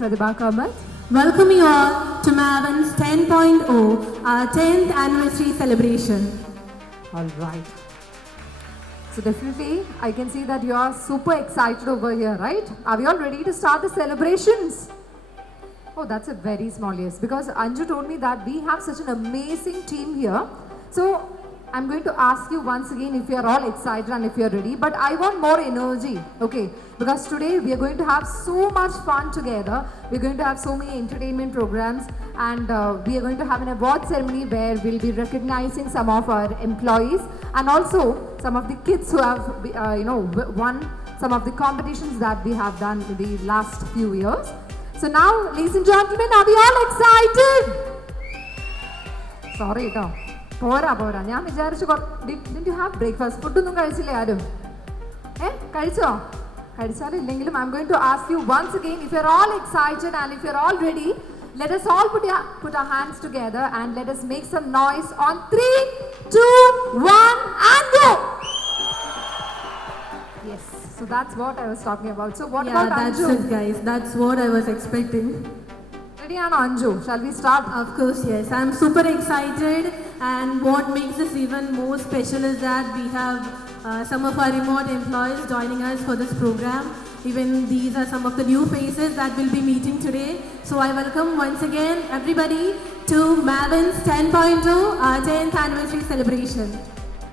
Reccaa Club. Welcome you all to Mavens 10.0, our 10th anniversary celebration. Alright. So definitely, I can see that you are super excited over here, right? Are we all ready to start the celebrations? Oh, that's a very small yes, because Anju told me that we have such an amazing team here. So I'm going to ask you once again if you are all excited and if you are ready, but I want more energy, okay? Because today we are going to have so much fun together. We're going to have so many entertainment programs, and we are going to have an award ceremony where we'll be recognizing some of our employees and also some of the kids who have, won some of the competitions that we have done in the last few years. So now, ladies and gentlemen, are we all excited? Sorry, no. Pora. Didn't you have breakfast? Food ഒന്നും കഴിച്ചില്ലേ ആരും? കഴിച്ചോ? കഴിച്ചാലില്ലെങ്കിലും I'm going to ask you once again, if you're all excited and if you're all ready, let us all put our hands together and let us make some noise on 3, 2, 1 and go! Yes, so that's what I was talking about. So what about Anju? Yeah, that's it guys. That's what I was expecting. Ready on Anju? Shall we start? Of course, yes. I'm super excited, and what makes this even more special is that we have some of our remote employees joining us for this program. Even these are some of the new faces that we'll be meeting today. So I welcome once again everybody to Mavens 10.0, our 10th anniversary celebration.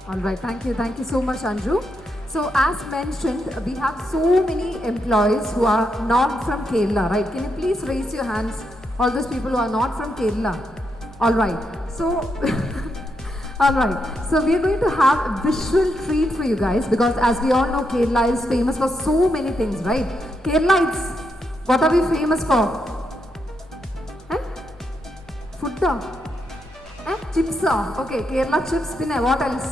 Alright, thank you so much Anju. So as mentioned, we have so many employees who are not from Kerala, right? Can you please raise your hands, all those people who are not from Kerala? Alright, so we are going to have a visual treat for you guys, because as we all know, Kerala is famous for so many things, right? Kerala, what are we famous for? Food? Chips? Okay, Kerala chips, what else?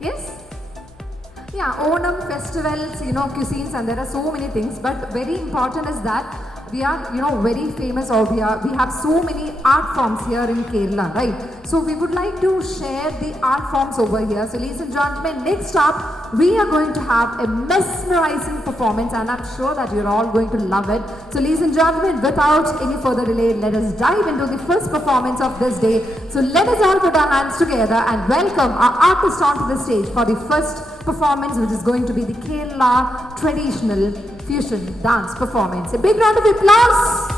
Yes? Yeah, Onam festivals, cuisines, and there are so many things, but very important is that we are, very famous, or we have so many art forms here in Kerala, right? So we would like to share the art forms over here. So ladies and gentlemen, next up, we are going to have a mesmerizing performance, and I'm sure that you're all going to love it. So ladies and gentlemen, without any further delay, let us dive into the first performance of this day. So let us all put our hands together and welcome our artist onto the stage for the first performance, which is going to be the Kerala traditional fusion dance performance. A big round of applause.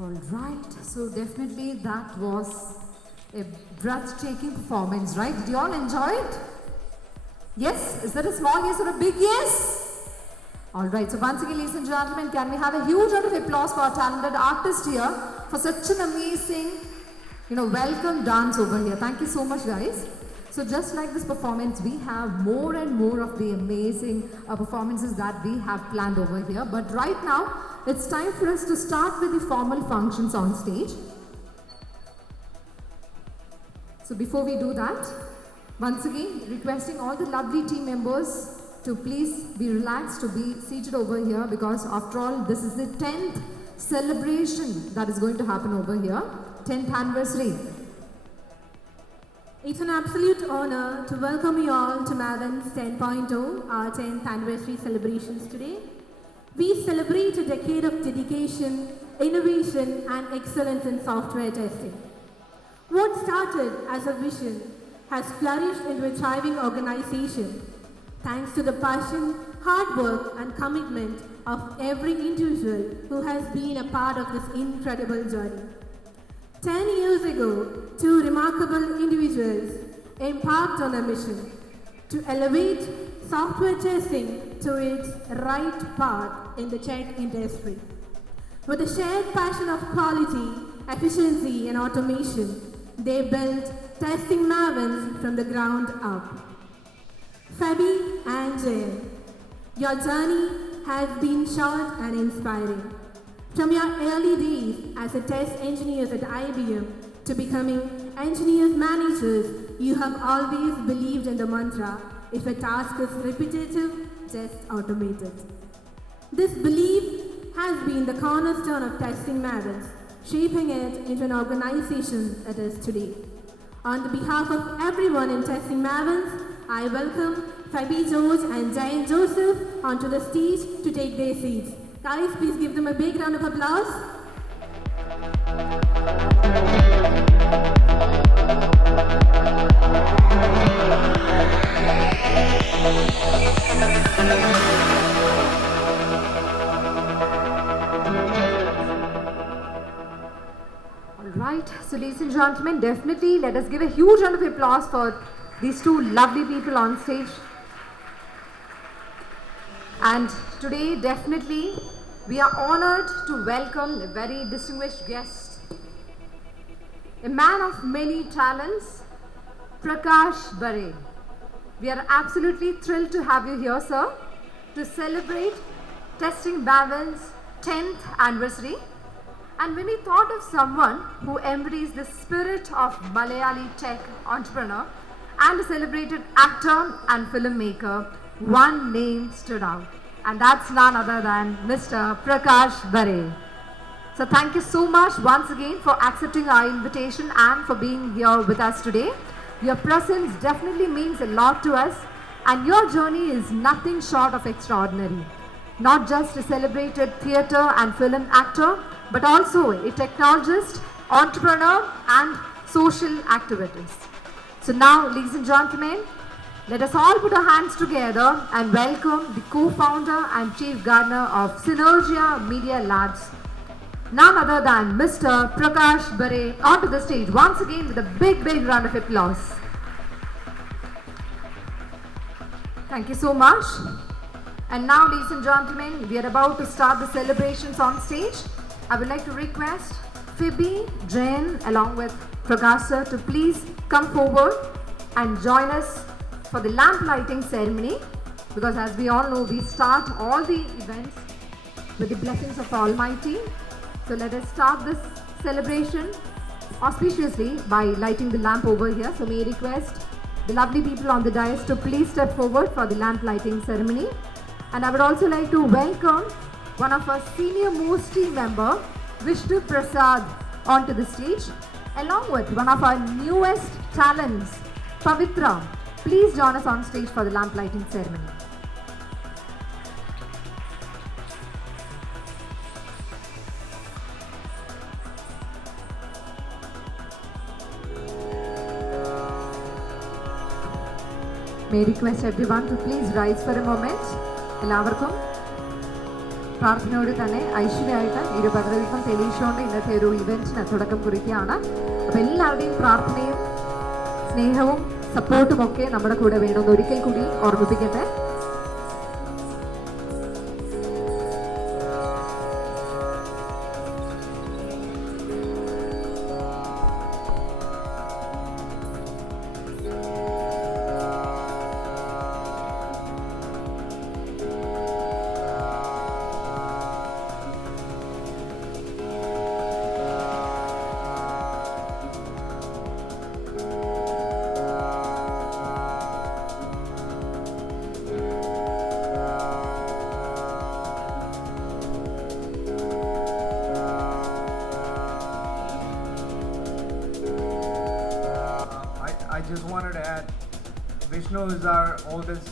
All right, so definitely that was a breathtaking performance, right? Did you all enjoy it? Yes? Is that a small yes or a big yes? All right, so once again, ladies and gentlemen, can we have a huge round of applause for our talented artist here for such an amazing, welcome dance over here. Thank you so much, guys. So just like this performance, we have more and more of the amazing performances that we have planned over here. But right now, it's time for us to start with the formal functions on stage. So before we do that, once again, requesting all the lovely team members to please be relaxed, to be seated over here, because after all, this is the 10th celebration that is going to happen over here, 10th anniversary. It's an absolute honor to welcome you all to Mavens 10.0, our 10th anniversary celebrations today. We celebrate a decade of dedication, innovation, and excellence in software testing. What started as a vision has flourished into a thriving organization, thanks to the passion, hard work, and commitment of every individual who has been a part of this incredible journey. 10 years ago, two remarkable individuals embarked on a mission to elevate software testing to its right path in the tech industry. With a shared passion of quality, efficiency, and automation, they built Testing Mavens from the ground up. Fabi and Jay, your journey has been short and inspiring. From your early days as a test engineers at IBM to becoming engineers managers, you have always believed in the mantra, if a task is repetitive, just automate it. This belief has been the cornerstone of Testing Mavens, shaping it into an organization it is today. On the behalf of everyone in Testing Mavens, I welcome Fabi George and Jayant Joseph onto the stage to take their seats. Guys, please give them a big round of applause. All right, so ladies and gentlemen, gentlemen, definitely let us give a huge round of applause for these two lovely people on stage. And today, definitely, we are honored to welcome a very distinguished guest, a man of many talents, Prakash Bare. We are absolutely thrilled to have you here, sir, to celebrate Testing Mavens 10th anniversary. And when we thought of someone who embodies the spirit of Malayali tech entrepreneur and a celebrated actor and filmmaker, one name stood out. And that's none other than Mr. Prakash Bare. So thank you so much once again for accepting our invitation and for being here with us today. Your presence definitely means a lot to us, and your journey is nothing short of extraordinary. Not just a celebrated theatre and film actor, but also a technologist, entrepreneur and social activist. So now, ladies and gentlemen, let us all put our hands together and welcome the co-founder and chief gardener of Synergia Media Labs, none other than Mr. Prakash Bare, onto the stage once again with a big round of applause. Thank you so much. And now, ladies and gentlemen, we are about to start the celebrations on stage. I would like to request Phoebe, Jen, along with Prakash sir to please come forward and join us for the lamp lighting ceremony, because as we all know, we start all the events with the blessings of Almighty. So let us start this celebration auspiciously by lighting the lamp over here. So may I request the lovely people on the dais to please step forward for the lamp lighting ceremony. And I would also like to welcome one of our senior most team member, Vishnu Prasad, onto the stage, along with one of our newest talents, Pavitra. Please join us on stage for the lamp lighting ceremony. May I request everyone to please rise for a moment. എല്ലാവർക്കും പ്രാർത്ഥനയോടെ തന്നെ ഐശ്വര്യമായിട്ട് ഈ ഒരു ഭദ്രദീപം തെളിയിച്ചുകൊണ്ട് ഇന്നത്തെ ഒരു ഇവന്റിന് തുടക്കം കുറിക്കുകയാണ്. അപ്പോൾ എല്ലാവരുടെയും പ്രാർത്ഥനയും സ്നേഹവും സപ്പോർട്ടും ഒക്കെ നമ്മുടെ കൂടെ വേണമെന്ന് ഒരിക്കൽ കൂടി ഓർമ്മിപ്പിക്കട്ടെ. I just wanted to add, Vishnu is our oldest,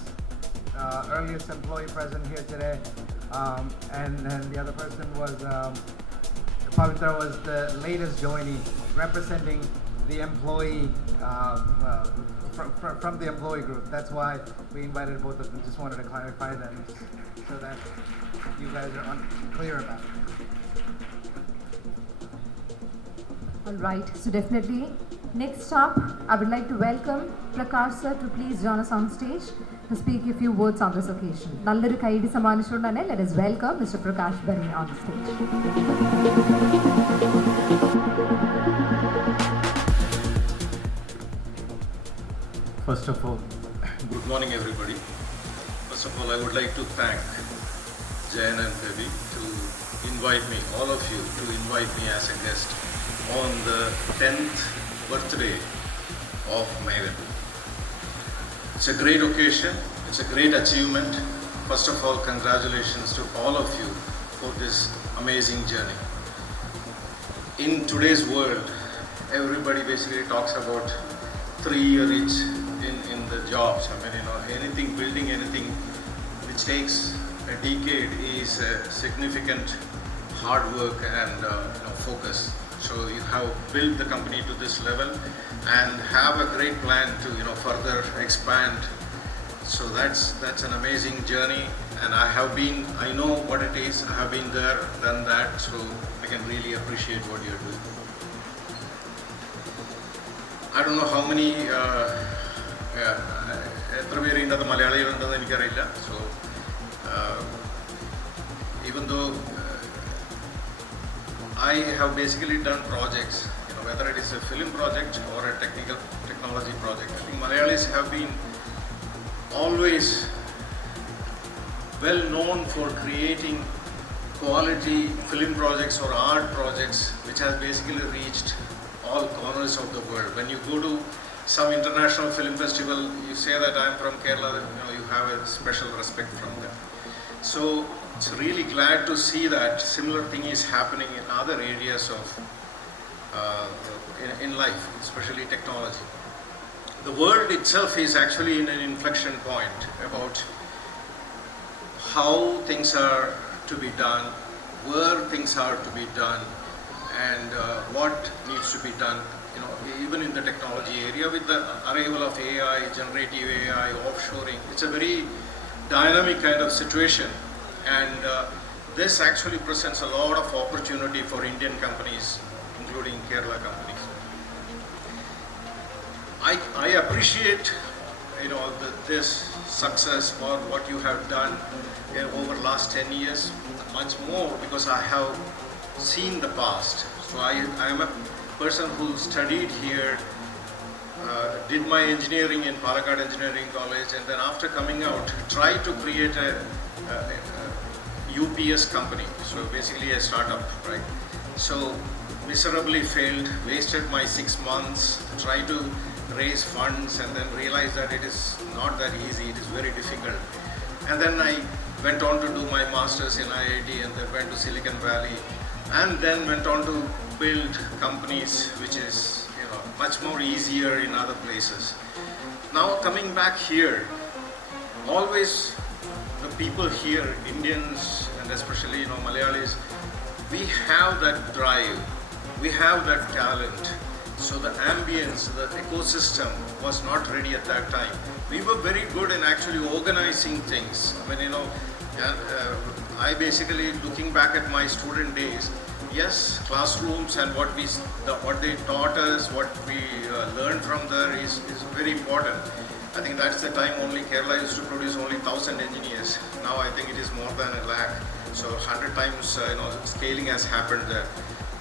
earliest employee present here today, and then the other person was, Pavitra was the latest joinee, representing the employee, from the employee group. That's why we invited both of them. Just wanted to clarify that so that you guys are clear about it. All right, so definitely next up, I would like to welcome Prakash sir to please join us on stage to speak a few words on this occasion. നല്ലൊരു കൈയടി സമ്മാനിച്ചുകൊണ്ട് തന്നെ let us welcome Mr. Prakash Bare on the stage. First of all, good morning everybody. First of all, I would like to thank Jen and Devi to invite me, all of you, to invite me as a guest on the 10th birthday of Maven. It's a great occasion, it's a great achievement. First of all, congratulations to all of you for this amazing journey. In today's world, everybody basically talks about 3-year itch in the jobs. I mean, anything, building anything which takes a decade is a significant hard work and focus. So you have built the company to this level and have a great plan to further expand. So that's an amazing journey, and I know what it is. I have been there, done that, so I can really appreciate what you're doing. I don't know how many എത്ര പേര് ഇതിൻ്റെ അകത്ത് മലയാളികളുണ്ടെന്ന് എനിക്കറിയില്ല. So even though I have basically done projects, whether it is a film project or a technology project, I think Malayalis have been always well known for creating quality film projects or art projects which has basically reached all corners of the world. When you go to some international film festival, you say that I am from Kerala, you have a special respect from them. So it's really glad to see that similar thing is happening in other areas of in life, especially technology. The world itself is actually in an inflection point about how things are to be done, where things are to be done, and what needs to be done. Even in the technology area, with the arrival of AI, generative AI, offshoring, it's a very dynamic kind of situation, and this actually presents a lot of opportunity for Indian companies, including Kerala companies. I appreciate this success or what you have done over last 10 years much more, because I have seen the past. So I am a person who studied here, did my engineering in Kakkanad Engineering College, and then after coming out tried to create a UPS company, so basically a startup, right? So miserably failed, wasted my 6 months, tried to raise funds, and then realized that it is not that easy, it is very difficult. And then I went on to do my masters in IIT, and then went to Silicon Valley, and then went on to build companies which is much more easier in other places. Now coming back here, always the people here, Indians and especially Malayalis, we have that drive, we have that talent. So the ambience, the ecosystem was not ready at that time. We were very good in actually organizing things. I mean, I basically, looking back at my student days, yes, classrooms and what they taught us, what we learned from there is very important. I think that's the time only Kerala used to produce only 1,000 engineers. Now I think it is more than 1 lakh. So 100 times scaling has happened there.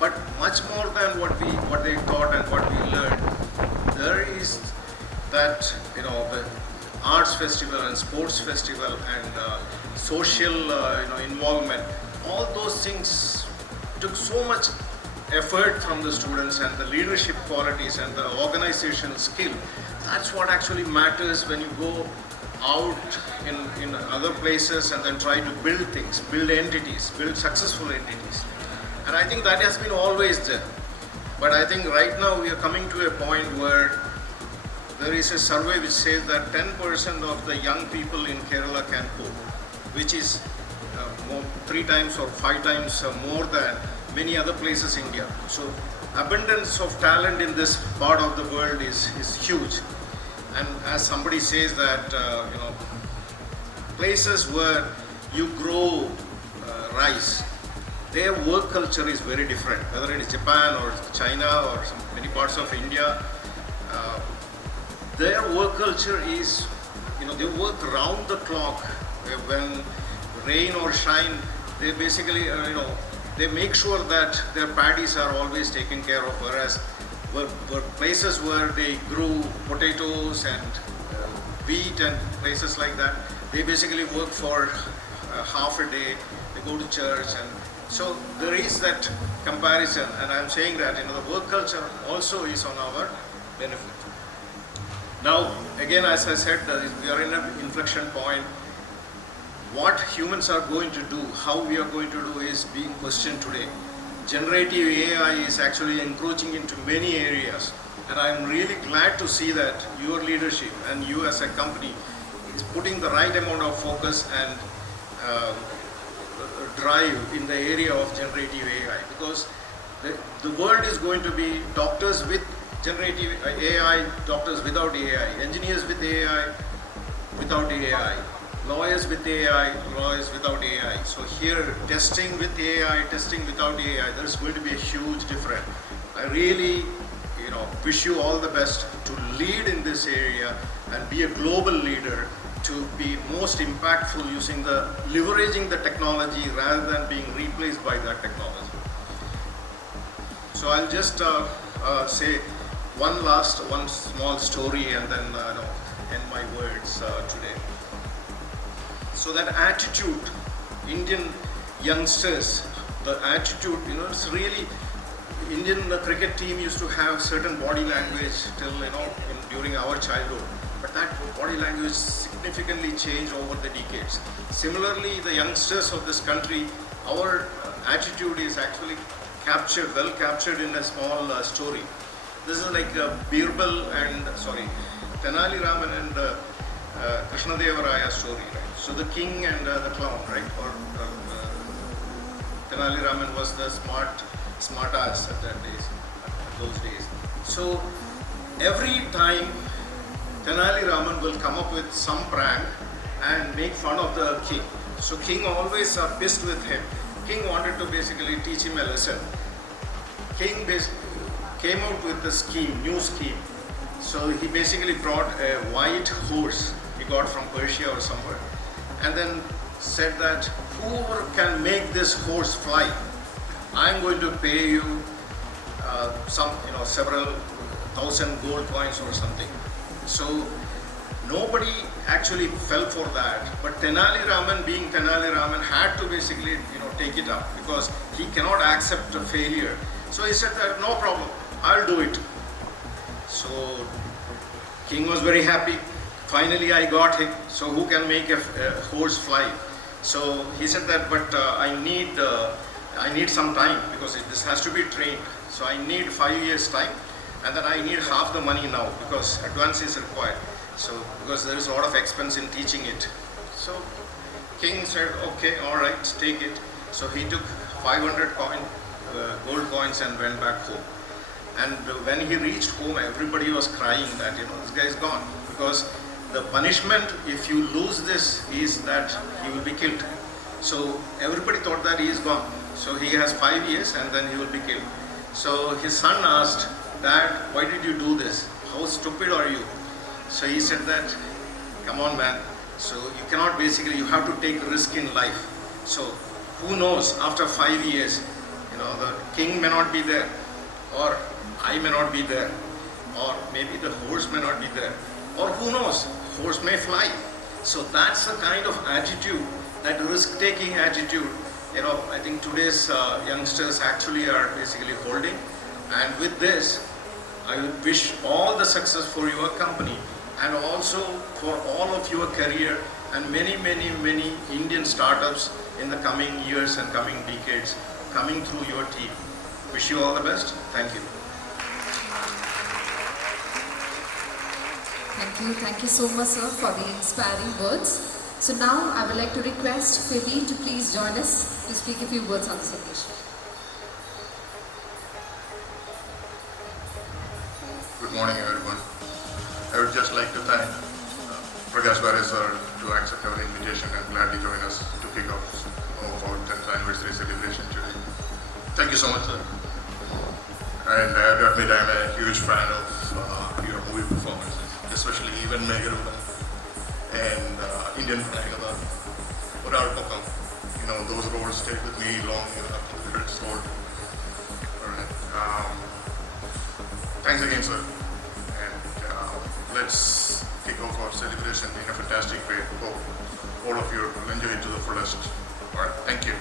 But much more than what they taught and what we learned, there is that the arts festival and sports festival and social involvement. All those things took so much effort from the students, and the leadership qualities and the organizational skill. That's what actually matters when you go out in other places and then try to build things, build entities, build successful entities. And I think that has been always there. But I think right now we are coming to a point where there is a survey which says that 10% of the young people in Kerala can code, which is 3 times or 5 times more than many other places in India. So abundance of talent in this part of the world is huge. And as somebody says that, places where you grow rice, their work culture is very different, whether it is Japan or China or many parts of India. Their work culture is, they work round the clock. When rain or shine, they basically, they make sure that their paddies are always taken care of, whereas places where they grew potatoes and wheat and places like that, they basically work for half a day, they go to church, and so there is that comparison, and I'm saying that the work culture also is on our benefit. Now again, as I said, we are in an inflection point. What humans are going to do, how we are going to do, is being questioned today. Generative AI is actually encroaching into many areas, and I'm really glad to see that your leadership and you as a company is putting the right amount of focus and drive in the area of generative AI, because the world is going to be doctors with generative AI, doctors without AI, engineers with AI, without AI, lawyers with AI, lawyers without AI. So here, testing with AI, testing without AI, there's going to be a huge difference. I really, wish you all the best to lead in this area and be a global leader, to be most impactful using leveraging the technology rather than being replaced by that technology. So I'll just say one small story and then end my words today. So that attitude, Indian youngsters, the attitude, it's really, Indian cricket team used to have certain body language till, during our childhood. But that body language significantly changed over the decades. Similarly, the youngsters of this country, our attitude is actually well captured in a small story. This is like Tenali Raman and Krishnadeva story, right? So the king and the clown, right? Or Tenali Raman was the smart ass at those days. So every time Tenali Raman will come up with some prank and make fun of the king. So king always pissed with him. King wanted to basically teach him a lesson. King came out with a new scheme. So he basically brought a white horse he got from Persia or somewhere, and then said that whoever can make this horse fly, I'm going to pay you several thousand gold coins or something. So nobody actually fell for that, but Tenali Raman, being Tenali Raman, had to basically take it up because he cannot accept a failure. So he said that no problem, I'll do it. So king was very happy. Finally I got him. So who can make a horse fly? So he said that, but I need some time because this has to be trained. So I need 5 years time, and then I need half the money now because advance is required. So because there is a lot of expense in teaching it. So king said, okay, all right, take it. So he took 500 gold coins and went back home. And when he reached home, everybody was crying that this guy is gone, because the punishment if you lose this is that he will be killed. So everybody thought that he is gone. So he has 5 years and then he will be killed. So his son asked, Dad, why did you do this? How stupid are you? So he said that, come on man, so you cannot you have to take risk in life. So who knows, after 5 years, the king may not be there, or I may not be there, or maybe the horse may not be there, or who knows, horse may fly. So that's the kind of attitude, that risk-taking attitude, I think today's youngsters actually are basically holding. And with this, I wish all the success for your company and also for all of your career and many, many, many Indian startups in the coming years and coming decades coming through your team. Wish you all the best. Thank you. Thank you so much, sir, for the inspiring words. So now I would like to request Phoebe to please join us to speak a few words on this occasion. Good morning, everyone. I would just like to thank Prakash Bare sir to accept our invitation and gladly join us to kick off our 10th anniversary celebration today. Thank you so much, sir. And I have to admit, I'm a huge fan of your movie performances, especially even Megaruban and Indian Kakkanad. Those roles stayed with me long after the credits rolled. Alright. Thanks again, sir. And let's kick off our celebration in a fantastic way. Hope all of you will enjoy it to the fullest. Alright, thank you.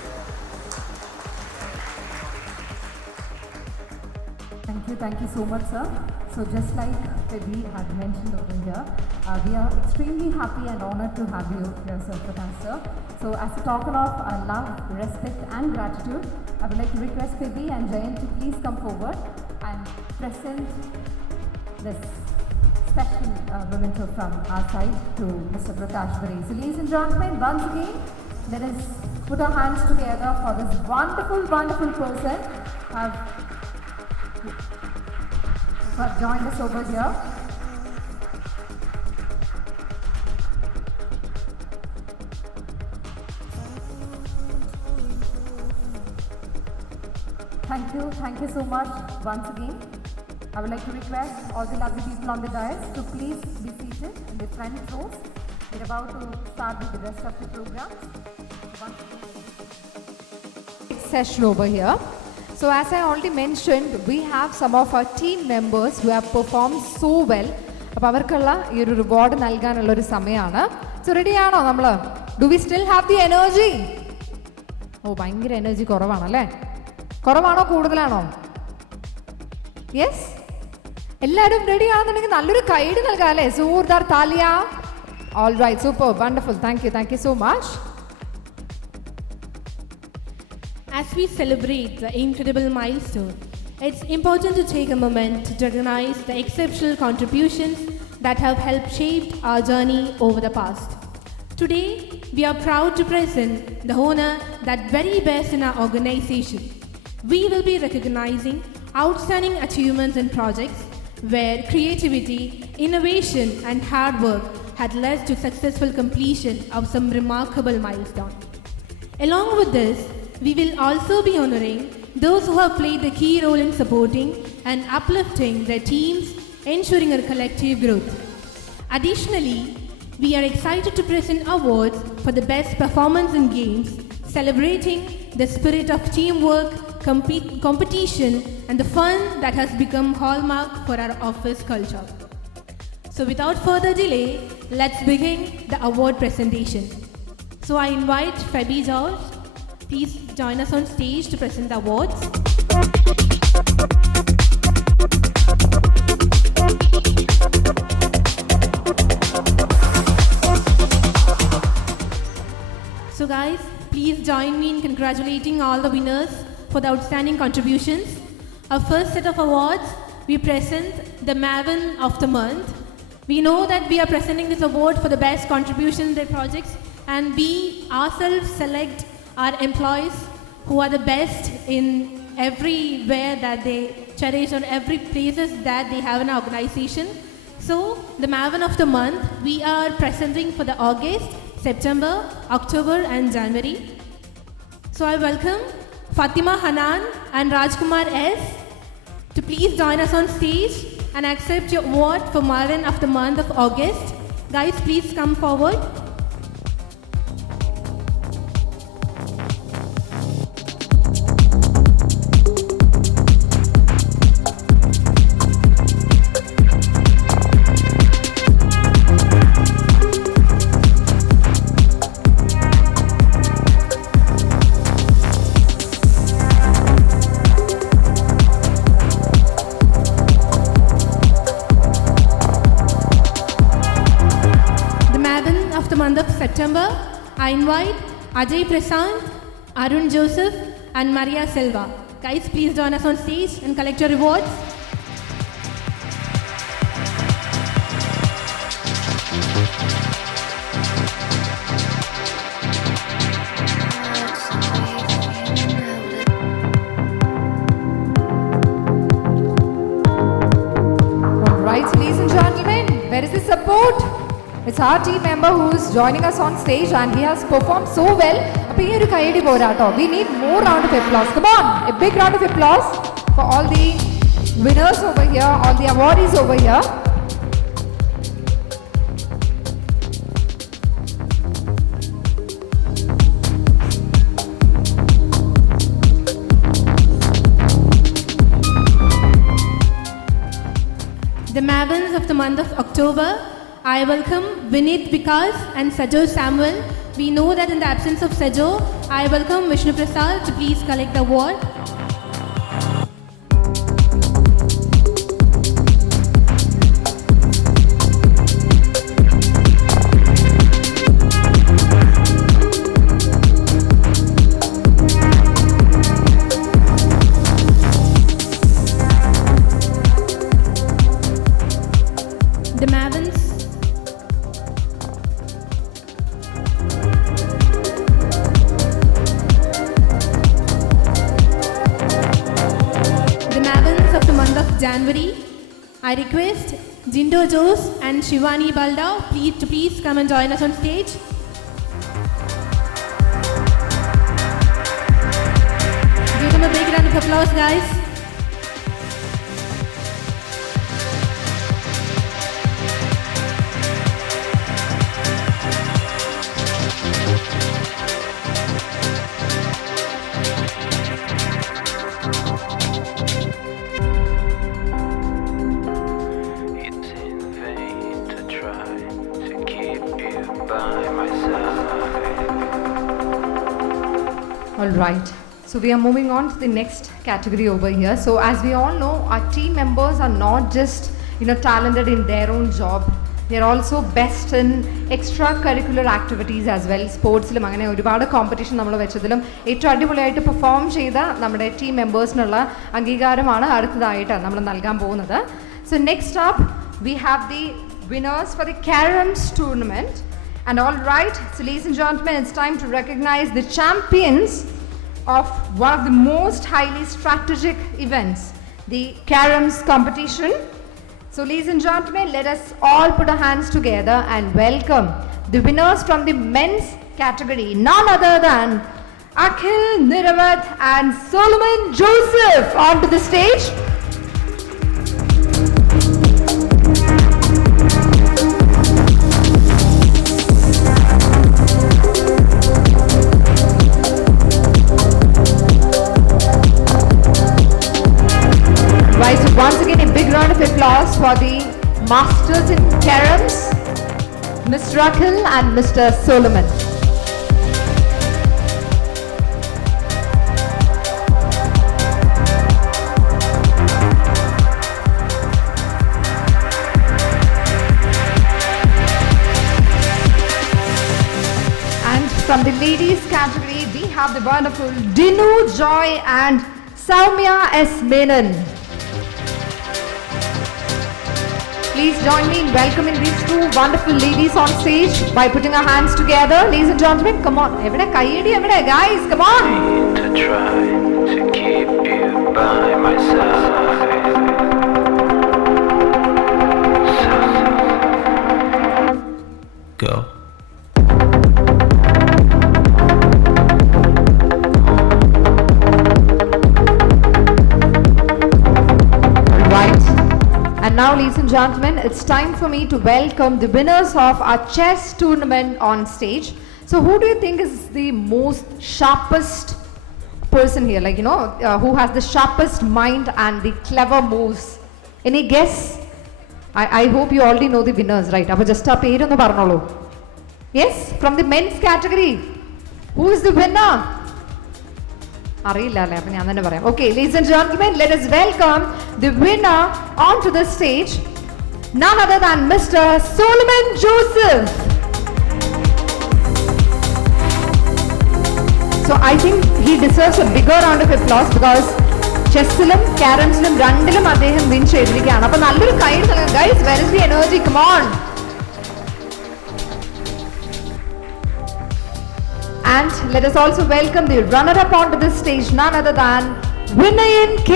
Thank you so much, sir. So just like Phoebe had mentioned over here, we are extremely happy and honored to have you here, sir, Prakash, sir. So as a token of love, respect and gratitude, I would like to request Phoebe and Jayan to please come forward and present this special memento from our side to Mr. Prakash Bare. So ladies and gentlemen, once again, let us put our hands together for this wonderful, wonderful person who have joined us over here. Thank you so much once again. I would like to request all the lovely people on the dais to please be seated in the front rows. We're about to start with the rest of the program. Session over here. So as I already mentioned, we have some of our team members who have performed so well. അപ്പോൾ അവർക്കുള്ള ഈ ഒരു reward നൽകാനുള്ള ഒരു സമയമാണ്. So റെഡിയാണോ നമ്മൾ? Do we still have the energy? Oh, ഭയങ്കര എനർജി കുറവാണല്ലേ? കുറവാണോ കൂടുതലാണോ? യെസ്, എല്ലാവരും റെഡി ആണെന്നുണ്ടെങ്കിൽ നല്ലൊരു കൈഡ് നൽകാം അല്ലേ? സൂർദാർ താലിയ. All right, super, wonderful, thank you so much. As we celebrate the incredible milestone, it's important to take a moment to recognize the exceptional contributions that have helped shape our journey over the past. Today, we are proud to present the honor that very best in our organization. We will be recognizing outstanding achievements in projects where creativity, innovation, and hard work had led to successful completion of some remarkable milestones. Along with this, we will also be honoring those who have played a key role in supporting and uplifting their teams, ensuring a collective growth. Additionally, we are excited to present awards for the best performance in games, celebrating the spirit of teamwork, competition, and the fun that has become hallmark for our office culture. So without further delay, let's begin the award presentation. So I invite Fabi George. Please join us on stage to present the awards. So guys, please join me in congratulating all the winners for the outstanding contributions. Our first set of awards, we present the Maven of the Month. We know that we are presenting this award for the best contribution in their projects, and we ourselves select our employees who are the best in everywhere that they cherish, or every places that they have in our organization. So the Maven of the Month, we are presenting for the August, September, October and January. So I welcome Fatima Hanan and Rajkumar S to please join us on stage and accept your award for Maven of the Month of August. Guys, please come forward. September, I invite Ajay Prasant, Arun Joseph and Maria Silva. Guys, please join us on stage and collect your rewards. All right, ladies and gentlemen, where is the support? It's our team member who is joining us on stage and he has performed so well. We need more round of applause. Come on, a big round of applause for all the winners over here, all the awardees over here. The Mavens of the month of October, I welcome Vinit Vikas and Sajo Samuel. We know that in the absence of Sajo, I welcome Vishnu Prasad to please collect the award. The Mavens. The Mavens of the month of January. I request Jindo Jose and Shivani Balda to please come and join us on stage. Give them a big round of applause, guys. All right. So we are moving on to the next category over here. So as we all know, our team members are not just talented in their own job. They are also best in extracurricular activities as well. Sportsiലും അങ്ങനെ ഒരുപാട് competition നമ്മൾ വെച്ചതിലും ഏറ്റവും അടിപൊളിയായിട്ട് perform ചെയ്ത നമ്മുടെ team മെമ്പേഴ്സിനുള്ള അംഗീകാരമാണ് അടുത്തതായിട്ട് നമ്മൾ നൽകാൻ പോകുന്നത്. So next up we have the winners for the Caroms tournament. And all right, so ladies and gentlemen, it's time to recognize the champions of one of the most highly strategic events, the Caroms competition. So ladies and gentlemen, let us all put our hands together and welcome the winners from the men's category, none other than Akhil, Niravat and Solomon Joseph onto the stage. Right, so once again a big round of applause for the masters in Caroms, Mr. Akhil and Mr. Solomon. And from the ladies category, we have the wonderful Dinu Joy and Soumya S. Menon. Please join me in welcoming these two wonderful ladies on stage by putting our hands together. Ladies and gentlemen, come on. Evada kaiyedi evada guys, come on. To try to keep you by my side. Go. And now, ladies and gentlemen, it's time for me to welcome the winners of our chess tournament on stage. So who do you think is the most sharpest person here? Like, who has the sharpest mind and the clever moves? Any guess? I hope you already know the winners, right? Appo just a peru onnu parnolu. Yes, from the men's category. Who is the winner? അറിയില്ല അല്ലേ, അപ്പം ഞാൻ തന്നെ പറയാം. Okay, ladies and gentlemen, let us welcome the winner onto the stage, none other than Mr. Solomon Joseph. So I think he deserves a bigger round of applause because chessiലും caromsiലും രണ്ടിലും അദ്ദേഹം win ചെയ്തിരിക്കുകയാണ്. അപ്പോൾ നല്ലൊരു കൈ നൽകാം. Guys, where is the energy? Come on. And let us also welcome the runner-up onto this stage, none other than Vinayan K.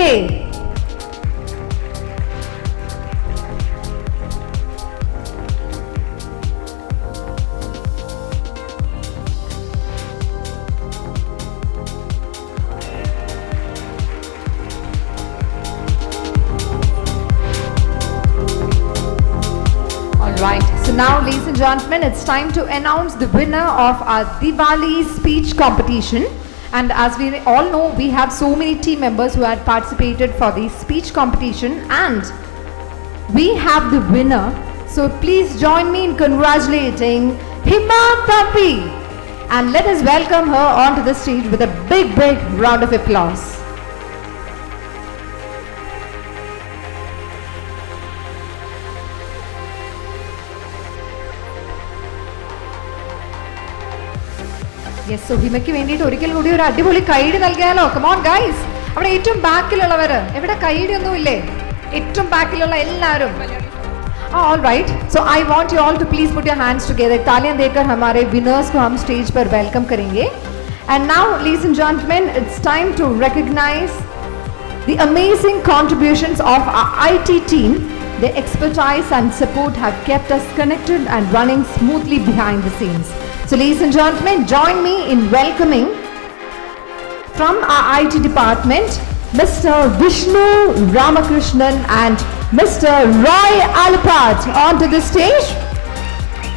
Right. So now, ladies and gentlemen, it's time to announce the winner of our Diwali speech competition. And as we all know, we have so many team members who had participated for the speech competition, and we have the winner. So please join me in congratulating Hima Tapi, and let us welcome her onto the stage with a big round of applause. Yes, so ഹിമയ്ക്ക് വേണ്ടിയിട്ട് ഒരിക്കൽ കൂടി ഒരു അടിപൊളി കൈഡി നൽകിയാലോ? Come on guys. അവിടെ ഏറ്റവും ബാക്കിലുള്ളവർ എവിടെ കൈഡി ഒന്നുമില്ലേ? ഏറ്റവും ബാക്കിലുള്ള എല്ലാവരും. All right. So I want you all to please put your hands together. तालियां देकर हमारे winners को हम स्टेज पर वेलकम करेंगे. And now, ladies and gentlemen, it's time to recognize the amazing contributions of our IT team. Their expertise and support have kept us connected and running smoothly behind the scenes. So ladies and gentlemen, join me in welcoming from our IT department, Mr. Vishnu Ramakrishnan and Mr. Roy Alapat onto the stage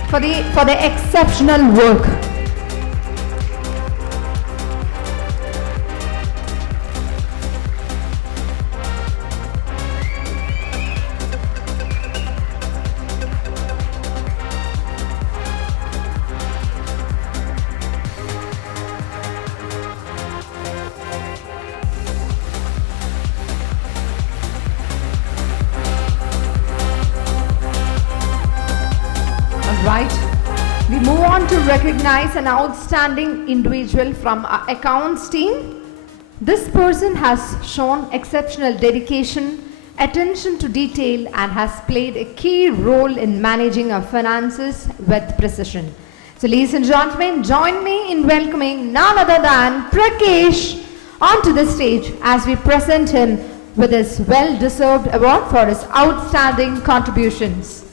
for their exceptional work. Right. We move on to recognize an outstanding individual from our accounts team. This person has shown exceptional dedication, attention to detail, and has played a key role in managing our finances with precision. So ladies and gentlemen, join me in welcoming none other than Prakesh onto the stage as we present him with his well-deserved award for his outstanding contributions.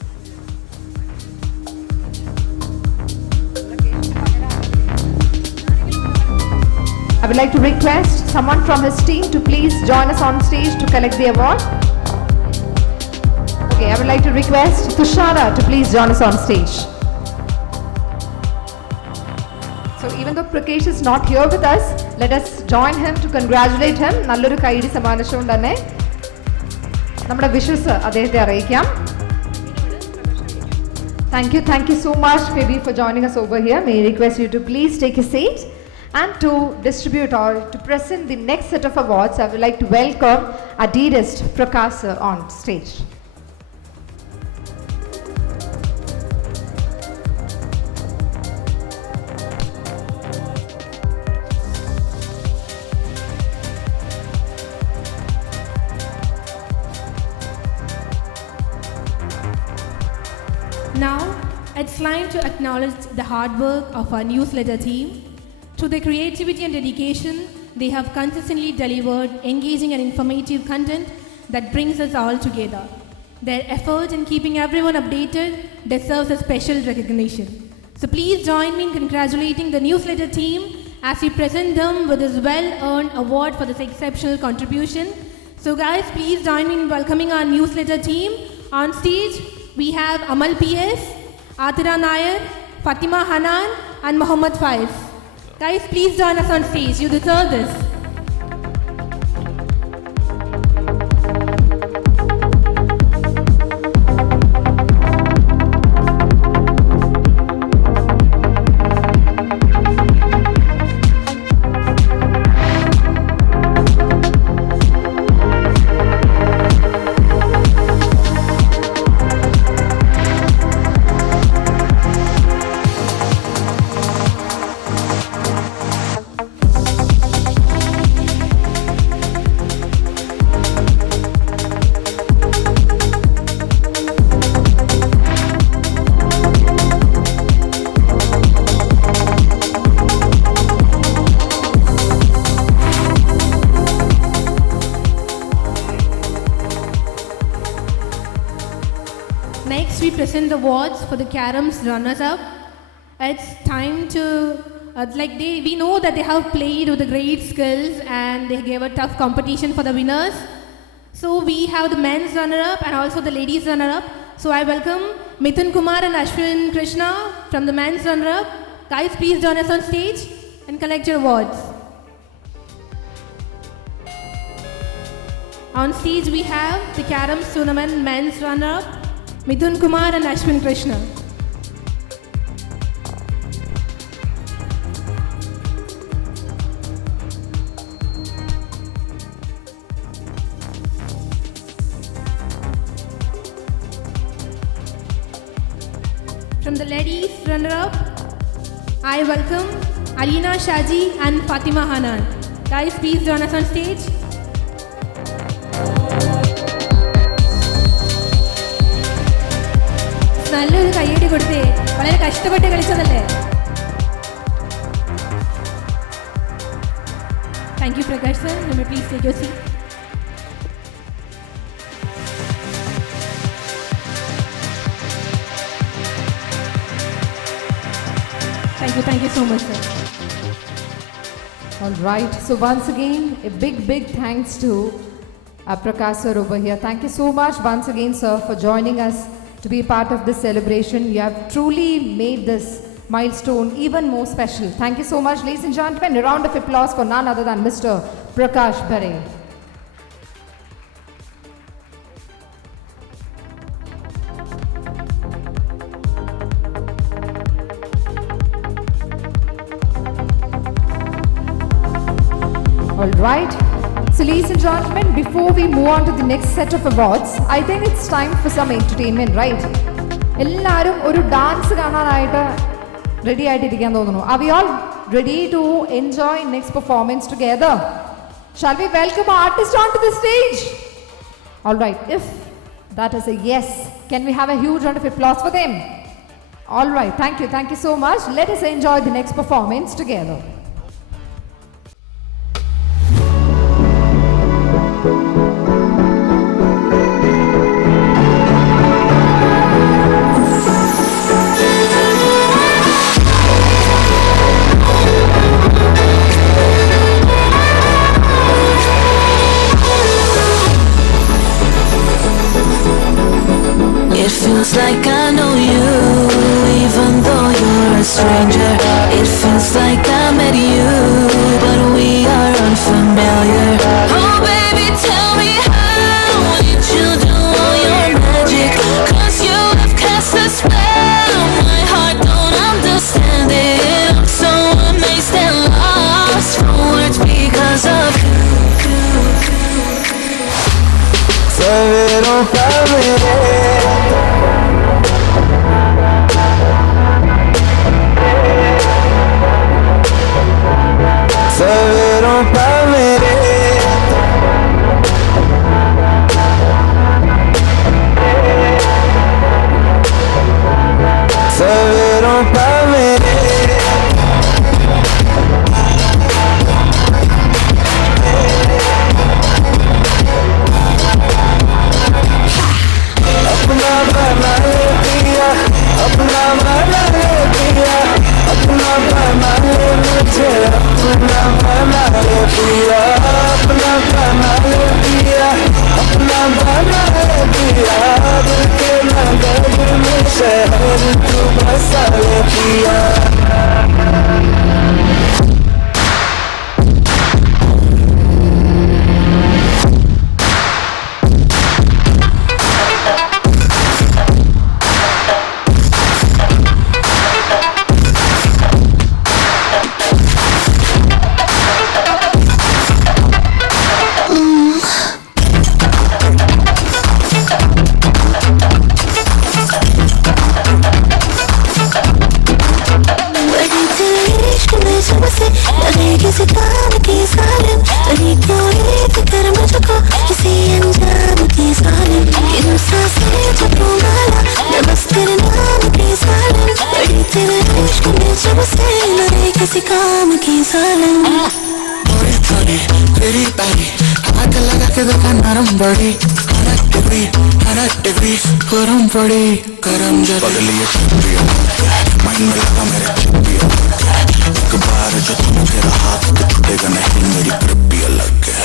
I would like to request someone from his team to please join us on stage to collect the award. Okay, I would like to request Tushara to please join us on stage. So even though Prakesh is not here with us, let us join him to congratulate him. നല്ലൊരു കൈയടി സമ്മാനിച്ചുകൊണ്ട് തന്നെ നമ്മുടെ wishes അദ്ദേഹത്തെ അറിയിക്കാം. Thank you so much, Phoebe, for joining us over here. May I request you to please take a seat. And to distribute or to present the next set of awards, I would like to welcome our dearest Prakash sir on stage. Now, it's time to acknowledge the hard work of our newsletter team. Through their creativity and dedication, they have consistently delivered engaging and informative content that brings us all together. Their effort in keeping everyone updated deserves a special recognition. So please join me in congratulating the newsletter team as we present them with this well-earned award for this exceptional contribution. So guys, please join me in welcoming our newsletter team. On stage, we have Amal PS, Atira Nair, Fatima Hanan, and Muhammad Faiz. Guys, please join us on stage. You deserve this. Next, we present the awards for the Carom's runners-up. It's time to, we know that they have played with great skills and they gave a tough competition for the winners. So we have the men's runner-up and also the ladies runner-up. So I welcome Mithun Kumar and Ashwin Krishna from the men's runner-up. Guys, please join us on stage and collect your awards. On stage, we have the Carom's tournament men's runner-up, Mithun Kumar and Ashwin Krishna. From the ladies runner-up, I welcome Alina Shaji and Fatima Hanan. Guys, please join us on stage. നല്ലൊരു കയ്യടി കൊടുത്തേ, വളരെ കഷ്ടപ്പെട്ട് കളിച്ചതല്ലേ. Thank you, Prakash sir. You may please take your seat. Thank you so much, sir. All right. So once again, a big thanks to Prakash sir over here. Thank you so much once again, sir, for joining us to be part of this celebration. You have truly made this milestone even more special. Thank you so much, ladies and gentlemen. A round of applause for none other than Mr. Prakash Bere. All right. So ladies and gentlemen, before we move on to the next set of awards, I think it's time for some entertainment, right? എല്ലാവരും ഒരു dance കാണാനായിട്ട് ready ആയിട്ടിരിക്കാൻ തോന്നുന്നു. Are we all ready to enjoy next performance together? Shall we welcome our artist onto the stage? All right, if that is a yes, can we have a huge round of applause for them? All right, thank you so much. Let us enjoy the next performance together. It feels like I know you, even though you're a stranger. It feels like I met you, but we are unfamiliar. Oh baby, tell me how did you do all your magic? 'Cause you have cast a spell, my heart don't understand it. I'm so amazed and lost for words because of you. Saveron family. Saveron family. Saveron family. अपना बना ले पिया, अपना बना ले पिया, अपना बना ले मुझे, अपना बना ले पिया, अपना बना ले पिया, अपना बना ले पिया, दिल के नगर में शहर तू बसा ले पिया. किसी काम की सालिम तरी कोई फिक्र मुझको किसी अंजाम की सालिम इन सांसें छपूंगा मैं बस तेरे नाम की सालिम बड़ी तेरे इश्क में जब से लड़े किसी काम की सालिम थोड़ी थोड़ी तेरी बारी हाथ लगा के देखा नरम बड़ी 100 डिग्री गरम पड़ी गरम जब बदली माइंड में लगा मेरे चिप्पियों एक बार जो तुम तेरा हाथ तो टूटेगा नहीं मेरी ग्रिप भी अलग है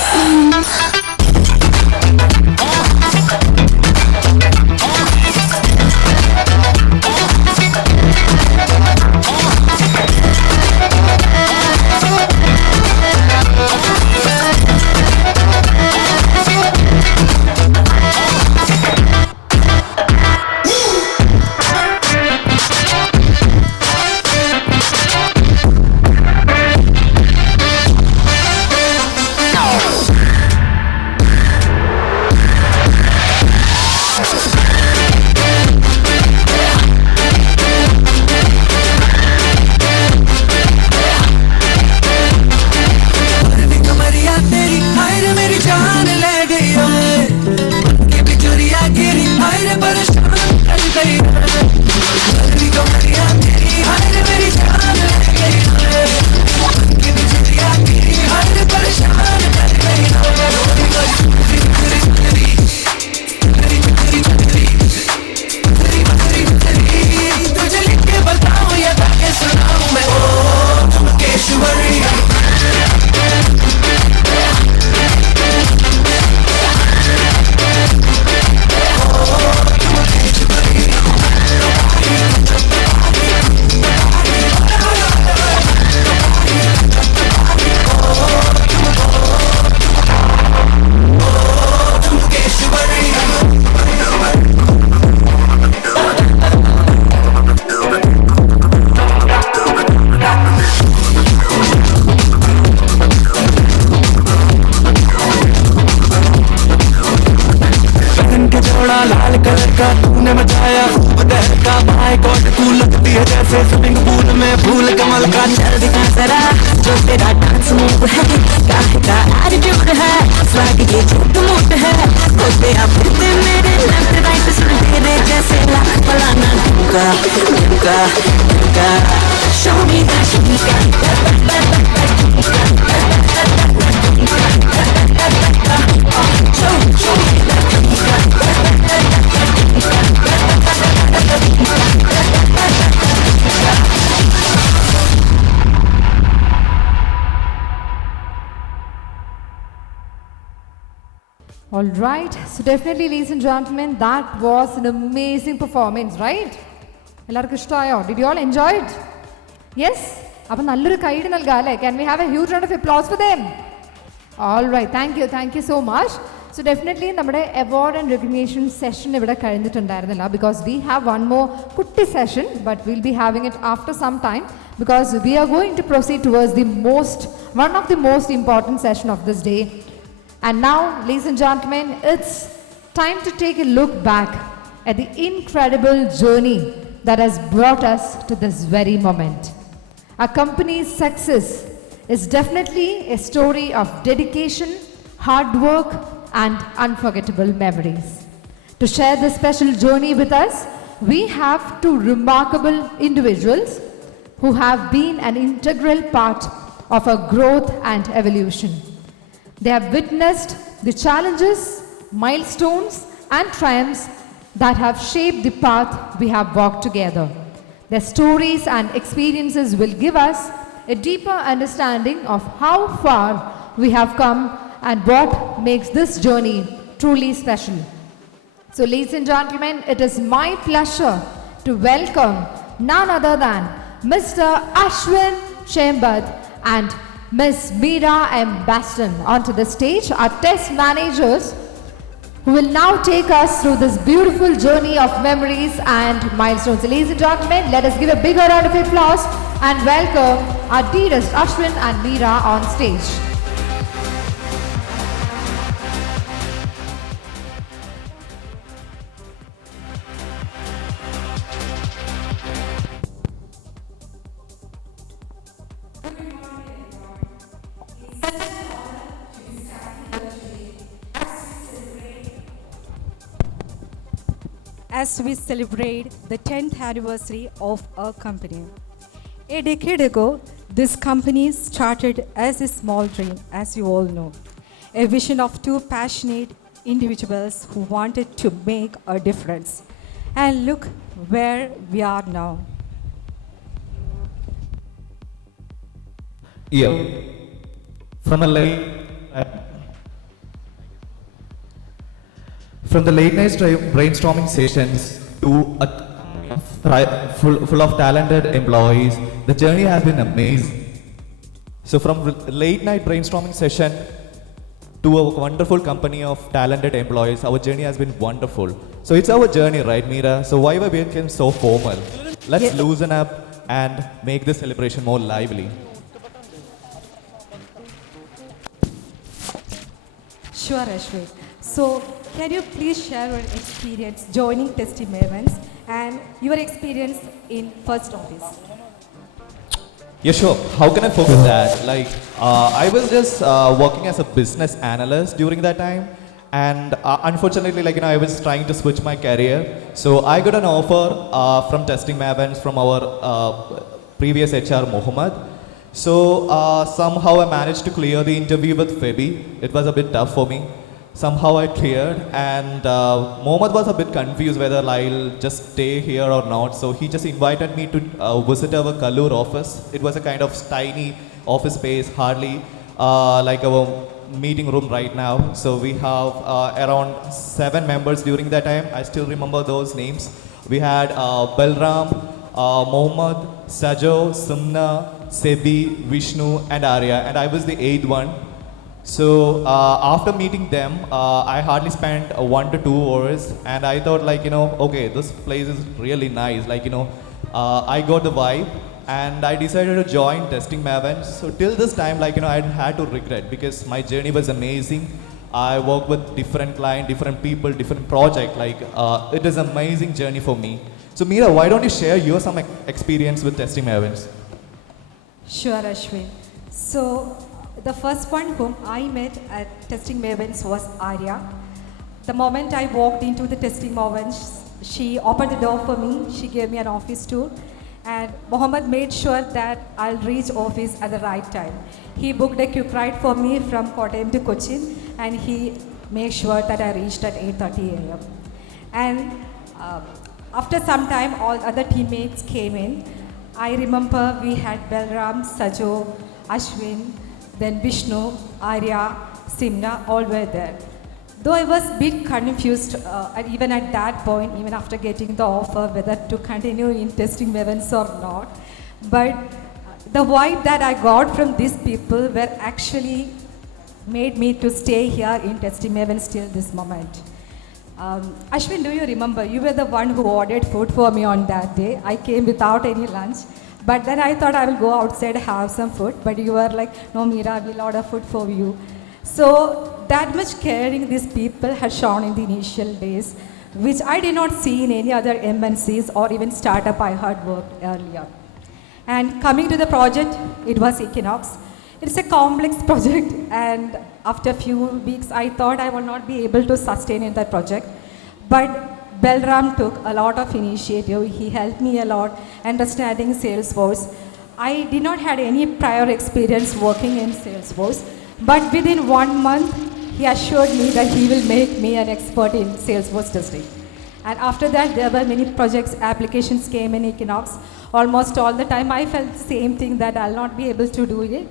माय गॉड तू लगती है जैसे स्विमिंग पूल में फूल कमल का चल दिखा जरा जो तेरा डांस मूव है काहे का एटीट्यूड है स्वैग ये झूठ मूठ है तो तेरा फिरते मेरे लेफ्ट राइट सुन तेरे जैसे लाख फलाना ढूंगा ढूंगा ढूंगा show me that you All right, so definitely, ladies and gentlemen, that was an amazing performance, right? എല്ലാവർക്കും ഇഷ്ടമായോ? Did you all enjoy it? Yes? അപ്പോൾ നല്ലൊരു കൈയ്യടി നൽകാം അല്ലേ? Can we have a huge round of applause for them? All right, thank you so much. So definitely നമ്മുടെ award and recognition session ഇവിടെ കഴിഞ്ഞിട്ടുണ്ടായിരുന്നില്ല because we have one more കുട്ടി session but we'll be having it after some time because we are going to proceed towards one of the most important session of this day. And now, ladies and gentlemen, it's time to take a look back at the incredible journey that has brought us to this very moment. Our company's success is definitely a story of dedication, hard work, and unforgettable memories. To share this special journey with us, we have two remarkable individuals who have been an integral part of our growth and evolution. They have witnessed the challenges, milestones, and triumphs that have shaped the path we have walked together. Their stories and experiences will give us a deeper understanding of how far we have come and what makes this journey truly special. So, ladies and gentlemen, it is my pleasure to welcome none other than Mr. Ashwin Chembad and Ms. Meera M. Baston onto the stage, our test managers who will now take us through this beautiful journey of memories and milestones. So, ladies and gentlemen, let us give a bigger round of applause and welcome our dearest Ashwin and Meera on stage. As we celebrate the 10th anniversary of our company. A decade ago, this company started as a small dream, as you all know. A vision of two passionate individuals who wanted to make a difference. And look where we are now. Yeah. From the late night brainstorming sessions to a full of talented employees, the journey has been amazing. So from late night brainstorming session to a wonderful company of talented employees, our journey has been wonderful. So it's our journey, right, Meera? So why we became so formal? Let's loosen up and make this celebration more lively. Sure, Ashwin. So, can you please share your experience joining Testing Mavens and your experience in first office? Yeah, sure. How can I forget that? Like, I was just working as a business analyst during that time, and unfortunately, I was trying to switch my career. So I got an offer from Testing Mavens from our previous HR, Mohammed. So somehow I managed to clear the interview with Feby. It was a bit tough for me. Somehow I cleared, and Mohammed was a bit confused whether I'll just stay here or not. So he just invited me to visit our Kallur office. It was a kind of tiny office space, hardly like our meeting room right now. So we have around 7 members during that time. I still remember those names. We had Balram, Mohammed, Sajo, Sumna, Sebi, Vishnu, and Arya, and I was the 8th one. So after meeting them, I hardly spent 1 to 2 hours, and I thought okay, this place is really nice. I got the vibe, and I decided to join Testing Mavens. So till this time, I had to regret because my journey was amazing. I worked with different clients, different people, different projects. It is an amazing journey for me. So Meera, why don't you share your some experience with Testing Mavens? Sure, Ashwin. So, the first one whom I met at Testing Mavens was Arya. The moment I walked into the Testing Mavens, she opened the door for me, she gave me an office tour, and Mohammed made sure that I'll reach office at the right time. He booked a quick ride for me from Kottayam to Cochin, and he made sure that I reached at 8:30 a.m. And after some time, all other teammates came in. I remember we had Belram, Sajo, Ashwin, then Vishnu, Arya, Simna, all were there. Though I was a bit confused, even at that point, even after getting the offer, whether to continue in Testing Mavens or not. But the vibe that I got from these people were actually made me to stay here in Testing Mavens till this moment. Ashwin, do you remember? You were the one who ordered food for me on that day. I came without any lunch. But then I thought I will go outside have some food. But you were like, no, Meera, we'll order food for you. So that much caring these people had shown in the initial days, which I did not see in any other MNCs or even startup I had worked earlier. And coming to the project, it was Equinox. It's a complex project, and after a few weeks, I thought I would not be able to sustain in that project. But Belram took a lot of initiative. He helped me a lot understanding Salesforce. I did not have any prior experience working in Salesforce, but within 1 month, he assured me that he will make me an expert in Salesforce testing. And after that, there were many projects, applications came in Equinox. Almost all the time, I felt the same thing that I'll not be able to do it.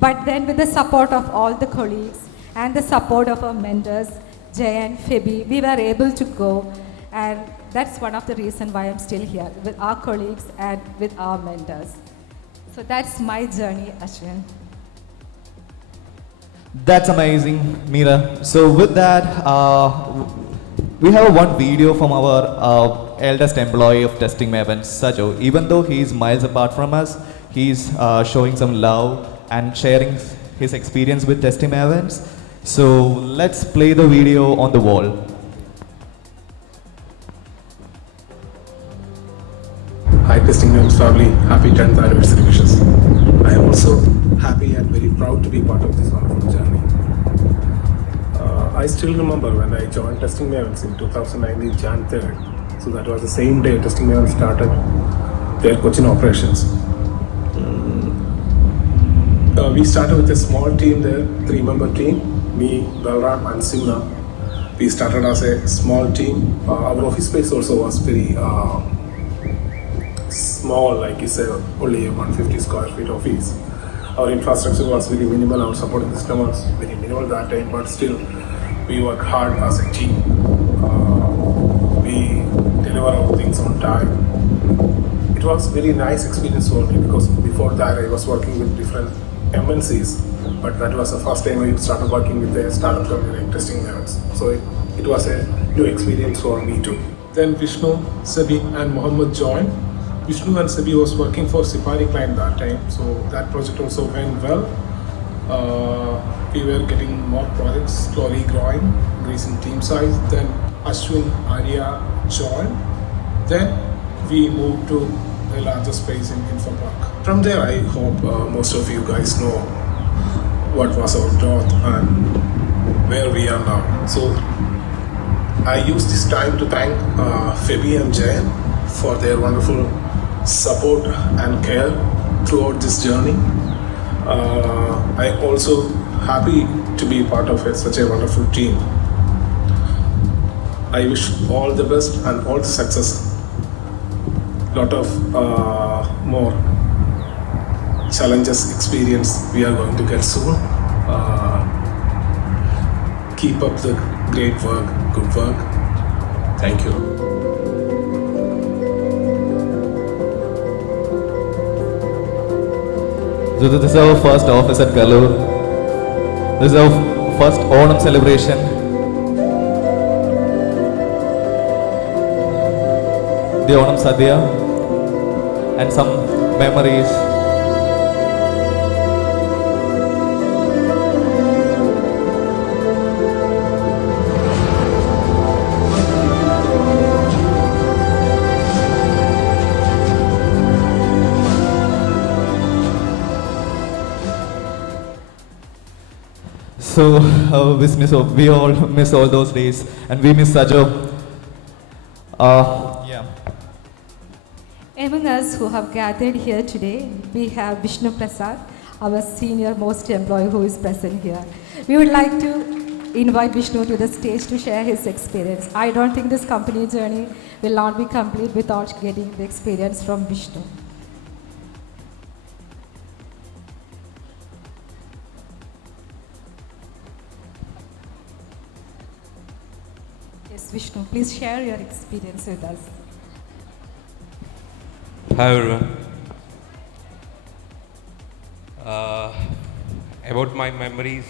But then with the support of all the colleagues and the support of our mentors, Jay and Phoebe, we were able to go. And that's one of the reasons why I'm still here, with our colleagues and with our mentors. So that's my journey, Ashwin. That's amazing, Meera. So with that, we have one video from our eldest employee of Testing Mavens, Sajo. Even though he's miles apart from us, he's showing some love and sharing his experience with Testing Mavens. So let's play the video on the wall. Hi Testing Mavens family, happy 10th anniversary wishes. I am also happy and very proud to be part of this wonderful journey. I still remember when I joined Testing Mavens in 2019, Jan 3rd. So that was the same day Testing Mavens started their Cochin operations. We started with a small team there, 3-member team, me, Belram and Simna. We started as a small team. Our office space also was very small, like it's only a 150 square feet office. Our infrastructure was very minimal, our supporting system was very minimal that time, but still we work hard as a team. We deliver our things on time. It was very nice experience for me because before that I was working with different MNCs, but that was the first time I started working with a startup company like Testing Mavens. So it was a new experience for me too. Then Vishnu, Sebi and Mohammed joined. Vishnu and Sebi was working for Sipari client that time, so that project also went well. We were getting more projects, slowly growing, increasing team size. Then Ashwin, Arya joined. Then we moved to a larger space in InfoPark. From there, I hope most of you guys know what was our growth and where we are now. So I use this time to thank Phoebe and Jayan for their wonderful support and care throughout this journey. I also happy to be part of such a wonderful team. I wish all the best and all the success. Lot of more challenges, experience we are going to get soon. Keep up the great work, good work. Thank you. So this is our first office at Kallur. This is our first Onam celebration. The Onam Sadhya and some memories. So, we all miss all those days, and we miss Sajo. Yeah. Among us who have gathered here today, we have Vishnu Prasad, our senior most employee who is present here. We would like to invite Vishnu to the stage to share his experience. I don't think this company journey will not be complete without getting the experience from Vishnu. Yes, Vishnu, please share your experience with us. Hi everyone. About my memories.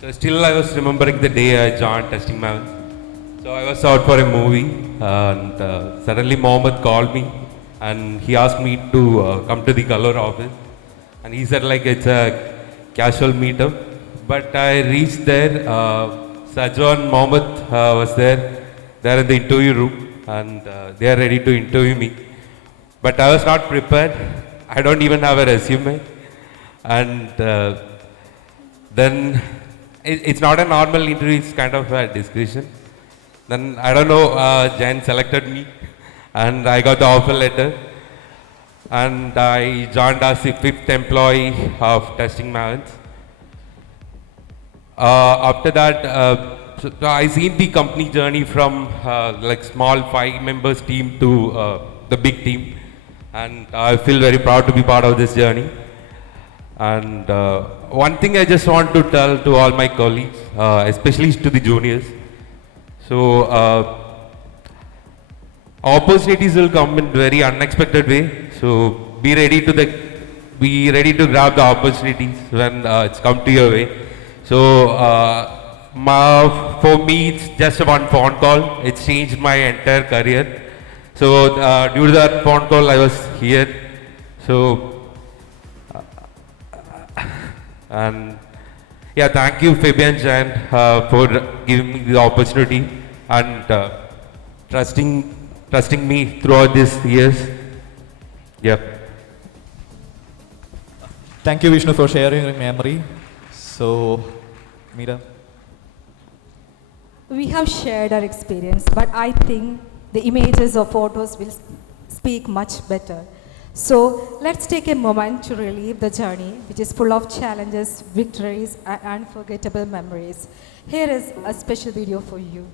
So still I was remembering the day I joined Testing Mavens. So I was out for a movie and suddenly Mohammed called me and he asked me to come to the color office. And he said like it's a casual meetup. But I reached there, Sajo and Mohammed was there. They're in the interview room and they are ready to interview me. But I was not prepared. I don't even have a resume. And then it's not a normal interview, it's kind of a discussion. Then I don't know, Jan selected me and I got the offer letter. And I joined as the 5th employee of Testing Mavens. After that, so I seen the company journey from like small 5 members team to the big team. And I feel very proud to be part of this journey. And one thing I just want to tell to all my colleagues, especially to the juniors. So opportunities will come in very unexpected way. So be ready to grab the opportunities when it's come to your way. So for me, it's just one phone call. It's changed my entire career. So due to that phone call, I was here. So and yeah, thank you Fabian Jan for giving me the opportunity and trusting me throughout these years. Yeah. Thank you, Vishnu, for sharing your memory. So, Meera. We have shared our experience, but I think the images or photos will speak much better. So let's take a moment to relive the journey, which is full of challenges, victories, and unforgettable memories. Here is a special video for you.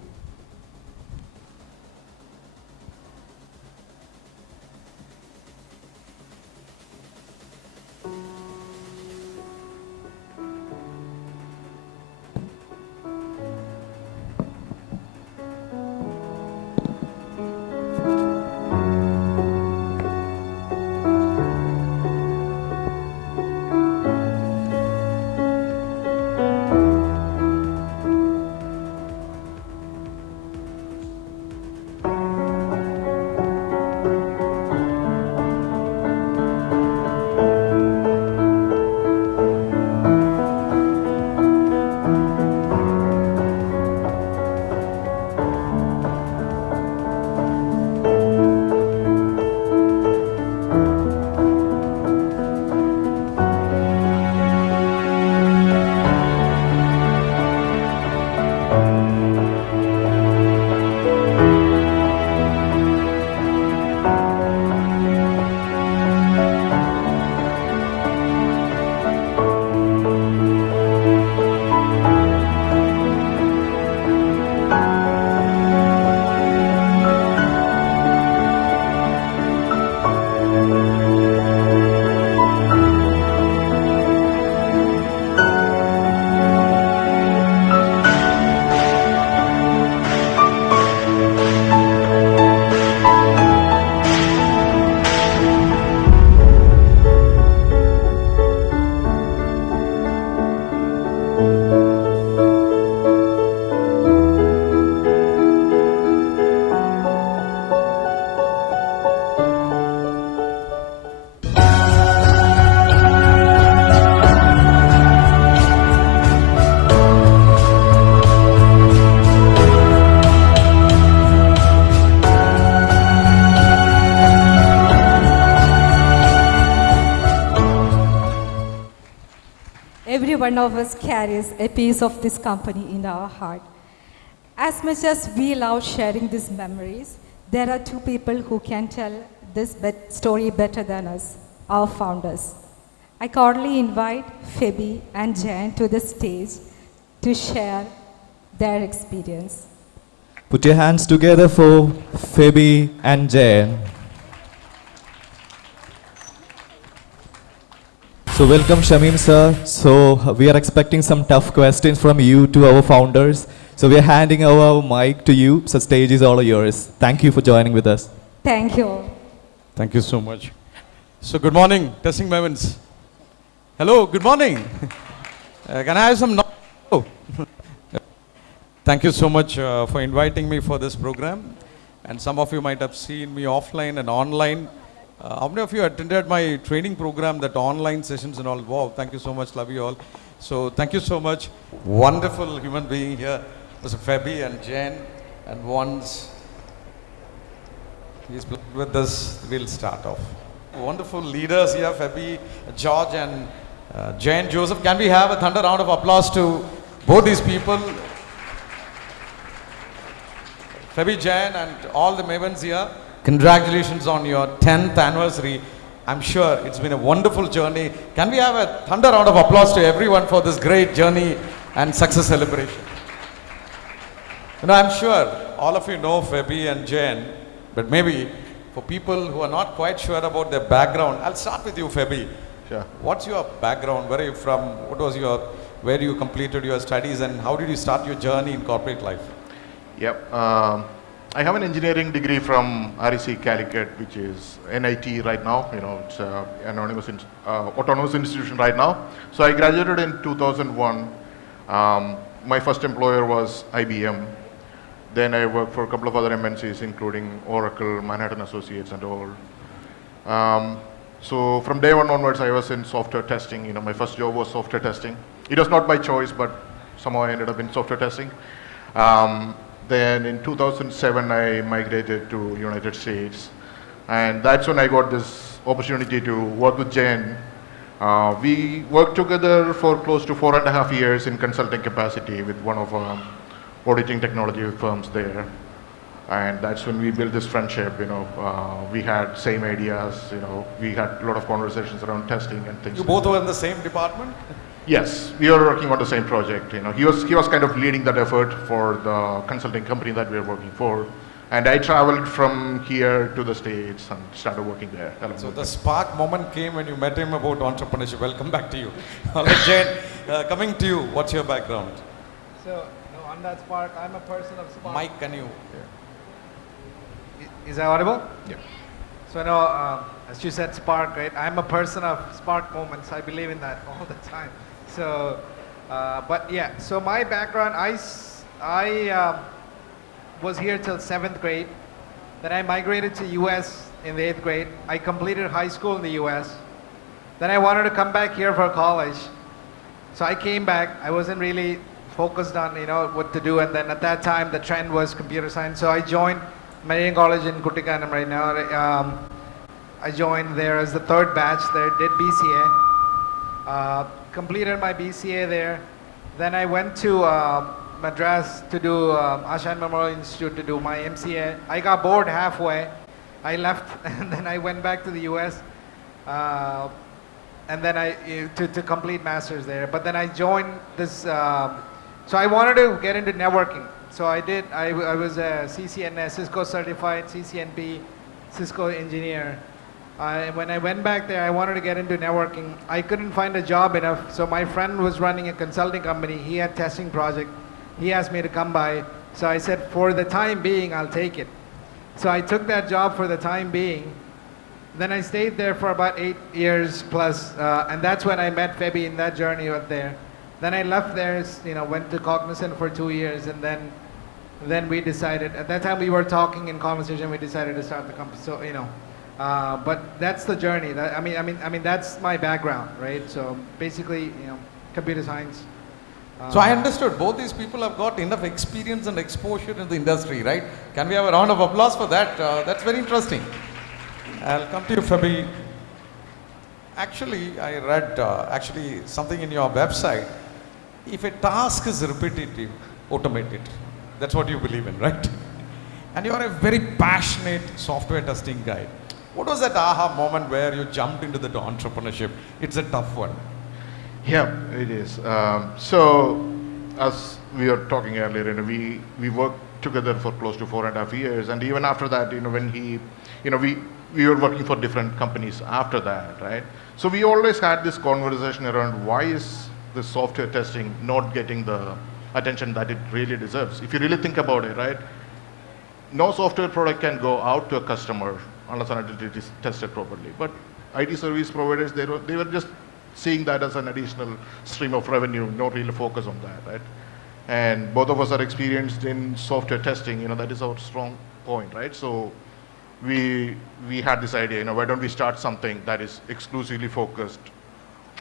one of us carries a piece of this company in our heart. As much as we love sharing these memories, there are two people who can tell this story better than us, our founders. I cordially invite Phoebe and Jan to the stage to share their experience. Put your hands together for Phoebe and Jan. So welcome Shamim sir. So we are expecting some tough questions from you to our founders. So we are handing our mic to you. So stage is all yours. Thank you for joining with us. Thank you. Thank you so much. So good morning, Testing Mavens. Hello, good morning. Can I have some noise? Oh. Thank you so much for inviting me for this program. And some of you might have seen me offline and online. How many of you attended my training program, that online sessions and all? Wow, thank you so much, love you all. So thank you so much. Wonderful human being here. Mr. Fabi and Jen. And once he's with us, we'll start off. Wonderful leaders here, Fabi, George and Jen, Joseph. Can we have a thunder round of applause to both these people? Fabi, Jen and all the Mavens here. Congratulations on your 10th anniversary. I'm sure it's been a wonderful journey. Can we have a thunder round of applause to everyone for this great journey and success celebration? You know, I'm sure all of you know Fabi and Jen, but maybe for people who are not quite sure about their background, I'll start with you, Fabi. Sure. What's your background? Where are you from? What was where you completed your studies, and how did you start your journey in corporate life? Yep. I have an engineering degree from REC Calicut, which is NIT right now. You know, it's an autonomous institution right now. So I graduated in 2001. My first employer was IBM. Then I worked for a couple of other MNCs, including Oracle, Manhattan Associates, and all. So from day one onwards, I was in software testing. You know, my first job was software testing. It was not by choice, but somehow I ended up in software testing. Then in 2007, I migrated to United States. And that's when I got this opportunity to work with Jen. We worked together for close to 4.5 years in consulting capacity with one of our auditing technology firms there. And that's when we built this friendship. You know, we had same ideas. You know, we had a lot of conversations around testing and things. You both were in the same department? Yes, we were working on the same project. You know, he was kind of leading that effort for the consulting company that we were working for, and I traveled from here to the States and started working there. So the spark moment came when you met him about entrepreneurship. Welcome back to you. All right, Jen, coming to you. What's your background? So, on that spark, I'm a person of spark. Mike, can you? Is that audible? Yeah. So, as you said, spark, right? I'm a person of spark moments. I believe in that all the time. So, but yeah, so my background, I was here till 7th grade. Then I migrated to US in the 8th grade. I completed high school in the US. Then I wanted to come back here for college. So I came back. I wasn't really focused on, what to do. And then at that time, the trend was computer science. So I joined Marian College in Kakkanad right now. I joined there as the 3rd batch there, did BCA. Completed my BCA there. Then I went to Madras to do Ashan Memorial Institute to do my MCA. I got bored halfway. I left and then I went back to the US and then to complete masters there. But then I joined this, so I wanted to get into networking. So I did, I was a CCNA, Cisco certified CCNP, Cisco engineer. When I went back there, I wanted to get into networking. I couldn't find a job enough, so my friend was running a consulting company. He had testing project. He asked me to come by. So I said, for the time being, I'll take it. So I took that job for the time being. Then I stayed there for about 8 years plus, and that's when I met Fabi in that journey out there. Then I left there, went to Cognizant for 2 years, and then we decided, at that time we were talking in conversation, we decided to start the company. So, but that's the journey. I mean, that's my background, right? So basically, computer science. So I understood both these people have got enough experience and exposure in the industry, right? Can we have a round of applause for that? That's very interesting. I'll come to you, Fabi. Actually, I read something in your website. If a task is repetitive, automate it. That's what you believe in, right? And you are a very passionate software testing guy. What was that aha moment where you jumped into the entrepreneurship? It's a tough one. Yeah, it is. So, as we were talking earlier, we worked together for close to 4.5 years, and even after that, when we were working for different companies after that, right? So we always had this conversation around why is the software testing not getting the attention that it really deserves. If you really think about it, right? No software product can go out to a customer unless and until it is tested properly. But IT service providers, they were just seeing that as an additional stream of revenue, not really focus on that, right? And both of us are experienced in software testing, that is our strong point, right? So we had this idea, why don't we start something that is exclusively focused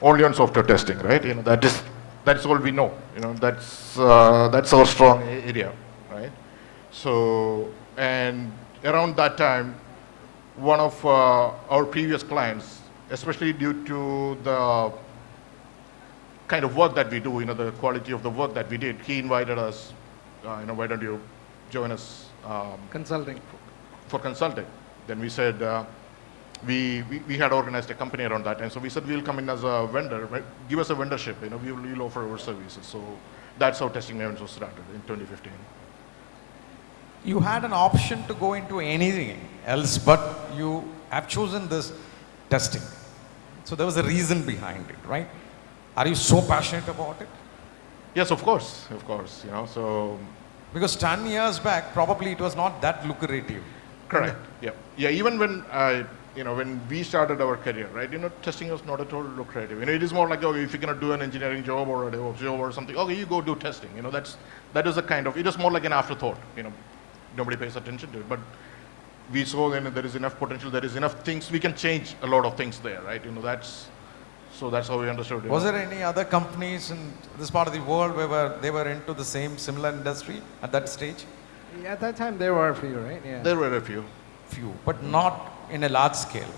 only on software testing, right? That's all we know, that's our strong area, right? So, and around that time, one of our previous clients, especially due to the kind of work that we do, the quality of the work that we did, he invited us, why don't you join us Consulting. for consulting. Then we said, we had organized a company around that, and so we said we'll come in as a vendor, right? Give us a vendorship, we'll offer our services. So that's how Testing Mavens was started in 2015. You had an option to go into anything else, but you have chosen this testing. So there was a reason behind it, right? Are you so passionate about it? Yes, of course, so. Because 10 years back, probably it was not that lucrative. Correct, yeah, even when when we started our career, right, testing was not at all lucrative. It is more like, okay, if you're going to do an engineering job or a DevOps job or something, okay, you go do testing. That was a kind of, it was more like an afterthought. Nobody pays attention to it. But we saw there is enough potential, there is enough things, we can change a lot of things there, right? That's how we understood it. Was there any other companies in this part of the world where they were into the similar industry at that stage? Yeah, at that time there were a few, right? Yeah. There were a few. But not in a large scale.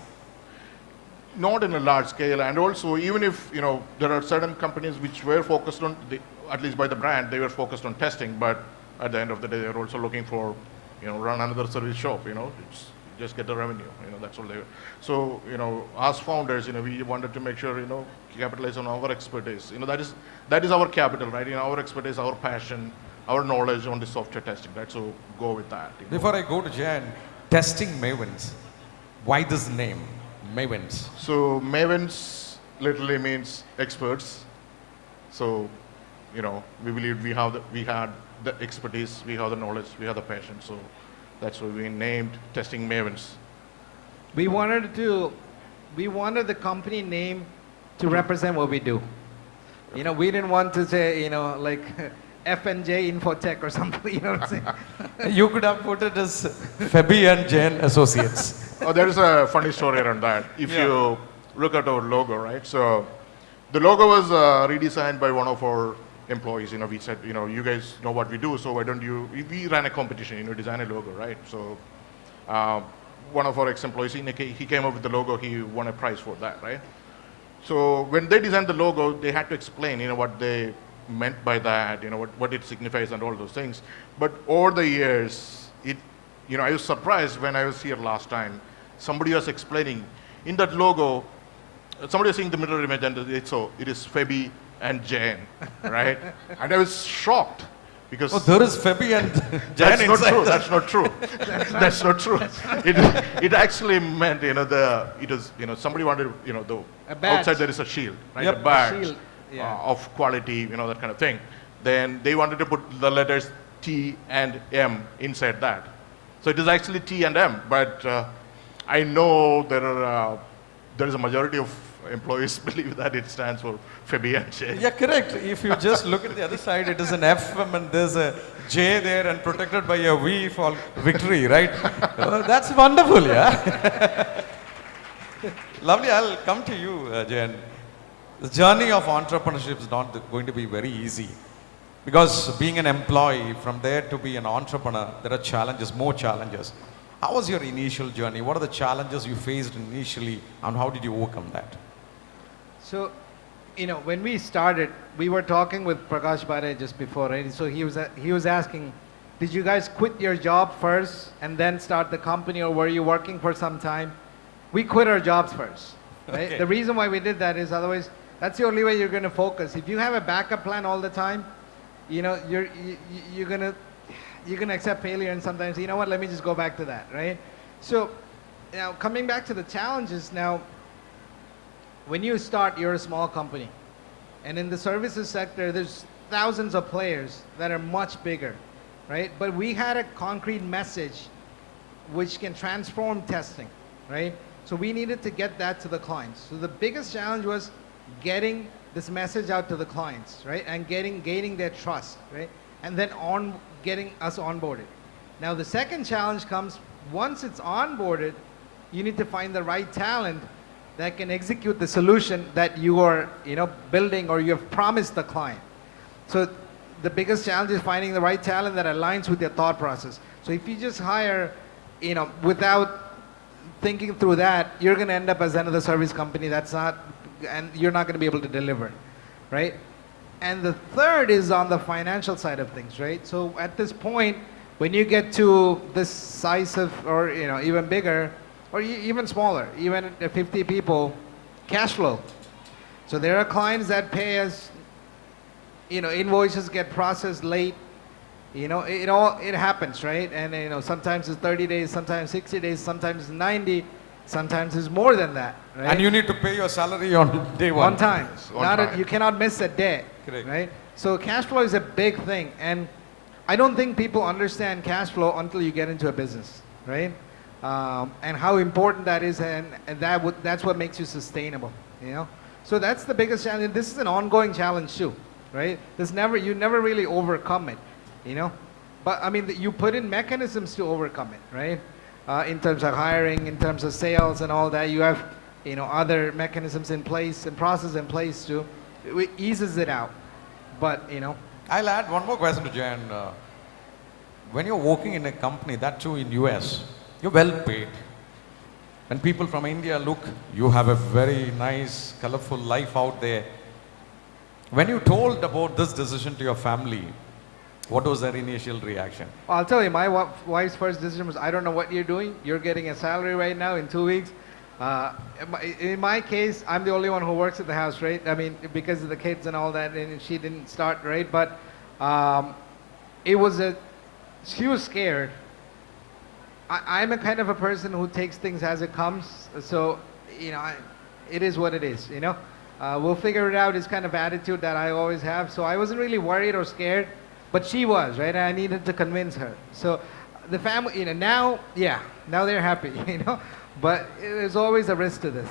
Not in a large scale, and also even if there are certain companies which were focused on, at least by the brand, they were focused on testing, but at the end of the day, they're also looking for, run another service shop, just get the revenue, that's all they were. So, as founders, we wanted to make sure, capitalize on our expertise. That is our capital, right? Our expertise, our passion, our knowledge on the software testing, right? So go with that. Before I go to Jan, Testing Mavens. Why this name, Mavens? So Mavens literally means experts. So, we believe we had the expertise, we have the knowledge, we have the passion. So that's why we named Testing Mavens. We wanted the company name to represent what we do. We didn't want to say, like F&J Infotech or something, you know what I'm saying? You could have put it as Febby and Jen Associates. Oh, there is a funny story around that. If you look at our logo, right? So the logo was redesigned by one of our employees. We said, you guys know what we do, so why don't you, we ran a competition, design a logo, right? So one of our ex-employees, he came up with the logo, he won a prize for that, right? So when they designed the logo, they had to explain, what they meant by that, what it signifies and all those things. But over the years, I was surprised when I was here last time. Somebody was explaining, in that logo, somebody was seeing the mirror image and it is Febby and Jan, right? And I was shocked because... Oh, there is Febby and Jan inside. That's not true. That's not true. It actually meant, somebody wanted, outside there is a shield, right? Yep. A badge. Shield. Yeah. Of quality, that kind of thing. Then they wanted to put the letters T and M inside that. So it is actually T and M, but I know there is a majority of employees believe that it stands for Febby and J. Yeah, correct. If you just look at the other side, it is an F and there's a J there and protected by a V for victory, right? That's wonderful, yeah. Lovely. I'll come to you, Jen. The journey of entrepreneurship is not going to be very easy because being an employee, from there to be an entrepreneur, there are challenges, more challenges. How was your initial journey? What are the challenges you faced initially and how did you overcome that? So, when we started, we were talking with Prakash Bare just before, right? So he was asking, did you guys quit your job first and then start the company, or were you working for some time? We quit our jobs first, right? Okay. The reason why we did that is otherwise, that's the only way you're going to focus. If you have a backup plan all the time, you're gonna accept failure, and sometimes, you know what, let me just go back to that, right? So now coming back to the challenges now, when you start, you're a small company, and in the services sector, there's thousands of players that are much bigger, right? But we had a concrete message which can transform testing, right? So we needed to get that to the clients. So the biggest challenge was getting this message out to the clients, right? And gaining their trust, right? And then getting us onboarded. Now the second challenge comes once it's onboarded, you need to find the right talent that can execute the solution that you are, building or you have promised the client. So the biggest challenge is finding the right talent that aligns with your thought process. So if you just hire, without thinking through that, you're going to end up as another service company and you're not going to be able to deliver, right? And the third is on the financial side of things, right? So at this point, when you get to this size of, or even bigger, or even smaller, even at 50 people, cash flow. So there are clients that pay us, invoices get processed late. It happens, right? And sometimes it's 30 days, sometimes 60 days, sometimes it's 90, sometimes it's more than that, right? And you need to pay your salary on day one. On time. Yes, on time. You cannot miss a day, Correct. right? So cash flow is a big thing, and I don't think people understand cash flow until you get into a business, right? And how important that is, and that's what makes you sustainable, So that's the biggest challenge. This is an ongoing challenge too, right? You never really overcome it, But I mean, you put in mechanisms to overcome it, right? In terms of hiring, in terms of sales and all that, you have, other mechanisms in place and process in place to, it eases it out. But, I'll add one more question to Jan. When you're working in a company, that too in US, you're well paid. When people from India look, you have a very nice, colorful life out there. When you told about this decision to your family, what was their initial reaction? I'll tell you, my wife's first decision was, I don't know what you're doing. You're getting a salary right now in 2 weeks. In my case, I'm the only one who works at the house, right? I mean, because of the kids and all that, and she didn't start, right? But she was scared. I'm a kind of a person who takes things as it comes. So, it is what it is, We'll figure it out is kind of attitude that I always have. So I wasn't really worried or scared, but she was, right? And I needed to convince her. So the family, now they're happy, But there's always a risk to this.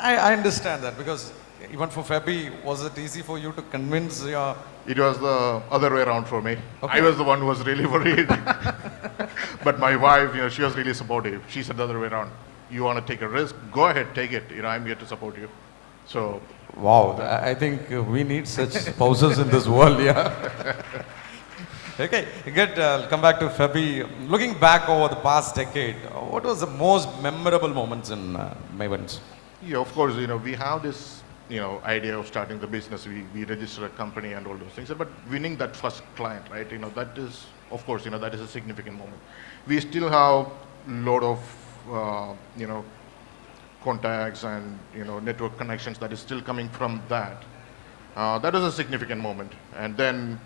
I understand that, because even for Fabi, was it easy for you to convince your... It was the other way around for me. Okay. I was the one who was really worried. But my wife, she was really supportive. She said the other way around. You want to take a risk? Go ahead, take it. I'm here to support you. So... Wow, I think we need such spouses in this world, yeah. Okay, good. I'll come back to Fabi. Looking back over the past decade, what was the most memorable moments in Mavens? Yeah, of course, we have this, idea of starting the business. We register a company and all those things. But winning that first client, right? That is, of course, that is a significant moment. We still have a lot of, contacts and, network connections that is still coming from that. That is a significant moment. And then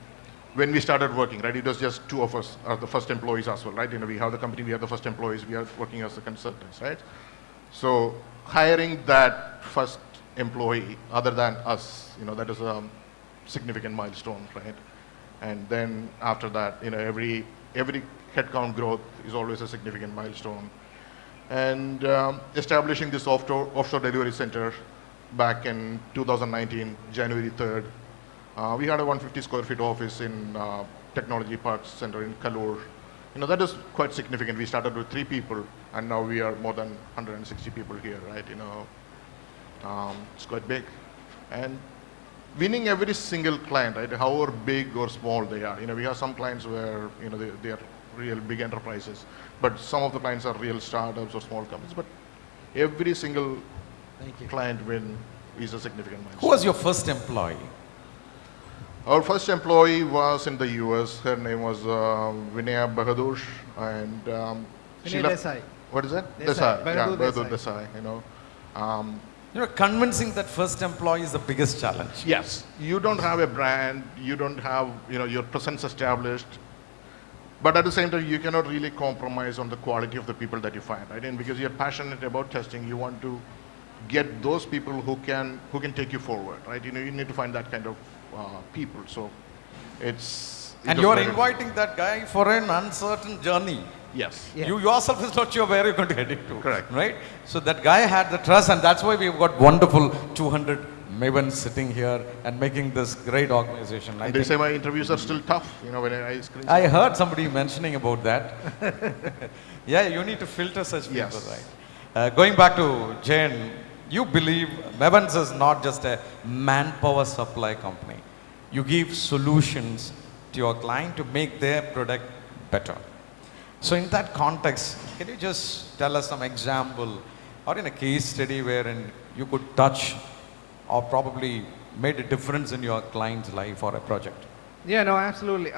when we started working, right, it was just two of us are the first employees as well, right? We have the company, we are the first employees, we are working as the consultants, right? So hiring that first employee other than us, that is a significant milestone, right? And then after that, every headcount growth is always a significant milestone. And establishing this offshore delivery center back in 2019, January 3rd. We had a 150 square feet office in Technology Park Center in Kalur. That is quite significant. We started with 3 people, and now we are more than 160 people here, right? It's quite big. And winning every single client, right, however big or small they are. We have some clients where, they are real big enterprises, but some of the clients are real startups or small companies. But every single client win is a significant milestone. Who was your first employee? Our first employee was in the US. Her name was Vinaya Bahadur, and she Vinay left. Desai. What is that? Desai. Yeah, Bahadur Bahadur Desai. Desai. Convincing that first employee is the biggest challenge. Yes, you don't have a brand, you don't have your presence established, but at the same time you cannot really compromise on the quality of the people that you find, right? And because you're passionate about testing, you want to get those people who can take you forward, right? You need to find that kind of people. So and you are inviting that guy for an uncertain journey. Yes. Yeah. You yourself is not sure where you're going to head it to. Correct. Right? So that guy had the trust, and that's why we've got wonderful 200 Mavens sitting here and making this great organization. They say my interviews are still tough, when I screen. I heard somebody mentioning about that. Yeah, you need to filter such people, Yes. right? Going back to Jain, you believe Mavens is not just a manpower supply company. You give solutions to your client to make their product better. So in that context, can you just tell us some example or in a case study wherein you could touch or probably made a difference in your client's life or a project? Yeah, no, absolutely.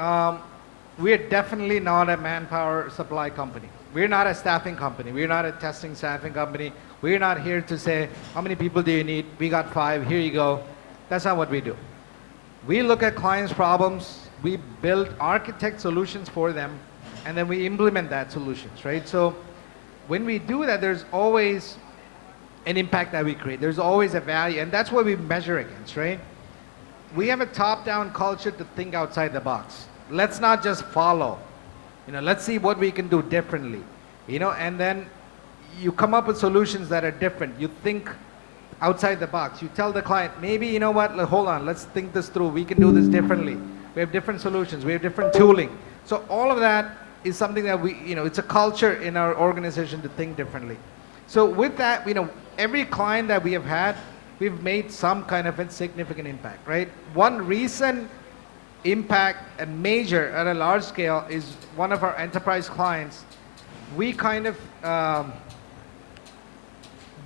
We're definitely not a manpower supply company. We're not a staffing company. We're not a testing staffing company. We're not here to say, how many people do you need? We got 5, here you go. That's not what we do. We look at clients' problems, we build architect solutions for them, and then we implement that solutions, right? So when we do that, there's always an impact that we create. There's always a value, and that's what we measure against, right? We have a top-down culture to think outside the box. Let's not just follow. Let's see what we can do differently. And then you come up with solutions that are different. You think outside the box. You tell the client, maybe, you know what, hold on, let's think this through. We can do this differently. We have different solutions. We have different tooling. So all of that is something that it's a culture in our organization to think differently. So with that, every client that we have had, we've made some kind of a significant impact, right? One recent impact, a major at a large scale, is one of our enterprise clients. We kind of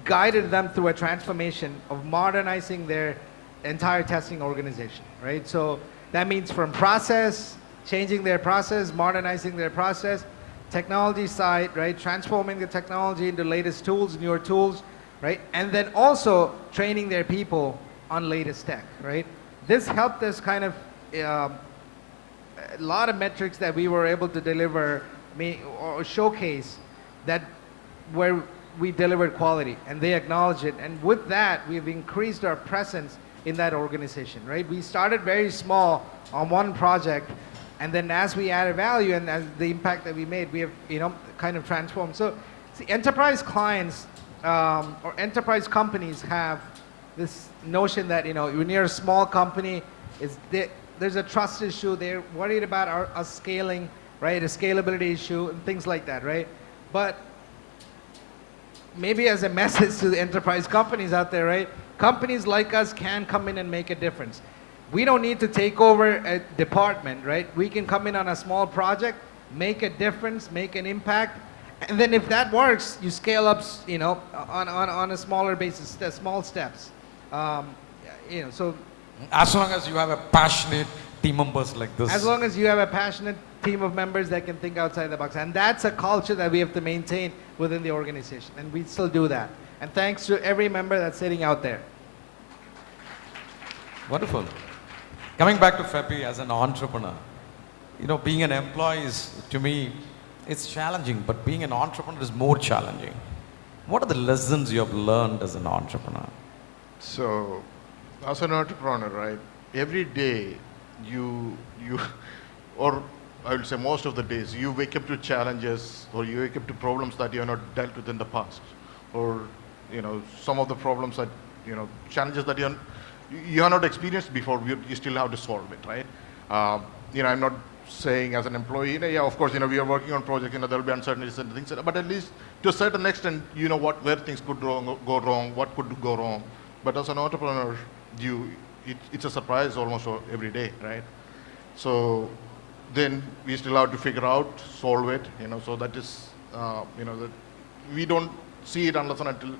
guided them through a transformation of modernizing their entire testing organization, right? So that means from process, changing their process, modernizing their process, technology side, right? Transforming the technology into latest tools, newer tools, right? And then also training their people on latest tech, right? This helped us kind of, a lot of metrics that we were able to deliver or showcase that where we delivered quality, and they acknowledged it. And with that, we've increased our presence in that organization, right? We started very small on one project, and then as we added value and as the impact that we made, we have kind of transformed. So see, enterprise clients or enterprise companies have this notion that when you're a small company, there's a trust issue. They're worried about us scaling, right? A scalability issue and things like that, right? But maybe as a message to the enterprise companies out there, right? Companies like us can come in and make a difference. We don't need to take over a department, right? We can come in on a small project, make a difference, make an impact, and then if that works, you scale up, on a smaller basis, small steps. So as long as you have a passionate team members like this. as long as you have a passionate team of members that can think outside the box, and that's a culture that we have to maintain within the organization, and we still do that. And thanks to every member that's sitting out there. Wonderful. Coming back to Fepi as an entrepreneur, being an employee is, to me, it's challenging, but being an entrepreneur is more challenging. What are the lessons you have learned as an entrepreneur? So, as an entrepreneur, right, every day or I would say most of the days, you wake up to challenges or you wake up to problems that you have not dealt with in the past, or some of the problems that challenges that you have not experienced before. You still have to solve it, right? I'm not saying as an employee, yeah, of course, we are working on project, there will be uncertainties and things, but at least to a certain extent, where things could go wrong, what could go wrong. But as an entrepreneur, it's a surprise almost every day, right? So then we still have to figure out, solve it, so that is, that we don't see it unless and until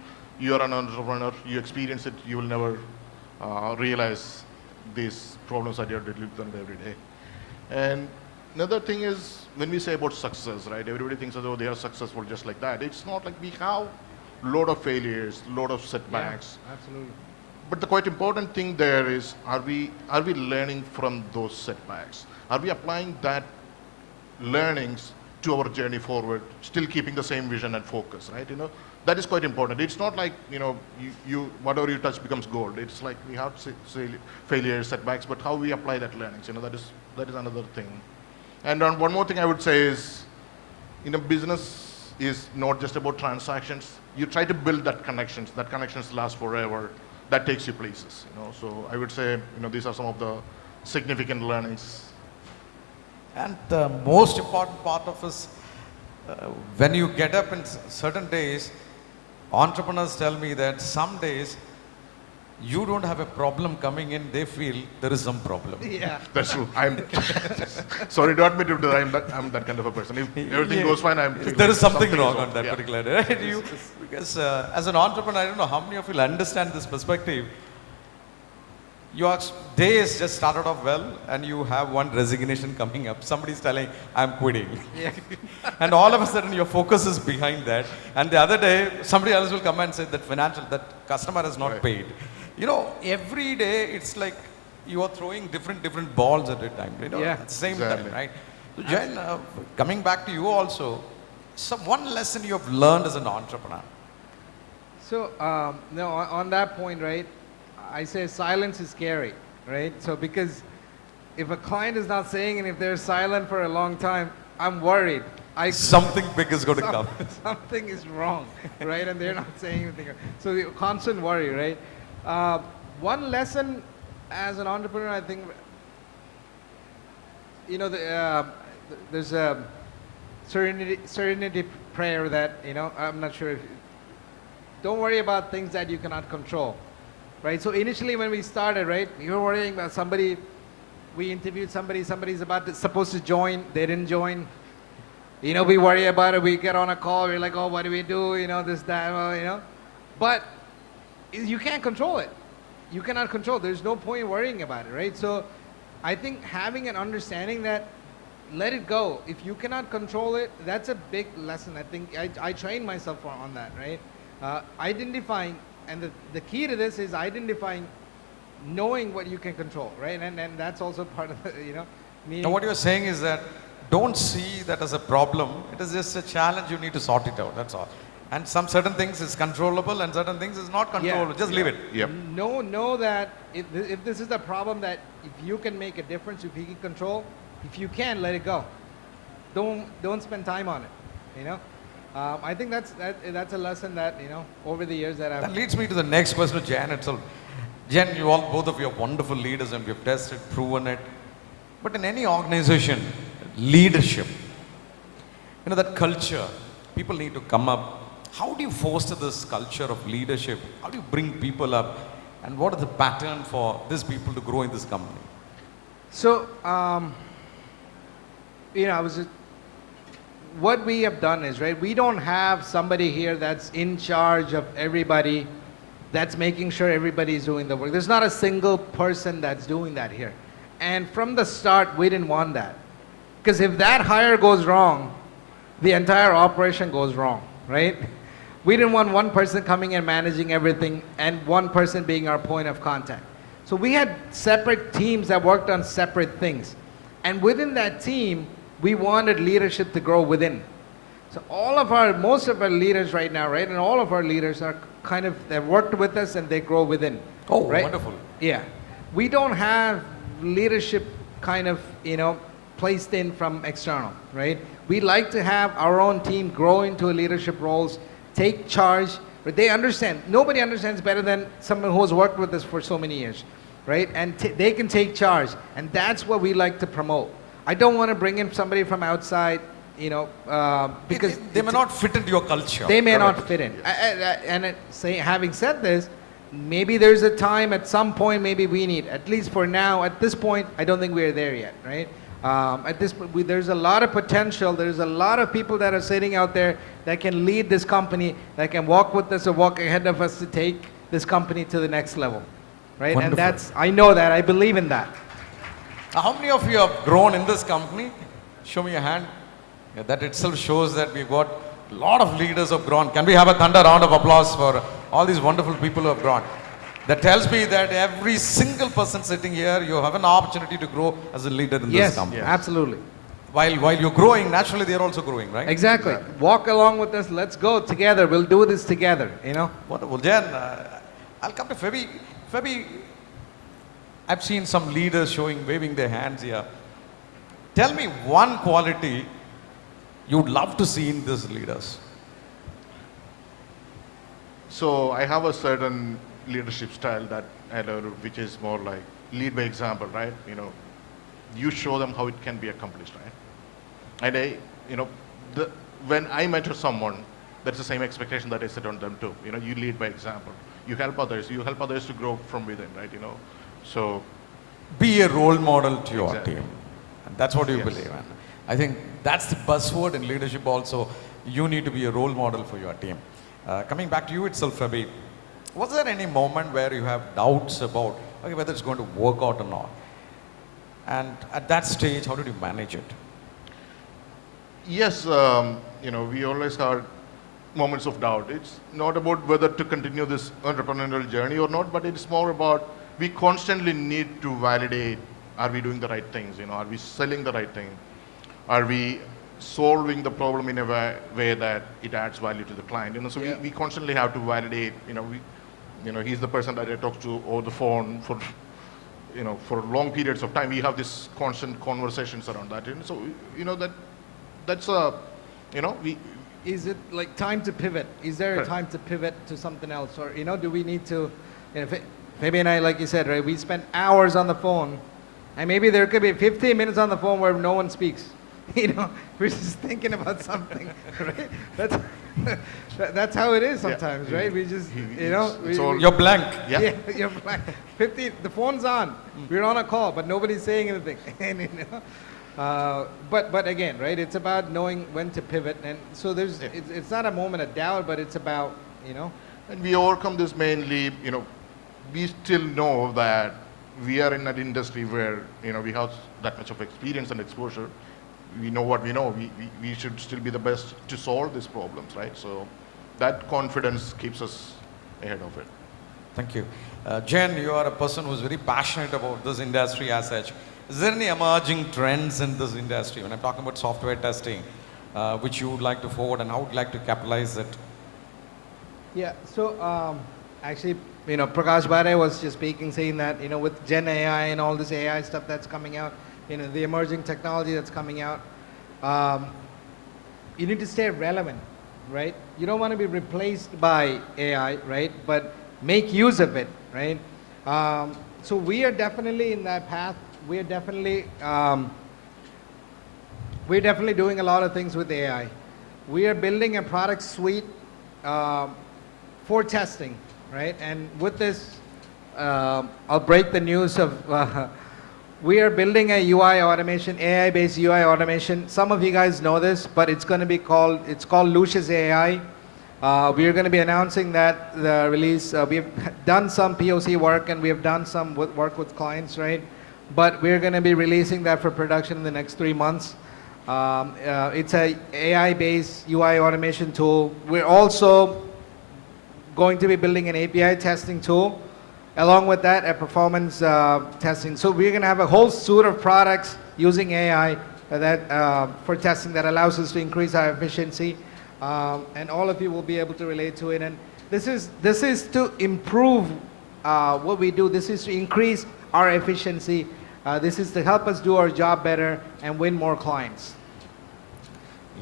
you are an entrepreneur, you experience it, you will never realize these problems that you're dealing with them every day. And another thing is, when we say about success, right? Everybody thinks as though they are successful just like that. It's not like we have lot of failures, lot of setbacks. Yeah, absolutely. But the quite important thing there is, are we learning from those setbacks? Are we applying that learnings to our journey forward, still keeping the same vision and focus, right? You know, that is quite important. It's not like, you know, you whatever you touch becomes gold. It's like we have failures, setbacks, but how we apply that learnings, you know, that is another thing. And one more thing I would say is, in a business is not just about transactions. You try to build that connections last forever. That takes you places, you know. So I would say, you know, these are some of the significant learnings. And the most important part of is, when you get up in certain days, entrepreneurs tell me that some days you don't have a problem coming in, they feel there is some problem. Yeah. That's true. I'm sorry to admit it, but I'm that kind of a person. If everything goes fine, there is something wrong on that yeah. particular day, right? Because as an entrepreneur, I don't know how many of you will understand this perspective. Your day is just started off well, and you have one resignation coming up. Somebody's telling, I'm quitting. Yeah. And all of a sudden, your focus is behind that. And the other day, somebody else will come and say that customer has not paid. You know, every day, it's like you are throwing different balls at a time, you know, at the same time, right? So, Jen, coming back to you also, one lesson you have learned as an entrepreneur. So, no, on that point, right, I say silence is scary, right? So, because if a client is not saying, and if they're silent for a long time, I'm worried. Something big is going to come. Something is wrong, right? And they're not saying anything. So, the constant worry, right? One lesson as an entrepreneur, I think, you know, there's a serenity prayer that, you know, I'm not sure if, don't worry about things that you cannot control, right? So initially when we started, right, you were worrying about somebody, we interviewed somebody's supposed to join, they didn't join. You know, we worry about it, we get on a call, we're like, oh, what do we do? You know, this, that, you know. But you can't control it. You cannot control. There's no point worrying about it, right? So I think having an understanding that let it go. If you cannot control it, that's a big lesson. I think I trained myself on that, right? Identifying, and the key to this is identifying, knowing what you can control, right? And that's also part of the, you know. Now what you're saying is that don't see that as a problem. It is just a challenge. You need to sort it out. That's all. And some certain things is controllable and certain things is not controllable. Just leave it. Yep. Know that if this is a problem that if you can make a difference, if you can control, if you can, let it go. Don't spend time on it. You know. I think that's a lesson that, you know, over the years that I've. That leads me to the next question to Jan itself. Jan, both of you are wonderful leaders and you've tested, proven it. But in any organization, leadership, you know, that culture, people need to come up. How do you foster this culture of leadership? How do you bring people up? And what is the pattern for these people to grow in this company? So, you know, what we have done is, right, we don't have somebody here that's in charge of everybody, that's making sure everybody's doing the work. There's not a single person that's doing that here. And from the start, we didn't want that. Because if that hire goes wrong, the entire operation goes wrong, right? We didn't want one person coming and managing everything and one person being our point of contact. So we had separate teams that worked on separate things. And within that team, we wanted leadership to grow within. So most of our leaders right now, right, and all of our leaders are they've worked with us and they grow within. Oh, right? wonderful. Yeah. We don't have leadership you know, placed in from external, right? We like to have our own team grow into leadership roles, take charge, but they understand. Nobody understands better than someone who has worked with us for so many years, right? And they can take charge, and that's what we like to promote. I don't want to bring in somebody from outside, you know, because they may not fit into your culture. They may not fit in. Having said this, maybe there's a time at some point maybe we need, at least for now, at this point, I don't think we're there yet, right? At this, there's a lot of potential. There's a lot of people that are sitting out there that can lead this company, that can walk with us or walk ahead of us to take this company to the next level, right? Wonderful. And I know that. I believe in that. How many of you have grown in this company? Show me a hand. Yeah, that itself shows that we've got a lot of leaders who have grown. Can we have a thunder round of applause for all these wonderful people who have grown? That tells me that every single person sitting here, you have an opportunity to grow as a leader in this company. Yes, absolutely. While you're growing, naturally they're also growing, right? Exactly. Walk along with us. Let's go together. We'll do this together, you know? Wonderful. Jen, I'll come to Fabi. Fabi, I've seen some leaders waving their hands here. Tell me one quality you'd love to see in these leaders. So I have a certain leadership style that I learned, which is more like lead by example, right? You know, you show them how it can be accomplished, right? And when I mentor someone, that's the same expectation that I set on them too. You know, you lead by example. You help others to grow from within, right? You know, so be a role model to your Exactly. team. And that's what you Yes. believe in. I think that's the buzzword in leadership also. You need to be a role model for your team. Coming back to you itself, Fabi, was there any moment where you have doubts about whether it's going to work out or not? And at that stage, how did you manage it? yes, we always had moments of doubt. It's not about whether to continue this entrepreneurial journey or not, but it's more about we constantly need to validate, are we doing the right things? You know, are we selling the right thing? Are we solving the problem in a way that it adds value to the client? You know, so we constantly have to validate. He's the person that I talk to over the phone for long periods of time. We have this constant conversations around that. And so that's Is it like time to pivot? Is there a time to pivot to something else? Or, do we need to, Fabi and I, like you said, right, we spend hours on the phone, and maybe there could be 15 minutes on the phone where no one speaks. We're just thinking about something, right? That's how it is sometimes, right? We just, You're blank. Yeah, you're blank. 50, the phone's on. We're on a call, but nobody's saying anything. And, but again, right? It's about knowing when to pivot, and so it's not a moment of doubt, but it's about, And we overcome this mainly, we still know that we are in an industry where, we have that much of experience and exposure. We know what we know. We should still be the best to solve these problems, right? So that confidence keeps us ahead of it. Thank you. Jen, you are a person who's very passionate about this industry as such. Is there any emerging trends in this industry? When I'm talking about software testing, which you would like to forward and how would you like to capitalize it? Yeah, so actually, Prakash Bhare was just speaking, saying that, with Gen AI and all this AI stuff that's coming out, the emerging technology that's coming out, you need to stay relevant, right? You don't want to be replaced by AI, right? But make use of it, right? So we are definitely in that path. We're definitely doing a lot of things with AI. We are building a product suite for testing, right? And with this, I'll break the news of, we are building a UI automation, AI-based UI automation. Some of you guys know this, but it's called Lucius AI. We are going to be announcing that the release. We've done some POC work and we have done some work with clients, right? But we're going to be releasing that for production in the next 3 months. It's a AI-based UI automation tool. We're also going to be building an API testing tool. Along with that, a performance testing. So we're going to have a whole suite of products using AI for testing that allows us to increase our efficiency. And all of you will be able to relate to it. And this is to improve what we do. This is to increase our efficiency. This is to help us do our job better and win more clients.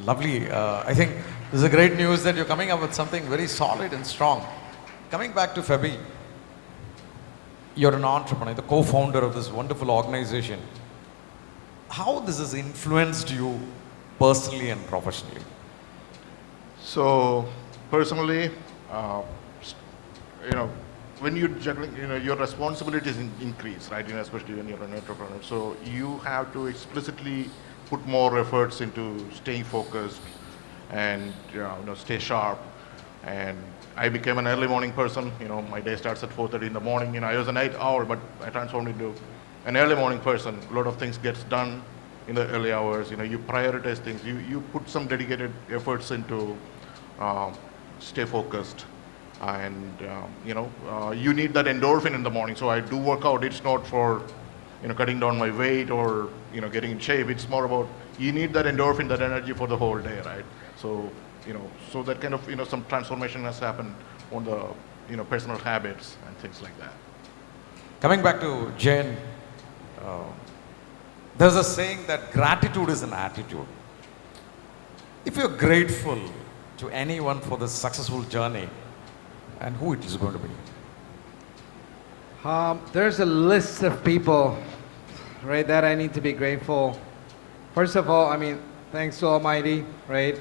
Lovely. I think this is a great news that you're coming up with something very solid and strong. Coming back to Fabi, you're an entrepreneur, the co-founder of this wonderful organization. How this has influenced you personally and professionally? So personally, when you're juggling, your responsibilities increase, right? Especially when you're an entrepreneur. So you have to explicitly put more efforts into staying focused and stay sharp. And I became an early morning person. My day starts at 4:30 in the morning. I was a night owl, but I transformed into an early morning person. A lot of things gets done in the early hours. You prioritize things. You put some dedicated efforts into stay focused. And you need that endorphin in the morning. So I do work out. It's not for cutting down my weight or getting in shape. It's more about you need that endorphin, that energy for the whole day, right? So so that kind of some transformation has happened on the personal habits and things like that. Coming back to Jain, there's a saying that gratitude is an attitude. If you're grateful to anyone for this successful journey, and who it is going to be? There's a list of people, right, that I need to be grateful. First of all, thanks to Almighty, right,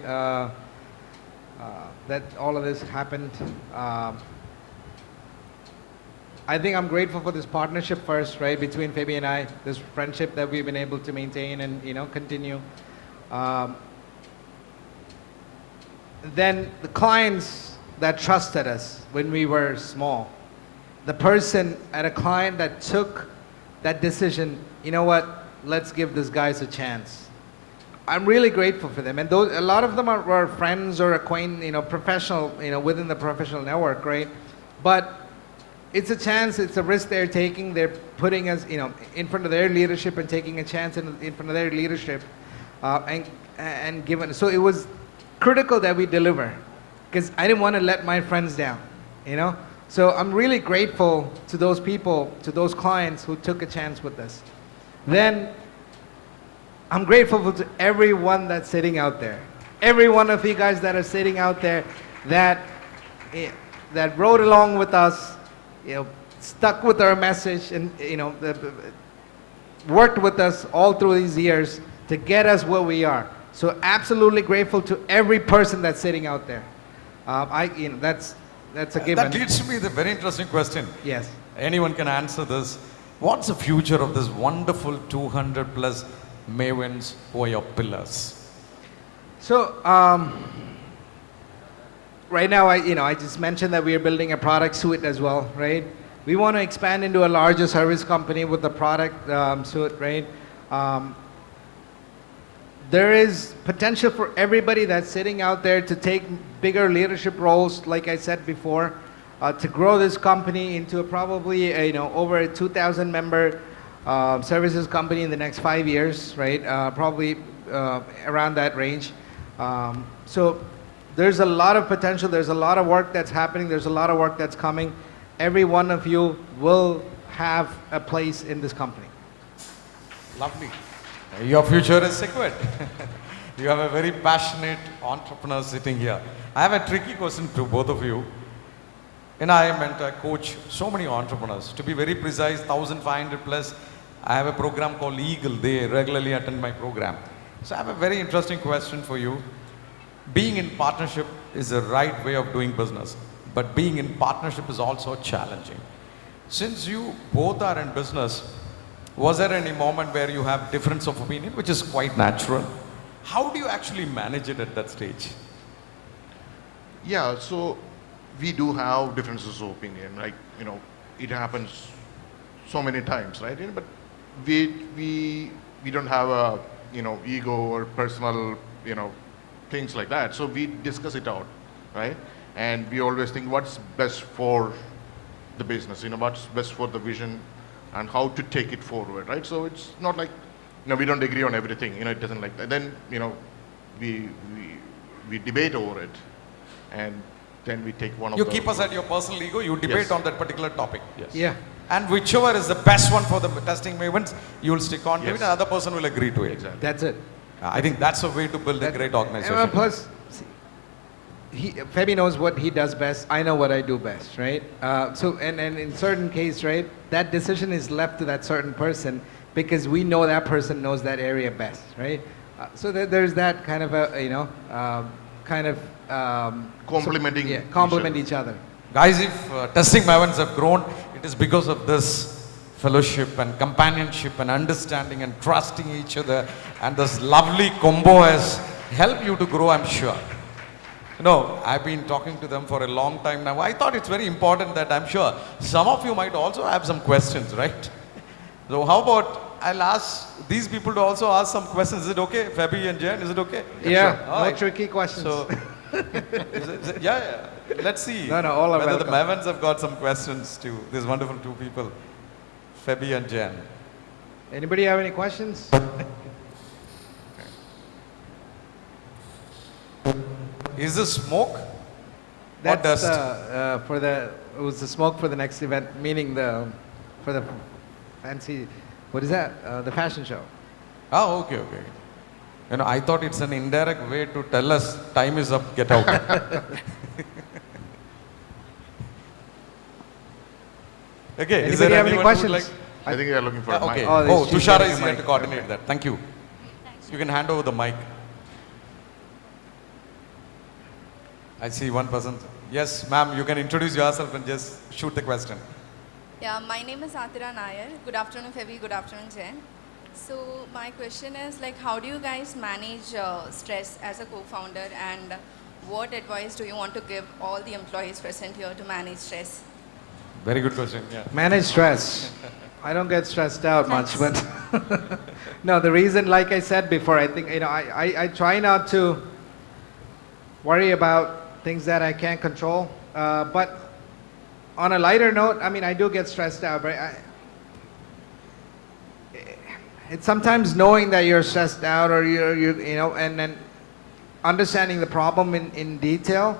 that all of this happened. I think I'm grateful for this partnership first, right, between Fabi and I, this friendship that we've been able to maintain and, continue. Then the clients that trusted us when we were small. The person at a client that took that decision, let's give this guys a chance. I'm really grateful for them. And a lot of them are friends or acquaintances, professional, within the professional network, right? But it's a chance, it's a risk they're taking. They're putting us, in front of their leadership and taking a chance in front of their leadership and giving. So it was critical that we deliver because I didn't want to let my friends down, So I'm really grateful to those people, to those clients who took a chance with us. Then I'm grateful to everyone that's sitting out there. Every one of you guys that are sitting out there that rode along with us, stuck with our message and, worked with us all through these years to get us where we are. So absolutely grateful to every person that's sitting out there. That's a given. That leads to me the very interesting question. Yes. Anyone can answer this. What's the future of this wonderful 200 plus Mavens who are your pillars? So, right now, I just mentioned that we are building a product suite as well, right? We want to expand into a larger service company with the product suite, right? There is potential for everybody that's sitting out there to take bigger leadership roles, like I said before, to grow this company into probably over a 2,000 member services company in the next 5 years, right? Probably around that range. So there's a lot of potential. There's a lot of work that's happening. There's a lot of work that's coming. Every one of you will have a place in this company. Lovely. Your future is secured. You have a very passionate entrepreneur sitting here. I have a tricky question to both of you. I coach so many entrepreneurs. To be very precise, 1,500 plus. I have a program called Eagle. They regularly attend my program. So I have a very interesting question for you. Being in partnership is the right way of doing business, but being in partnership is also challenging. Since you both are in business, was there any moment where you have difference of opinion, which is quite natural? How do you actually manage it at that stage? Yeah, so we do have differences of opinion. Like, it happens so many times, right? But we don't have a, ego or personal, things like that. So we discuss it out, right? And we always think what's best for the business, what's best for the vision and how to take it forward, right? So it's not like, we don't agree on everything, it doesn't like that. Then, we debate over it and then we take one of You the... keep aside your personal ego, you debate Yes. on that particular topic. Yes. Yeah. And whichever is the best one for the testing Mavens, you will stick on to it, Yes. and other person will agree to it. Exactly. That's it. I think that's a way to build a great organization. Plus, Fabi knows what he does best. I know what I do best, right? So, and in certain case, right, that decision is left to that certain person because we know that person knows that area best, right? So there's that kind of a, Complementing complement each other. Guys, if Testing Mavens have grown, it is because of this fellowship and companionship and understanding and trusting each other, and this lovely combo has helped you to grow, I'm sure. You know, I've been talking to them for a long time now. I thought it's very important that I'm sure some of you might also have some questions, right? So how about I'll ask these people to also ask some questions. Is it okay, Fabi and Jen? Is it okay? Yeah, Sure. All no right. tricky questions. So, yeah. Let's see No, all are whether welcome. the Mavens have got some questions to these wonderful two people, Fabi and Jen. Anybody have any questions? Is this smoke That's or dust? it was the smoke for the next event, meaning for the fancy, what is that? The fashion show. Oh, okay. You know, I thought it's an indirect way to tell us time is up, get out. Okay, is there Anybody have any anyone who would questions? like? I think they are looking for a Okay. mic. Oh, she's Tushara getting is a here mic. to coordinate that. Thank you. You can hand over the mic. I see one person. Yes, ma'am, you can introduce yourself and just shoot the question. Yeah, my name is Atira Nair. Good afternoon, Fevi. Good afternoon, Jen. So my question is like, how do you guys manage stress as a co-founder, and what advice do you want to give all the employees present here to manage stress? Very good question. Yeah. Manage stress. I don't get stressed out much, but no, the reason, like I said before, I think, I try not to worry about things that I can't control. But on a lighter note, I mean, I do get stressed out, but it's sometimes knowing that you're stressed out, or and then understanding the problem in detail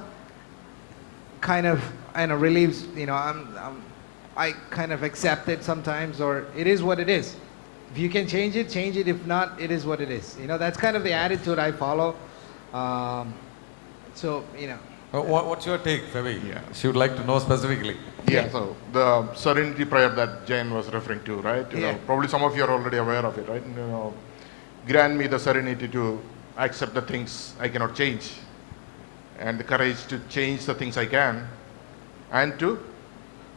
kind of relieves, I kind of accept it sometimes, or it is what it is. If you can change it, change it. If not, it is what it is. That's kind of the attitude I follow. What's your take, Fabi? Yeah. She would like to know specifically. Yeah, so the serenity prayer that Jane was referring to, right? Probably some of you are already aware of it, right? Grant me the serenity to accept the things I cannot change, and the courage to change the things I can, and to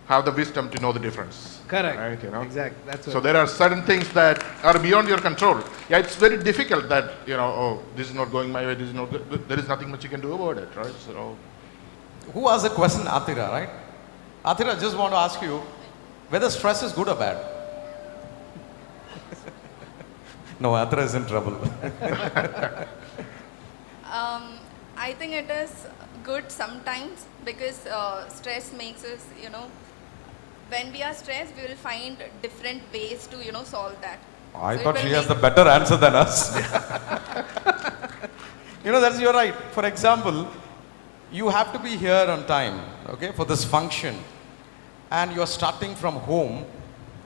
have the wisdom to know the difference. Correct. Right, Exactly. That's So there are certain things that are beyond your control. Yeah, it's very difficult that, oh, this is not going my way, this is not good. There is nothing much you can do about it, right? So, Who asked the question? Atira, right? Atira, just want to ask you whether stress is good or bad. No, Atira is in trouble. I think it is good sometimes, because stress makes us, when we are stressed, we will find different ways to, solve that. I So thought it she will has the make- better answer than us. You're right. For example, you have to be here on time, okay, for this function, and you're starting from home,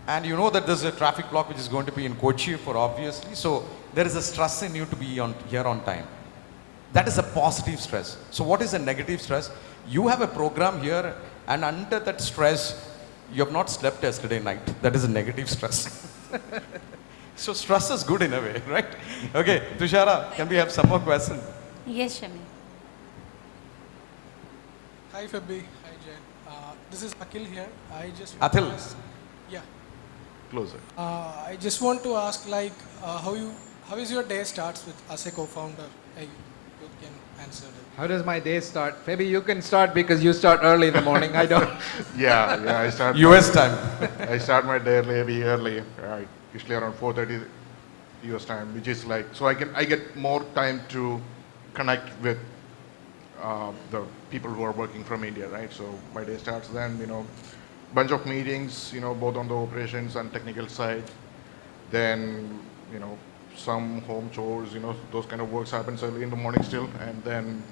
and you know that there's a traffic block which is going to be in Kochi for obviously, so there is a stress in you to be here on time. That is a positive stress. So what is a negative stress? You have a program here, and under that stress, you have not slept yesterday night. That is a negative stress. So stress is good in a way, right? Okay, Tushara, can we have some more questions? Yes, Shami. Hi Fabi, hi Jen. This is Akhil here. I just Akhil. want to ask, yeah. closer. I just want to ask, how is your day starts with as a co-founder? You can answer it. How does my day start? Maybe you can start because you start early in the morning. I don't. Yeah, I start. US time. I start my day maybe early, right? Usually around 4:30 US time, which is like, so I get more time to connect with the people who are working from India, right? So my day starts then, bunch of meetings, both on the operations and technical side. Then, some home chores, those kind of works happens early in the morning still, and then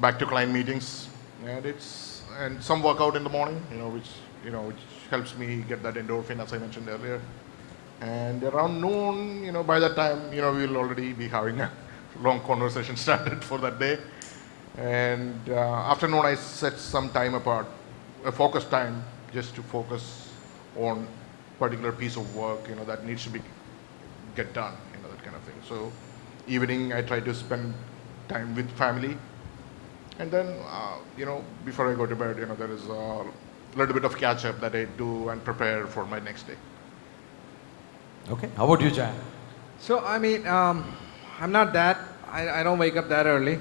back to client meetings, and some workout in the morning, which helps me get that endorphin, as I mentioned earlier. And around noon, by that time, we'll already be having a long conversation started for that day. And afternoon, I set some time apart, a focus time, just to focus on particular piece of work, that needs to get done, that kind of thing. So evening, I try to spend time with family, And then, before I go to bed, there is a little bit of catch up that I do and prepare for my next day. Okay. How about you, Jan? So, I mean, I'm not that, I don't wake up that early.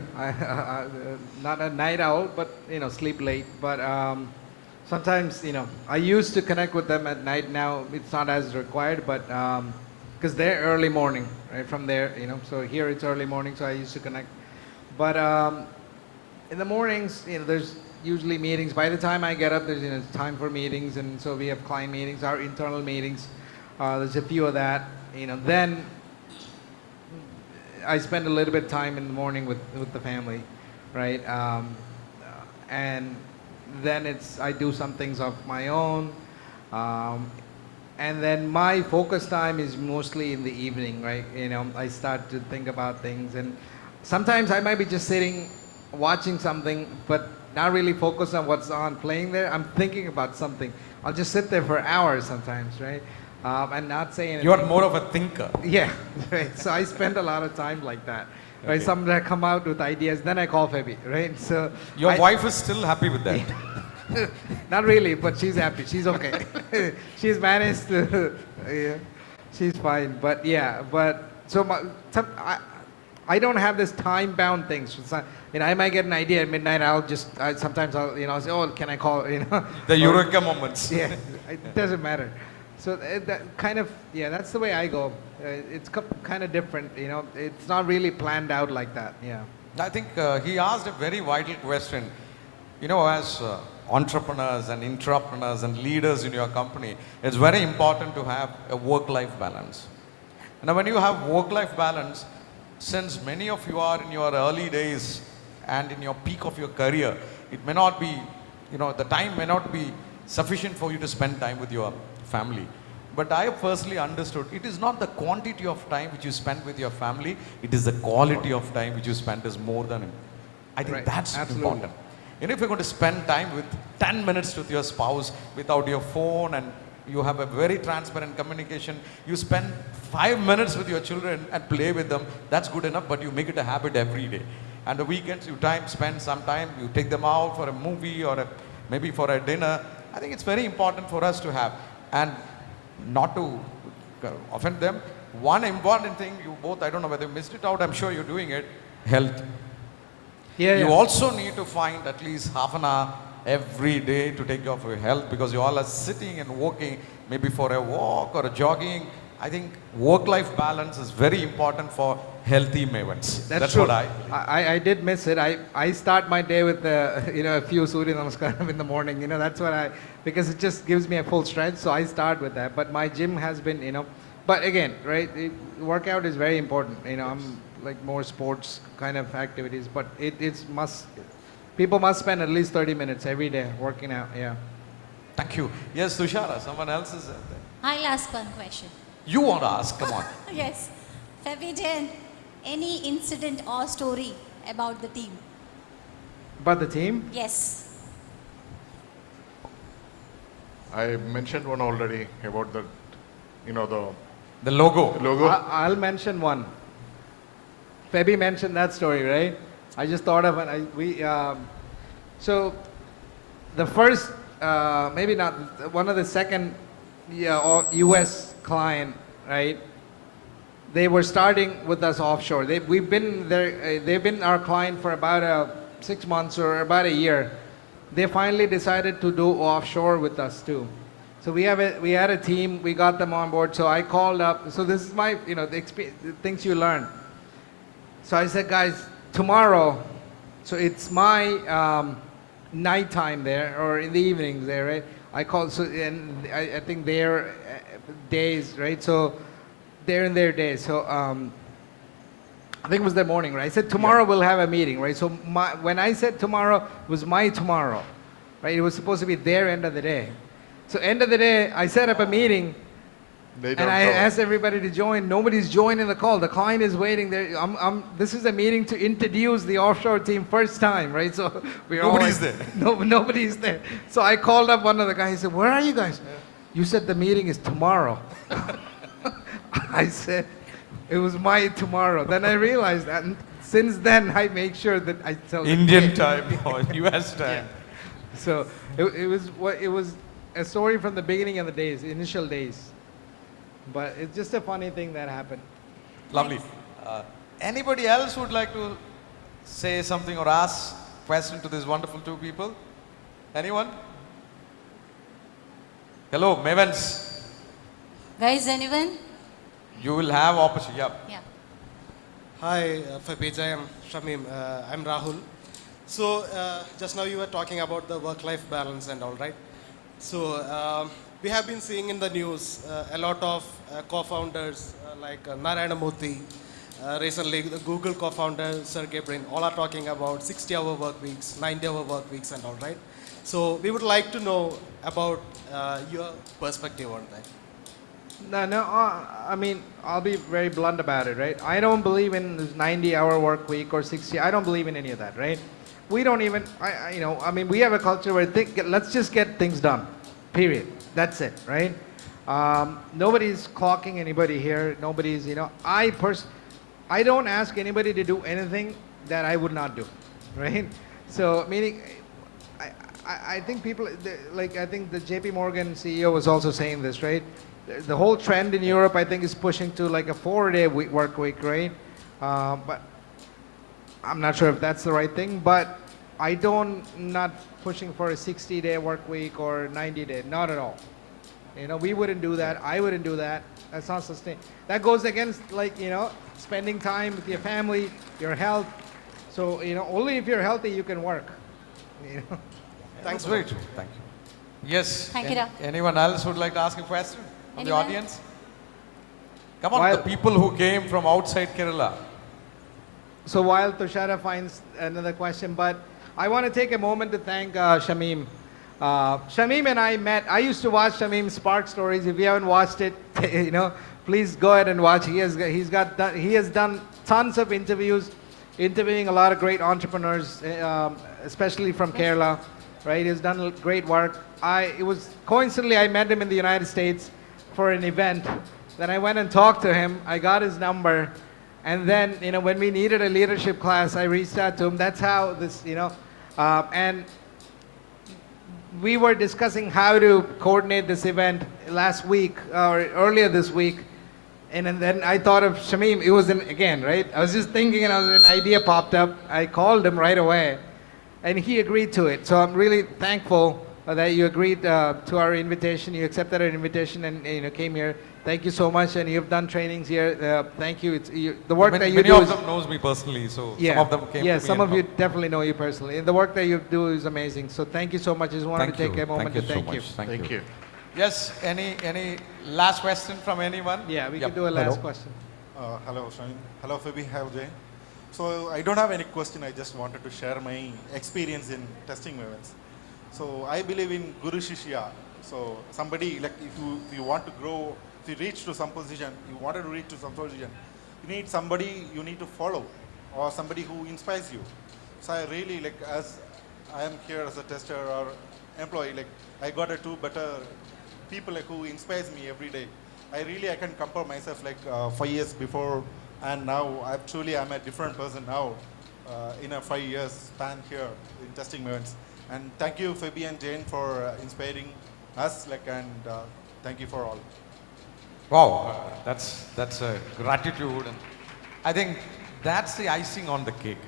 Not a night owl, but, sleep late. But sometimes, I used to connect with them at night. Now it's not as required, but because they're early morning, right? From there, so here it's early morning, so I used to connect. But in the mornings, there's usually meetings. By the time I get up, there's time for meetings, and so we have client meetings, our internal meetings. There's a few of that. Then I spend a little bit of time in the morning with the family, right? And then I do some things of my own. And then my focus time is mostly in the evening, right? I start to think about things, and sometimes I might be just sitting, watching something, but not really focused on what's on playing there. I'm thinking about something. I'll just sit there for hours sometimes, right? And not say anything. You are more of a thinker. Yeah, right. So I spend a lot of time like that. Right? Okay. Sometimes I come out with ideas, then I call Feby, right? So Your wife is still happy with that. not really, but she's happy. She's okay. She's managed to, yeah, she's fine. But yeah, so I don't have this time-bound things. I might get an idea at midnight. Sometimes I'll say, oh, can I call? The Eureka moments. Yeah, it doesn't matter. So that kind of, that's the way I go. It's kind of different. It's not really planned out like that. Yeah. I think he asked a very vital question. As entrepreneurs and intrapreneurs and leaders in your company, it's very important to have a work-life balance. Now, when you have work-life balance, since many of you are in your early days and in your peak of your career, it may not be, the time may not be sufficient for you to spend time with your family. But I have personally understood it is not the quantity of time which you spend with your family, it is the quality of time which you spend is more than it. I think Right. that's Absolutely. important. If you're going to spend time with 10 minutes with your spouse without your phone, and you have a very transparent communication, you spend 5 minutes with your children and play with them, that's good enough, but you make it a habit every day. And the weekends you spend some time, you take them out for a movie or maybe for a dinner. I think it's very important for us to have. And not to offend them, one important thing you both, I don't know whether you missed it out, I'm sure you're doing it, health. You also need to find at least half an hour every day to take care of your health, because you all are sitting and walking, maybe for a walk or a jogging. I think work-life balance is very important for healthy Mavens. That's true. what I did miss it. I start my day with a few Surya Namaskaram in the morning. That's what because it just gives me a full stretch. So I start with that. But my gym has been, but again, right? Workout is very important. I'm like more sports kind of activities, but people must spend at least 30 minutes every day working out. Yeah. Thank you. Yes, Tushara, someone else is there. I'll ask one question. You want to ask? Come on. Yes. Feby Jain, any incident or story about the team? About the team? Yes. I mentioned one already about the the logo. I'll mention one. Feby mentioned that story, right? I just thought of it. So the first, maybe not, one of the second US client, right? They were starting with us offshore. We've been there, they've been our client for about 6 months or about a year. They finally decided to do offshore with us too. So we had a team, we got them on board. So I called up, so this is my, the things you learn. So I said, guys, tomorrow, so it's my nighttime there, or in the evenings there, right? I called, and I think their days, right? So they're in their days. So I think it was their morning, right? I said, tomorrow we'll have a meeting, right? So when I said tomorrow, it was my tomorrow, right? It was supposed to be their end of the day. So end of the day, I set up a meeting, and I asked everybody to join. Nobody's joining the call. The client is waiting there. This is a meeting to introduce the offshore team first time, right? So Nobody's there. Nobody's there. So I called up one of the guys. He said, where are you guys? You said the meeting is tomorrow. I said, it was my tomorrow. Then I realized that. And since then, I make sure that I tell them Indian date. time or US time. So it was a story from the beginning of the days, initial days. But it's just a funny thing that happened. Lovely. Anybody else would like to say something or ask question to these wonderful two people? Anyone? Hello, Mavens. Guys, anyone? You will have opportunity. Yeah. Yeah. Hi, Fabija, I'm Shamim. I'm Rahul. So, just now you were talking about the work-life balance and all, right? So, we have been seeing in the news a lot of co-founders like Narayana Murthy, recently the Google co-founder Sergey Brin, all are talking about 60-hour work weeks, 90-hour work weeks and all, right? So, we would like to know about your perspective on that. I mean, I'll be very blunt about it, right? I don't believe in this 90-hour work week or 60. I don't believe in any of that, right? We don't even, we have a culture where let's just get things done, period. That's it, right? Nobody's clocking anybody here. Nobody's, I don't ask anybody to do anything that I would not do, right? So, meaning, I think people, I think the JP Morgan CEO was also saying this, right? The whole trend in Europe, I think, is pushing to like a 4-day work week, right? But I'm not sure if that's the right thing, but not pushing for a 60-day work week or 90-day, not at all. We wouldn't do that. I wouldn't do that. That's not sustainable. That goes against spending time with your family, your health. So, only if you're healthy, you can work. Thanks very true. Thank you. Yes. Thank you, Ra. Anyone else would like to ask a question from the Anyone? audience? Come on, the people who came from outside Kerala. So while Tushara finds another question, but I want to take a moment to thank Shamim. Shamim and I met. I used to watch Shamim's Spark Stories. If you haven't watched it, please go ahead and watch. He has done tons of interviews, interviewing a lot of great entrepreneurs, especially from Kerala. Right, he's done great work. Coincidentally, I met him in the United States for an event. Then I went and talked to him. I got his number. And then, when we needed a leadership class, I reached out to him. That's how this, and we were discussing how to coordinate this event last week or earlier this week. And then I thought of Shamim. It was again, right? I was just thinking and an idea popped up. I called him right away. And he agreed to it. So I'm really thankful that you agreed to our invitation. You accepted our invitation and came here. Thank you so much. And you've done trainings here. Thank you. The work that you do. Many of them knows me personally, so some of them came to me. Yeah, some of you definitely know you personally. And the work that you do is amazing. So thank you so much. I just wanted to take a moment to thank you. Thank you. Yes. Any last question from anyone? Yeah, we can do a last question. Hello, Shane. Hello, Phoebe. How are you? So I don't have any question. I just wanted to share my experience in testing Mavens. So I believe in Guru Shishya. So somebody if you want to grow, if you reach to some position, you wanted to reach to some position, you need somebody you need to follow, or somebody who inspires you. So I really as I am here as a tester or employee, I got two better people who inspires me every day. I can compare myself 5 years before. And now I'm a different person now in a 5 years span here in Testing Mavens. And thank you, Phoebe and Jane, for inspiring us. And thank you for all. Wow, that's a gratitude. And I think that's the icing on the cake.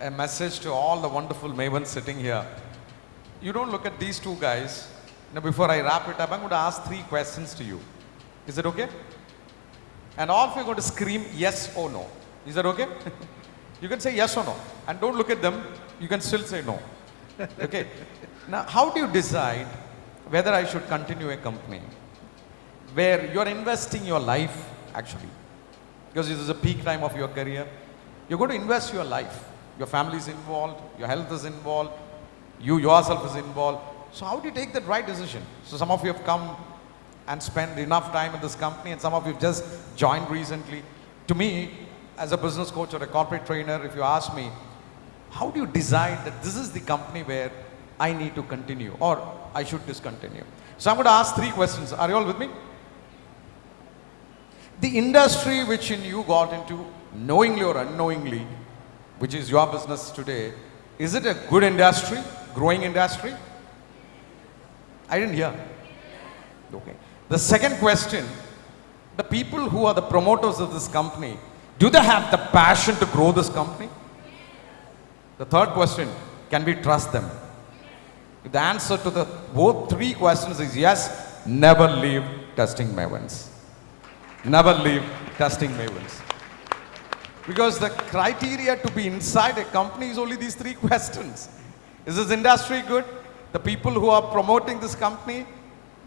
A message to all the wonderful Mavens sitting here. You don't look at these two guys. Before I wrap it up, I'm going to ask 3 questions to you. Is it okay? And all of you are going to scream yes or no. Is that okay? You can say yes or no. And don't look at them. You can still say no. Okay. Now, how do you decide whether I should continue a company where you're investing your life, actually? Because this is a peak time of your career. You're going to invest your life. Your family is involved. Your health is involved. You yourself is involved. So how do you take that right decision? So some of you have come and spend enough time in this company, and some of you just joined recently. To me, as a business coach or a corporate trainer, if you ask me, how do you decide that this is the company where I need to continue or I should discontinue? So I'm going to ask 3 questions. Are you all with me? The industry which you got into, knowingly or unknowingly, which is your business today, is it a good industry, growing industry? I didn't hear. Okay. The second question, the people who are the promoters of this company, do they have the passion to grow this company? The third question, can we trust them? If the answer to the both three questions is yes, never leave Testing Mavens. Never leave Testing Mavens. Because the criteria to be inside a company is only these three questions. Is this industry good? The people who are promoting this company,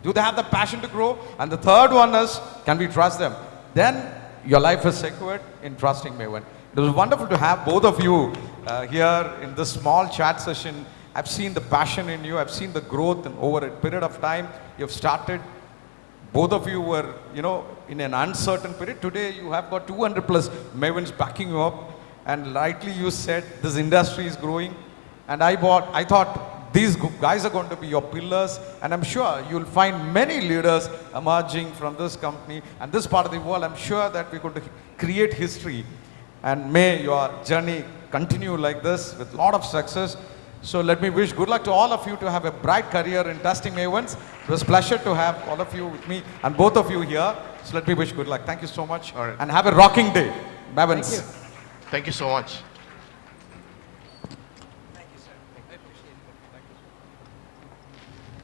do they have the passion to grow? And the third one is, can we trust them? Then your life is secured in Trusting Maven. It was wonderful to have both of you here in this small chat session. I've seen the passion in you. I've seen the growth, and over a period of time, you've started. Both of you were, in an uncertain period. Today, you have got 200 plus Mavens backing you up. And rightly you said, this industry is growing. And I thought these guys are going to be your pillars. And I'm sure you'll find many leaders emerging from this company and this part of the world. I'm sure that we're going to create history. And may your journey continue like this with a lot of success. So let me wish good luck to all of you to have a bright career in Testing Mavens. It was a pleasure to have all of you with me and both of you here. So let me wish good luck. Thank you so much. All right. And have a rocking day, Mavens. Thank you. Thank you so much.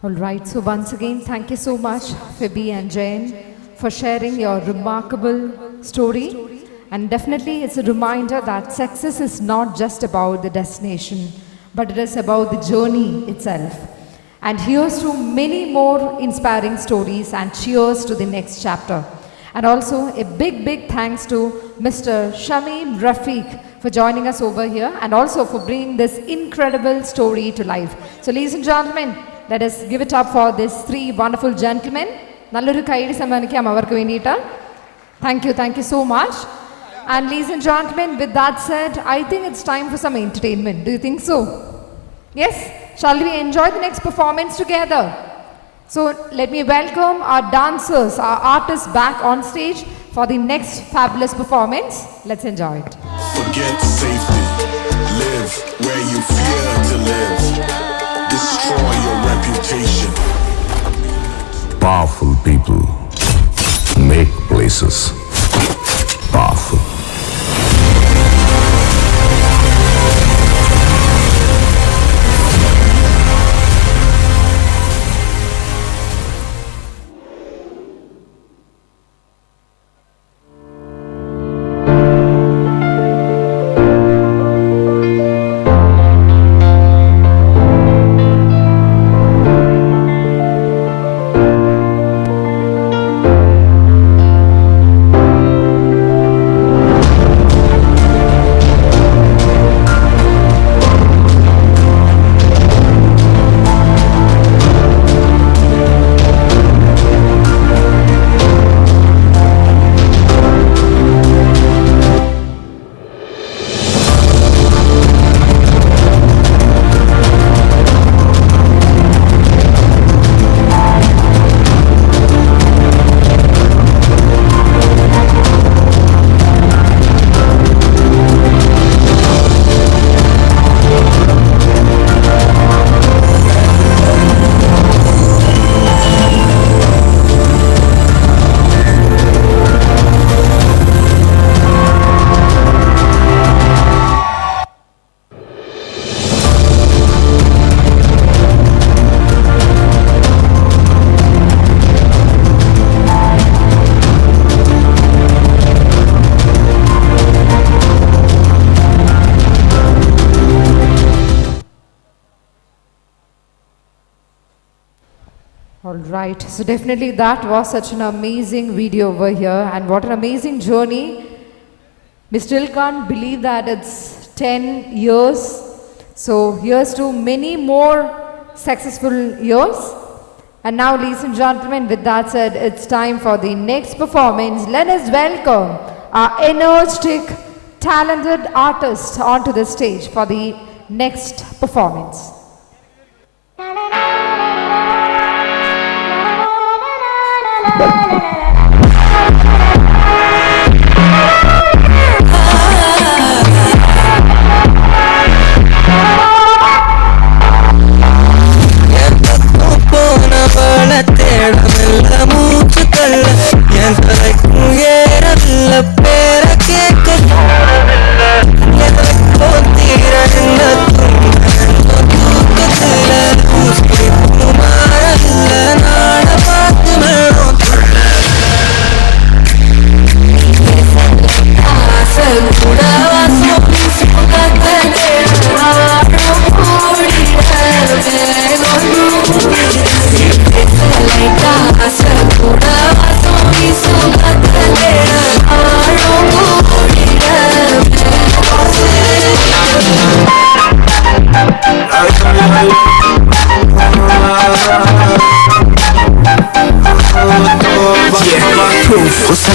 All right, so once again, thank you so much, Phoebe and Jane, for sharing your remarkable story. And definitely it's a reminder that success is not just about the destination, but it is about the journey itself. And here's to many more inspiring stories, and cheers to the next chapter. And also a big thanks to Mr. Shamim Rafiq for joining us over here, and also for bringing this incredible story to life. So ladies and gentlemen, let us give it up for these three wonderful gentlemen. Nalloru kaidi sammanikam avarku vendita. Thank you so much. And ladies and gentlemen, with that said, I think it's time for some entertainment. Do you think so? Yes? Shall we enjoy the next performance together? So let me welcome our dancers, our artists back on stage for the next fabulous performance. Let's enjoy it. Forget safety, live where you fear to live, destroy your reputation. Powerful people make places powerful. Right, so definitely that was such an amazing video over here, and what an amazing journey. We still can't believe that it's 10 years. So here's to many more successful years. And now, ladies and gentlemen, with that said, it's time for the next performance. Let us welcome our energetic, talented artist onto the stage for the next performance.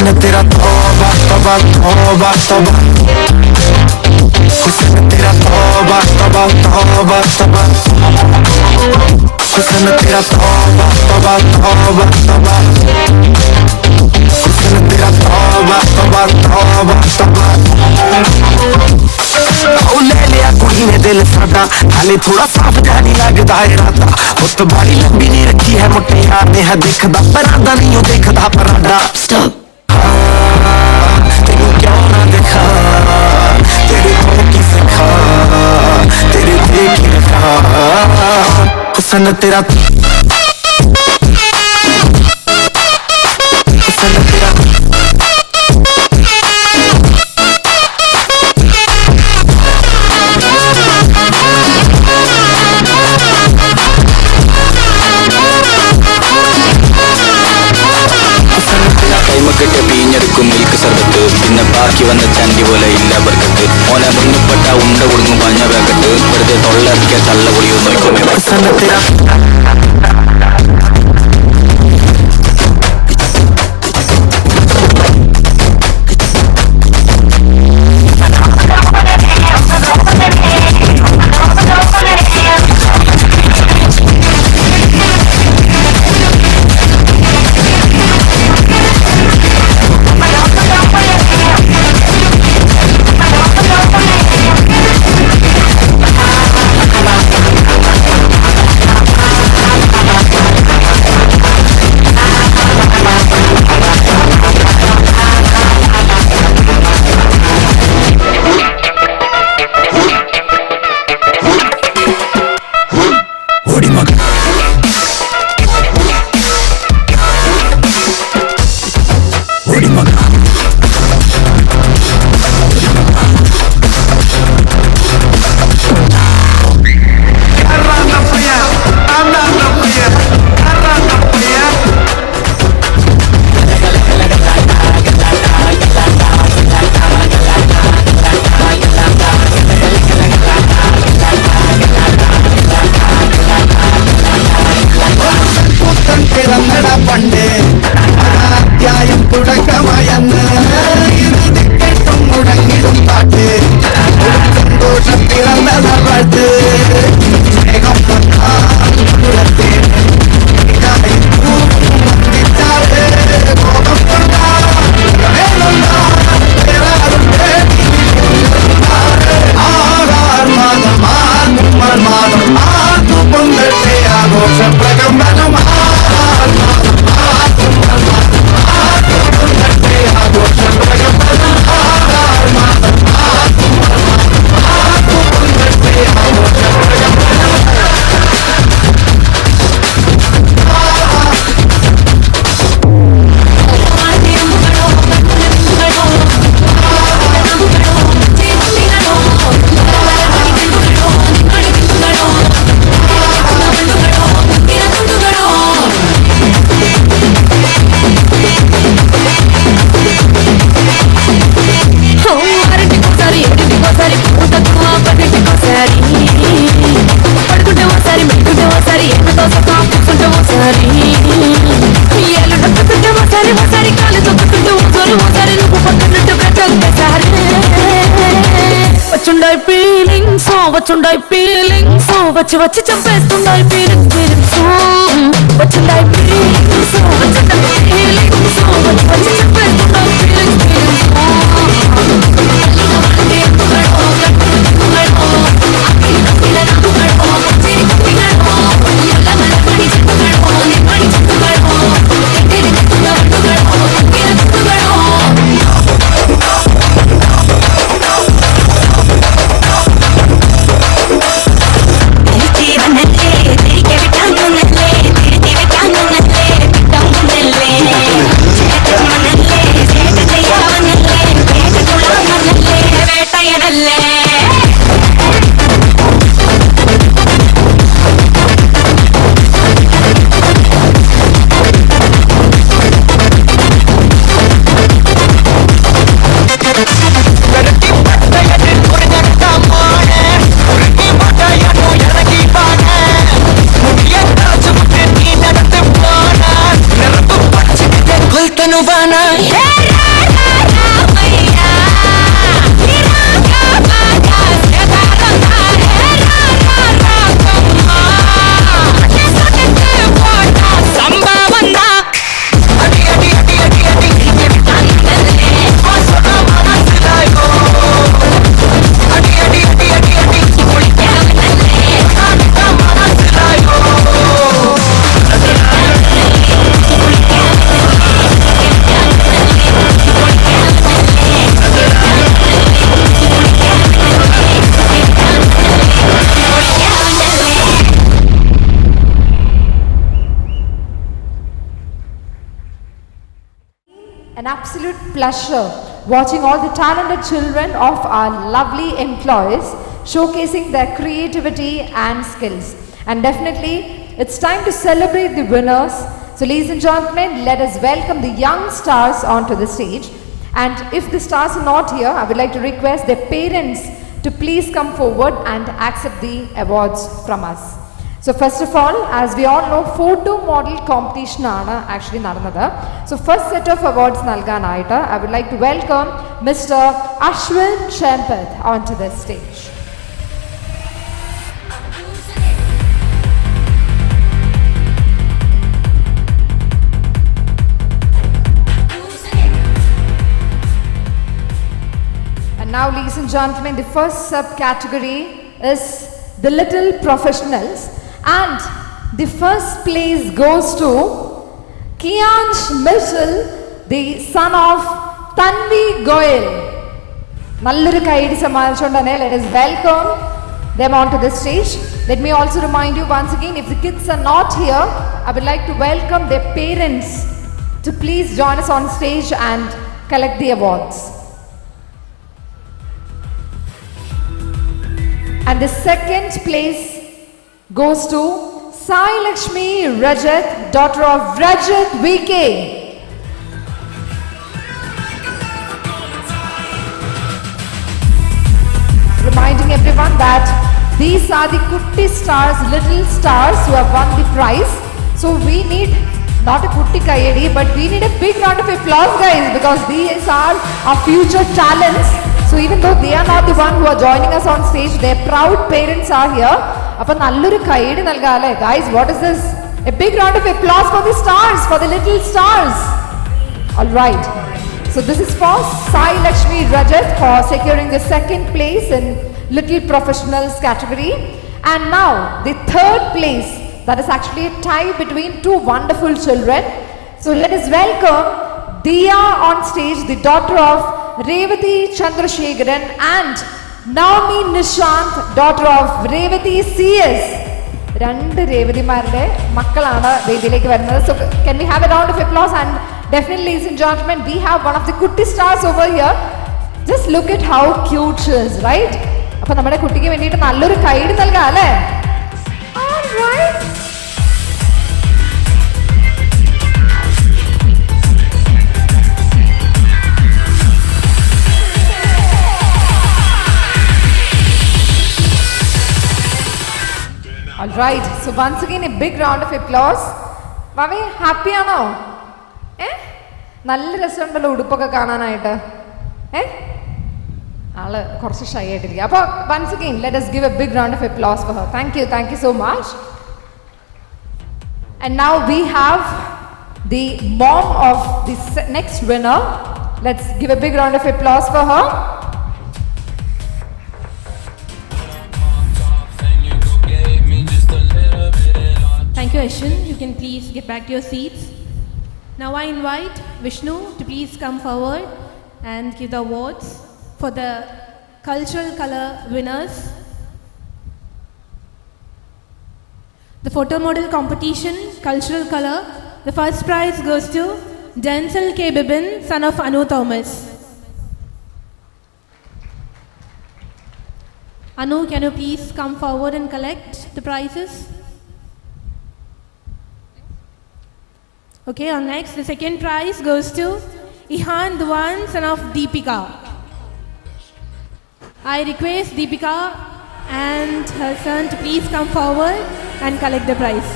हुस्न तेरा तौबा तौबा तौबा तौबा हुस्न तेरा तौबा तौबा तौबा तौबा हुस्न तेरा तौबा तौबा तौबा तौबा हुस्न तेरा तौबा तौबा तौबा तौबा ले लिया कुड़ी ने दिल सादा हाले थोड़ा साफ जानी लगदा इरादा उत बारी लंबी नहीं रखी है मुट्टे यार ने है दिखदा परादा नहीं हो देखदा परादा स्टॉप तेनू क्यों ना दिखा तेरे को की सिखा तेरे देख ही रखा हुस्न तेरा हुस्न तेरा കൈമക്കെട്ട് പീഞ്ഞെടുക്കും മിൽക്ക് സർബത്ത് പിന്നെ ബാക്കി വന്ന ചണ്ടി പോലെ ഇല്ല ബർക്കത്ത് ഓനെ മുന്നിപ്പെട്ട ഉണ്ട കൊടുക്കും പഞ്ഞ പാക്കറ്റ് വെറുതെ തൊള്ളറിക്കാൻ തള്ള പൊളിയോ നോക്കുമേ వచ్చి చంపేస్తున్నాయి ఫీలింగ్స్ వచ్చిందాయి ఫీలింగ్స్ వచ్చిందాయి ఫీలింగ్స్ వచ్చి చంపేస్తున్నాయి feelings Nirvana. an absolute pleasure watching all the talented children of our lovely employees showcasing their creativity and skills. And definitely, it's time to celebrate the winners. So ladies and gentlemen, let us welcome the young stars onto the stage. And if the stars are not here, I would like to request their parents to please come forward and accept the awards from us. So first of all, as we all know, photo model competition aanu actually nadanathu. So first set of awards nalganayittu, I would like to welcome Mr. Ashwin Chempath onto the stage. And now, ladies and gentlemen, the first subcategory is the little professionals. And the first place goes to Kiansh Mitchell, the son of Tanvi Goyal. Nalluru kaidi samanchondane, let us welcome them onto the stage. Let me also remind you once again, if the kids are not here, I would like to welcome their parents to please join us on stage and collect the awards. And the second place goes to Sai Lakshmi Rajat, daughter of Rajat VK. Reminding everyone that these are the Kutti stars, little stars who have won the prize. So we need not a Kutti Kayedi, but we need a big round of applause, guys, because these are our future talents. So even though they are not the one who are joining us on stage, their proud parents are here. Guys, what is this? A big round of applause for the stars, for the little stars. Alright. So this is for Sai Lakshmi Rajat for securing the second place in Little Professionals category. And now the third place, that is actually a tie between two wonderful children. So let us welcome Diya on stage, the daughter of Revati Chandrasekharan, and Naomi Nishant, daughter of Revati CS. രണ്ട് രേവതിമാരുടെ മക്കളാണ് വേദിയിലേക്ക് വരുന്നത്. So can we have a round of applause? And definitely, ladies and gentlemen, we have one of the Kutti stars over here. Just look at how cute she is, right? അപ്പോൾ നമ്മുടെ കുട്ടിക്ക് വേണ്ടിയിട്ട് നല്ലൊരു കൈയ്യടി നൽകാം അല്ലേ? Alright. Alright, so once again a big round of applause. Vavi, happy ano? നല്ല രസമുണ്ടല്ലോ ഉടുപ്പൊക്കെ കാണാനായിട്ട്. ആള് കുറച്ച് ഷൈ ആയിട്ടിരിക്കുക. അപ്പോൾ once again let us give a big round of applause for her. Thank you so much. And now we have the mom of the next winner. Let's give a big round of applause for her. Thank you, Ashwin. You can please get back to your seats. Now I invite Vishnu to please come forward and give the awards for the cultural color winners. The photo model competition, cultural color. The first prize goes to Denzel K. Bibin, son of Anu Thomas. Anu, can you please come forward and collect the prizes? Okay, on next, the second prize goes to Ihan Dwan, son of Deepika. I request Deepika and her son to please come forward and collect the prize.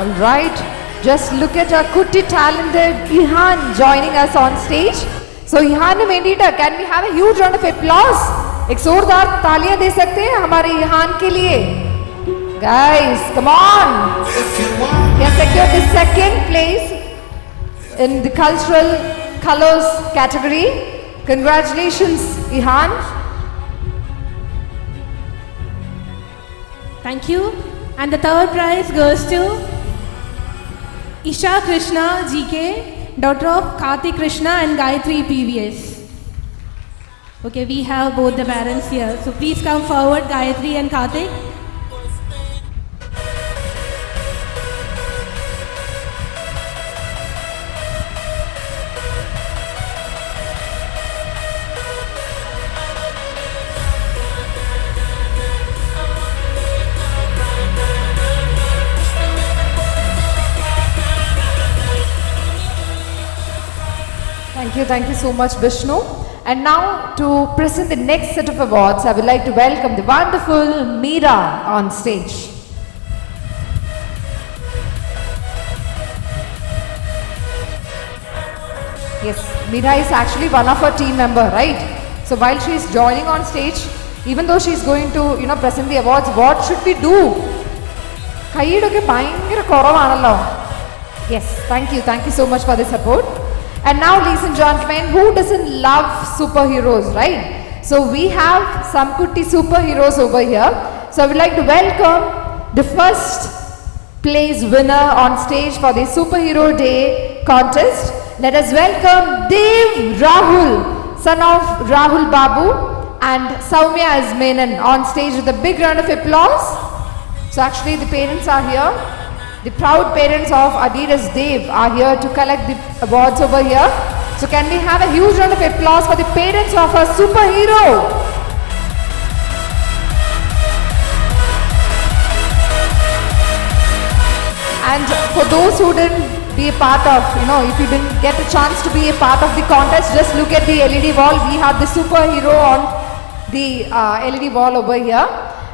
Alright, just look at our Kutti talented Ihan joining us on stage. So Ihan Mendita, can we have a huge round of applause? एक जोरदार तालियां दे सकते हैं हमारे Ihan के लिए? Guys, come on! He has secured the second place in the cultural colors category. Congratulations, Ihan. Thank you. And the third prize goes to Isha Krishna GK, daughter of Karthik Krishna and Gayatri PVS. Okay, we have both the parents here. So please come forward, Gayatri and Karthik. Thank you so much, Vishnu. And now to present the next set of awards, I would like to welcome the wonderful Meera on stage. Yes, Meera is actually one of our team member, right? So while she is joining on stage, even though she is going to, present the awards, what should we do? കൈയിടൊക്കെ ഭയങ്കര കുറവാണല്ലോ. Yes, thank you so much for the support. And now, ladies and gentlemen, who doesn't love superheroes, right? So we have some kutti superheroes over here. So I would like to welcome the first place winner on stage for the Superhero Day contest. Let us welcome Dev Rahul, son of Rahul Babu, and Soumya Menon on stage with a big round of applause. So actually the parents are here. The proud parents of Adidas Dev are here to collect the awards over here. So can we have a huge round of applause for the parents of our superhero? And for those who didn't be a part of, if you didn't get a chance to be a part of the contest, just look at the LED wall. We have the superhero on the LED wall over here.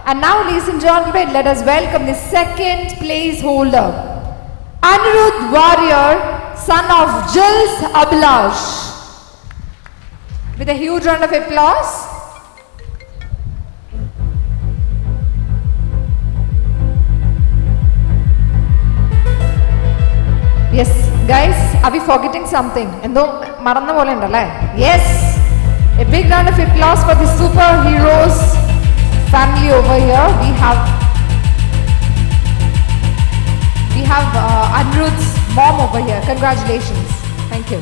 And now, ladies and gentlemen, let us welcome the second place holder, Anirudh Warrior, son of Jils Abhilash. With a huge round of applause. Yes, guys, are we forgetting something? Yes, a big round of applause for the superheroes family over here. We have Anirudh's mom over here. Congratulations. Thank you.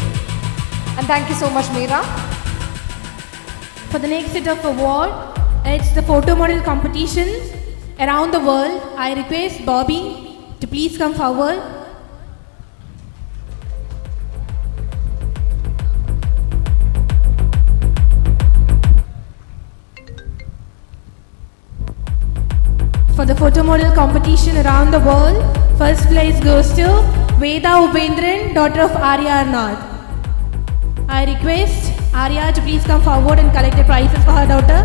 And thank you so much, Meera. For the next set of award, it's the photo model competition around the world. I request Bobby to please come forward. For the photo model competition around the world, first place goes to Veda Ubendran, daughter of Arya Arnath. I request Arya to please come forward and collect the prizes for her daughter.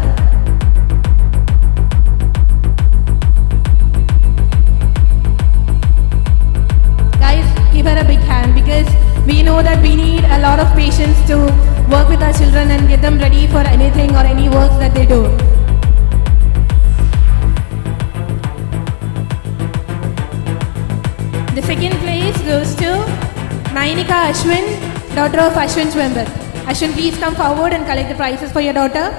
Guys, give her a big hand because we know that we need a lot of patience to work with our children and get them ready for anything or any work that they do. The second place goes to Nainika Ashwin, daughter of Ashwin Swambar. Ashwin, please come forward and collect the prizes for your daughter.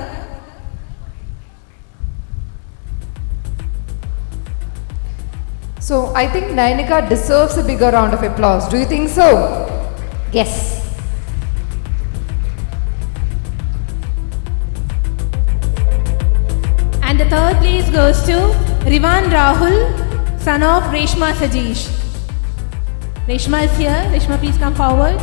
So I think Nainika deserves a bigger round of applause. Do you think so? Yes. And the third place goes to Rivan Rahul, son of Reshma Sajesh. Reshma is here. Reshma, please come forward.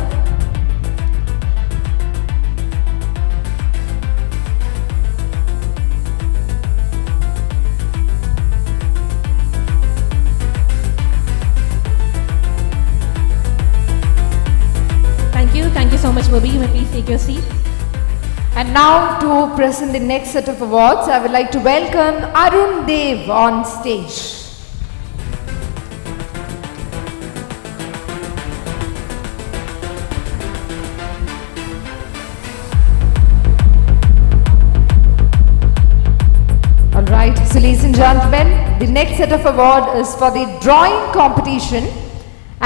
Thank you so much, Bobby. You may please take your seat. And now to present the next set of awards, I would like to welcome Arun Dev on stage. Alright, so ladies and gentlemen, the next set of award is for the drawing competition.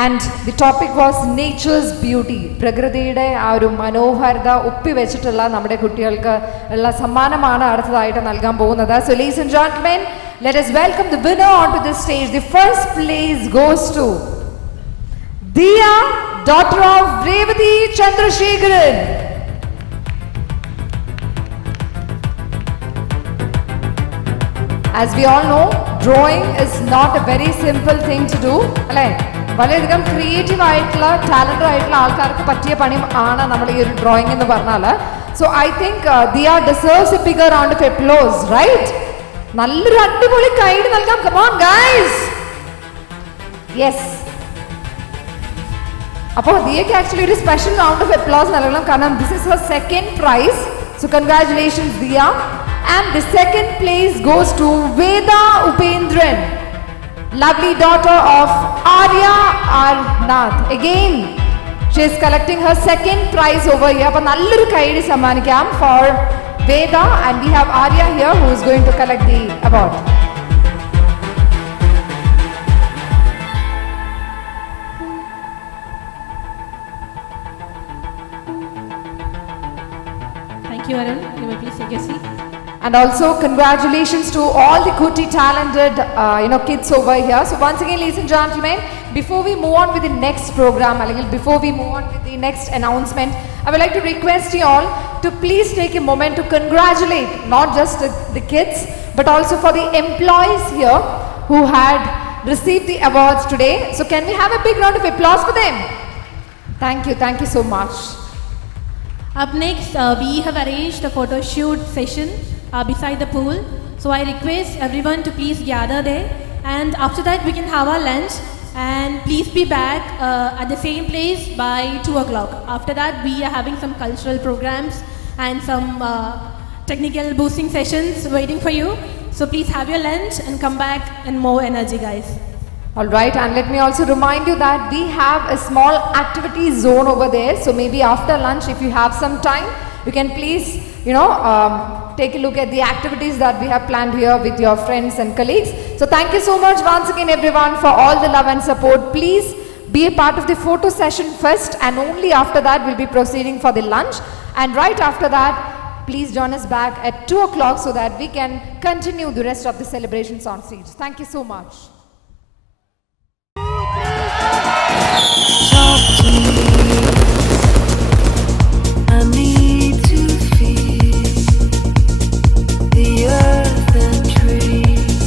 And the topic was nature's beauty. പ്രകൃതിയുടെ ആ ഒരു മനോഹാരിത ഒപ്പി വെച്ചിട്ടുള്ള നമ്മുടെ കുട്ടികൾക്ക് ഉള്ള സമ്മാനമാണ് അടുത്തതായിട്ട് നൽകാൻ പോകുന്നത്. So ladies and gentlemen, let us welcome the winner onto this stage. The first place goes to Diya, daughter of Revati Chandrasekharan. As we all know, drawing is not a very simple thing to do. വളരെയധികം creative ആയിട്ടുള്ള talented ആയിട്ടുള്ള ആൾക്കാർക്ക് പറ്റിയ പണി ആണ് നമ്മൾ ഈ ഒരു ഡ്രോയിങ് എന്ന് പറഞ്ഞാൽ. So I think Diya deserves a bigger round of applause, right? നല്ലൊരു അടിപൊളി കൈഡ് നൽകാം. Come on guys. യെസ്, അപ്പോൾ ദിയയ്ക്ക് ആക്ച്വലി ഒരു സ്പെഷ്യൽ റൗണ്ട് ഓഫ് അപ്ലോസ് നൽകണം കാരണം this is her second prize. So congratulations Diya. And the second place goes to Veda Upendran, lovely daughter of Arya Arnath. Again, she is collecting her second prize over here. അപ്പോൾ നല്ലൊരു കൈയ്യടി സമ്മാനിക്കാം for Veda, and we have Arya here who is going to collect the award. Thank you, Arun. You may please take your seat. And also congratulations to all the Kuti talented kids over here. So once again, ladies and gentlemen, before we move on with the next program, before we move on with the next announcement, I would like to request you all to please take a moment to congratulate not just the kids but also for the employees here who had received the awards today. So can we have a big round of applause for them? Thank you so much. Up next, we have arranged a photo shoot session beside the pool. So I request everyone to please gather there, and after that we can have our lunch, and please be back at the same place by 2 o'clock. After that we are having some cultural programs and some technical boosting sessions waiting for you. So please have your lunch and come back in more energy, guys. Alright, and let me also remind you that we have a small activity zone over there. So maybe after lunch, if you have some time, you can please, take a look at the activities that we have planned here with your friends and colleagues. So thank you so much once again everyone for all the love and support. Please be a part of the photo session first, and only after that we'll be proceeding for the lunch. And right after that, please join us back at 2 o'clock so that we can continue the rest of the celebrations on stage. Thank you so much. Talk to me. I need to feel the earth and trees.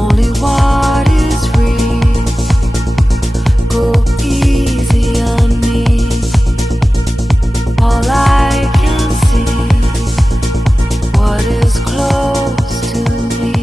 Only what is real. Go easy on me. All I can see, what is close to me.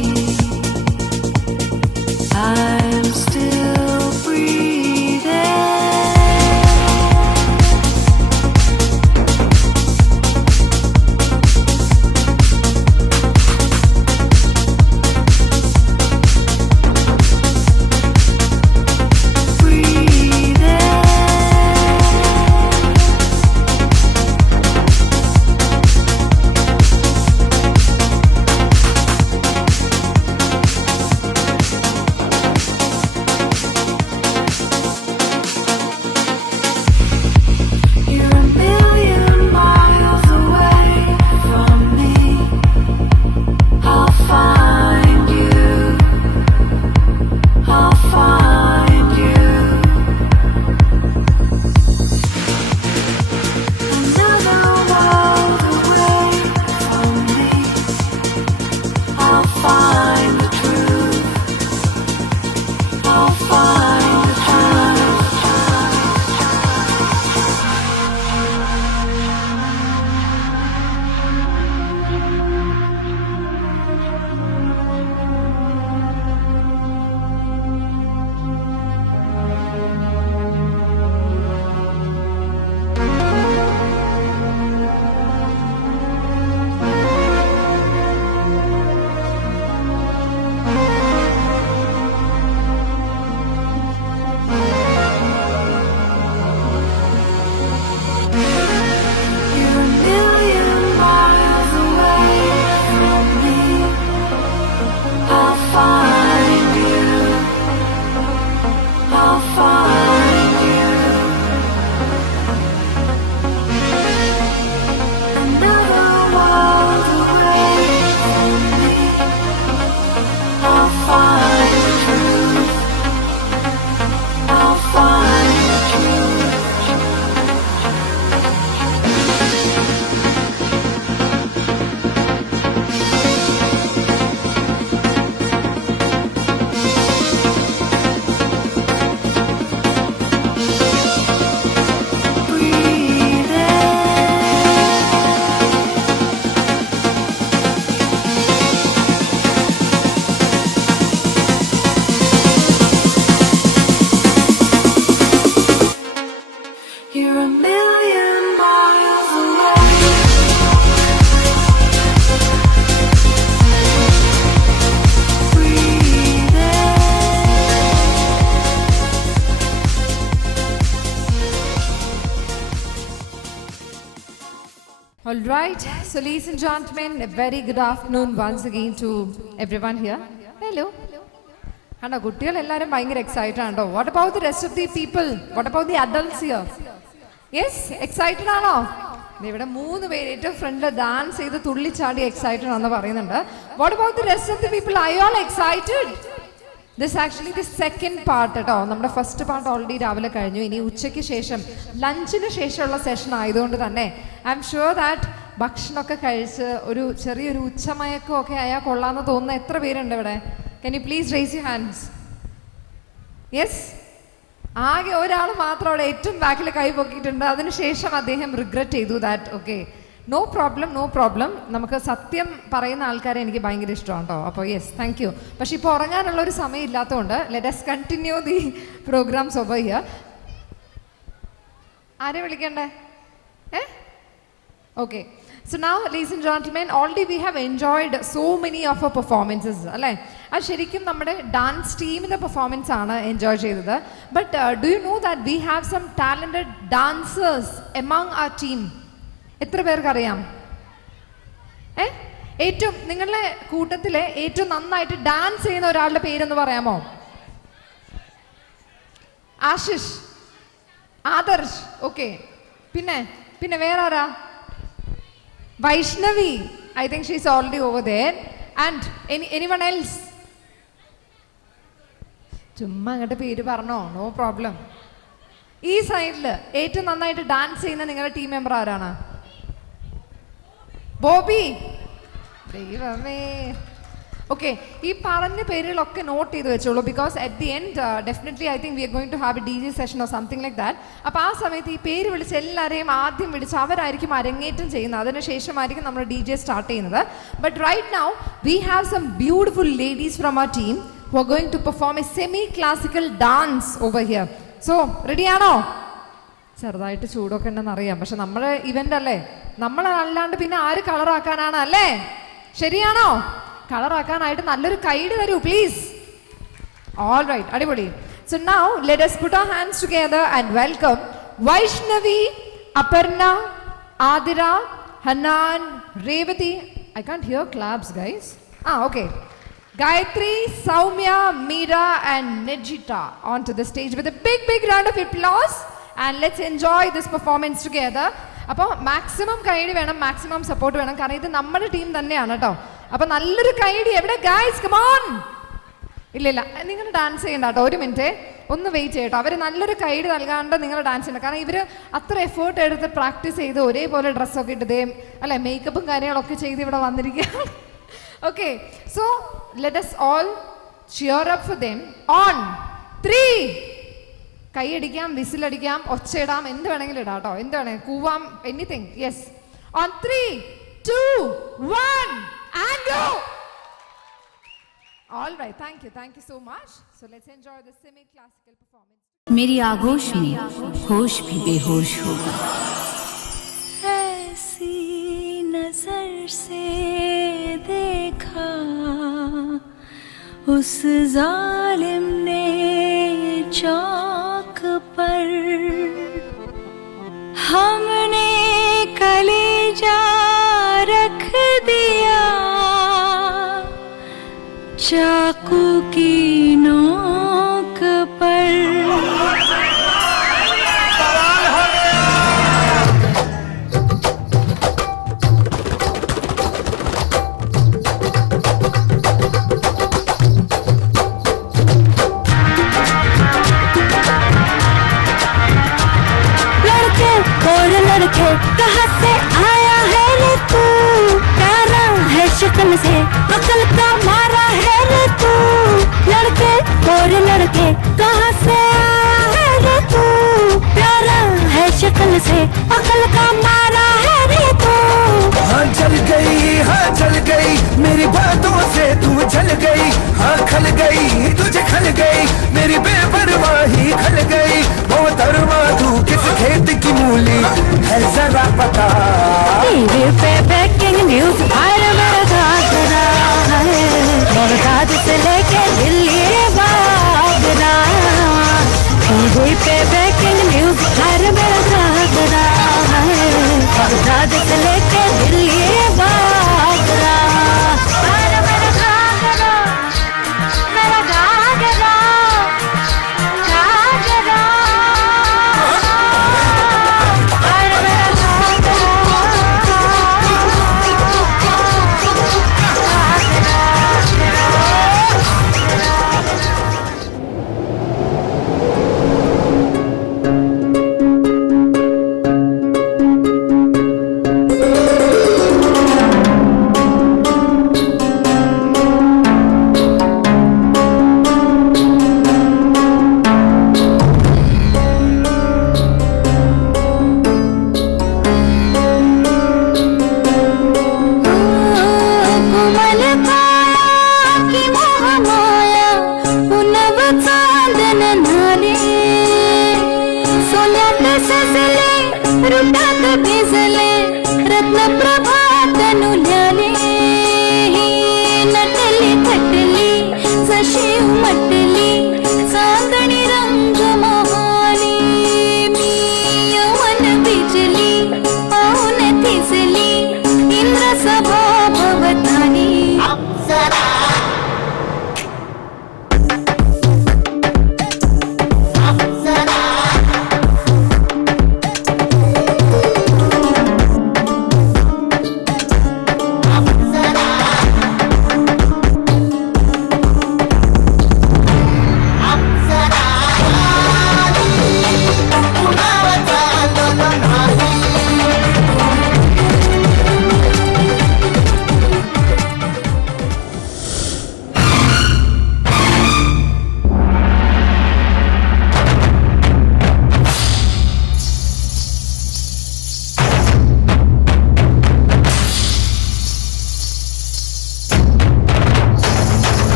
All right, so ladies and gentlemen, a very good afternoon once again to everyone here. Hello. Hana kuttiyal ellarum bhayangara excited aano. What about the rest of the people? What about the adults here? Yes, excited aano? ഇവിടെ 3 പേര് ഏറ്റവും ഫ്രണ്ടിൽ dance ചെയ്ത് തുള്ളിച്ചാടി excited ആണെന്ന് പറയുന്നുണ്ട്. What about the rest of the people? Are you all excited? This actually the second part കേട്ടോ. നമ്മുടെ ഫസ്റ്റ് പാർട്ട് ഓൾറെഡി രാവിലെ കഴിഞ്ഞു. ഇനി ഉച്ചയ്ക്ക് ശേഷം ലഞ്ചിന് ശേഷമുള്ള സെഷൻ ആയതുകൊണ്ട് തന്നെ ഐ എം ഷുവർ ദാറ്റ് ഭക്ഷണമൊക്കെ കഴിച്ച് ഒരു ചെറിയൊരു ഉച്ചമയക്കമൊക്കെ ആയാൽ കൊള്ളാമെന്ന് തോന്നുന്ന എത്ര പേരുണ്ട് ഇവിടെ? Can you please raise your hands? Yes? ആകെ ഒരാൾ മാത്രം അവിടെ ഏറ്റവും ബാക്കിൽ കൈ പൊക്കിയിട്ടുണ്ട്. അതിനുശേഷം അദ്ദേഹം റിഗ്രറ്റ് ചെയ്തു ദാറ്റ് ഓക്കെ നോ പ്രോബ്ലം നമുക്ക് സത്യം പറയുന്ന ആൾക്കാരെ എനിക്ക് ഭയങ്കര ഇഷ്ടമാണ് കേട്ടോ. അപ്പോൾ യെസ് താങ്ക് യു. പക്ഷെ ഇപ്പോൾ ഉറങ്ങാനുള്ള ഒരു സമയം ഇല്ലാത്തതുകൊണ്ട് let us continue the programmes over here. ആരെ വിളിക്കണ്ടേ? Okay. So now, ladies and gentlemen, already we have enjoyed so many of our performances. അല്ലേ? അത് ശരിക്കും നമ്മുടെ ഡാൻസ് ടീമിൻ്റെ പെർഫോമൻസ് ആണ് എൻജോയ് ചെയ്തത്. But do you know that we have some talented dancers among our team? എത്ര പേർക്കറിയാം? ഏറ്റവും നിങ്ങളുടെ കൂട്ടത്തിലെ ഏറ്റവും നന്നായിട്ട് ഡാൻസ് ചെയ്യുന്ന ഒരാളുടെ പേരൊന്ന് പറയാമോ? ആശിഷ്, ആദർശ്, ഓക്കെ. പിന്നെ വേറെ ആരാ? Vaishnavi, I think she's already over there. And anyone else? ചുമ്മാ അങ്ങോട്ട് പേര് പറഞ്ഞോ, നോ പ്രോബ്ലം. ഈ സൈഡിൽ ഏറ്റവും നന്നായിട്ട് ഡാൻസ് ചെയ്യുന്ന നിങ്ങളുടെ ടീം മെമ്പർ ആരാണ്? ബോബി. ദൈവമേ. ഓക്കെ, ഈ പറഞ്ഞ പേരുകളൊക്കെ നോട്ട് ചെയ്ത് വെച്ചോളൂ. Because at the end definitely I think we are going to have a DJ session or something like that. അപ്പോൾ ആ സമയത്ത് ഈ പേര് വിളിച്ച് എല്ലാവരെയും ആദ്യം വിളിച്ച് അവരായിരിക്കും അരങ്ങേറ്റം ചെയ്യുന്നത്. അതിനുശേഷമായിരിക്കും നമ്മൾ DJ സ്റ്റാർട്ട് ചെയ്യുന്നത്. But right now we have some beautiful ladies from our team who are going to perform a semi classical dance over here. So റെഡിയാണോ? ചെറുതായിട്ട് ചൂടൊക്കെ ഉണ്ടെന്ന് അറിയാം, പക്ഷെ നമ്മുടെ ഇവൻ്റ് അല്ലേ, നമ്മളല്ലാണ്ട് പിന്നെ ആര് കളറാക്കാനാണ് അല്ലേ? ശരിയാണോ? കളറാക്കാനായിട്ട് നല്ലൊരു കൈഡ് തരൂ പ്ലീസ്. ഓൾ റൈറ്റ്, അടിപൊളി. So now let us put our hands together and welcome Vaishnavi, Aparna, Adira, Hanan, Revati. I can't hear claps, guys. Okay. Gayatri, Soumya, Meera and Nejita onto the stage with a big round of applause, and let's enjoy this performance together. അപ്പോൾ maximum കൈഡി വേണം, maximum support വേണം, കാരണം ഇത് നമ്മുടെ team തന്നെയാണ് കേട്ടോ. അപ്പോൾ നല്ലൊരു കൈഡി എവിടെ? Guys come on. ഇല്ല നിങ്ങൾ ഡാൻസ് ചെയ്യണ്ട കേട്ടോ, ഒരു മിനിറ്റ് ഒന്ന് വെയിറ്റ് ചെയ്യട്ടോ. അവർ നല്ലൊരു കൈഡി നൽകാണ്ട് നിങ്ങൾ ഡാൻസ് ചെയ്യണം, കാരണം ഇവർ അത്ര എഫേർട്ട് എടുത്ത് പ്രാക്ടീസ് ചെയ്ത് ഒരേപോലെ ഡ്രസ്സൊക്കെ ഇട്ട് അല്ലെ മേക്കപ്പും കാര്യങ്ങളൊക്കെ ചെയ്ത് ഇവിടെ വന്നിരിക്കുകയാണ്. Okay, so let us all cheer up for them on 3. കൈയടിക്കാം, വിസിലടിക്കാം, ഒച്ചയിടാം, എന്ത് വേണമെങ്കിലും ഇടാം കേട്ടോ. എന്ത് വേണമെങ്കിൽ കൂവാം, anything. Yes, on 3, 2, 1 and go. All right, thank you so much. So let's enjoy the semi classical performance. मेरी आगोश में होश भी बेहोश होगा. ऐसी नजर से देखा उस जालिम ने चौक पर, हमने कलेजा रख दिया चाकू की नोक पर. लड़के कहाँ से आया है रे तू, प्यारा है शक्ल से अकल का मारा है रे तू. लड़के और लड़के कहाँ से आया है रे तू, प्यारा है शक्ल से अकल का मारा है रे तू. हाँ जल गई मेरी बातों से तू जल गई. हाँ खल गई तुझे खल गई मेरी बेपरवाही खल गई. मोहतरमा तू किस खेत की मूली है जरा पता. टीवी पे ब्रेकिंग न्यूज हर मेरा घाघरा है, बगदाद से लेके दिल्ली बागरा. टीवी पे ब्रेकिंग न्यूज हर मेरा घाघरा है, बागदाद से लेके दिल्ली आगरा अरे मेरा घाघरा घाघरा घाघरा अरे मेरा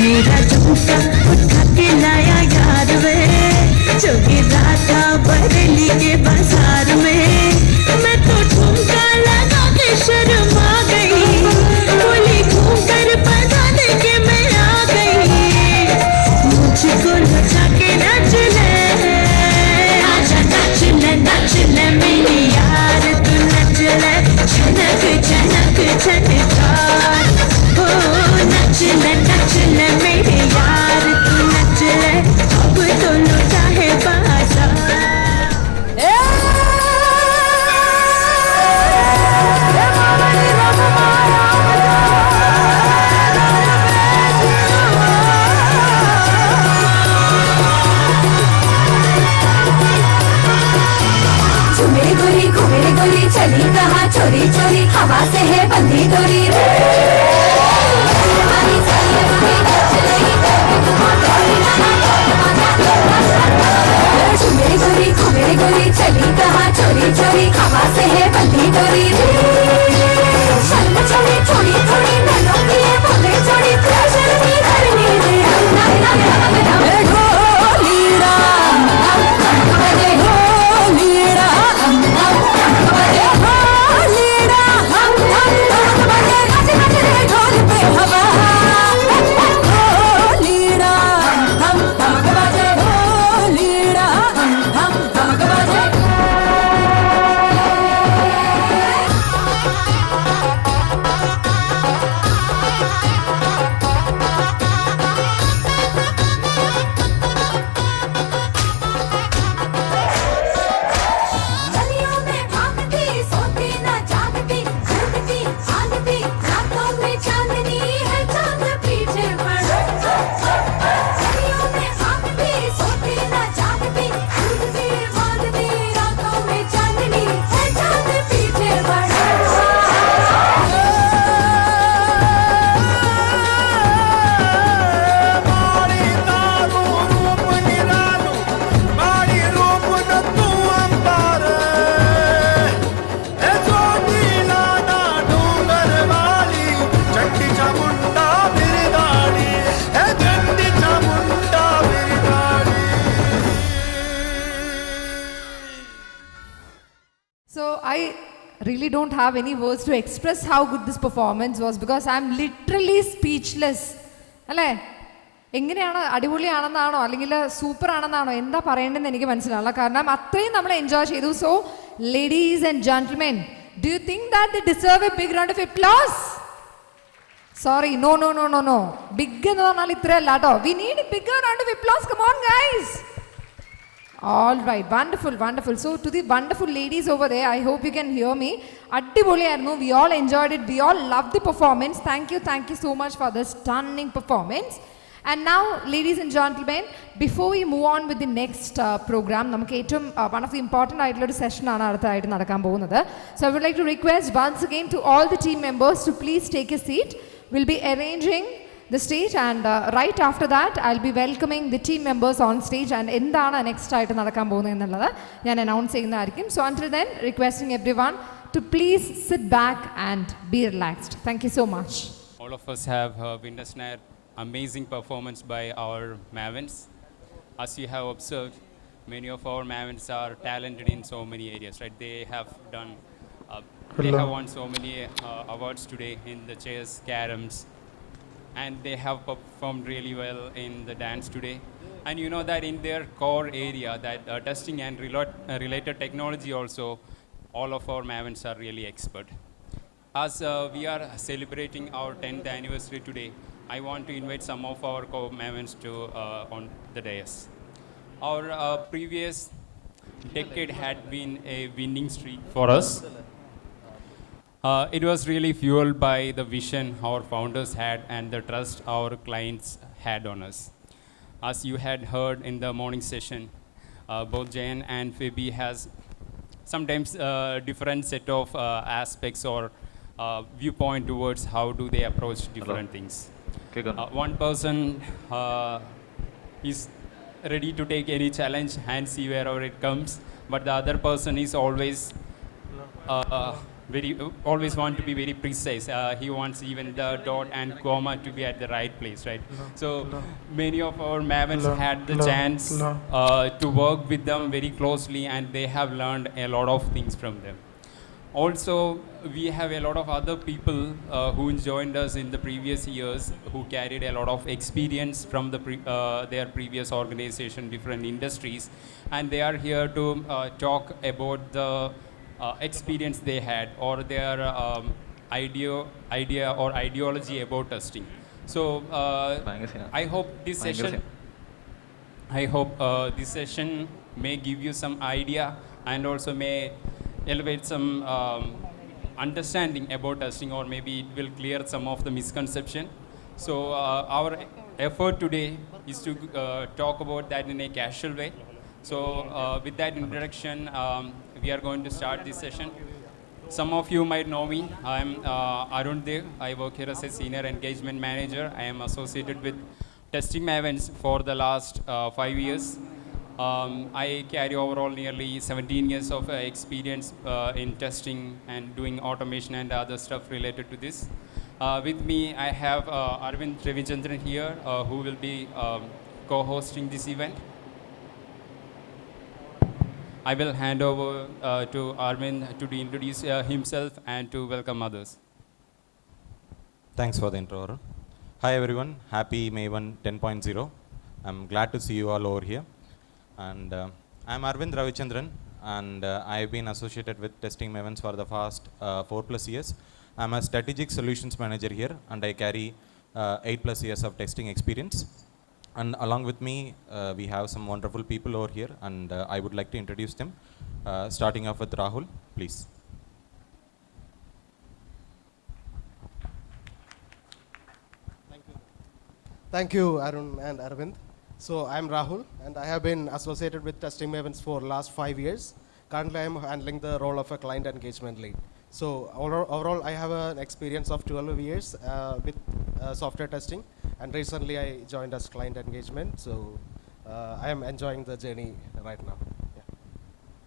मेरा झुमका उठा के लाया यार वे जो गिरा था बरेली के बाजार में मैं तो ठुमका लगा के शर्मा गई बोली घूम कर बजाने के मैं आ गई मुझको नचा के नच ले आजा नच ले मेरी यार तू नच ले झनक झनक झनकार हो नच ले मेरे यार तू नच ले अब तो लुटा है बाजार घूमे गोरी चली कहाँ चोरी चोरी हवा से है बंधी डोरी घूमे गोरी चली कहाँ चोरी चोरी हवा से है बंधी डोरी शर्म छोड़ी थोड़ी थोड़ी नैनों की ये बोले छोड़ी प्रेशर की धरनी दे ढोलीड़ा बजे ढोलीड़ा बजे ढोलीड़ा बजे नच नच रे ढोल पे हवा ढोलीड़ा हम धमक बजे ढोलीड़ा हम धमक बजे गलियों में भागती सोती न जागती घूमती भागती रातों में चांदनी है चांद पीछे पड़े गलियों में भागती सोती न जागती घूमती भागती रातों में चांदनी है चांद पीछे पड़े So I really don't have any words to express how good this performance was because I'm literally speechless. അല്ലേ എങ്ങനെയാണ് അടിപൊളിയാണെന്നാണോ അല്ലെങ്കിൽ സൂപ്പർ ആണെന്നാണോ എന്താ പറയേണ്ടതെന്ന് എനിക്ക് മനസ്സിലാവില്ല കാരണം അത്രയും നമ്മൾ എൻജോയ് ചെയ്തു. So ladies and gentlemen, do you think that they deserve a big round of applause? Sorry, no no no no no, big എന്ന് പറഞ്ഞാൽ ഇത്രയല്ല കേട്ടോ. We need a bigger round of applause. Come on guys. All right, wonderful, wonderful. So to the wonderful ladies over there, I hope you can hear me. Addiboliyarnu, we all enjoyed it. We all loved the performance. Thank you so much for the stunning performance. And now, ladies and gentlemen, before we move on with the next program, നമുക്ക് ഏറ്റവും one of the important ആയിട്ടുള്ള ഒരു session ആണ് അടുത്തായിട്ട് നടക്കാൻ പോകുന്നത്. So I would like to request once again to all the team members to please take a seat. We'll be arranging the stage and right after that I'll be welcoming the team members on stage and എന്താണ് next ആയിട്ട് നടക്കാൻ പോകുന്നത് എന്നുള്ളത് ഞാൻ announce ചെയ്യുന്നതായിരിക്കും. So until then, requesting everyone to please sit back and be relaxed. Thank you so much. All of us have witnessed an amazing performance by our Mavens. As you have observed, many of our Mavens are talented in so many areas, right? They have done, they have won so many awards today in the chess, caroms, and they have performed really well in the dance today. And you know that in their core area, that testing and related technology also, all of our Mavens are really expert. As we are celebrating our 10th anniversary today, I want to invite some of our co-Mavens to on the dais. Our previous decade had been a winning streak for us. It was really fueled by the vision our founders had and the trust our clients had on us. As you had heard in the morning session, both Jayan and Phoebe has sometimes different set of aspects or viewpoint towards how do they approach different things. One person is ready to take any challenge and see wherever it comes, but the other person is always always want to be very precise. He wants even the dot and comma to be at the right place, right? So many of our Mavens had the chance to work with them very closely, and they have learned a lot of things from them. Also, we have a lot of other people who joined us in the previous years who carried a lot of experience from their previous organization, different industries, and they are here to talk about the experience they had or their idea or ideology about testing. So I hope this session may give you some idea and also may elevate some understanding about testing, or maybe it will clear some of the misconception. So our effort today is to talk about that in a casual way. So with that introduction, we are going to start this session. Some of you might know me. I'm Arun Dev. I work here as a senior engagement manager. I am associated with Testing Mavens for the last 5 years. I carry overall nearly 17 years of experience in testing and doing automation and other stuff related to this. With me, I have Arvind Revichandran here, who will be co-hosting this event. I will hand over to Arvind to introduce himself and to welcome others. Thanks for the intro, Arun. Hi everyone, happy Mavens 10.0. I'm glad to see you all over here. And I'm Arvind Ravichandran, and I've been associated with Testing Mavens for the past 4+ years. I'm a strategic solutions manager here, and I carry 8+ years of testing experience. And along with me, we have some wonderful people over here, and I would like to introduce them. Starting off with Rahul, please. Thank you, Arun and Arvind. So I'm Rahul, and I have been associated with Testing Mavens for last 5 years. Currently, I'm handling the role of a client engagement lead. So overall, I have an experience of 12 years with software testing, and recently I joined as client engagement. So I am enjoying the journey right now. Yeah.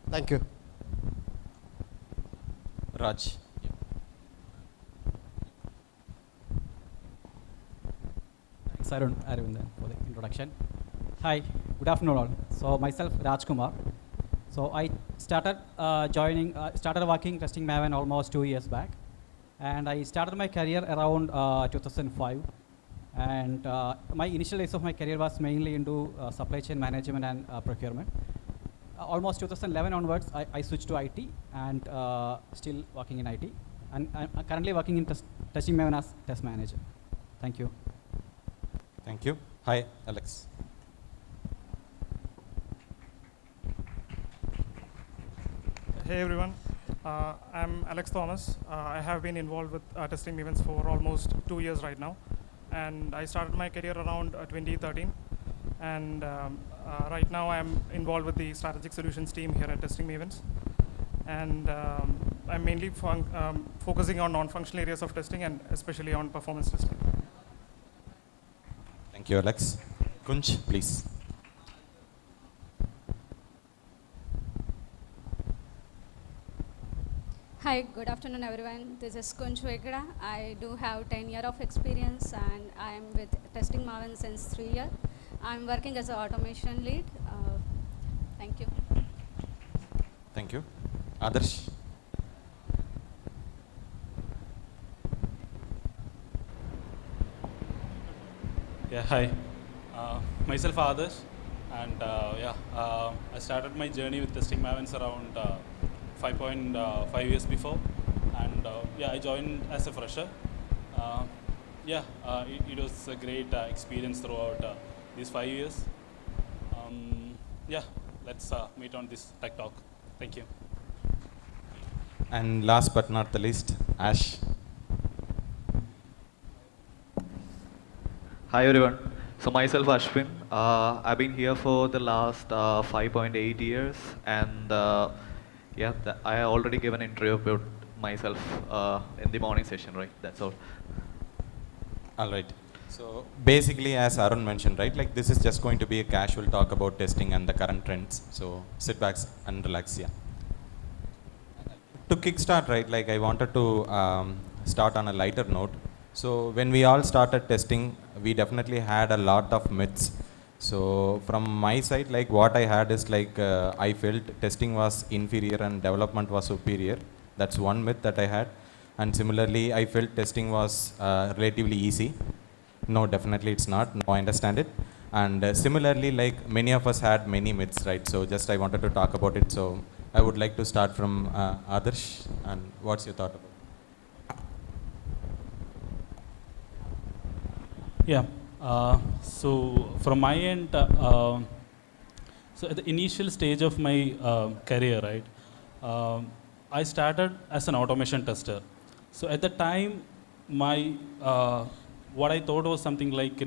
Thank you. Raj. Thanks, Arvind, for the introduction. Hi, good afternoon all. So myself, Rajkumar. So I started started working testing Maven almost 2 years back, and I started my career around 2005. And my initial days of my career was mainly into supply chain management and procurement. Almost 2011 onwards, I switched to IT and still working in IT. And I'm currently working in testing Maven as test manager. Thank you. Thank you. Hi, Alex. Hey everyone, I'm Alex Thomas. I have been involved with Testing Mavens for almost 2 years right now, and I started my career around 2013. And right now I'm involved with the strategic solutions team here at Testing Mavens, and I'm mainly focusing on non-functional areas of testing and especially on performance testing. Thank you, Alex. Kunj, please. Hi, good afternoon everyone. This is Kunj Reccaa. I do have 10 years of experience, and I am with Testing Mavens since 3 years. I'm working as an automation lead. Thank you. Thank you. Adarsh. Yeah, hi. Myself Adarsh, and I started my journey with Testing Mavens around 5.5 years before, and I joined as a fresher. It was a great experience throughout these 5 years. Let's meet on this tech talk. Thank you. And last but not the least, Ash. Hi everyone. So myself Ashwin. I've been here for the last 5.8 years, and I already gave an intro about myself in the morning session, right? That's all. All right. So basically, as Arun mentioned, right, like this is just going to be a casual talk about testing and the current trends. So sit back and relax, yeah. To kickstart, right, like I wanted to start on a lighter note. So when we all started testing, we definitely had a lot of myths. So from my side, like what I had is like I felt testing was inferior and development was superior. That's one myth that I had. And similarly, I felt testing was relatively easy. No, definitely it's not. No, I understand it. And similarly, like many of us had many myths, right? So just I wanted to talk about it. So I would like to start from Adarsh. And what's your thought about it? Yeah. So from my end, so at the initial stage of my career, right, I started as an automation tester. So at the time, my what I thought was something like,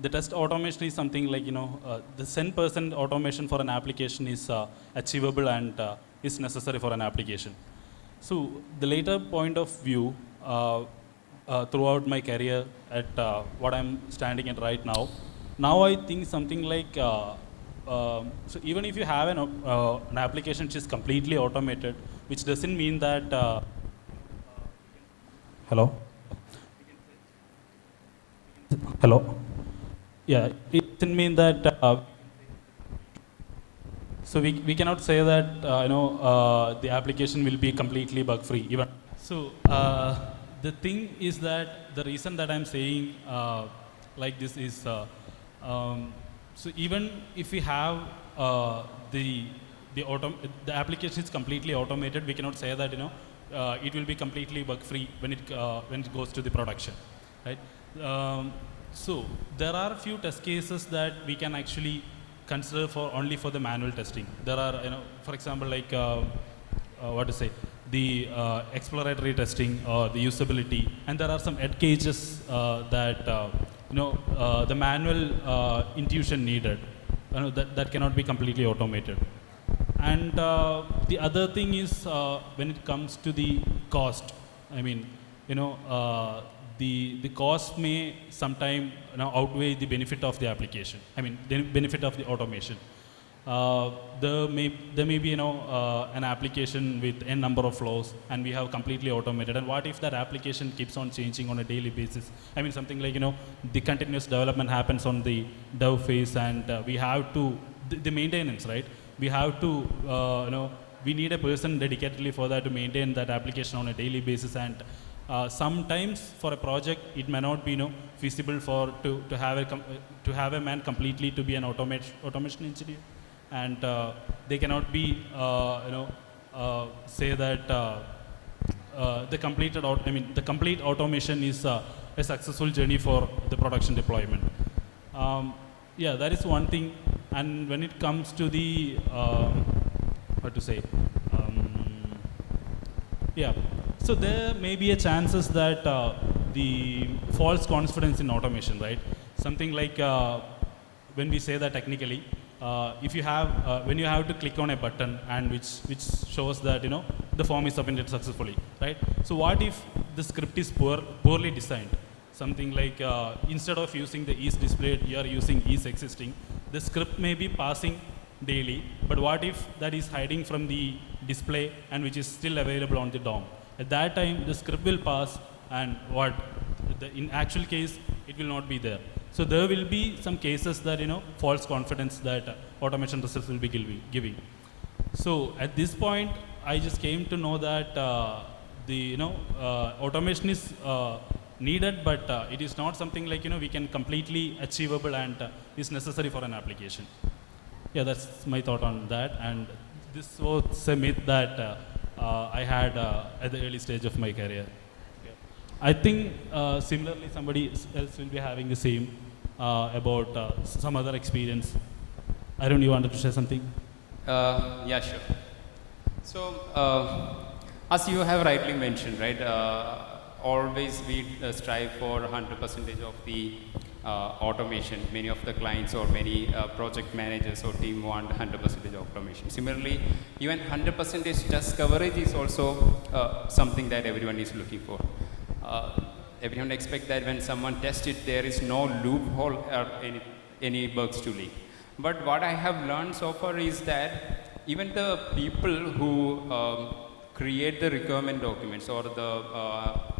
the test automation is something like, the 10% automation for an application is achievable and is necessary for an application. So the later point of view, throughout my career at what I'm standing at right now. Now I think something like, so even if you have an application which is completely automated, which doesn't mean that, hello? Hello? Yeah, it doesn't mean that, so we cannot say that, the application will be completely bug-free. Even so, the thing is that the reason that I'm saying like this is, so even if we have the application is completely automated, we cannot say that it will be completely bug-free when it goes to the production, right? So there are a few test cases that we can actually consider for only for the manual testing. There are, for example, like what to say, the exploratory testing or the usability, and there are some edge cases that the manual intuition needed, that cannot be completely automated. And the other thing is when it comes to the cost. I mean, the cost may sometime outweigh the benefit of the application. I mean, the benefit of the automation. There may be an application with n number of flows, and we have completely automated. And what if that application keeps on changing on a daily basis? I mean, something like the continuous development happens on the dev phase, and we have to the maintenance, right? We have to we need a person dedicatedly for that to maintain that application on a daily basis. And sometimes for a project it may not be feasible to have a man completely to be an automation engineer, and they cannot be say that the complete automation is a successful journey for the production deployment. Yeah, that is one thing. And when it comes to the what to say, yeah, so there may be a chances that the false confidence in automation, right? Something like when we say that technically, if you have when you have to click on a button and which shows that the form is submitted successfully, right? So what if the script is poorly designed? Something like instead of using the is displayed, you are using is existing. The script may be passing daily, but what if that is hiding from the display and which is still available on the DOM? At that time, the script will pass, and in actual case, it will not be there. So there will be some cases that false confidence that automation results will be giving. So at this point, I just came to know that the automation is needed, but it is not something like we can completely achievable and is necessary for an application. Yeah, that's my thought on that. And this was a myth that I had at the early stage of my career. I think similarly somebody else will be having the same about some other experience. Arun, you wanted to share something? Yeah, sure. So, as you have rightly mentioned, right, always we strive for 100% of the automation. Many of the clients or many project managers or team want 100% automation. Similarly, even 100% test coverage is also something that everyone is looking for. Everyone expects that when someone tests it, there is no loophole or any bugs to leak. But what I have learned so far is that even the people who create the requirement documents or the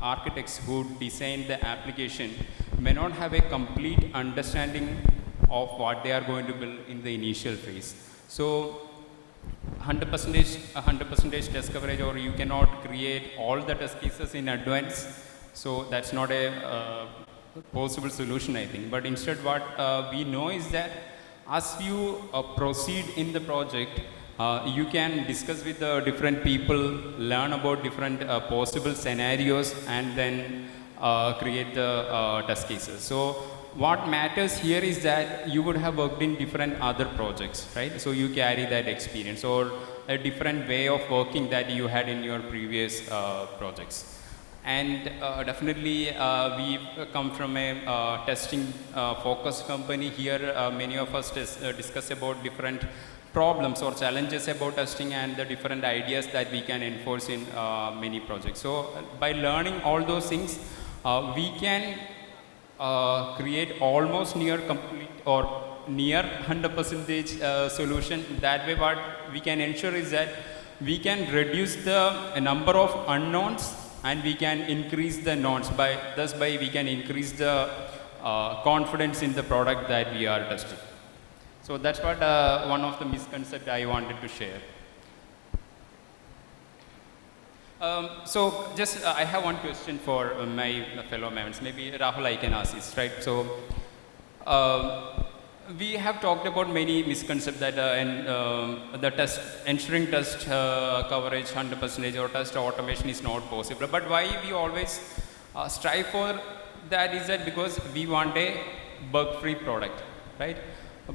architects who design the application may not have a complete understanding of what they are going to build in the initial phase. So 100% test coverage, or you cannot create all the test cases in advance. So that's not a possible solution, I think. But instead what we know is that as you proceed in the project, you can discuss with the different people, learn about different possible scenarios, and then create the test cases. So what matters here is that you would have worked in different other projects, right? So you carry that experience or a different way of working that you had in your previous projects. And definitely we come from a testing focused company here. Many of us discuss about different problems or challenges about testing and the different ideas that we can enforce in many projects. So by learning all those things, we can create almost near complete or near 100% solution. That way what we can ensure is that we can reduce the number of unknowns and we can increase the knowns. Thus we can increase the confidence in the product that we are testing. So that's what one of the misconceptions I wanted to share. So just I have one question for my fellow Mavens. Maybe Rahul, I can ask this, right? So we have talked about many misconceptions that the ensuring test coverage 100% or test automation is not possible. But why we always strive for that is that because we want a bug-free product, right?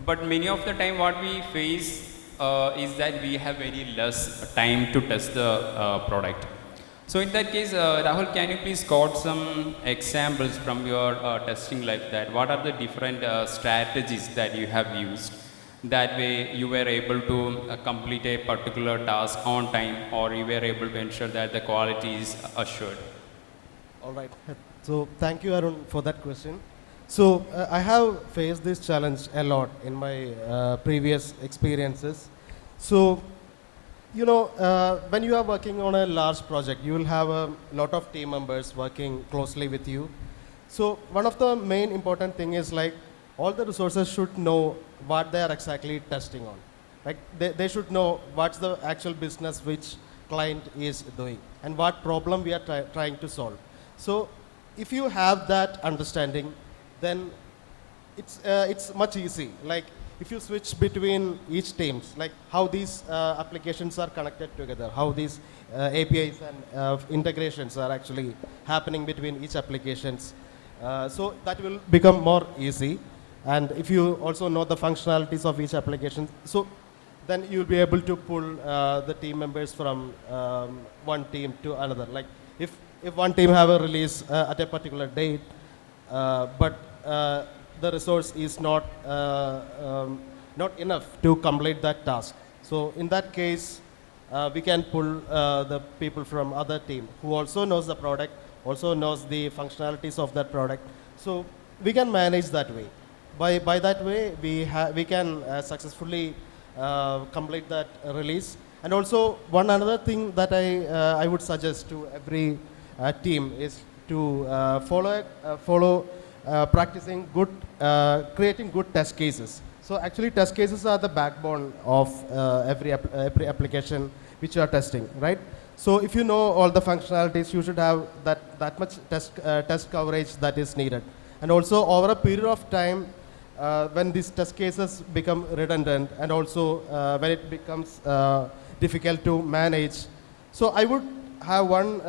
But many of the time what we face is that we have very less time to test the product. So in that case, Rahul, can you please quote some examples from your testing life, that what are the different strategies that you have used? That way you were able to complete a particular task on time, or you were able to ensure that the quality is assured. All right. So thank you, Arun, for that question. So I have faced this challenge a lot in my previous experiences. So, you know, when you are working on a large project, you will have a lot of team members working closely with you. So one of the main important thing is like all the resources should know what they are exactly testing on. Like they should know what's the actual business which client is doing and what problem we are trying to solve. So if you have that understanding, then it's much easy. Like if you switch between each teams, like how these applications are connected together, how these APIs and integrations are actually happening between each applications. So that will become more easy. And if you also know the functionalities of each application, so then you'll be able to pull the team members from one team to another. Like if one team have a release at a particular date, but the resource is not enough to complete that task. So in that case, we can pull the people from other team who also knows the product, also knows the functionalities of that product. So we can manage that way. By that way, we can successfully complete that release. And also one another thing that I would suggest to every team is to follow practicing good, creating good test cases. So actually test cases are the backbone of every application which you are testing, right? So if you know all the functionalities, you should have that much test coverage that is needed. And also over a period of time, when these test cases become redundant and also when it becomes difficult to manage. So I would have one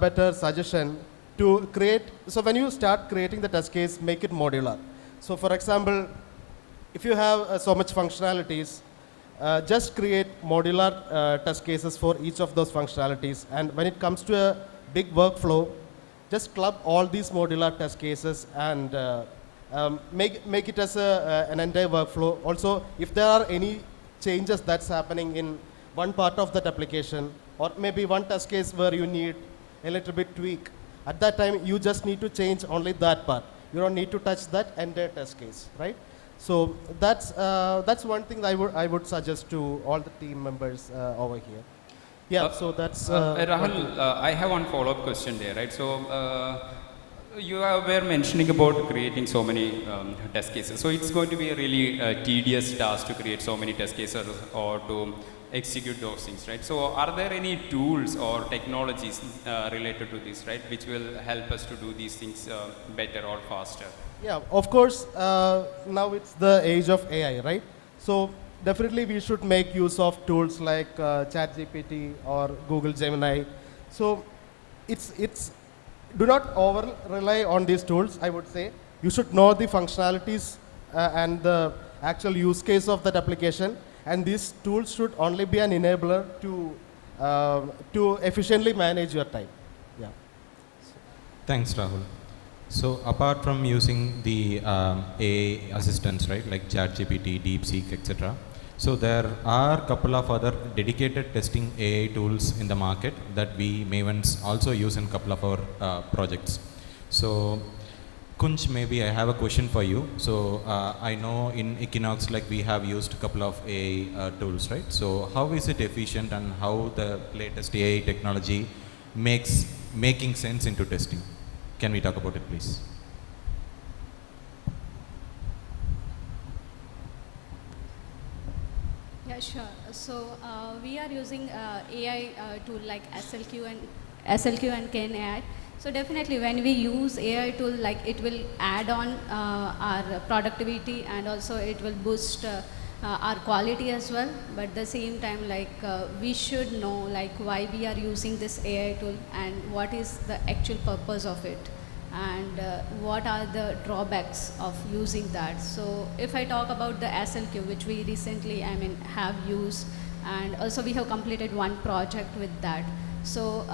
better suggestion to create. So when you start creating the test case, make it modular. So for example, if you have so much functionalities, just create modular test cases for each of those functionalities. And when it comes to a big workflow, just club all these modular test cases and make it as an entire workflow. Also, if there are any changes that's happening in one part of that application, or maybe one test case where you need a little bit tweak, at that time you just need to change only that part. You don't need to touch that entire test case, right? So that's one thing that I would suggest to all the team members over here. Yeah, so that's. Rahul, I have one follow-up question there, right? So you were mentioning about creating so many test cases. So it's going to be a really tedious task to create so many test cases or to execute those things, right? So are there any tools or technologies related to this, right, which will help us to do these things better or faster? Yeah, of course, now it's the age of AI, right? So definitely we should make use of tools like ChatGPT or Google Gemini. So do not over rely on these tools, I would say. You should know the functionalities and the actual use case of that application, and these tools should only be an enabler to efficiently manage your time. Yeah. Thanks, Rahul. So apart from using the AI assistants, right, like ChatGPT, DeepSeek, etc., so there are a couple of other dedicated testing AI tools in the market that we Mavens also use in a couple of our projects. So Kunj, maybe I have a question for you. So I know in Equinox, like we have used a couple of AI tools, right? So how is it efficient and how the latest AI technology making sense into testing? Can we talk about it, please? Yeah, sure. So we are using AI tool like SLQ and KNAI. So definitely when we use AI tool, like it will add on our productivity, and also it will boost our quality as well. But at the same time, like we should know like why we are using this AI tool and what is the actual purpose of it, and what are the drawbacks of using that. So if I talk about the SLQ, which we recently have used, and also we have completed one project with that. So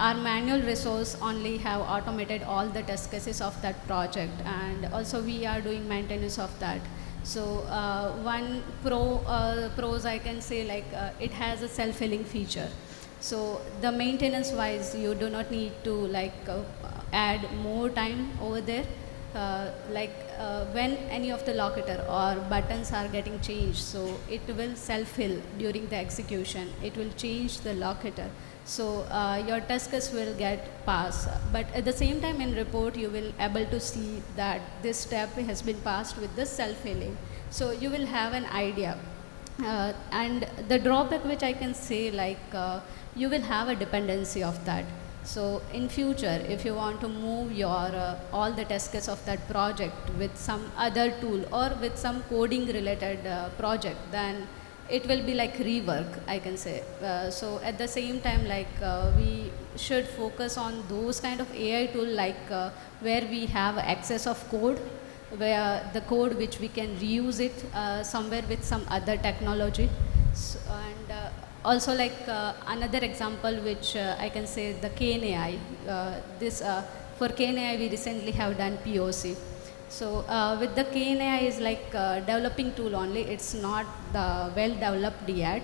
our manual resource only have automated all the test cases of that project, and also we are doing maintenance of that. So one pros I can say, like it has a self-healing feature. So the maintenance wise, you do not need to like add more time over there. When any of the locator or buttons are getting changed, so it will self-heal during the execution. It will change the locator. So your test case will get passed. But at the same time in report, you will able to see that this step has been passed with the self-healing. So you will have an idea. And the drawback which I can say, like you will have a dependency of that. So in future, if you want to move your all the test case of that project with some other tool or with some coding related project, then it will be like rework, I can say. So at the same time, like we should focus on those kind of AI tool, like where we have access of code, where the code which we can reuse it somewhere with some other technology. So, and also like another example which I can say, the KNAI. For KNAI we recently have done POC. So with the KNAI is like developing tool only, it's not the well developed yet.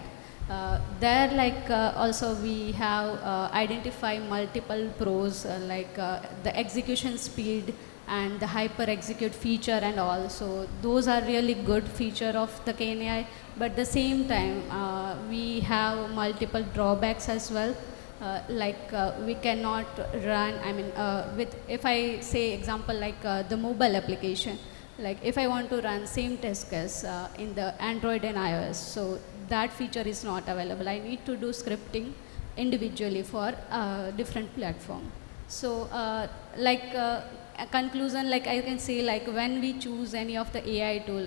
There like also we have identified multiple pros like the execution speed and the hyper execute feature and all. So those are really good feature of the KNAI, but at the same time we have multiple drawbacks as well. We cannot run, if I say example like the mobile application, like if I want to run same test case in the Android and iOS, so that feature is not available. I need to do scripting individually for different platform. So a conclusion, like I can say, like when we choose any of the AI tool,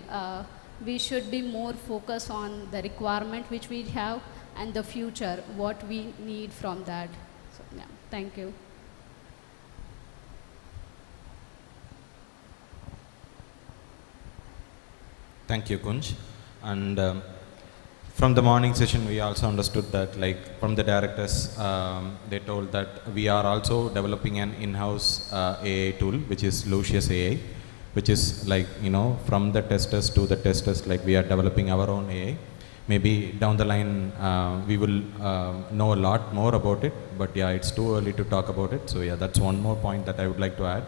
we should be more focused on the requirement which we have and the future, what we need from that. So, yeah, thank you. Thank you, Kunj. And from the morning session, we also understood that, like from the directors, they told that we are also developing an in-house AI tool, which is Lucius AI. which is like, from the testers to the testers, like we are developing our own AI. Maybe down the line we will know a lot more about it, but yeah, it's too early to talk about it. So yeah, that's one more point that I would like to add.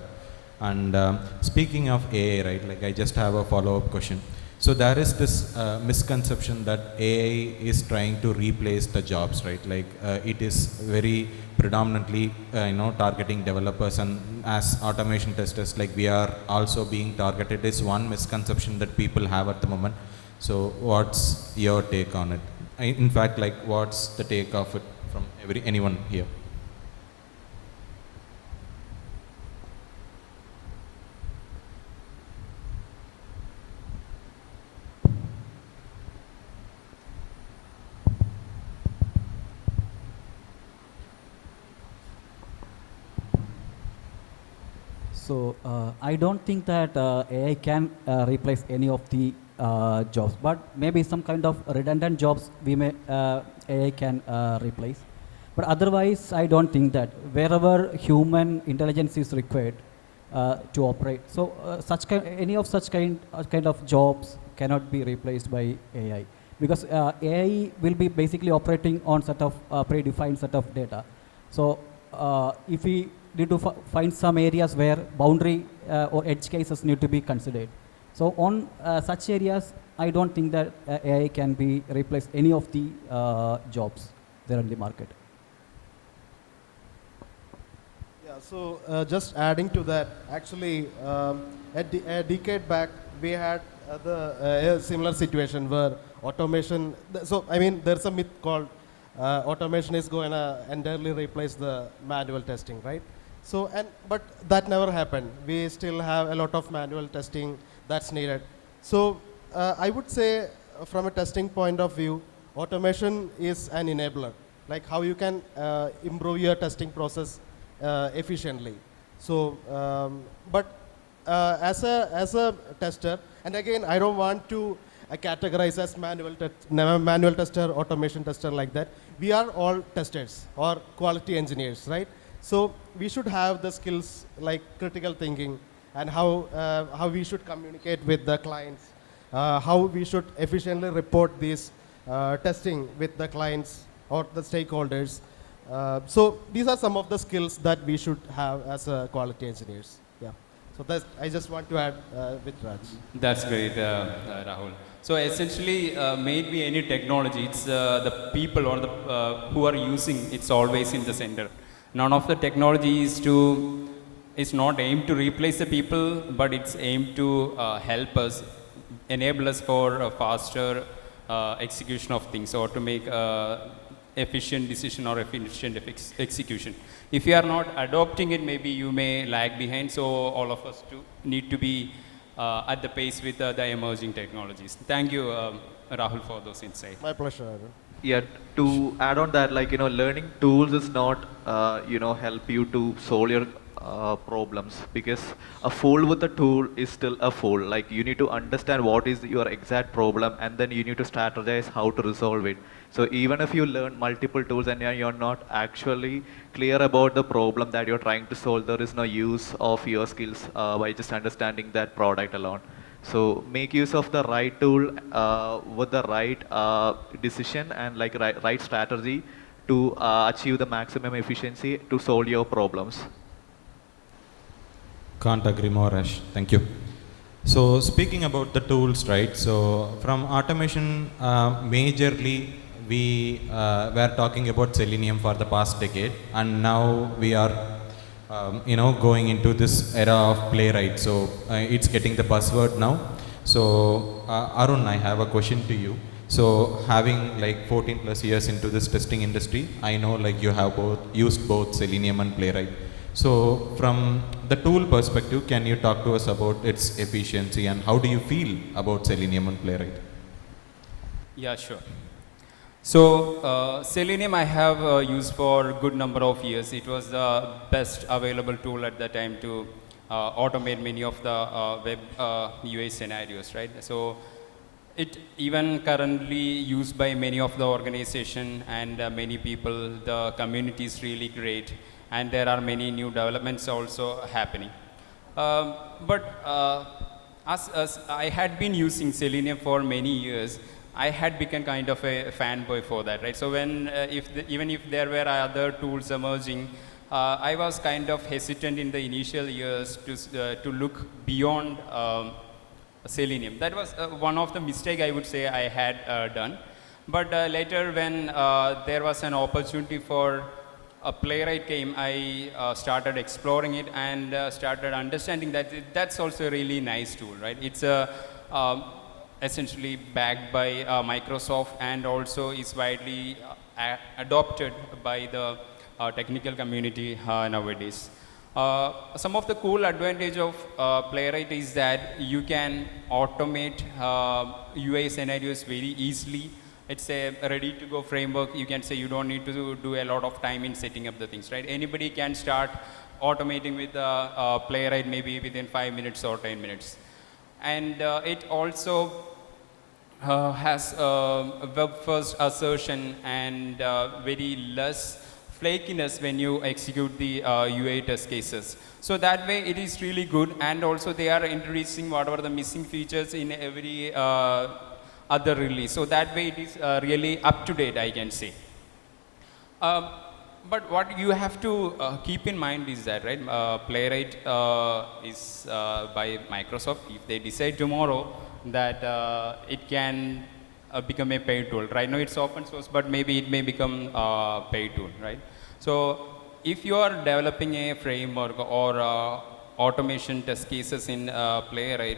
And speaking of AI, right, like I just have a follow-up question. So there is this misconception that AI is trying to replace the jobs, right? Like it is very predominantly, targeting developers, and as automation testers, like we are also being targeted, is one misconception that people have at the moment. So what's your take on it? In fact, like what's the take of it from anyone here? So I don't think that AI can replace any of the jobs, but maybe some kind of redundant jobs AI can replace. But otherwise, I don't think that wherever human intelligence is required to operate, so any of such kind of jobs cannot be replaced by AI, because AI will be basically operating on set of predefined set of data. So if we need to find some areas where boundary or edge cases need to be considered. So on such areas, I don't think that AI can be replace any of the jobs there in the market. Yeah, so just adding to that, actually, a decade back, we had a similar situation where automation, so I mean, there's a myth called automation is going to entirely replace the manual testing, right? So, but that never happened. We still have a lot of manual testing that's needed. So I would say from a testing point of view, automation is an enabler, like how you can improve your testing process efficiently. So, but as a tester, and again, I don't want to categorize as manual tester, automation tester like that. We are all testers or quality engineers, right? So we should have the skills like critical thinking and how we should communicate with the clients, how we should efficiently report this testing with the clients or the stakeholders. So these are some of the skills that we should have as quality engineers. Yeah. So that's, I just want to add with Raj. That's great, Rahul. So essentially, may it be any technology, it's the people or the who are using, it's always in the center. None of the technology is not aimed to replace the people, but it's aimed to help us, enable us for a faster execution of things, or to make efficient decision or efficient execution. If you are not adopting it, maybe you may lag behind. So all of us need to be at the pace with the emerging technologies. Thank you, Rahul, for those insights. My pleasure. Yeah, to add on that, like, learning tools is not, help you to solve your problems, because a fool with a tool is still a fool. Like, you need to understand what is your exact problem, and then you need to strategize how to resolve it. So even if you learn multiple tools and you're not actually clear about the problem that you're trying to solve, there is no use of your skills by just understanding that product alone. So make use of the right tool with the right decision and like right strategy to achieve the maximum efficiency to solve your problems. Can't agree more, Ash. Thank you. So speaking about the tools, right? So from automation, majorly we were talking about Selenium for the past decade, and now we are going into this era of Playwright. So it's getting the buzzword now. So Arun, I have a question to you. So having like 14 plus years into this testing industry, I know like you have used both Selenium and Playwright. So from the tool perspective, can you talk to us about its efficiency and how do you feel about Selenium and Playwright? Yeah, sure. So Selenium I have used for a good number of years. It was the best available tool at the time to automate many of the web UI scenarios, right? So it even currently used by many of the organization and many people. The community is really great, and there are many new developments also happening. But as I had been using Selenium for many years, I had become kind of a fanboy for that, right? So when, even if there were other tools emerging, I was kind of hesitant in the initial years to look beyond Selenium. That was one of the mistakes I would say I had done. But later when there was an opportunity for a Playwright came, I started exploring it and started understanding that that's also a really nice tool, right? It's essentially backed by Microsoft and also is widely adopted by the technical community nowadays. Some of the cool advantage of Playwright is that you can automate UI scenarios very easily. It's a ready-to-go framework. You can say you don't need to do a lot of time in setting up the things, right? Anybody can start automating with Playwright maybe within 5 minutes or 10 minutes. And it also has web-first assertion and very less flakiness when you execute the UA test cases. So that way it is really good, and also they are introducing whatever the missing features in every other release. So that way it is really up to date, I can say. But what you have to keep in mind is that, right, Playwright is by Microsoft. If they decide tomorrow that it can become a paid tool. Right now it's open source, but maybe it may become a paid tool, right? So if you are developing a framework or automation test cases in Playwright,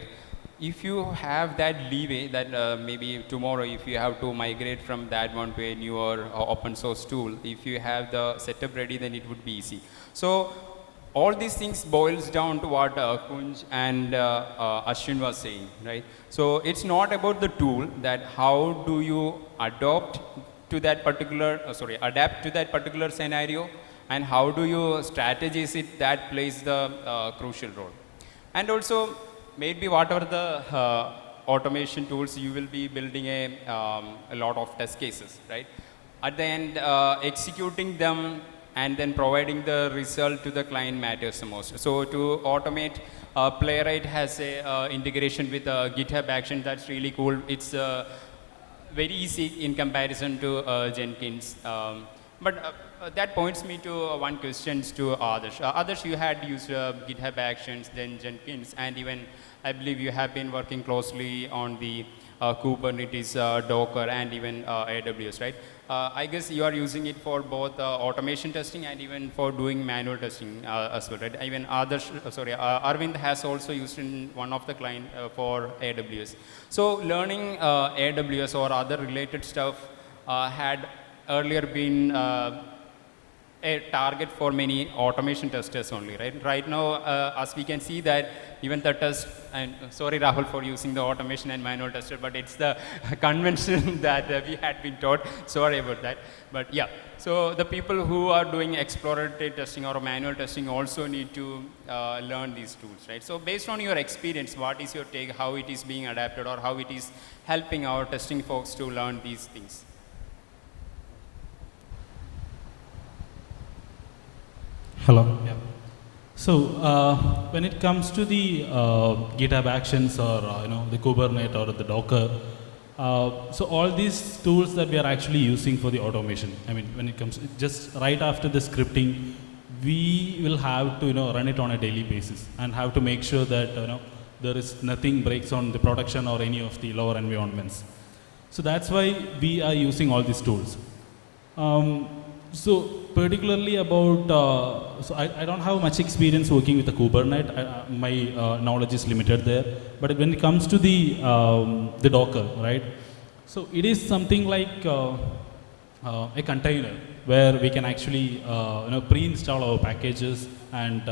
if you have that leeway that maybe tomorrow if you have to migrate from that one to a newer open source tool, if you have the setup ready, then it would be easy. So all these things boils down to what Kunj and Ashwin was saying, right? So it's not about the tool, that how do you adapt to that particular, adapt to that particular scenario, and how do you strategize it, that plays the crucial role. And also, maybe whatever the automation tools, you will be building a lot of test cases, right? At the end, executing them and then providing the result to the client matters the most. So to automate, Playwright has a integration with GitHub Action. That's really cool. It's very easy in comparison to Jenkins. But that points me to one question to Adarsh. Adarsh, you had used GitHub Actions, then Jenkins, and even I believe you have been working closely on the Kubernetes, Docker, and even AWS, right? I guess you are using it for both automation testing and even for doing manual testing as well, right? Even Arvind has also used in one of the client for AWS. So learning AWS or other related stuff had earlier been a target for many automation testers only, right? Right now, as we can see that even the test, and sorry Rahul for using the automation and manual tester, but it's the convention that we had been taught, sorry about that. But yeah, so the people who are doing exploratory testing or manual testing also need to learn these tools, right? So based on your experience, what is your take, how it is being adapted or how it is helping our testing folks to learn these things? Hello. Yeah. So when it comes to the GitHub Actions or the Kubernetes or the Docker, so all these tools that we are actually using for the automation. I mean, when it comes just right after the scripting, we will have to run it on a daily basis and have to make sure that there is nothing breaks on the production or any of the lower environments. So that's why we are using all these tools. So particularly about, so I don't have much experience working with the Kubernetes. My knowledge is limited there. But when it comes to the Docker, right? So it is something like a container where we can actually pre-install our packages and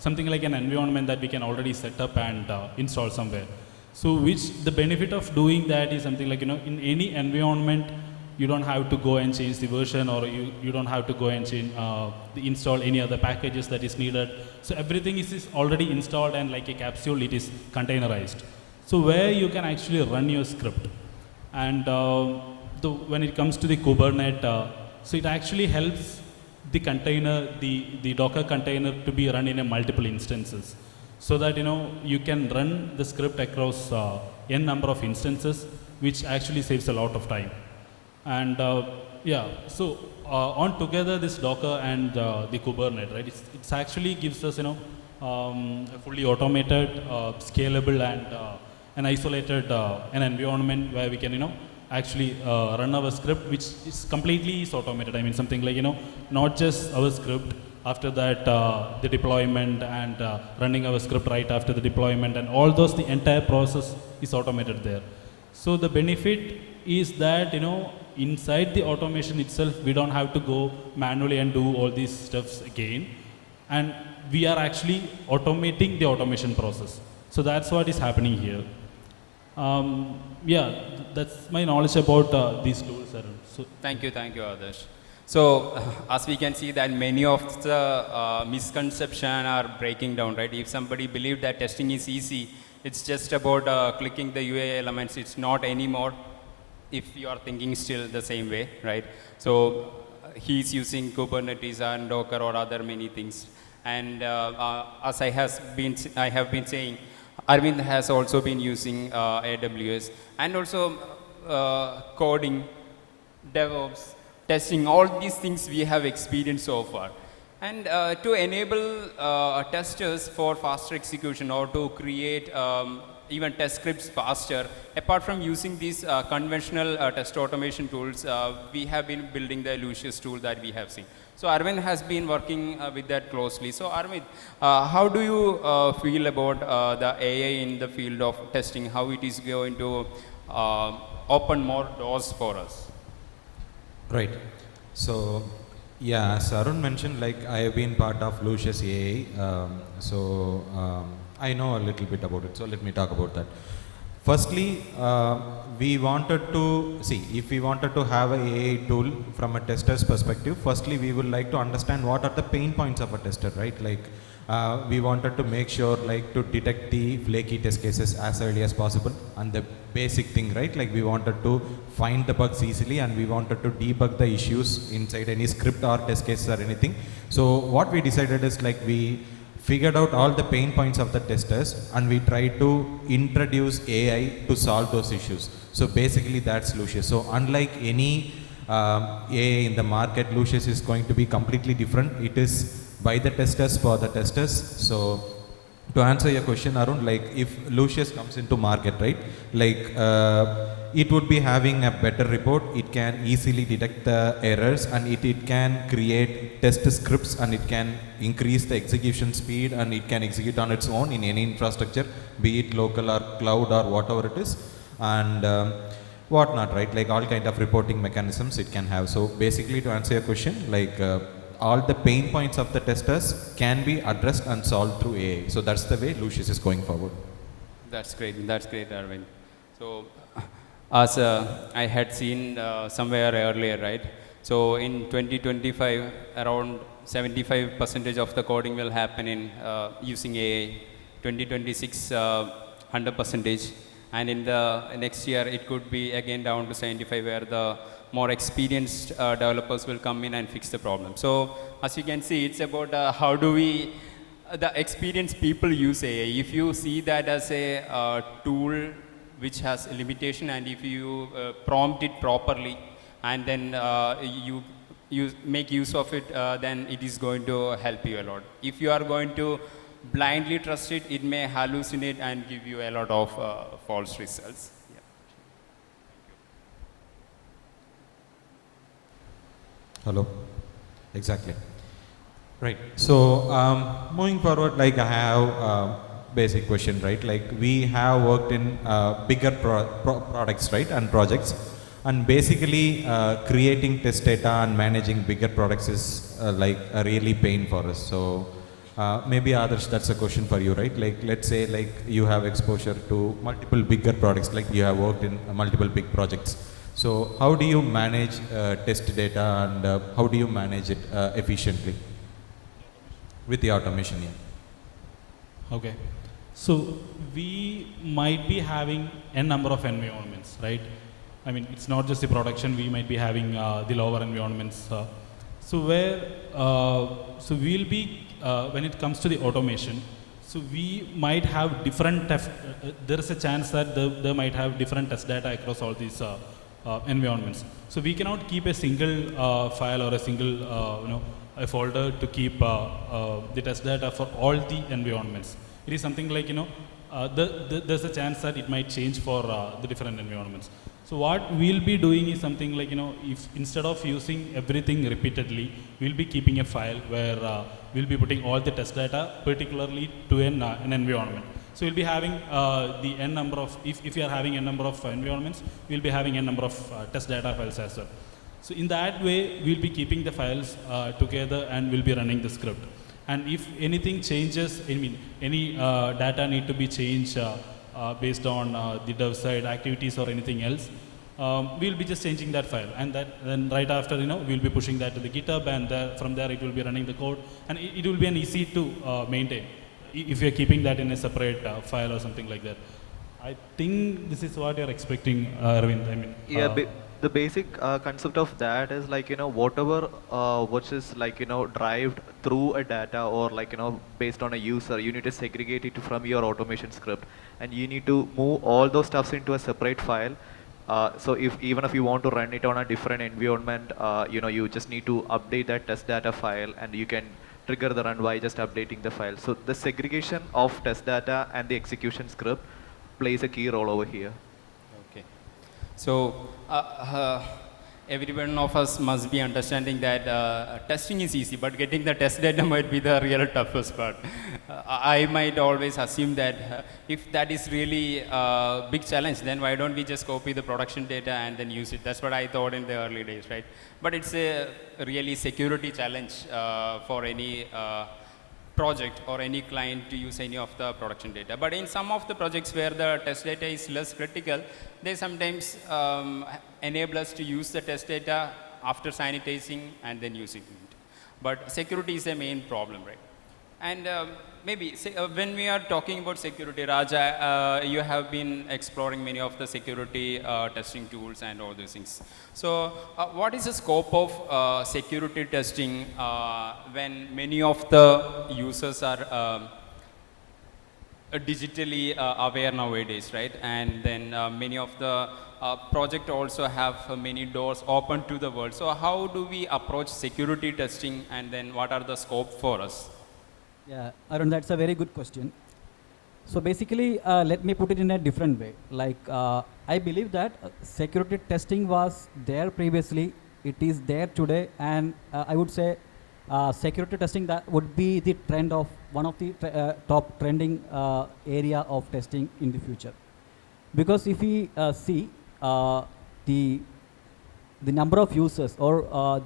something like an environment that we can already set up and install somewhere. So which the benefit of doing that is something like, in any environment, you don't have to go and change the version, or you don't have to go and change, install any other packages that is needed. So everything is already installed, and like a capsule, it is containerized. So where you can actually run your script. And when it comes to the Kubernetes, so it actually helps the container, the Docker container to be run in a multiple instances. so that you can run the script across n number of instances, which actually saves a lot of time. And yeah, so on together this Docker and the Kubernetes, right? It's actually gives us a fully automated, scalable, and an isolated an environment where we can actually run our script, which is completely is automated. I mean, something like not just our script. After that, the deployment and running our script right after the deployment and all those, the entire process is automated there. So the benefit is that inside the automation itself, we don't have to go manually and do all these stuffs again, and we are actually automating the automation process. So that's what is happening here. Yeah, that's my knowledge about these tools, Arun. So Thank you, Adarsh. So as we can see that many of the misconception are breaking down, right? If somebody believes that testing is easy, it's just about clicking the UA elements. It's not anymore if you are thinking still the same way, right? So he's using Kubernetes and Docker or other many things. And as I have been saying, Arvind has also been using AWS and also coding, DevOps, testing, all these things we have experienced so far. And to enable testers for faster execution or to create even test scripts faster, apart from using these conventional test automation tools, we have been building the Lucius tool that we have seen. So Arvind has been working with that closely. So Arvind, how do you feel about the AI in the field of testing, how it is going to open more doors for us? Right. So, yeah, as Arun mentioned, like I have been part of Lucius AI, I know a little bit about it. So let me talk about that. Firstly, we wanted to see if we wanted to have an AI tool from a tester's perspective. Firstly, we would like to understand what are the pain points of a tester, right? Like we wanted to make sure like to detect the flaky test cases as early as possible, and the basic thing, right? Like we wanted to find the bugs easily, and we wanted to debug the issues inside any script or test cases or anything. So what we decided is like we figured out all the pain points of the testers, and we tried to introduce AI to solve those issues. So basically that's Lucius. So unlike any AI in the market, Lucius is going to be completely different. It is by the testers for the testers. So to answer your question, Arun, like if Lucius comes into market, right, like it would be having a better report. It can easily detect the errors, and it can create test scripts, and it can increase the execution speed, and it can execute on its own in any infrastructure, be it local or cloud or whatever it is, and whatnot, right? Like all kind of reporting mechanisms it can have. So basically, to answer your question, like all the pain points of the testers can be addressed and solved through AI. So that's the way Lucius is going forward. That's great, Arvind. So as I had seen somewhere earlier, right? So in 2025, around 75% of the coding will happen in using AI. 2026, 100%. And in the next year, it could be again down to 75, where the more experienced developers will come in and fix the problem. So as you can see, it's about how do we, the experienced people use AI. If you see that as a tool which has a limitation, and if you prompt it properly, and then you make use of it, then it is going to help you a lot. If you are going to blindly trust it, it may hallucinate and give you a lot of false results. Hello. Exactly. Right. So moving forward, like I have a basic question, right? Like we have worked in bigger products, right, and projects, and basically creating test data and managing bigger products is like a really pain for us. So maybe Adarsh, that's a question for you, right? Like let's say like you have exposure to multiple bigger products, like you have worked in multiple big projects. So how do you manage test data, and how do you manage it efficiently with the automation? Yeah. Okay. So we might be having a number of environments, right? I mean, it's not just the production, we might be having the lower environments. So we'll be, when it comes to the automation, So we might have different, there is a chance that they might have different test data across all these environments. So we cannot keep a single file or a single, a folder to keep the test data for all the environments. It is something like, there's a chance that it might change for the different environments. So what we'll be doing is something like, if instead of using everything repeatedly, we'll be keeping a file where we'll be putting all the test data particularly to an environment. So we'll be having the n number of, if you are having n number of environments, we'll be having n number of test data files as well. So in that way, we'll be keeping the files together and we'll be running the script. And if anything changes, any data need to be changed based on the dev side activities or anything else, we'll be just changing that file, and then right after, we'll be pushing that to the GitHub, and from there it will be running the code, and it will be an easy to maintain if you're keeping that in a separate file or something like that. I think this is what you're expecting, Arvind. The basic concept of that is like, whatever which is like, derived through a data or like, based on a user, you need to segregate it from your automation script, and you need to move all those stuffs into a separate file. So even if you want to run it on a different environment, you just need to update that test data file, and you can trigger the run by just updating the file. So the segregation of test data and the execution script plays a key role over here. Okay. So every one of us must be understanding that testing is easy, but getting the test data might be the real toughest part. I might always assume that if that is really a big challenge, then why don't we just copy the production data and then use it? That's what I thought in the early days, right? But it's a really security challenge for any project or any client to use any of the production data. But in some of the projects where the test data is less critical, they sometimes enable us to use the test data after sanitizing and then using it. But security is a main problem, right? And maybe when we are talking about security, Raja, you have been exploring many of the security testing tools and all those things. So what is the scope of security testing when many of the users are digitally aware nowadays, right? And then many of the project also have many doors open to the world. So how do we approach security testing, and then what are the scope for us? Yeah, Arun, that's a very good question. So basically, let me put it in a different way. Like, I believe that security testing was there previously, it is there today, and I would say security testing, that would be the trend of one of the top trending area of testing in the future. Because if we see the number of users, or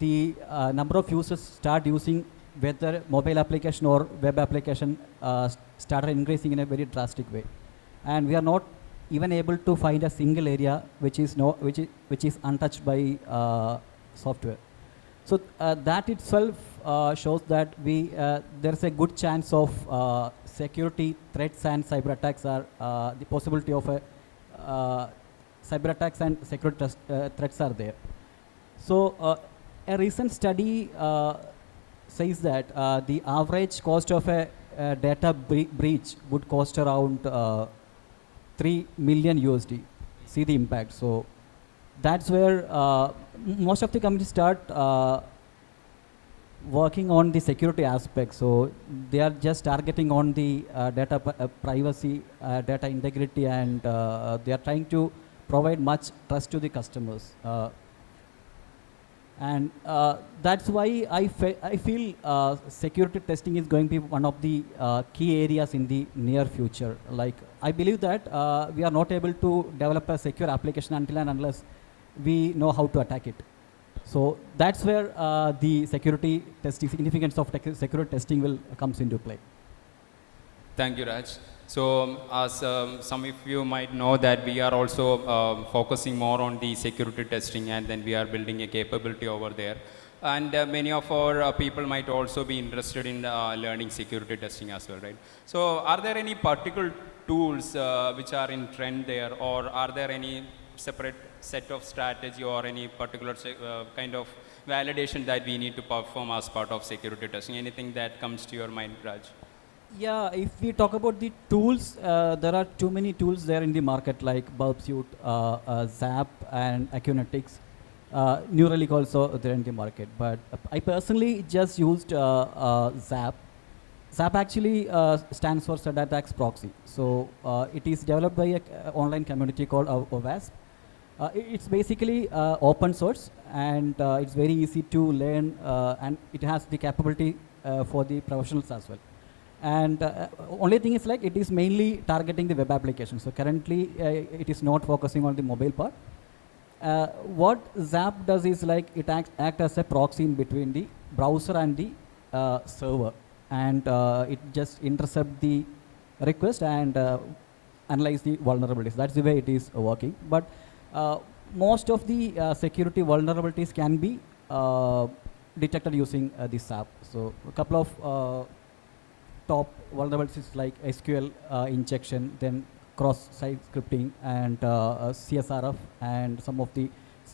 the number of users start using whether mobile application or web application started increasing in a very drastic way, and we are not even able to find a single area which is untouched by software. So that itself shows that there is a good chance of security threats and cyber attacks are the possibility of cyber attacks and security threats are there. So a recent study says that the average cost of a data breach would cost around 3 million USD. See the impact. So that's where most of the companies start working on the security aspect. So they are just targeting on the data privacy, data integrity, and they are trying to provide much trust to the customers. And that's why I feel security testing is going to be one of the key areas in the near future. Like, I believe that we are not able to develop a secure application until and unless we know how to attack it. So that's where the security testing, significance of security testing comes into play. Thank you, Raj. So as some of you might know that we are also focusing more on the security testing, and then we are building a capability over there. And many of our people might also be interested in learning security testing as well, right? So are there any particular tools which are in trend there, or are there any separate set of strategy or any particular kind of validation that we need to perform as part of security testing? Anything that comes to your mind, Raj? Yeah, if we talk about the tools, there are too many tools there in the market like Bulbsuit, Zap, and Acunetics. Neuralink also there in the market. But I personally just used Zap. Zap actually stands for Sedatax Proxy. So it is developed by an online community called OWASP. It's basically open source, and it's very easy to learn, and it has the capability for the professionals as well. And only thing is like it is mainly targeting the web application. So currently it is not focusing on the mobile part. What Zap does is like it act as a proxy in between the browser and the server, and it just intercept the request and analyze the vulnerabilities. That's the way it is working. But most of the security vulnerabilities can be detected using this app. So a couple of top vulnerabilities like SQL injection, then cross-site scripting, and CSRF, and some of the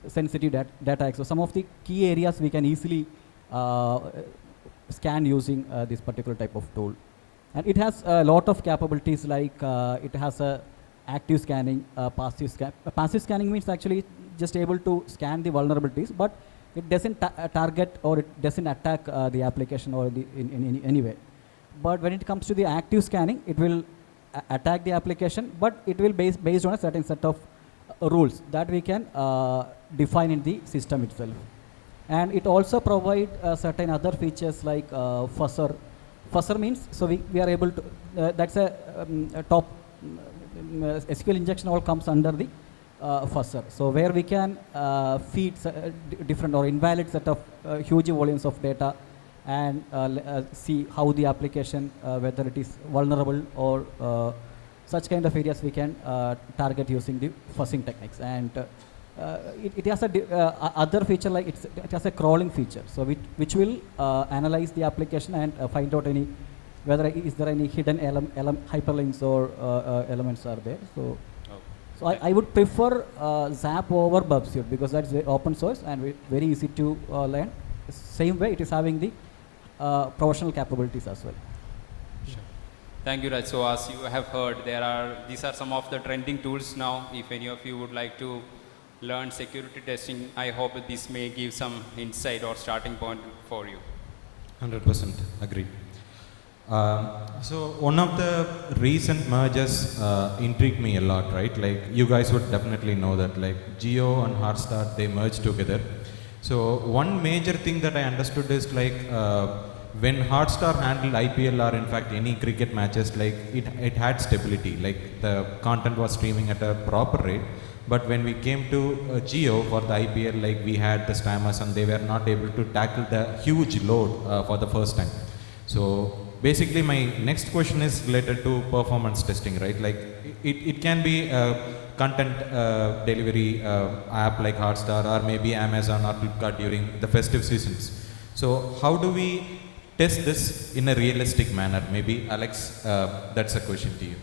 sensitive data access. Some of the key areas we can easily scan using this particular type of tool. And it has a lot of capabilities like it has a active scanning, passive scan. Passive scanning means actually just able to scan the vulnerabilities, but it doesn't target or it doesn't attack the application or in any way. But when it comes to the active scanning, it will attack the application, but it will based on a certain set of rules that we can define in the system itself. And it also provide certain other features like fuzzer. Fuzzer means, so we are able to, that's a top SQL injection all comes under the fuzzer. So where we can feed different or invalid set of huge volumes of data and see how the application, whether it is vulnerable or such kind of areas we can target using the fuzzing techniques. And it has a other feature like it has a crawling feature, so which will analyze the application and find out any whether is there any hidden hyperlinks or elements are there. So, so I would prefer Zap over Bulbsuit because that's open source and very easy to learn. Same way it is having the professional capabilities as well. Sure. Thank you, Raj. So as you have heard, these are some of the trending tools now. If any of you would like to learn security testing, I hope that this may give some insight or starting point for you. 100% agree. So one of the recent mergers intrigued me a lot, right? Like you guys would definitely know that like Jio and Hotstar, they merged together. So one major thing that I understood is like when Hotstar handled IPL or in fact any cricket matches, like it had stability, like the content was streaming at a proper rate. But when we came to Jio for the IPL, like we had the stammers and they were not able to tackle the huge load for the first time. So basically my next question is related to performance testing, right? Like it can be a content delivery app like Hotstar or maybe Amazon or Flipkart during the festive seasons. So how do we test this in a realistic manner? Maybe Alex, that's a question to you.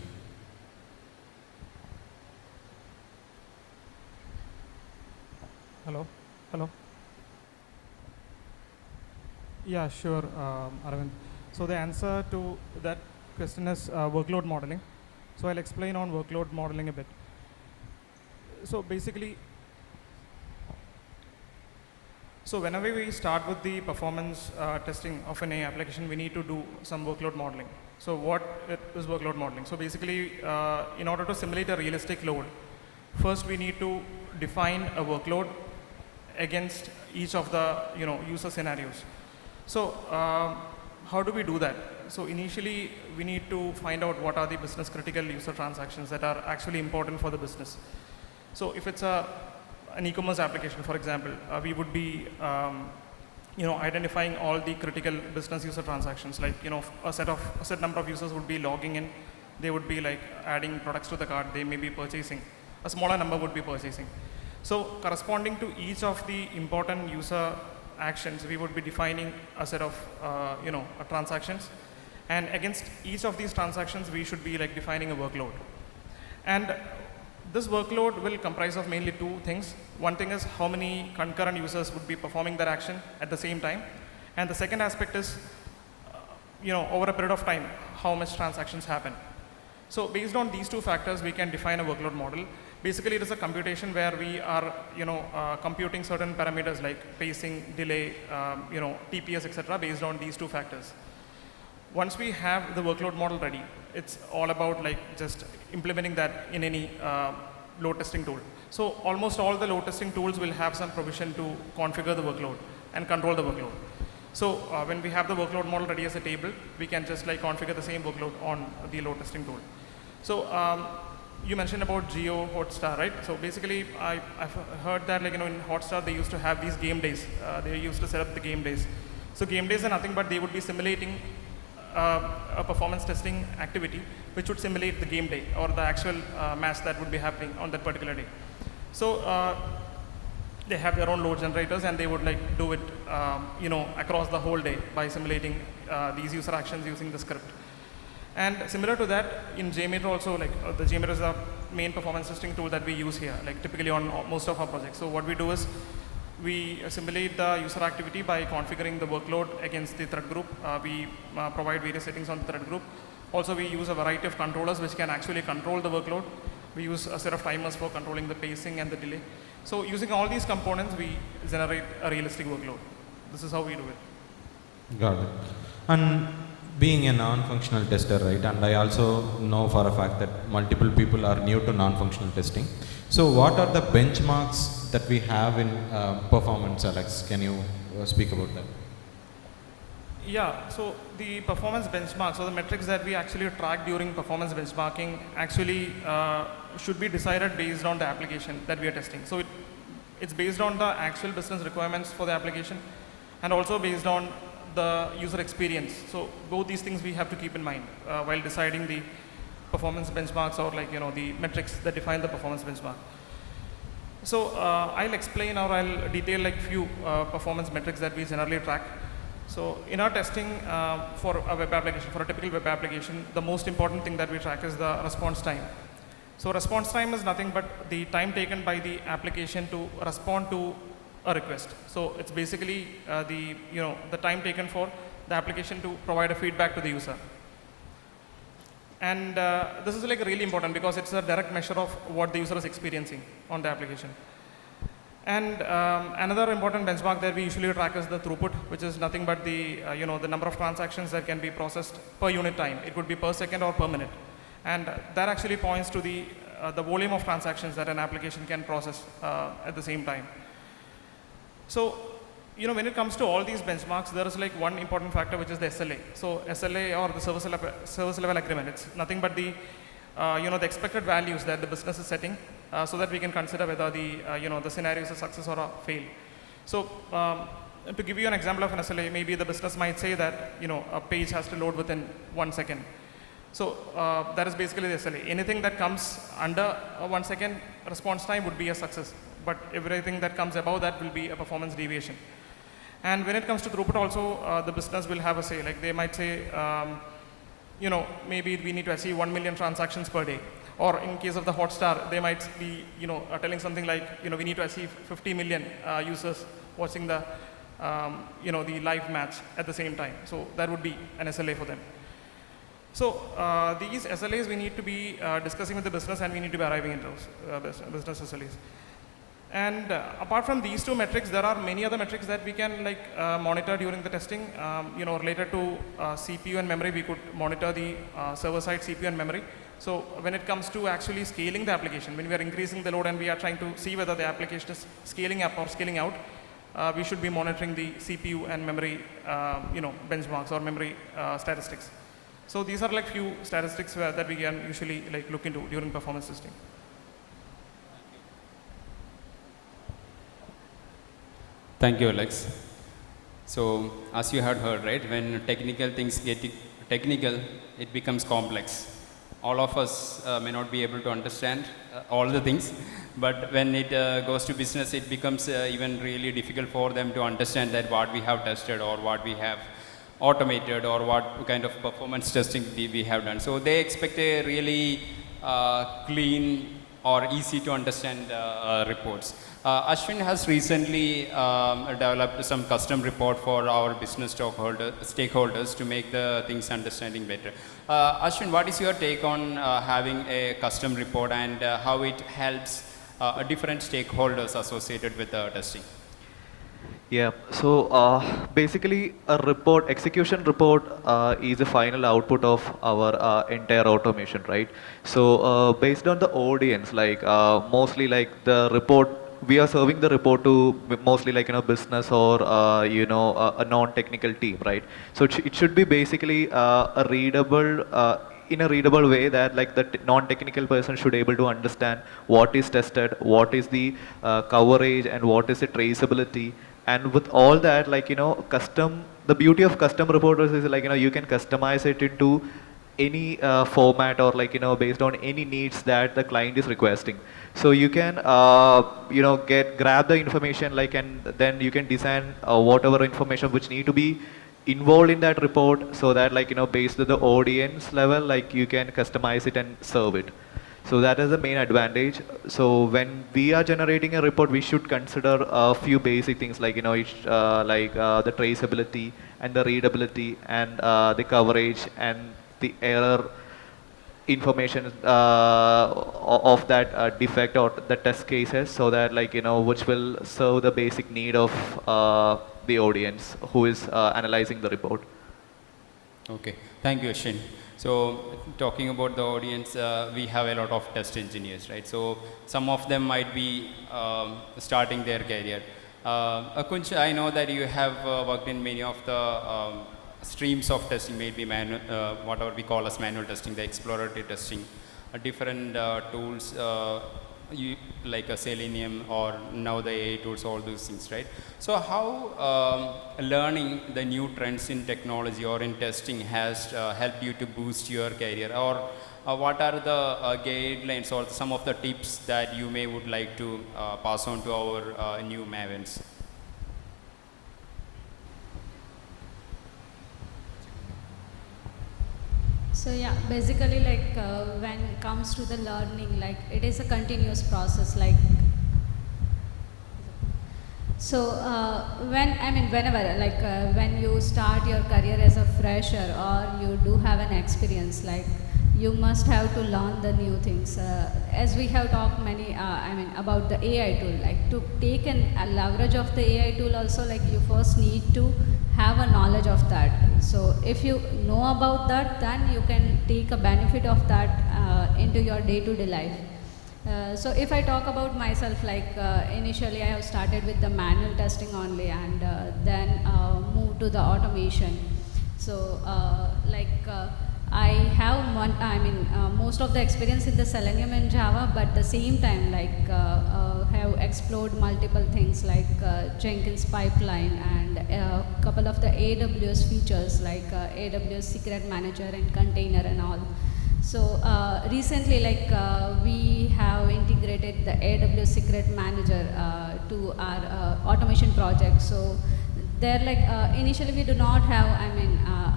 Hello. Yeah, sure, Arvind. So the answer to that question is workload modeling. So I'll explain on workload modeling a bit. So basically, so whenever we start with the performance testing of an application, we need to do some workload modeling. So what is workload modeling? So basically, in order to simulate a realistic load, first we need to define a workload against each of the user scenarios. So how do we do that? So initially we need to find out what are the business critical user transactions that are actually important for the business. So if it's an e-commerce application, for example, we would be identifying all the critical business user transactions, like a set number of users would be logging in, they would be like adding products to the cart, they may be purchasing, a smaller number would be purchasing. So corresponding to each of the important user actions, we would be defining a set of transactions, and against each of these transactions we should be like defining a workload. And this workload will comprise of mainly two things. One thing is how many concurrent users would be performing that action at the same time, and the second aspect is over a period of time, how much transactions happen. So based on these two factors, we can define a workload model. Basically, it is a computation where we are, computing certain parameters like pacing, delay, TPS, etc., based on these two factors. Once we have the workload model ready, it's all about like just implementing that in any load testing tool. So almost all the load testing tools will have some provision to configure the workload and control the workload. So when we have the workload model ready as a table, we can just like configure the same workload on the load testing tool. So you mentioned about Geo Hotstar, right? So basically, I've heard that in Hotstar they used to have these game days. They used to set up the game days. So game days are nothing but they would be simulating a performance testing activity which would simulate the game day or the actual match that would be happening on that particular day. So they have their own load generators and they would like do it across the whole day by simulating these user actions using the script. And similar to that, in JMeter also, the JMeter is the main performance testing tool that we use here, typically on most of our projects. So what we do is we simulate the user activity by configuring the workload against the thread group. We provide various settings on the thread group. Also, we use a variety of controllers which can actually control the workload. We use a set of timers for controlling the pacing and the delay. So using all these components, we generate a realistic workload. This is how we do it. Got it. And being a non-functional tester, right, and I also know for a fact that multiple people are new to non-functional testing. So what are the benchmarks that we have in performance, Alex? Can you speak about that? Yeah, so the performance benchmarks, or the metrics that we actually track during performance benchmarking actually should be decided based on the application that we are testing. So it's based on the actual business requirements for the application and also based on the user experience. So both these things we have to keep in mind while deciding the performance benchmarks or the metrics that define the performance benchmark. So I'll explain or I'll detail few performance metrics that we generally track. So in our testing for a web application, for a typical web application, the most important thing that we track is the response time. So response time is nothing but the time taken by the application to respond to a request. So it's basically the time taken for the application to provide a feedback to the user. And this is really important because it's a direct measure of what the user is experiencing on the application. And another important benchmark that we usually track is the throughput, which is nothing but the the number of transactions that can be processed per unit time. It could be per second or per minute, and that actually points to the volume of transactions that an application can process at the same time. So, when it comes to all these benchmarks, there is one important factor, which is the SLA. So SLA, or the service level agreement, it's nothing but the the expected values that the business is setting, so that we can consider whether the the scenario is a success or a fail. So to give you an example of an SLA, maybe the business might say that a page has to load within 1 second. So that is basically the SLA. Anything that comes under 1 second response time would be a success, but everything that comes above that will be a performance deviation. And when it comes to throughput also, the business will have a say. They might say, maybe we need to achieve 1 million transactions per day. Or in case of the Hotstar, they might be, telling something like, we need to achieve 50 million users watching the, the live match at the same time. So that would be an SLA for them. So these SLAs we need to be discussing with the business, and we need to be arriving at those business SLAs. And apart from these two metrics, there are many other metrics that we can monitor during the testing. Related to CPU and memory, we could monitor the server-side CPU and memory. So when it comes to actually scaling the application, when we are increasing the load and we are trying to see whether the application is scaling up or scaling out, we should be monitoring the CPU and memory, benchmarks or memory statistics. So these are few statistics that we can usually look into during performance testing. Thank you, Alex. So, as you had heard, right, when technical things get technical, it becomes complex. All of us may not be able to understand all the things, but when it goes to business, it becomes even really difficult for them to understand that what we have tested or what we have automated or what kind of performance testing we have done. So they expect a really clean or easy to understand reports. Ashwin has recently developed some custom report for our business stakeholders to make the things understanding better. Ashwin, what is your take on having a custom report and how it helps different stakeholders associated with testing? Yeah, so basically a report, execution report is the final output of our entire automation, right? So based on the audience, like mostly like the report, we are serving the report to mostly like, business or, a non-technical team, right? So it should be basically a readable, in a readable way that like the non-technical person should able to understand what is tested, what is the coverage and what is the traceability. And with all that, like, the beauty of custom reporters is like, you can customize it into any format or like, based on any needs that the client is requesting. So you can, grab the information like, and then you can design whatever information which need to be involved in that report so that like, based on the audience level, like you can customize it and serve it. So that is the main advantage. So when we are generating a report, we should consider a few basic things like, the traceability and the readability and the coverage and the error information of that defect or the test cases, so that like, which will serve the basic need of the audience who is analyzing the report. Okay, thank you, Ashwin. So talking about the audience, we have a lot of test engineers, right? So some of them might be starting their career. Kunj, I know that you have worked in many of the streams of testing, maybe whatever we call as manual testing, the exploratory testing, different tools like a Selenium or now the AI tools, all those things, right? So how learning the new trends in technology or in testing has helped you to boost your career, or what are the guidelines or some of the tips that you would like to pass on to our new Mavens? So yeah, basically like when it comes to the learning, like it is a continuous process. Like so whenever like when you start your career as a fresher or you do have an experience, like you must have to learn the new things. As we have talked many, about the AI tool, like to take a leverage of the AI tool also, like you first need to have a knowledge of that. So if you know about that, then you can take a benefit of that into your day-to-day life. So if I talk about myself, like initially I have started with the manual testing only, and then moved to the automation. So I have most of the experience in the Selenium and Java, but at the same time have explored multiple things like Jenkins pipeline and a couple of the AWS features like AWS Secret Manager and container and all. So recently, we have integrated the AWS Secret Manager to our automation project. So there, initially we do not have,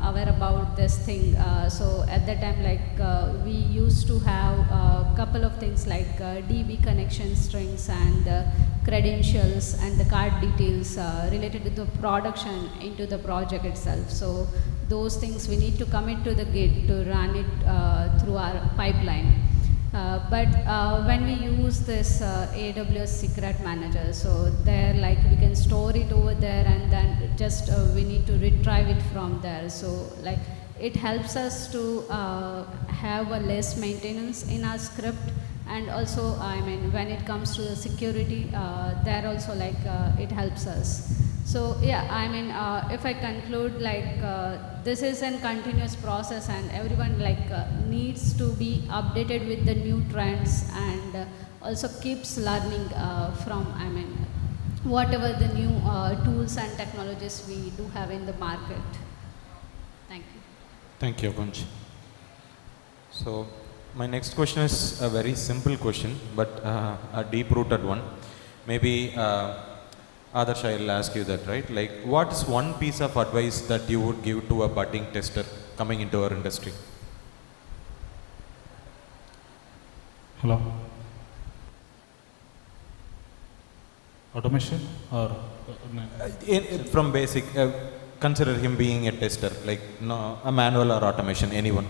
aware about this thing. So at that time, we used to have a couple of things like DB connection strings and credentials and the card details related to the production into the project itself. So those things we need to commit to the Git to run it through our pipeline. But when we use this AWS Secret Manager, so there we can store it over there, and then just we need to retrieve it from there. So it helps us to have a less maintenance in our script, and also when it comes to the security, there also it helps us. So yeah, if I conclude, this is a continuous process, and everyone needs to be updated with the new trends, and also keeps learning from whatever the new tools and technologies we do have in the market. Thank you. Thank you, Kunj. So my next question is a very simple question, but a deep-rooted one. Maybe Adarsh, I'll ask you that, right? What is one piece of advice that you would give to a budding tester coming into our industry? Hello. automation or from basic, consider him being a tester, like no, a manual or automation, anyone.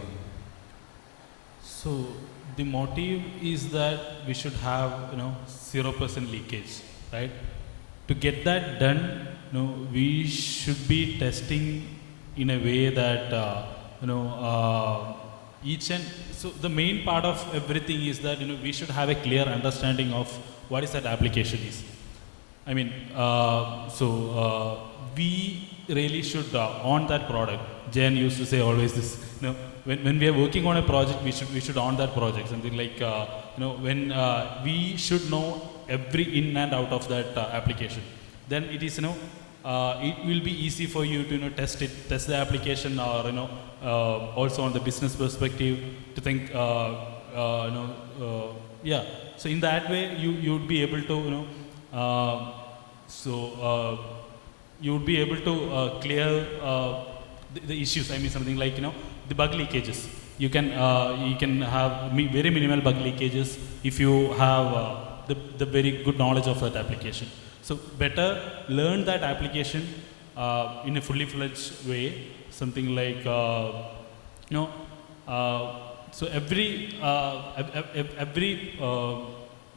So the motive is that we should have 0% leakage, right? To get that done, we should be testing in a way that each and so the main part of everything is that we should have a clear understanding of what is that application is. I mean, we really should own that product. Jen used to say always this, when we are working on a project, we should own that project. Something like, when we should know every in and out of that application. Then it is, it will be easy for you to test the application, or also on the business perspective to think, yeah. So in that way, you would be able to, you would be able to clear the issues. I mean, something like the bug leakages. You can have very minimal bug leakages if you have the very good knowledge of that application. So better learn that application in a fully fledged way. Something like so every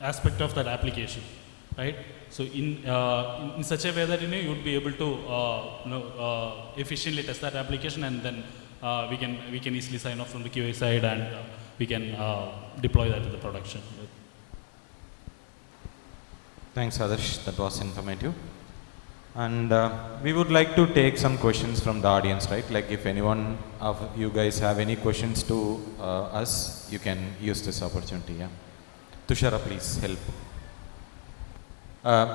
aspect of that application, right? So in such a way that you would be able to efficiently test that application, and then we can easily sign off from the QA side, and we can deploy that to the production. Thanks, Adarsh. That was informative. And we would like to take some questions from the audience, right? Like if anyone of you guys have any questions to us, you can use this opportunity. Yeah. Tushara, please help.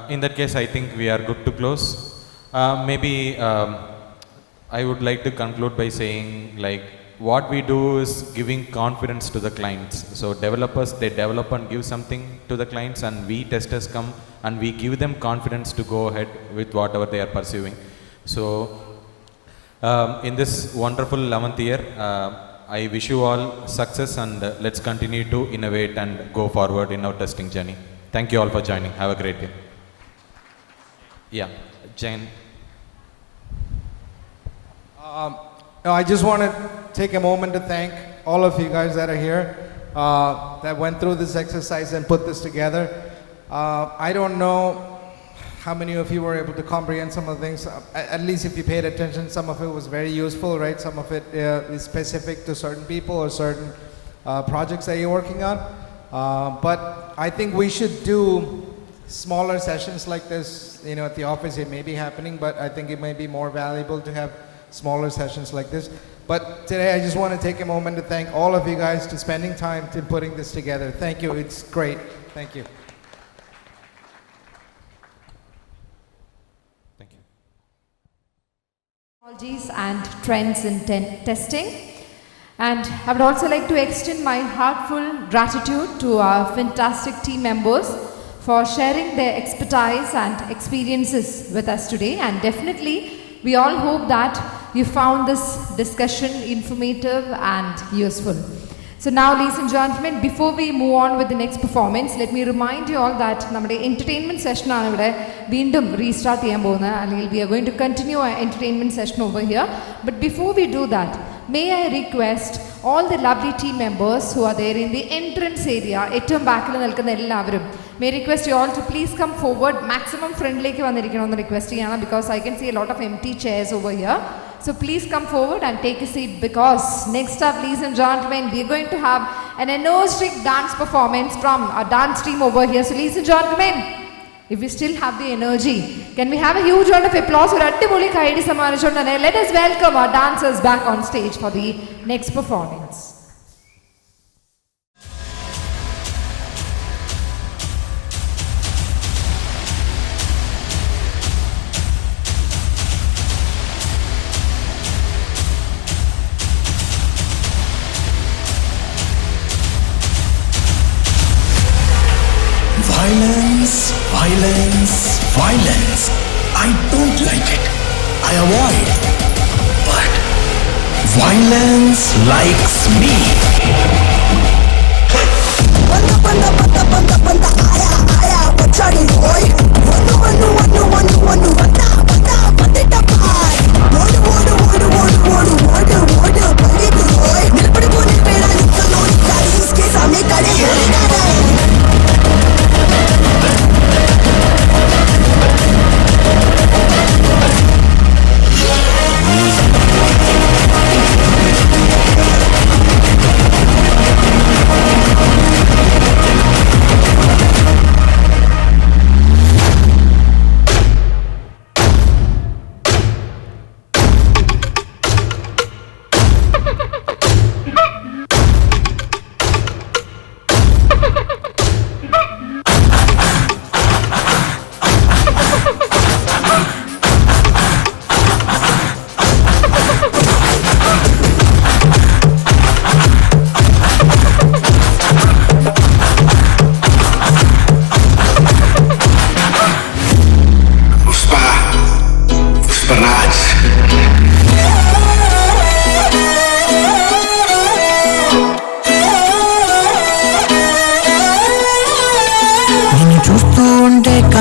In that case, I think we are good to close. Maybe I would like to conclude by saying, like, what we do is giving confidence to the clients. So developers, they develop and give something to the clients, and we testers come and we give them confidence to go ahead with whatever they are pursuing. So in this wonderful 11th year, I wish you all success, and let's continue to innovate and go forward in our testing journey. Thank you all for joining. Have a great day. Yeah, Jane. I just want to take a moment to thank all of you guys that are here, that went through this exercise and put this together. I don't know how many of you were able to comprehend some of the things. At least if you paid attention, some of it was very useful, right? Some of it is specific to certain people or certain projects that you're working on. But I think we should do smaller sessions like this. At the office it may be happening, but I think it may be more valuable to have smaller sessions like this. But today I just want to take a moment to thank all of you guys for spending time to putting this together. Thank you. It's great. Thank you. Thank you. Technologies and trends in testing. And I would also like to extend my heartfelt gratitude to our fantastic team members for sharing their expertise and experiences with us today. And definitely, we all hope that you found this discussion informative and useful. So now, ladies and gentlemen, before we move on with the next performance, let me remind you all that our entertainment session is restart. We are going to continue our entertainment session over here. But before we do that, may I request all the lovely team members who are there in the entrance area, may I request you all to please come forward, maximum friendly request, because I can see a lot of empty chairs over here. So please come forward and take a seat, because next up, ladies and gentlemen, we are going to have an energetic dance performance from our dance team over here. So ladies and gentlemen, if we still have the energy, can we have a huge round of applause for Let us welcome our dancers back on stage for the next performance. Violence, violence, violence. I don't like it. I avoid. But violence likes me. Banda, banda, banda, banda, banda, aya, aya, pachadi, boy.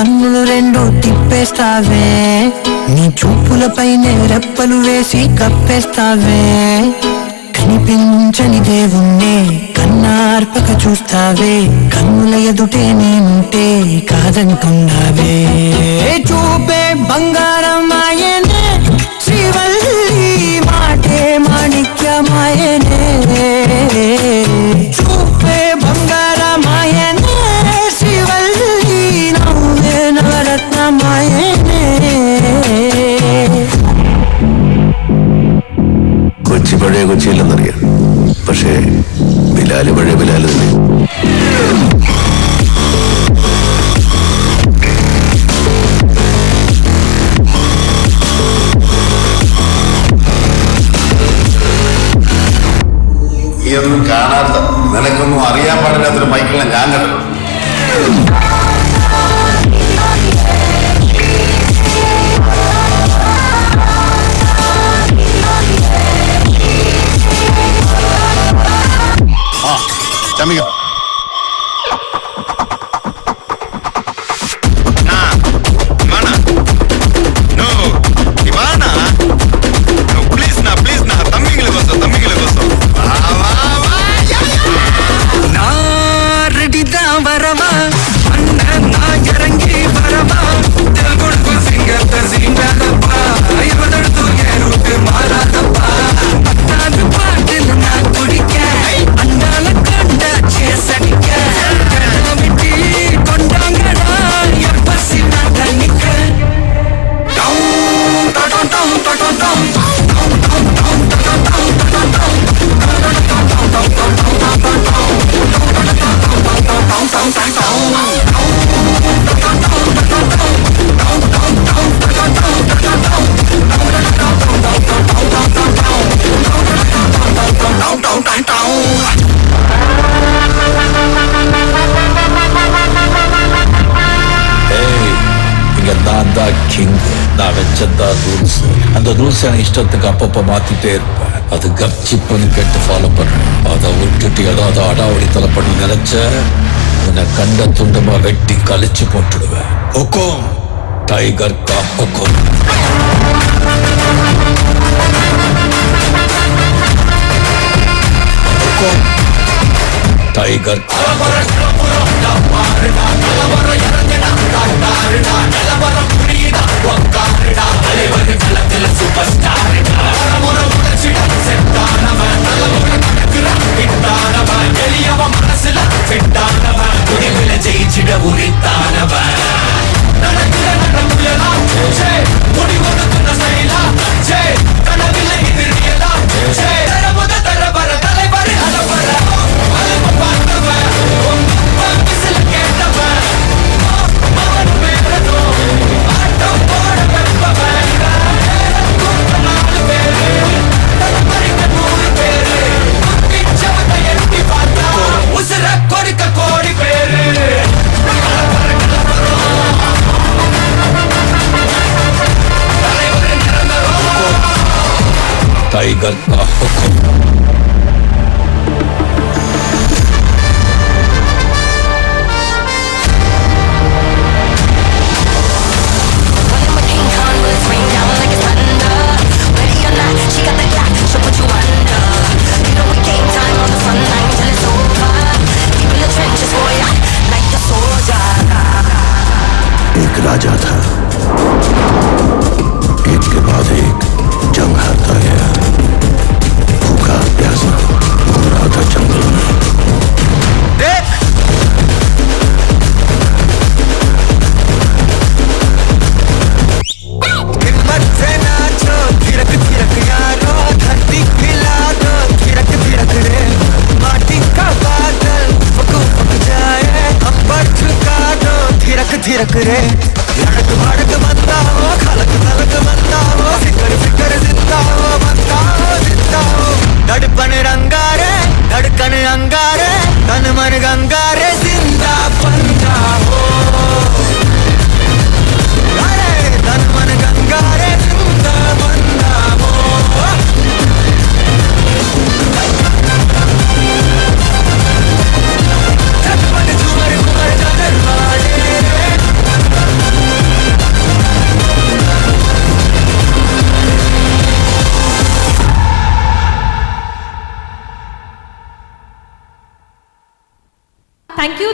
కన్నులు రెండు తిప్పేస్తావే నీ చూపులపైనే రెప్పలు వేసి కప్పేస్తావే కనిపించని దేవుణ్ణే కన్నార్పక చూస్తావే కన్నుల ఎదుటే నేనుంటే కాదంటున్నావే చూపే బంగారమాయనే శ్రీవల్లి మాటే మాణిక్యమాయనే చూపే బంగారమాయనే శ్రీవల్లి నవ్వే నవరత్నమాయనే കൊച്ചി പഴയ കൊച്ചിയില്ലെന്നറിയാം, പക്ഷേ ബിലാല് പഴയ ബിലാല് തന്നെ. ഈ ഒന്നും കാണാത്ത നിനക്കൊന്നും അറിയാൻ പാടില്ലാത്തൊരു മൈക്കിളിനെ ഞാൻ കണ്ടു. Amigo. Ivana. No. Ivana. No, please na. Tammingile goso. Va. Na ready da varama. Anna na yarangi varama. Dil gudku singata singappa. Ivadadu yerut maradappa. Patad paadil na kudikka. Andala kanda chesadikka. Kaviti kondangada yappasina danikka. Down down down down down. இங்க நான் தான் king, நான் வச்சதான் rules. அந்த rules எனக்கு இஷ்டத்துக்கு அப்பப்போ மாத்திட்டே இருப்பேன். அது கப்சிப்புன்னு கேட்டு ஃபாலோ பண்ணுறேன். அதை விட்டுட்டு ஏதாவது அடாவடி தலை பண்ணி நினைச்ச உன்னை கண்ட துண்டமா வெட்டி கழிச்சு போட்டுடுவேன். ஹுக்கும் டைகர் கா ஹுக்கும். ஹுக்கும் டைகர் கா ஹுக்கும். टाइगर का हुक्म. एक राजा था, एक के बाद एक जंग हारता गया, भूखा प्यासा घूम रहा था जंगल में. हिम्मत से नाचो, थिरक थिरक यारो, धरती हिला दो, थिरक थिरक रे, माटी का बादल फक फक जाए, अंबर झुका दो, थिरक थिरक रे. लड़क भड़क बनता हो, खलक खलक बनता हो, फिकर फिकर जिंदा हो, बनता हो जिंदा हो. धड़पन रंगारे, धड़कन अंगारे, तन मन गंगारे, जिंदा बंदा हो. अरे तन मन गंगारे, जिंदा बंदा हो. झटपट झूमर घूमर जागर वाले,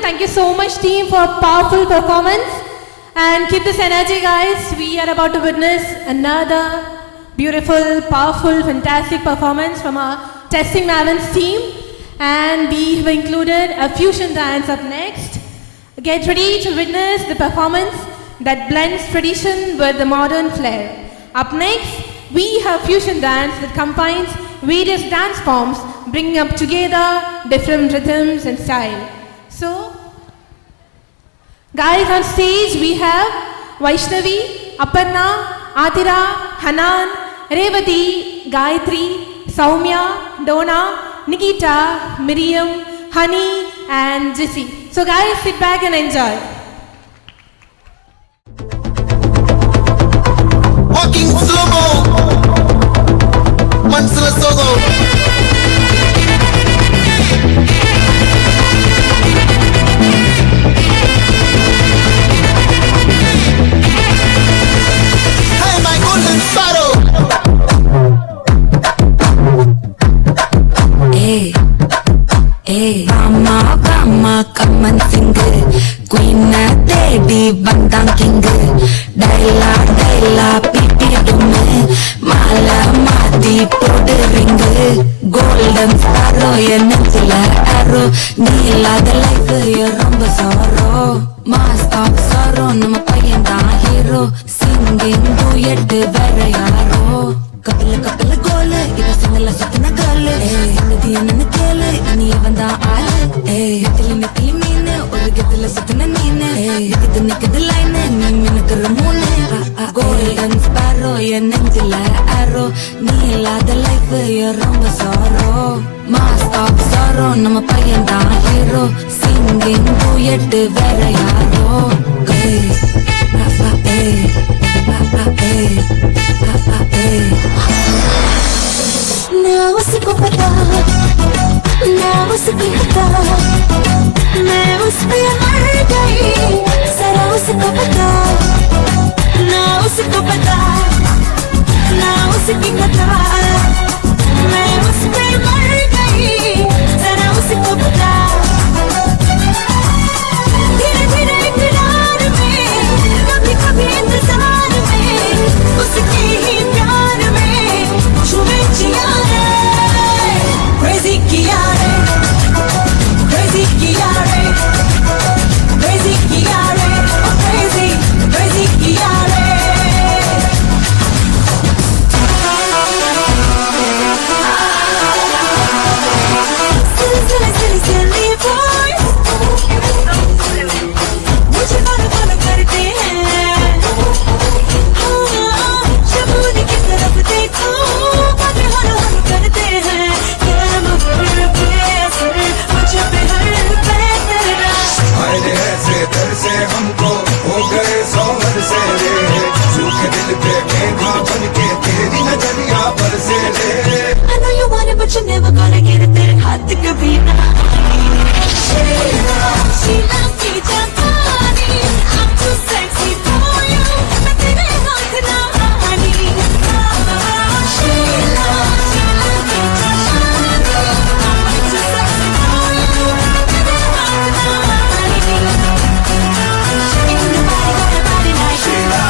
Thank you so much, team, for a powerful performance. And keep this energy, guys. We are about to witness another beautiful, powerful, fantastic performance from our Testing Mavens team. And we have included a fusion dance up next. Get ready to witness the performance that blends tradition with the modern flair. Up next, we have fusion dance that combines various dance forms, bringing up together different rhythms and style. So, guys, on stage we have Vaishnavi, Aparna, Atira, Hanan, Revati, Gayatri, Saumya, Dona, Nikita, Miriam, Honey and Jissy. So guys, sit back and enjoy. Walking slow-mo, Mansala Sogo. Hey, my golden sparrow. Hey, hey, come and sing. Queen Devi Bandang King. Daila, pipi dume. Mala mati pod ring. Golden sparrow, ya nensila arrow. Nila the life, ya rumba sorrow. Mask of sorrow, nama payanda hero. Singing duet, vera yaro. Couple goal, ida singala satna girl. Sangadhiya nana kele, ini vanda aal. Nitli meene, oru gitla satna neene. Nikad line, nee minakar moone. Golden sparrow, ya nenjila arrow. Neela the life, ya rumba sorrow. Mask of sorrow, nama payanda hero. Singing duet, vera yaro. Now I see Papa, now I see Papa, now I see Margai, Sarah I see Papa, now I see Papa, now I see Papa, now I see Margai, Sarah I see Papa. धीरे-धीरे इकरार में, कभी-कभी इंतजार में, उसके ही प्यार में, छुए जिया रे, crazy किया रे, crazy किया रे, crazy किया रे, oh crazy, crazy किया रे. Silly, silly, silly boys. मुझे follow करते हैं, हाँ, शबूनी की तरफ देखो, बातें follow करते हैं, क्या मुझे प्यासे, मुझे पे हर पैतरा. आए ऐसे दर से हमको हो गए सौर से रे, सूखे दिल पे मेघा बन के तेरी नजरिया बरसे रे. I know you want it, but you're never gonna get it. तेरे हाथ कभी ना आएंगे. Sheila की जवानी, I'm too sexy for you. मैं तेरे हाथ ना आनी. Sheila की जवानी, I'm too sexy for you. मैं तेरे हाथ ना आनी. Ain't nobody got a body like Sheila.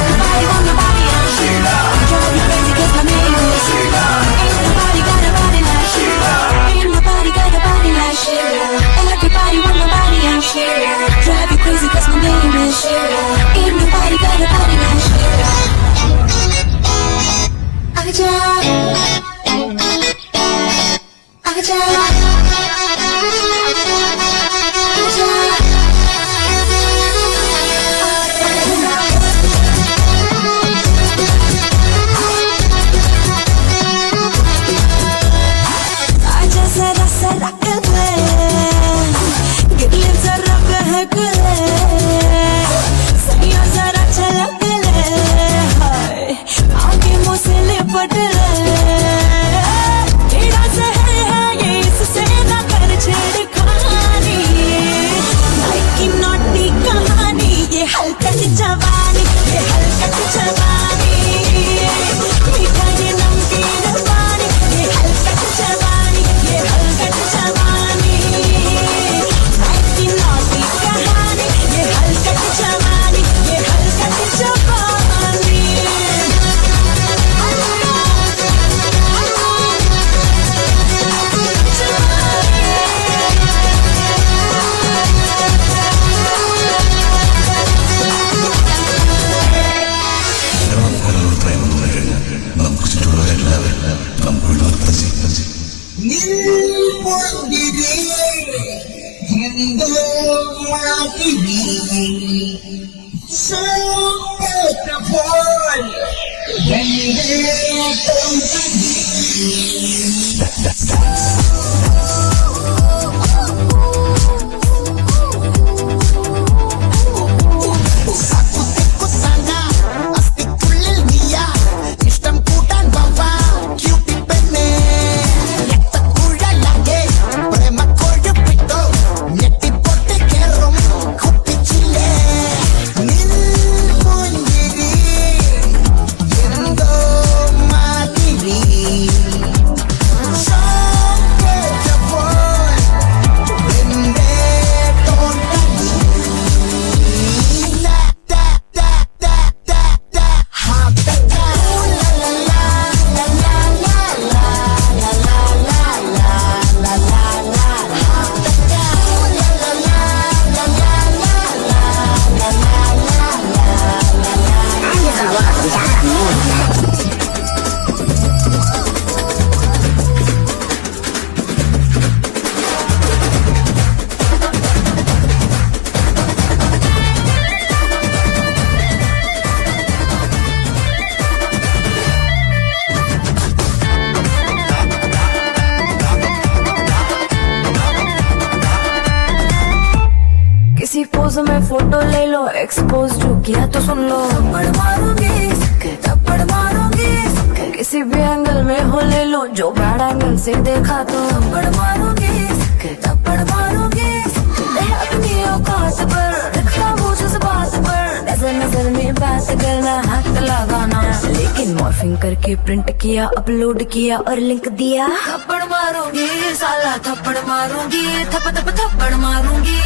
Everybody want nobody else. Sheila. Drive you crazy 'cause my name is Sheila. Ain't nobody got a body like Sheila. Ain't nobody got a body like Sheila. Everybody want nobody else. Sheila. Drive you crazy 'cause my name is Sheila. Ain't nobody got a body like Sheila. आजा, आजा, आजा जरा जरा कर ले, गिरले जरा बहक ले, So let the boy when they किसी पोज में फोटो ले लो एक्सपोज जो किया तो सुन लो थप्पड़ मारूंगी थप्पड़ मारूंगी किसी भी एंगल में हो ले लो जो बैड एंगल से देखा तो थप्पड़ मारूंगी थप्पड़ मारूंगी अपनी औकात पर रखा वो जज्बात पर नजर नजर में बात करना हाथ लगाना लेकिन मॉर्फिंग करके प्रिंट किया अपलोड किया और लिंक दिया थप्पड़ मारूंगी साला थप्पड़ मारूंगी थप थप थप्पड़ मारूंगी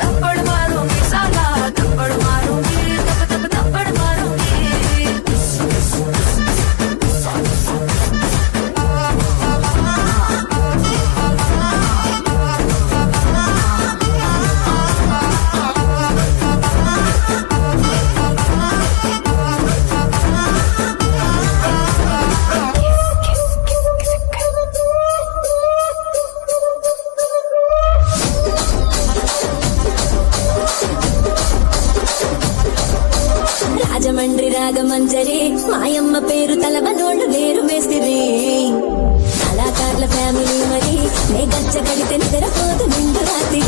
थप्पड़ मारूंगी साला थप्पड़ मारूंगी थप थप थप्पड़ मारूंगी రాజమండ్రి రాగమంజరి మాయమ్మ పేరు తలవనోళ్ళు లేరు మేస్తిరి కళాకారుల ఫ్యామిలీ మరి నే గచ్చ కడితే నిద్రపోదు నిండు రాత్రి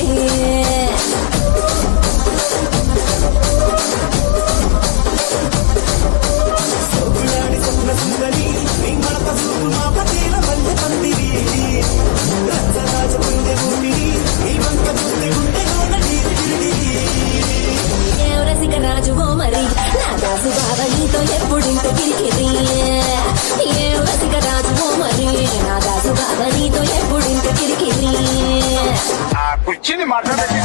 రాజు మరి నా దాసు బావ నీతో ఎప్పుడింత కిరికిరి ఏ రసిక రాజు మరి నా దాసు బావ నీతో ఎప్పుడింత కిరికిరి కూర్చుని మాట్లాడేది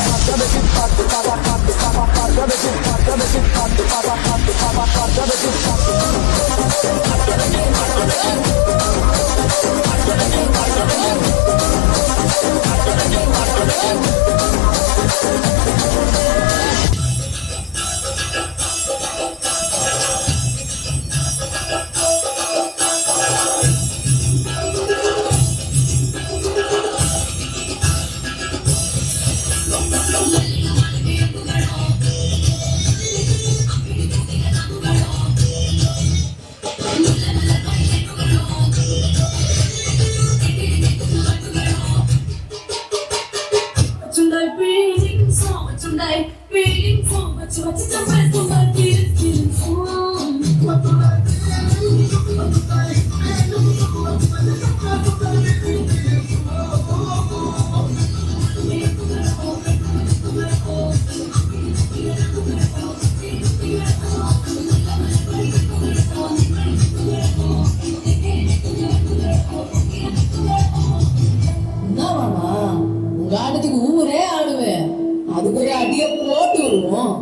உங்காட்டத்துக்கு ஊரே ஆடுவேன் அதுக்கு ஒரு அடிய போட்டு வருவோம்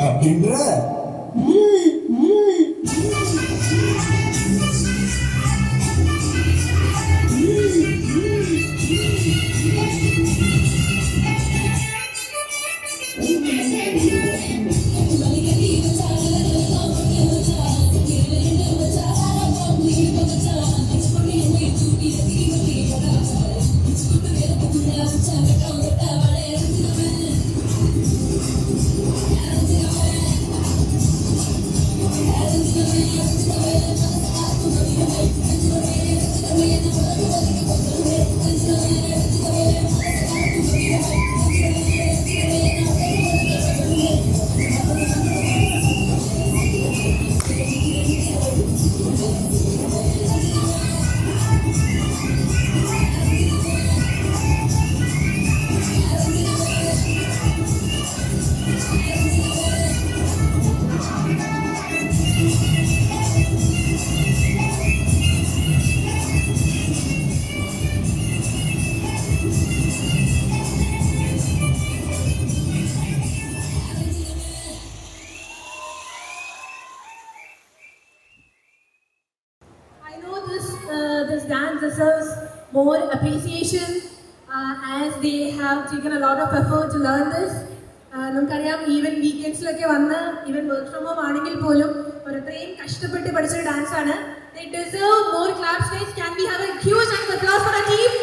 அப்படின்ற more appreciation as they have taken a lot of effort to learn this. നമുക്കറിയാം ഈവൻ വീക്കെൻഡ്സിലൊക്കെ വന്ന് ഈവൻ വർക്ക് ഫ്രം ഹോം ആണെങ്കിൽ പോലും ഒരത്രയും കഷ്ടപ്പെട്ട് പഠിച്ചൊരു ഡാൻസ് ആണ്. They deserve more claps, guys. Can we have a huge round of applause for our team?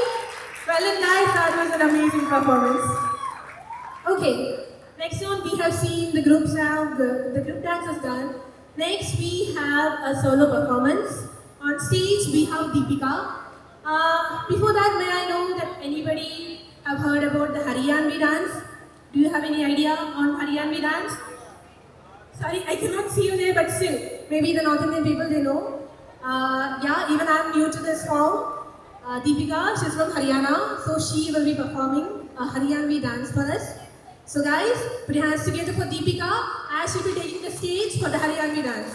Well done, guys. That was an amazing performance. Okay, next one we have seen the groups now. The group dance is done. Next we have a solo performance. On stage we have Deepika. Before that, may I know that anybody have heard about the Haryanvi dance? Do you have any idea on Haryanvi dance? Sorry, I cannot see you there, but still, maybe the North Indian people, they know. Yeah, even I'm new to this form. Deepika, she's from Haryana, so she will be performing a Haryanvi dance for us. So guys, put your hands together for Deepika as she'll be taking the stage for the Haryanvi dance.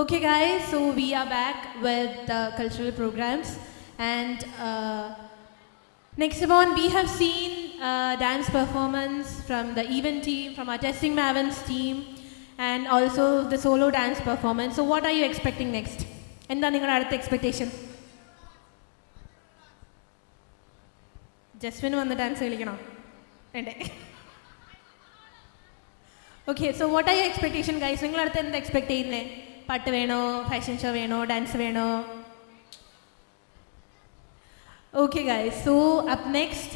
Okay guys, so we are back with the cultural programs, and next one we have seen dance performance from the event team, from our Testing Mavens team, and also the solo dance performance. So what are you expecting next? Endha ningalde adutha expectation? Jasmine vannu dance kalikkano ende. Okay, so what are your expectation guys? Ningal adutha endha expect cheyunne? പാട്ട് വേണോ, fashion show വേണോ, dance വേണോ? Okay, guys. So up next,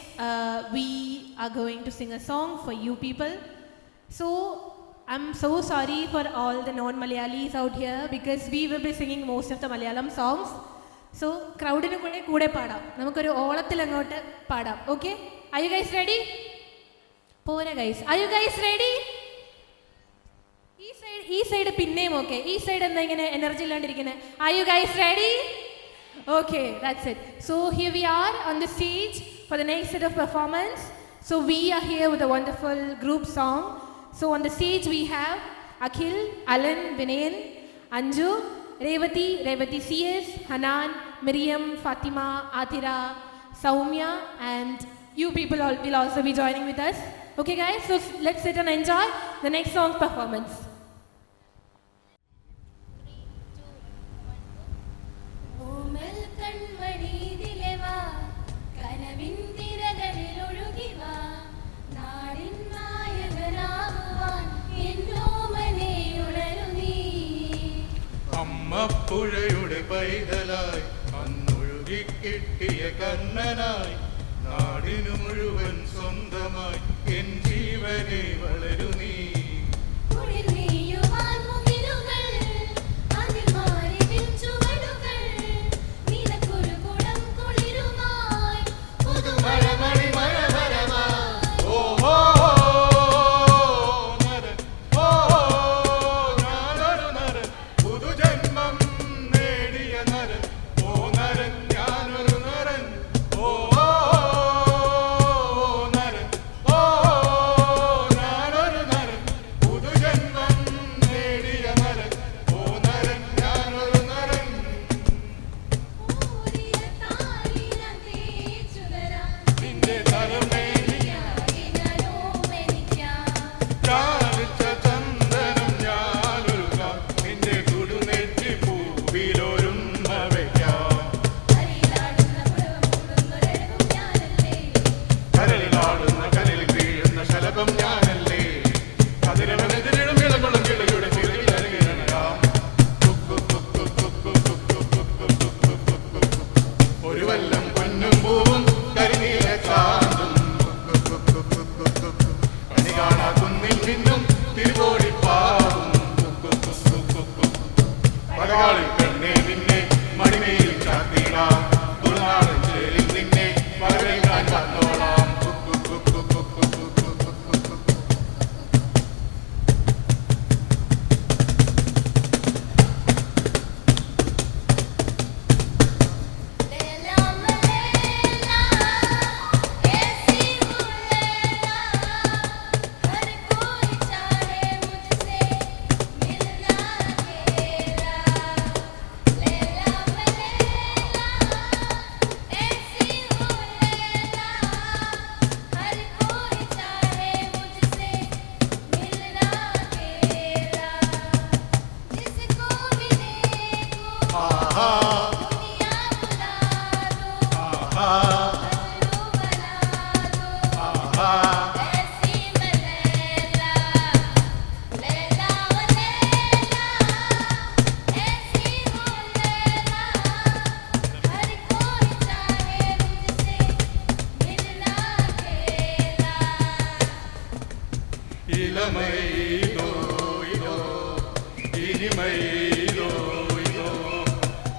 we are going to sing a song for you people. So I'm so sorry for all the non-Malayalis out here because we will be singing most of the Malayalam songs. So crowdinu kude paadam. Namukkoru olathil angotte paadam. Okay? Are you guys ready? Pora guys. Are you guys ready? ഈ side പിന്നെയും okay. ഈ side എന്താ ഇങ്ങനെ energy ഇല്ലാണ്ടിരിക്കുന്നത്? Are you guys ready? Okay, that's it. So here we are on the stage for the next set of performance. So we are here with a wonderful group song. So on the stage we have Akhil, Alan, Vinayan, Anju, Revati CS, Hanan, Miriam, Fatima, Athira, Saumya, and you people all will also be joining with us. Okay guys, so let's sit and enjoy the next song performance. അമ്മപ്പുഴയുടെ പൈതലായി അന്നൊഴുകി കിട്ടിയ കണ്ണനായി നാടിനു മുഴുവൻ സ്വന്തമായി N ജീവനെ വളരു നീ.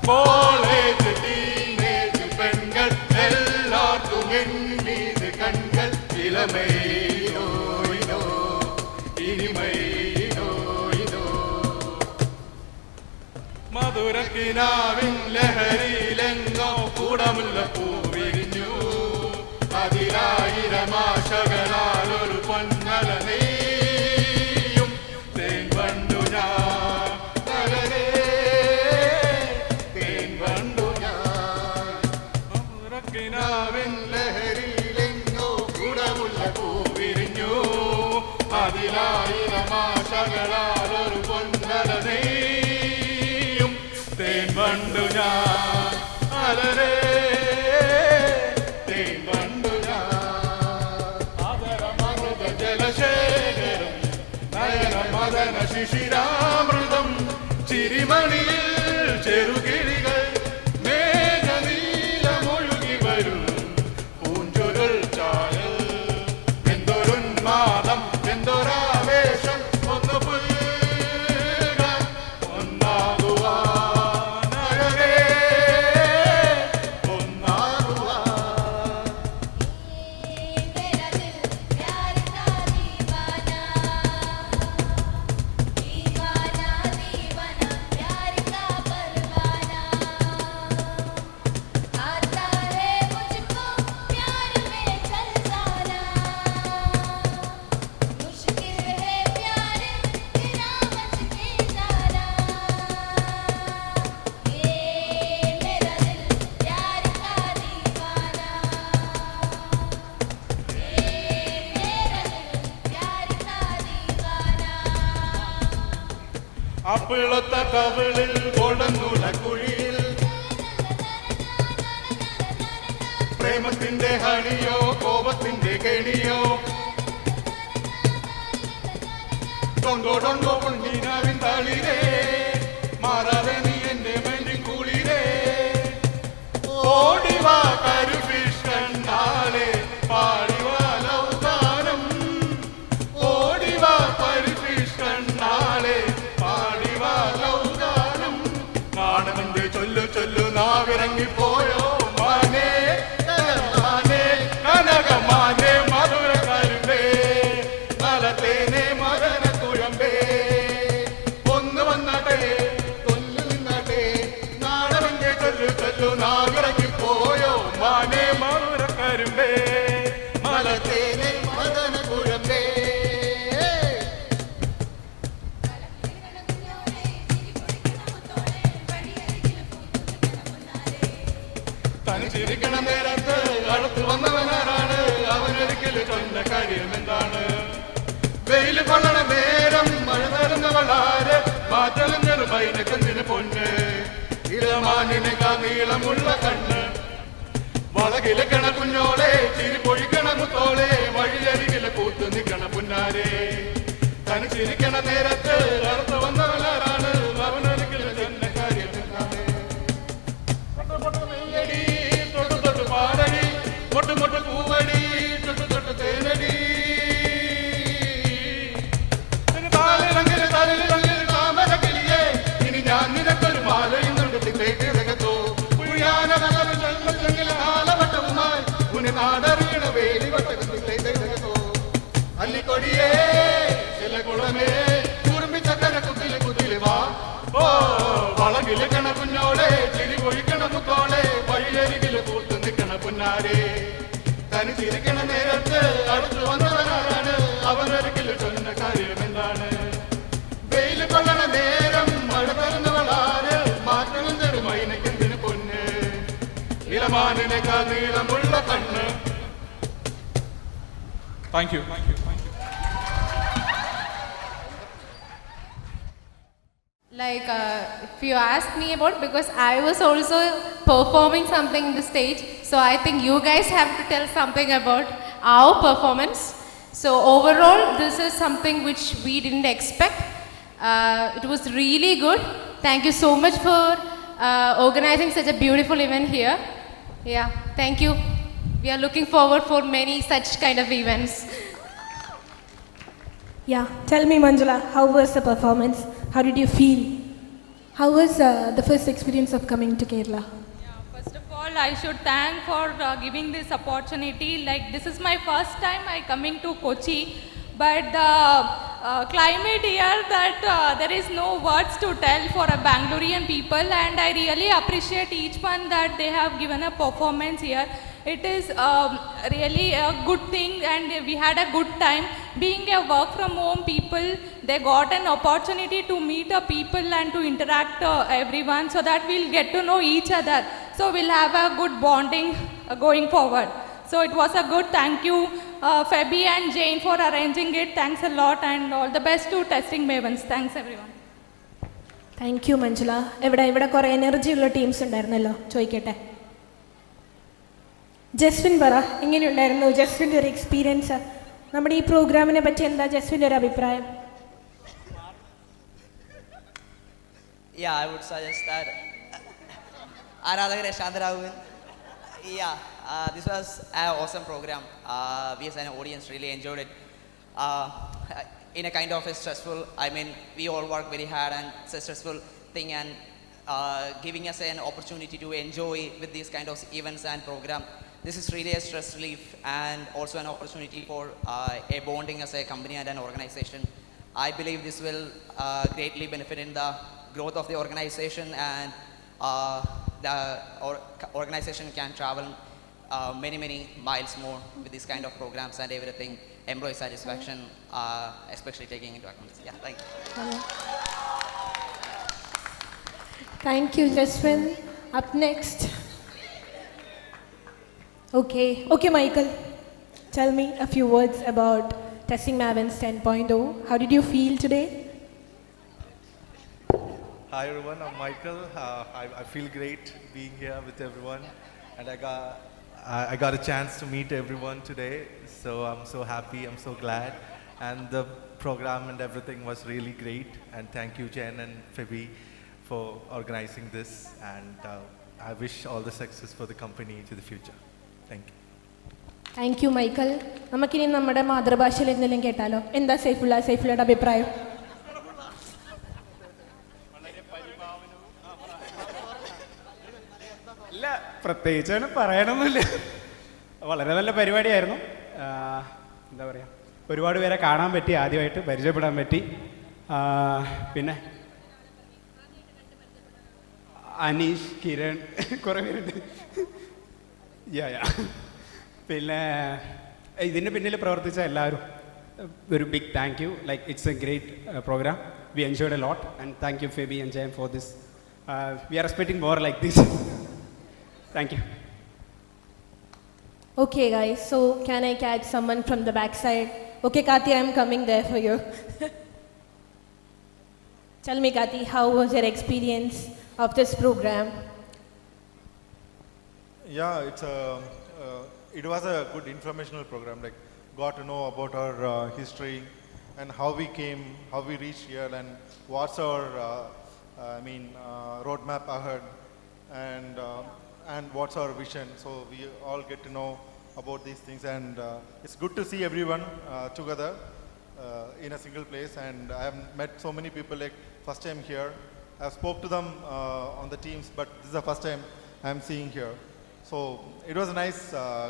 College teenage പെൺകൾ എല്ലാവർക്കും എന്നീത് കൺകൾ ഇളമയിലോ ഇതോ ഇനിമയിലോ ഇതോ മധുരക്കിനാവിൻ ലഹരിയിലെങ്ങോ കൂടമുള്ള പൂവിരിഞ്ഞു അതിലായിരം ആശകളാൽ ഒരു പൊന്മല നെയ്യും തേൻ പണ്ടു ഞാൻ നഗരേ തേൻ പണ്ടു ഞാൻ മധുരക്കിനാവിൻ ലഹരിയിലെങ്ങോ കൂടമുള്ള പൂവിരിഞ്ഞു അതിലായിരം ആശകളാൽ ഒരു പൊന്മല നെയ്യും തേൻ പണ്ടു ഞാൻ അലരേ ശിശിരാമൃതം ചിരിമണിയിൽ ചെറുകിളികൾ മേഘനീലമൊഴുകി വരൂ അപ്പിളത്ത കവിളിൽ കൊടന്നുള കുഴിയിൽ പ്രേമത്തിന്റെ ഹണിയോ കോപത്തിന്റെ കെണിയോ ഡൊങ്കോ ഡൊങ്കോ പൊന്നീനാവിൻ തളിരേ മാറാതെ നീ എന്റെ മഞ്ഞിൻ കുളിരേ ഓടിവാ കരുഫിഷ് കണ്ണാളെ പാടിവാ ലൗകാനം ഓടിവാ കരുഫിഷ് കണ്ണാളെ പാടിവാ ലൗകാനം നാണമെന്റെ ചൊല്ലു ചൊല്ലു നാവിറങ്ങിപ്പോയോ മാനേ മാനേ കനകമാനേ മധുരക്കരുമ്പേ നലത്തേനെ മദന കുഴമ്പേ ഒന്ന് വന്നാട്ടെ കൊല്ലു നിന്നാട്ടെ നാണമെന്റെ ചൊല്ലു ചൊല്ലു നാവിറങ്ങിപ്പോയോ മാനേ മധുരക്കരുമ്പേ നലത്തേനെ മദന കുഴമ്പേ തനിച്ചിരിക്കണ നേരത്ത് അടുത്ത് വന്നവനാരാണ് അവനൊരിക്കൽ ചൊന്ന കാര്യം എന്താണ് വെയിൽ കൊള്ളണ നേരം മഴ തരുന്നവളാര് മാറ്റലഞ്ഞൊരു പൈനക്കെന്തിന് പൊന്ന് ഇളമാനിനേക്കാ നീളമുള്ള കണ്ണ് വളകിലക്കണ കുഞ്ഞോളെ ചിരി പൊഴിക്കണ മുത്തോളെ വഴിയരികില് കൂത്തു നിക്കണ പുന്നാരെ തനിച്ചിരിക്കണ നേരത്ത് അടുത്ത് വന്നവനാരാണ് അവനൊരിക്കൽ ചൊന്ന കാര്യം എന്താണ് തൊട്ടു തൊട്ടു പാടടി മൊട്ടു മൊട്ടു പൂവടി തൊട്ടു തൊട്ടു തേനടി താമരക്കിളിയേ ഇനി ഞാൻ നിനക്കൊരു മാലയുന്നുണ്ട് തിരകത്തോ ആലവട്ടവുമായി ഉന്നെ നാടറിയണ വേലിവട്ടകത്തോ അല്ലിക്കൊടിയേ ചില കുളമേ കുറുമ്പിച്ചക്കര കുത്തില് കുത്തില് വാ ഓ വളകില് കണ കുഞ്ഞോളെ ചിരി പൊഴിക്കണ മുത്തോളെ വഴിയരികില് കൂത്തു നിക്കണ പുന്നാരെ തനിച്ചിരിക്കണ നേരത്ത് അടുത്ത് വന്നവനാരാണ് അവനൊരിക്കൽ ചൊന്ന കാര്യം എന്താണ് വെയില് കൊള്ളണ നേരം മഴ തരുന്നവളാര് മാറ്റവും തരും മൈനക്കെന്തിന് പൊന്ന് ഇളമാനിനേക്കാൾ നീളമുള്ള കണ്ണ്. Thank you. Like if you ask me about, because I was also performing something in the stage, so I think you guys have to tell something about our performance. So overall, this is something which we didn't expect. It was really good. Thank you so much for organizing such a beautiful event here. Yeah, thank you. We are looking forward for many such kind of events. Yeah, tell me Manjula, how was the performance? How did you feel? How was the first experience of coming to Kerala? First of all, I should thank for giving this opportunity. Like, this is my first time I coming to Kochi, but the climate here, that there is no words to tell for a Bangalorean people, and I really appreciate each one that they have given a performance here. It is really a good thing, and we had a good time. Being a work from home people, they got an opportunity to meet people and to interact everyone, so that we'll get to know each other. So we'll have a good bonding going forward. So it was a good thank you, Fabi and Jane, for arranging it. Thanks a lot, and all the best to Testing Mavens. Thanks everyone. Thank you Manjula. ഇവിടെ കുറേ energy ഉള്ള teams ഉണ്ടായിരുന്നല്ലോ, ചോദിക്കട്ടെ. ജസ്വിൻ പറ, എങ്ങനെയുണ്ടായിരുന്നു ജസ്വിൻ്റെ ഒരു experience? നമ്മുടെ ഈ പ്രോഗ്രാമിനെ പറ്റി എന്താ ജസ്വിൻ്റെ ഒരു അഭിപ്രായം? Yeah, I would suggest that Aradhakare Shandaravan. Yeah, this was an awesome program. We as an audience really enjoyed it. In a kind of a stressful, I mean, we all work very hard, and it's a stressful thing, and giving us an opportunity to enjoy with these kind of events and program. This is really a stress relief, and also an opportunity for a bonding as a company and an organization. I believe this will greatly benefit in the growth of the organization, and the organization can travel many miles more with this kind of programs and everything. Employee satisfaction, especially taking into account. Yeah, thank you. Thank you Jaswin. Up next. Okay Michael, tell me a few words about Testing Mavens 10.0. How did you feel today? Hi everyone, I'm Michael. I feel great being here with everyone, and I got a chance to meet everyone today. So I'm so happy. I'm so glad, and the program and everything was really great. And thank you, Jen and Phoebe, for organizing this. And I wish all the success for the company to the future. Thank you. Thank you Michael. നമുക്കിനി നമ്മുടെ മാതൃഭാഷയിൽ എന്തെങ്കിലും കേട്ടാലോ? എന്താ സൈഫുള്ളയുടെ അഭിപ്രായം? ഇല്ല, പ്രത്യേകിച്ച് പറയണമെന്നില്ല. വളരെ നല്ല പരിപാടിയായിരുന്നു. എന്താ പറയുക, ഒരുപാട് പേരെ കാണാൻ പറ്റി, ആദ്യമായിട്ട് പരിചയപ്പെടാൻ പറ്റി. പിന്നെ അനീഷ്, കിരൺ, കുറേ പേരുണ്ട്. യാ പിന്നെ ഇതിൻ്റെ പിന്നിൽ പ്രവർത്തിച്ച എല്ലാവരും ഒരു big thank you. Like it's a great program. We enjoyed a lot and thank you Febi and Jayam for this. We are expecting more like this. Thank you. Okay guys, so can I catch someone from the back side? Okay Kati, I am coming there for you. Tell me Kati, how was your experience of this program? Yeah, it was a good informational program. Like, got to know about our history and how we came, how we reached here, and what's our, roadmap ahead, and what's our vision. So we all get to know about these things, and it's good to see everyone together in a single place. And I have met so many people, like first time here. I've spoke to them on the teams, but this is the first time I'm seeing here. So it was a nice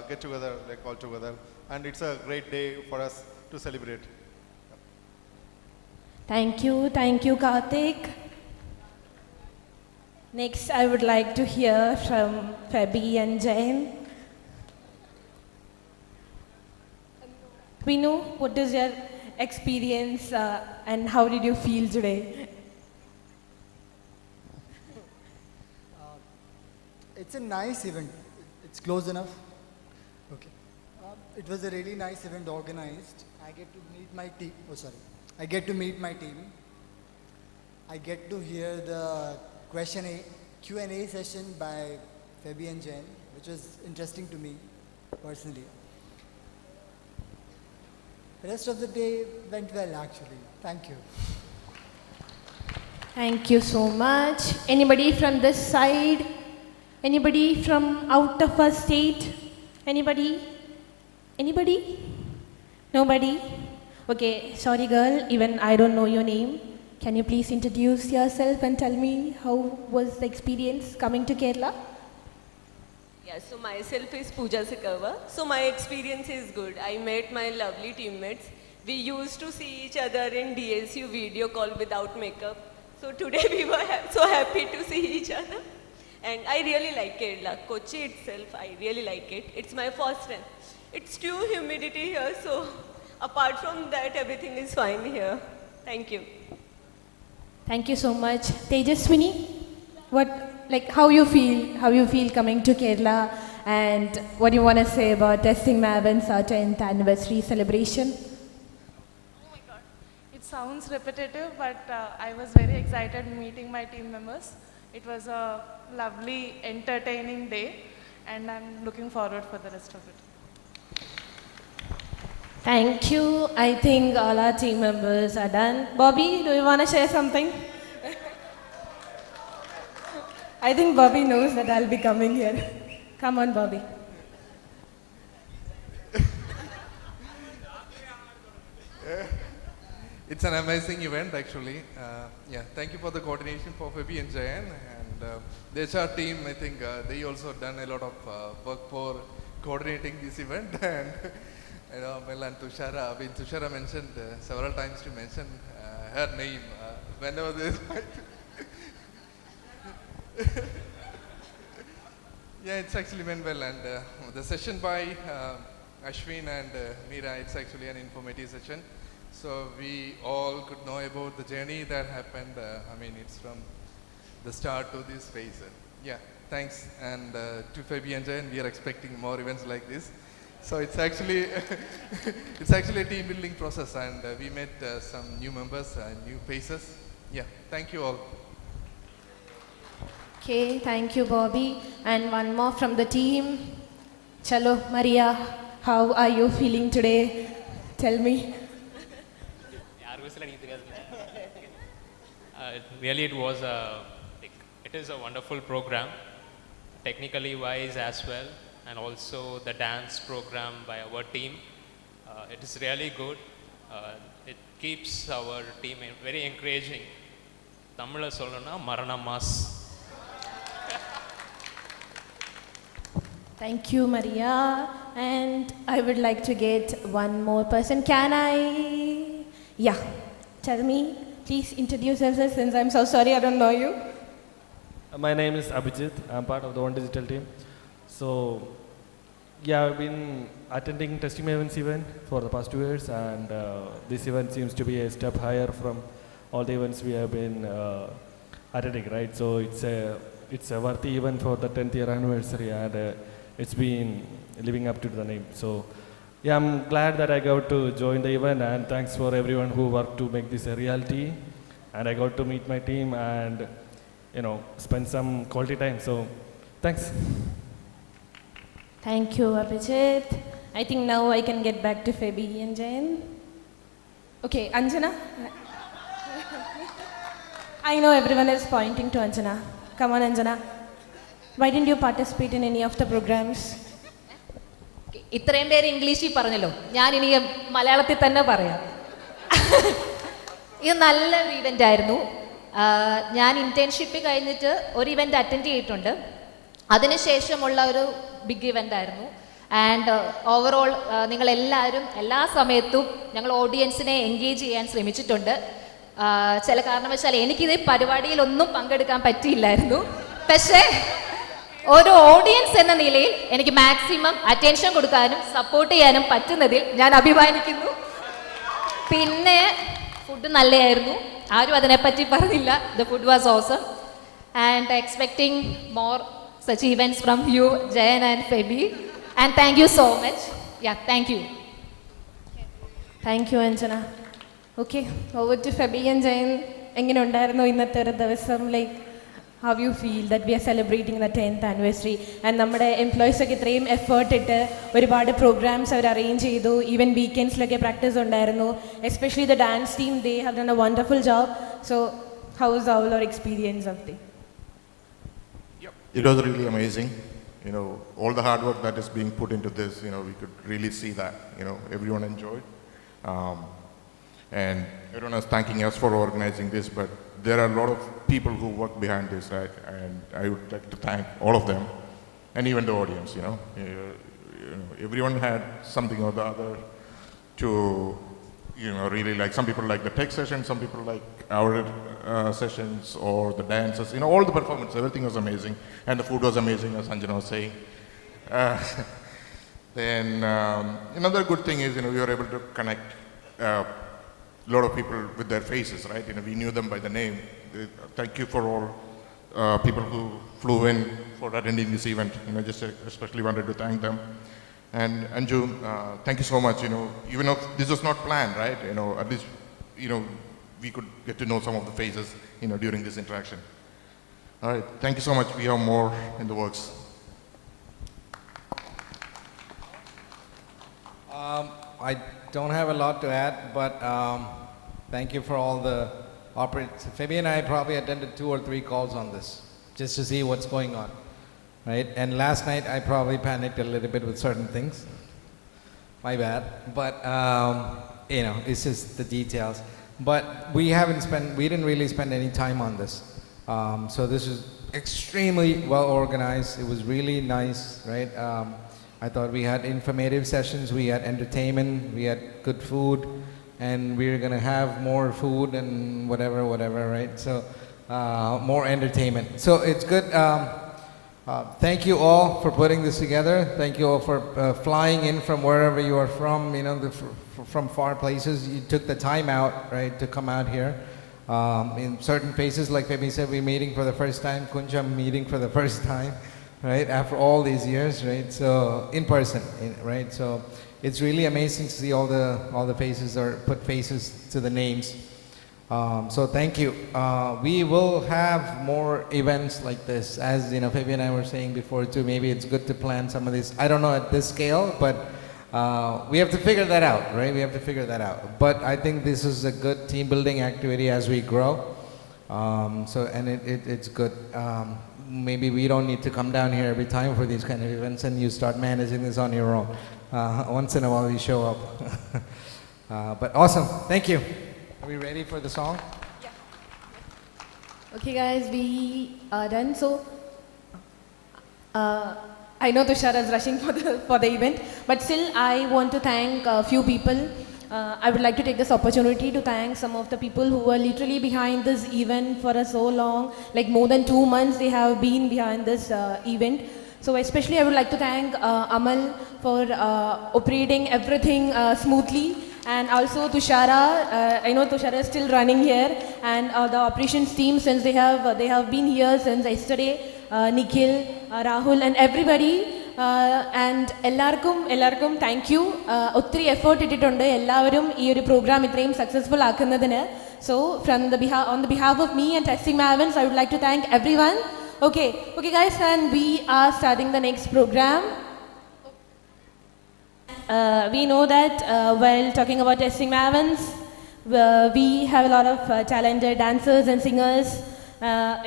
get together, like all together, and it's a great day for us to celebrate. Thank you Karthik. Next, I would like to hear from Fabi and Jain. Vinu, what is your experience and how did you feel today? It's a nice event. It's close enough. Okay. It was a really nice event organized. I get to meet my team. I get to meet my team. I get to hear the Q&A session by Fabi and Jen, which was interesting to me personally. The rest of the day went well actually. Thank you. Thank you so much. Anybody from this side? Anybody from out of our state? Anybody? Nobody? Okay, sorry girl, even I don't know your name. Can you please introduce yourself and tell me how was the experience coming to Kerala? Yeah, so myself is Pooja Sikava. So my experience is good. I met my lovely teammates. We used to see each other in DSU video call without makeup. So today we were so happy to see each other. And I really like Kerala. Kochi itself, I really like it. It's my first time. It's too humidity here, so apart from that, everything is fine here. Thank you. Thank you so much. Tejaswini, how you feel coming to Kerala, and what do you want to say about Testing Mavens, our 10th anniversary celebration? It sounds repetitive, but I was very excited meeting my team members. It was a lovely, entertaining day, and I'm looking forward for the rest of it. Thank you. I think all our team members are done. Bobby, do you want to share something? I think Bobby knows that I'll be coming here. Come on, Bobby. It's an amazing event, actually. Thank you for the coordination for Fabi and Jayan, and the HR team. I think they also done a lot of work for coordinating this event. And Mel and Tushara. Tushara mentioned several times to mention her name whenever there is. Yeah, it's actually went well, and the session by Ashwin and Meera, it's actually an informative session. So we all could know about the journey that happened. It's from the start to this phase. Thanks, and to Fabi and Jayan, we are expecting more events like this. So it's actually a team building process, and we met some new members, new faces. Thank you all. Okay, thank you, Bobby. And one more from the team. Chalo, Maria, how are you feeling today? Tell me. Really, it is a wonderful program, technically wise as well, and also the dance program by our team. It is really good. It keeps our team very encouraging. Tamil solana Marana Mas. Thank you, Maria. And I would like to get one more person. Can I? Yeah. Tell me, please introduce yourself since I'm so sorry I don't know you. My name is Abhijit. I'm part of the One Digital team. So, yeah, I've been attending Testing Mavens event for the past 2 years, and this event seems to be a step higher from all the events we have been attending, right? So it's a worthy event for the 10th year anniversary, and it's been living up to the name. So, yeah, I'm glad that I got to join the event, and thanks for everyone who worked to make this a reality. And I got to meet my team and, spend some quality time. So, thanks. Thank you, Abhijit. I think now I can get back to Fabi and Jain. Okay, Anjana. I know everyone is pointing to Anjana. Come on, Anjana. Why didn't you participate in any of the programs? ഇത്രയും പേര് ഇംഗ്ലീഷിൽ പറഞ്ഞല്ലോ, ഞാൻ ഇനി മലയാളത്തിൽ തന്നെ പറയാം. ഇത് നല്ലൊരു ഇവൻ്റ് ആയിരുന്നു. ഞാൻ ഇൻറ്റേൺഷിപ്പ് കഴിഞ്ഞിട്ട് ഒരു ഇവൻ്റ് അറ്റൻഡ് ചെയ്തിട്ടുണ്ട്. അതിനുശേഷമുള്ള ഒരു ബിഗ് ഇവൻ്റ് ആയിരുന്നു. ആൻഡ് ഓവറോൾ നിങ്ങളെല്ലാവരും എല്ലാ സമയത്തും ഞങ്ങൾ ഓഡിയൻസിനെ എൻഗേജ് ചെയ്യാൻ ശ്രമിച്ചിട്ടുണ്ട്. ചില കാരണവശാൽ എനിക്കിത് പരിപാടിയിലൊന്നും പങ്കെടുക്കാൻ പറ്റിയില്ലായിരുന്നു. പക്ഷേ ഒരു ഓഡിയൻസ് എന്ന നിലയിൽ എനിക്ക് മാക്സിമം അറ്റൻഷൻ കൊടുക്കാനും സപ്പോർട്ട് ചെയ്യാനും പറ്റുന്നതിൽ ഞാൻ അഭിമാനിക്കുന്നു. പിന്നെ ഫുഡ് നല്ലതായിരുന്നു, ആരും അതിനെപ്പറ്റി പറഞ്ഞില്ല. The food was awesome and expecting more such events from you, Jayan and Febi. And thank you so much. Ya, thank you. Thank you Anjana. Okay, over to Febi and Jayan. എങ്ങനെ ഉണ്ടായിരുന്നു ഇന്നത്തെ ഒരു ദിവസം? Like how you feel that we are celebrating the 10th anniversary and നമ്മുടെ employees ഒക്കെ ഇത്രയും effort ഇട്ട് ഒരുപാട് പ്രോഗ്രാംസ് അവർ അറേഞ്ച് ചെയ്തു. ഈവൻ വീക്കെൻഡ്സിലൊക്കെ പ്രാക്ടീസ് ഉണ്ടായിരുന്നു. Especially the dance team, they have done a wonderful job. So how was all our experience of the? It was really amazing. All the hard work that is being put into this, we could really see that, everyone enjoyed. And everyone is thanking us for organizing this, but there are a lot of people who work behind this, right? And I would like to thank all of them, and even the audience. Everyone had something or the other to, really like. Some people like the tech session, some people like our sessions or the dances. All the performance, everything was amazing, and the food was amazing, as Anjana was saying. Then another good thing is, we were able to connect. A lot of people with their faces, right? We knew them by the name. Thank you for all people who flew in for attending this event. Just especially wanted to thank them. And Anju, thank you so much. Even if this was not planned, right? At least, we could get to know some of the faces, during this interaction. All right, thank you so much. We have more in the works. I don't have a lot to add, but thank you for all the operations. Fabi and I probably attended 2 or 3 calls on this, just to see what's going on, right? And last night I probably panicked a little bit with certain things. My bad. But, it's just the details. But we didn't really spend any time on this. So this is extremely well organized. It was really nice, right? I thought we had informative sessions, we had entertainment, we had good food, and we were going to have more food and whatever, right? So more entertainment. So it's good. Thank you all for putting this together. Thank you all for flying in from wherever you are from, from far places. You took the time out, right, to come out here. In certain places, like Fabi said, we're meeting for the first time. Kunjam meeting for the first time. Right, after all these years, right? So in person, right? So it's really amazing to see all the faces, or put faces to the names. So thank you. We will have more events like this. As you know, Fabian and I were saying before too, maybe it's good to plan some of these. I don't know at this scale, but we have to figure that out, right? We have to figure that out. But I think this is a good team building activity as we grow. It's good. Maybe we don't need to come down here every time for these kind of events and you start managing this on your own. Once in a while we show up. But awesome, thank you. Are we ready for the song? Yeah. Okay guys, we are done. So, I know Tushar is rushing for the event, but still I want to thank a few people. I would like to take this opportunity to thank some of the people who were literally behind this event for so long, like more than 2 months they have been behind this event. So especially I would like to thank Amal for operating everything smoothly, and also Tushara. I know Tushara is still running here, and the operations team, since they have been here since yesterday. Nikhil, Rahul and everybody. And ellarkum thank you. Ottri effort itittunde ellavarum ee oru program itrayum successful aakunnadine. So on the behalf of me and Testing Mavens, I would like to thank everyone. Okay guys, and we are starting the next program. We know that while talking about Testing Mavens, we have a lot of talented dancers and singers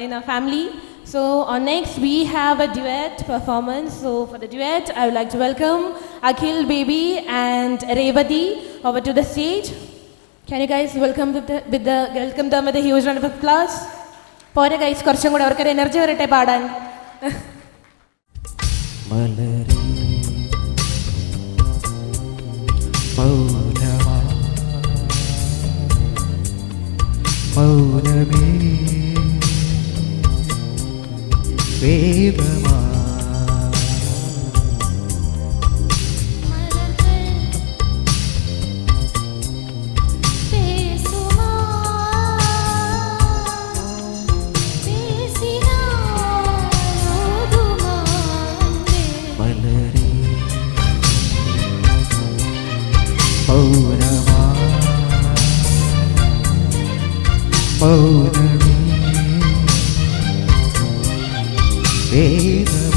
in our family. So on next we have a duet performance. So for the duet, I would like to welcome Akhil Baby and Revati over to the stage. Can you guys welcome them with a huge round of applause? Pore guys, korchum kuda avarkku energy varate paadan. Malari Maunama Mauname Vedama Malari Maunama Mauname Vedama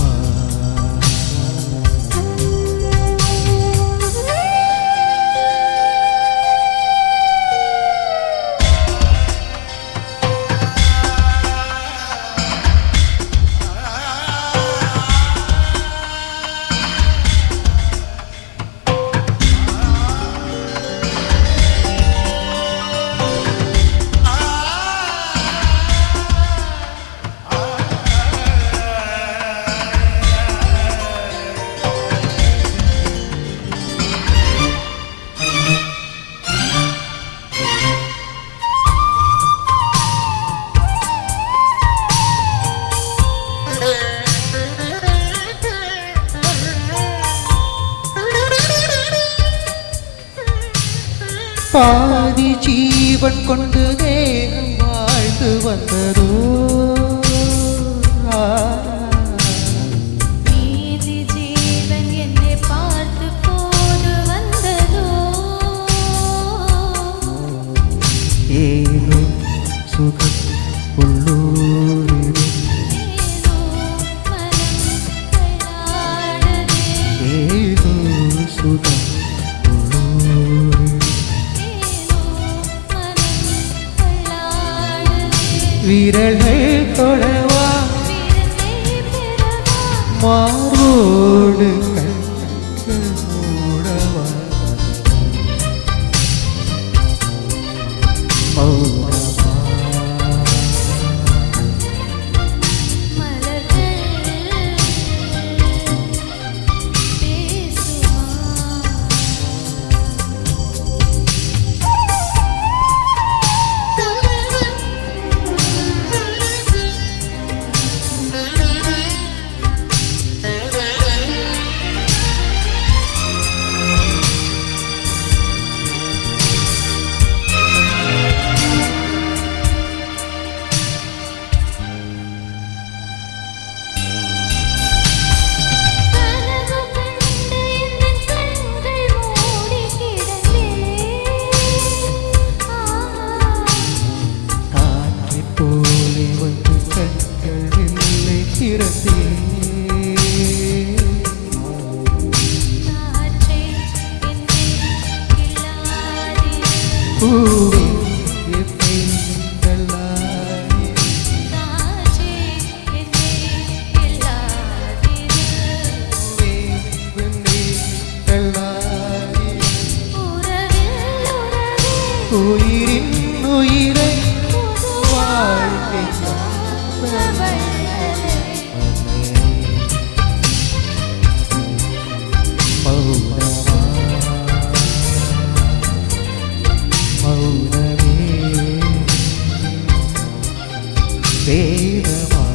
பாதி ஜீவன் கொண்டு தேகம் வாழ்ந்து வந்ததோ மீதி ஜீவன் என்னை பார்த்து போது வந்ததோ ஏனோ சுகம் உள்ளூரில் ஏனோ சுகம் விரல்கள் தொடவா மார்போடு கண்கள் மூடவா மௌனமா உயிரை வாழ்க்கை மௌனமே வேதமா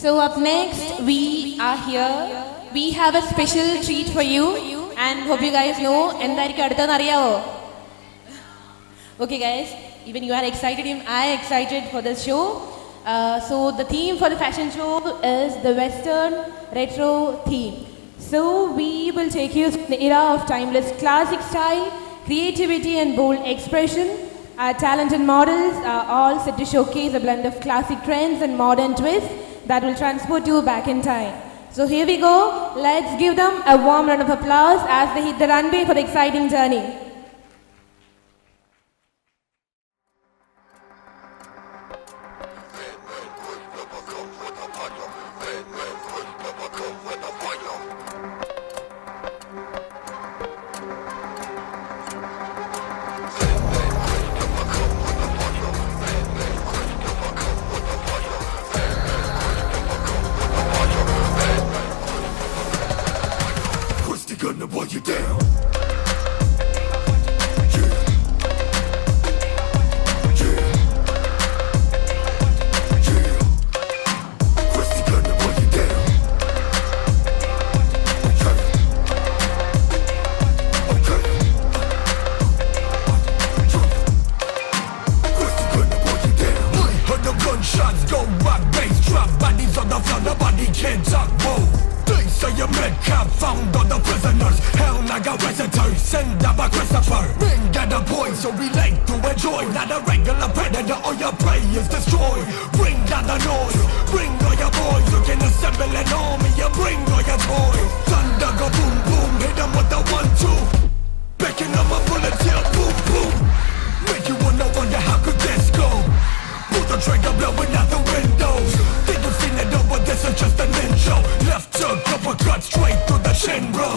So up next, we are here. We have a special treat for you, and hope you guys know എന്തായിരിക്കും അടുത്തതെന്ന് അറിയാവോ? Okay guys, even you are excited, even I am excited for this show. So the theme for the fashion show is the Western Retro theme. So we will take you to the era of timeless classic style, creativity and bold expression. Our talented models are all set to showcase a blend of classic trends and modern twists that will transport you back in time. So here we go. Let's give them a warm round of applause as they hit the runway for the exciting journey. Gonna boil you down. Gunshots go rock, bass drop, bodies on the floor, nobody can talk, whoa. Say you Reccaa found all the prisoners. Hell, I got visitors. Send up a Christopher. Bring out the boys so we like to enjoy. Not a regular predator or your prey is destroyed. Bring down the noise. Bring all your boys. You can assemble an army. You bring all your toys. Thunder go boom boom. Hit them with the 1-2. Picking up my bullets here. Boom boom. Make you wonder how could this go? Pull the trigger, blowing out the windows. Think you've seen it over, this is just an intro. Left hook, uppercut, straight through the shin, bro.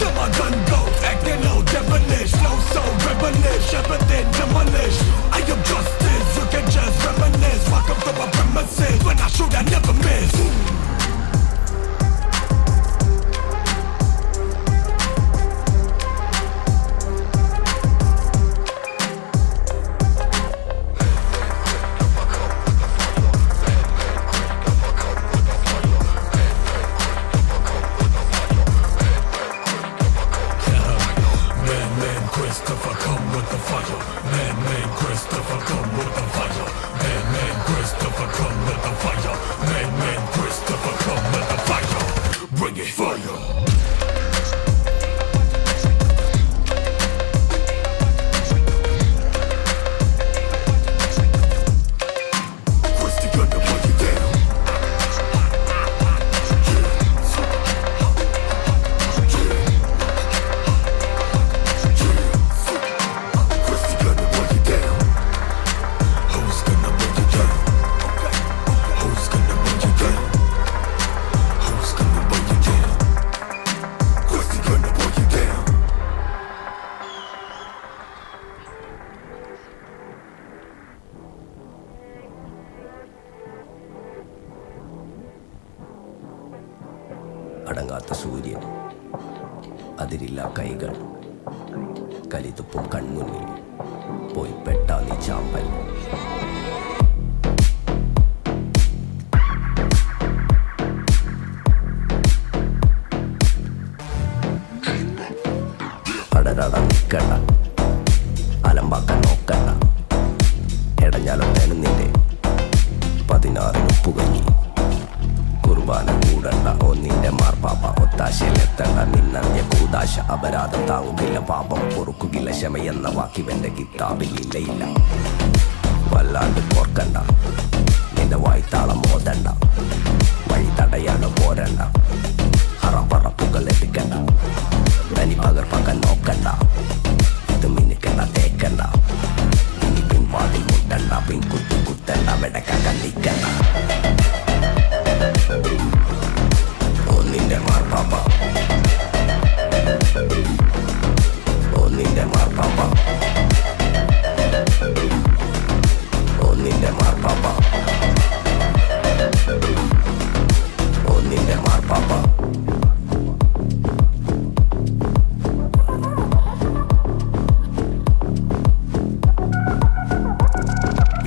Then my gun goes, acting all devilish. Slow soul, rebellish, everything demolished. I am justice, you can just reminisce. Welcome to my premises, when I shoot I never miss. അടങ്ങാത്ത സൂര്യൻ, അതിരില്ല കൈകൾ, കലിതുപ്പും കൺമുന്നിൽ പോയി പെട്ടാ നീ ചാമ്പൽ. അടരട നിൽക്കണ്ട, അലമ്പാക്കാൻ നോക്കണ്ട, എടഞ്ഞാലൊട്ടേനും നിന്റെ 16 ഉപ്പുകഞ്ഞി കുറുമ്പ വാന കൂടണ്ട ഒന്നിന്റെ മാർപ്പാപ്പ ഒത്താശയിലെത്തണ്ട നിന്നറിഞ്ഞ കൂതാശ അപരാധം താങ്ങുകില്ല പാപം പൊറുക്കുകില്ല ക്ഷമയെന്ന വാക്കിവന്റെ കിതാബിൽ ഇല്ലയില്ല വല്ലാണ്ട് കോർക്കണ്ട നിന്റെ വായ്ത്താളം മോതണ്ട വഴി തടയാതെ പോരണ്ട ഹറപ്പറപ്പുകൾ എത്തിക്കണ്ട തനി പകർപ്പക്കാൻ നോക്കണ്ട ഇത് മിന്നിക്കണ്ട തേക്കണ്ട ഇനി പിൻവാതിൽ മുട്ടണ്ട പിൻകുത്തി കുത്തണ്ട വെടക്കാൻ കണ്ടിക്കണ്ട ഒന്നിന്റെ മാർപ്പാപ്പ ഒന്നിന്റെ മാർപ്പാപ്പ ഒന്നിന്റെ മാർപ്പാപ്പ ഒന്നിന്റെ മാർപ്പാപ്പ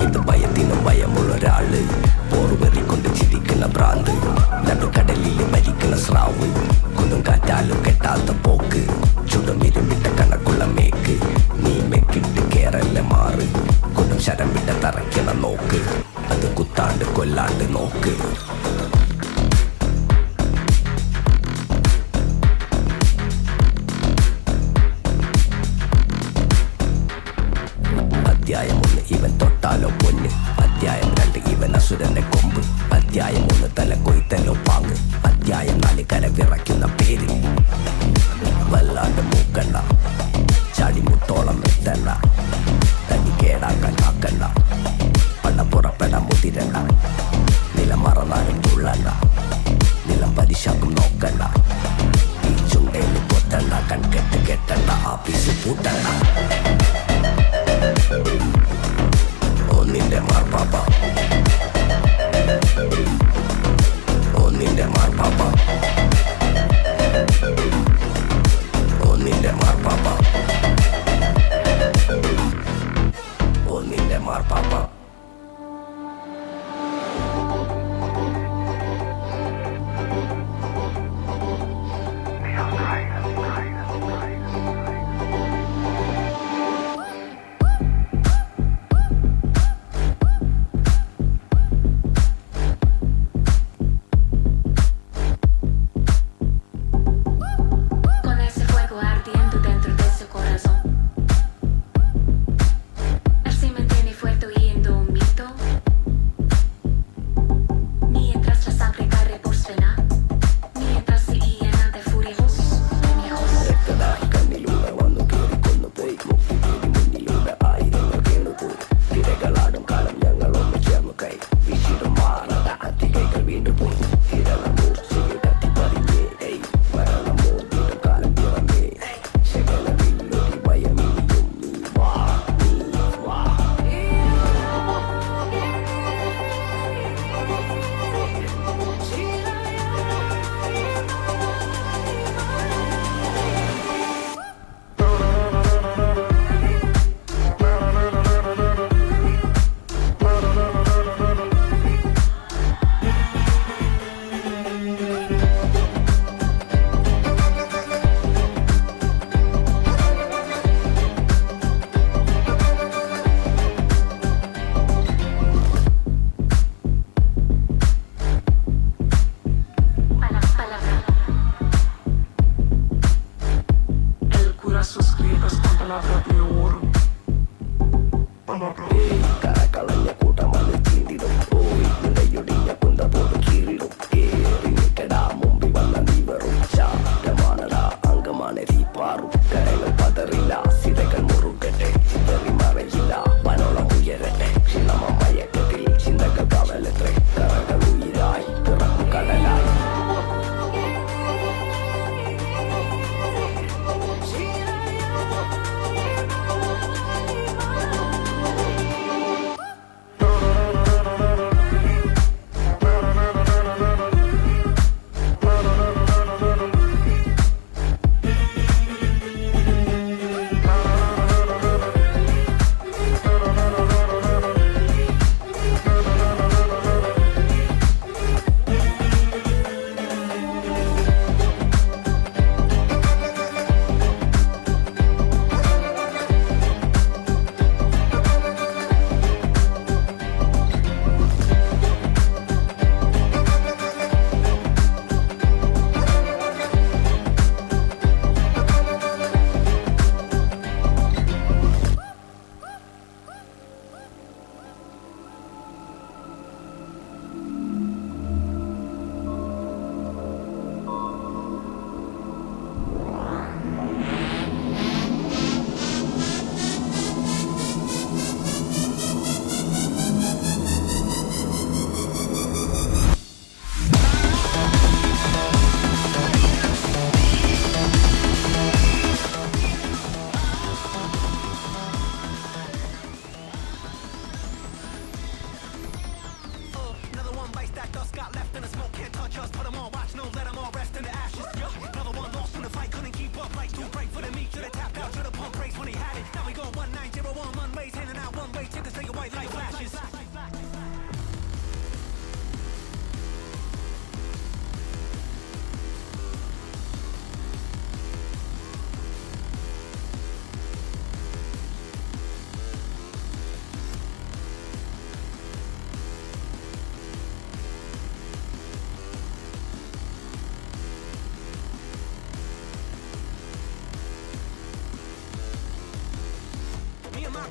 ഇത് ഭയത്തിനും ഭയമുള്ളൊരാള് പോർവെറിക്കൊണ്ട് ചിരിക്കുന്ന ഭ്രാന്ത് നടുക്കടലിൽ മരിക്കുന്ന സ്രാവ് കൊടുങ്കാറ്റാലും കെട്ടാത്ത പോക്ക് ചുടം ഇരുമിട്ട കണക്കുള്ള മേക്ക് നീ മെക്കിട്ട് കേറല്ല മാറ് കൊടും ശരം വിട്ട തറയ്ക്കണ നോക്ക് അത് കുത്താണ്ട് കൊല്ലാണ്ട് നോക്ക് അധ്യായം 1 ഇവൻ തൊട്ടാലോ പൊന്ന് അധ്യായം 2 ഇവൻ അസുരന്റെ കൊമ്പ് അധ്യായം 1 തല കൊയ്ത്തലോ പാങ്ങ് അധ്യായം 4 കര വിറയ്ക്കുന്ന പേര് വല്ലാണ്ട് മൂക്കണ്ട ചാടിമുട്ടോളം എത്തണ്ട തനി കേടാക്കാൻ കാക്കണ്ട പണം പുറപ്പെടാൻ മുതിരണ്ട നിലം മറന്നാലും തുള്ളണ്ട നിലം പരിശാക്കും നോക്കണ്ട ഈ ചുണ്ടയിൽ പൊത്തണ്ട കൺകെട്ട് കെട്ടണ്ട ആഫീസ് പൂട്ടണ്ട ഒന്നിന്റെ മാർപ്പാപ്പ ഒന്നിന്റെ മാർപ്പാപ്പ ഒന്നിന്റെ മാർപ്പാപ്പ ഒന്നിന്റെ മാർപ്പാപ്പ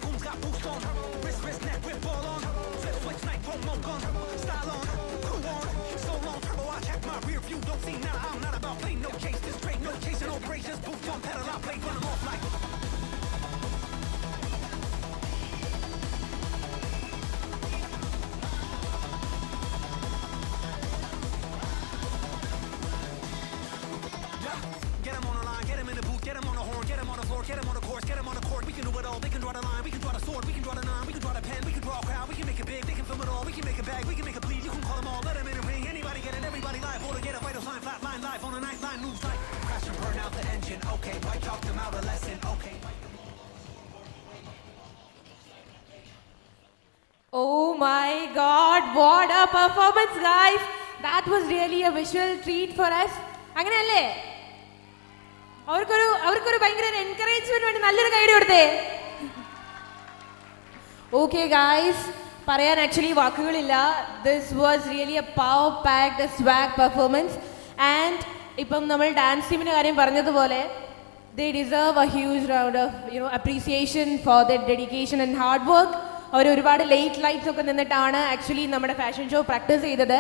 goons got boots on. Wrist, neck, whip, ball on. Flip, switch, night, promo gun. Style on, cool on. So long, turbo, I check my rear view. Don't see now, I'm not about play, no chase. This straight, no chasing operations. Boots on, pedal, I play, run them off like. Get him on the line, get him in the booth, get him on the horn, get him on the floor, get him on the course, get him on the court. We can do it all. They can draw the line, we can draw the sword, we can draw the nine, we can draw the pen, we can draw a crowd, we can make it big, they can film it all, we can make it bag, we can make it bleed. You can call them all, let them in the ring. Anybody get it, everybody live. Hold to get a vital sign, flat line live on the ninth line, moves like crash and burn out the engine. Okay, white talk them out a lesson. Okay. Oh my God, what a performance, guys. That was really a visual treat for us. അങ്ങനെയല്ലേ അവർക്കൊരു ഭയങ്കര encouragement വേണ്ടി നല്ലൊരു കൈ കൊടുത്തേ. Okay guys, പറയാൻ actually വാക്കുകളില്ല. This was really A power packed swag performance. And ഇപ്പം നമ്മൾ ഡാൻസ് ടീമിൻ്റെ കാര്യം പറഞ്ഞതുപോലെ they deserve a huge round of appreciation for their dedication and hard work. അവർ ഒരുപാട് ലേറ്റ് ലൈറ്റ്സ് ഒക്കെ നിന്നിട്ടാണ് ആക്ച്വലി നമ്മുടെ ഫാഷൻ ഷോ പ്രാക്ടീസ് ചെയ്തത്.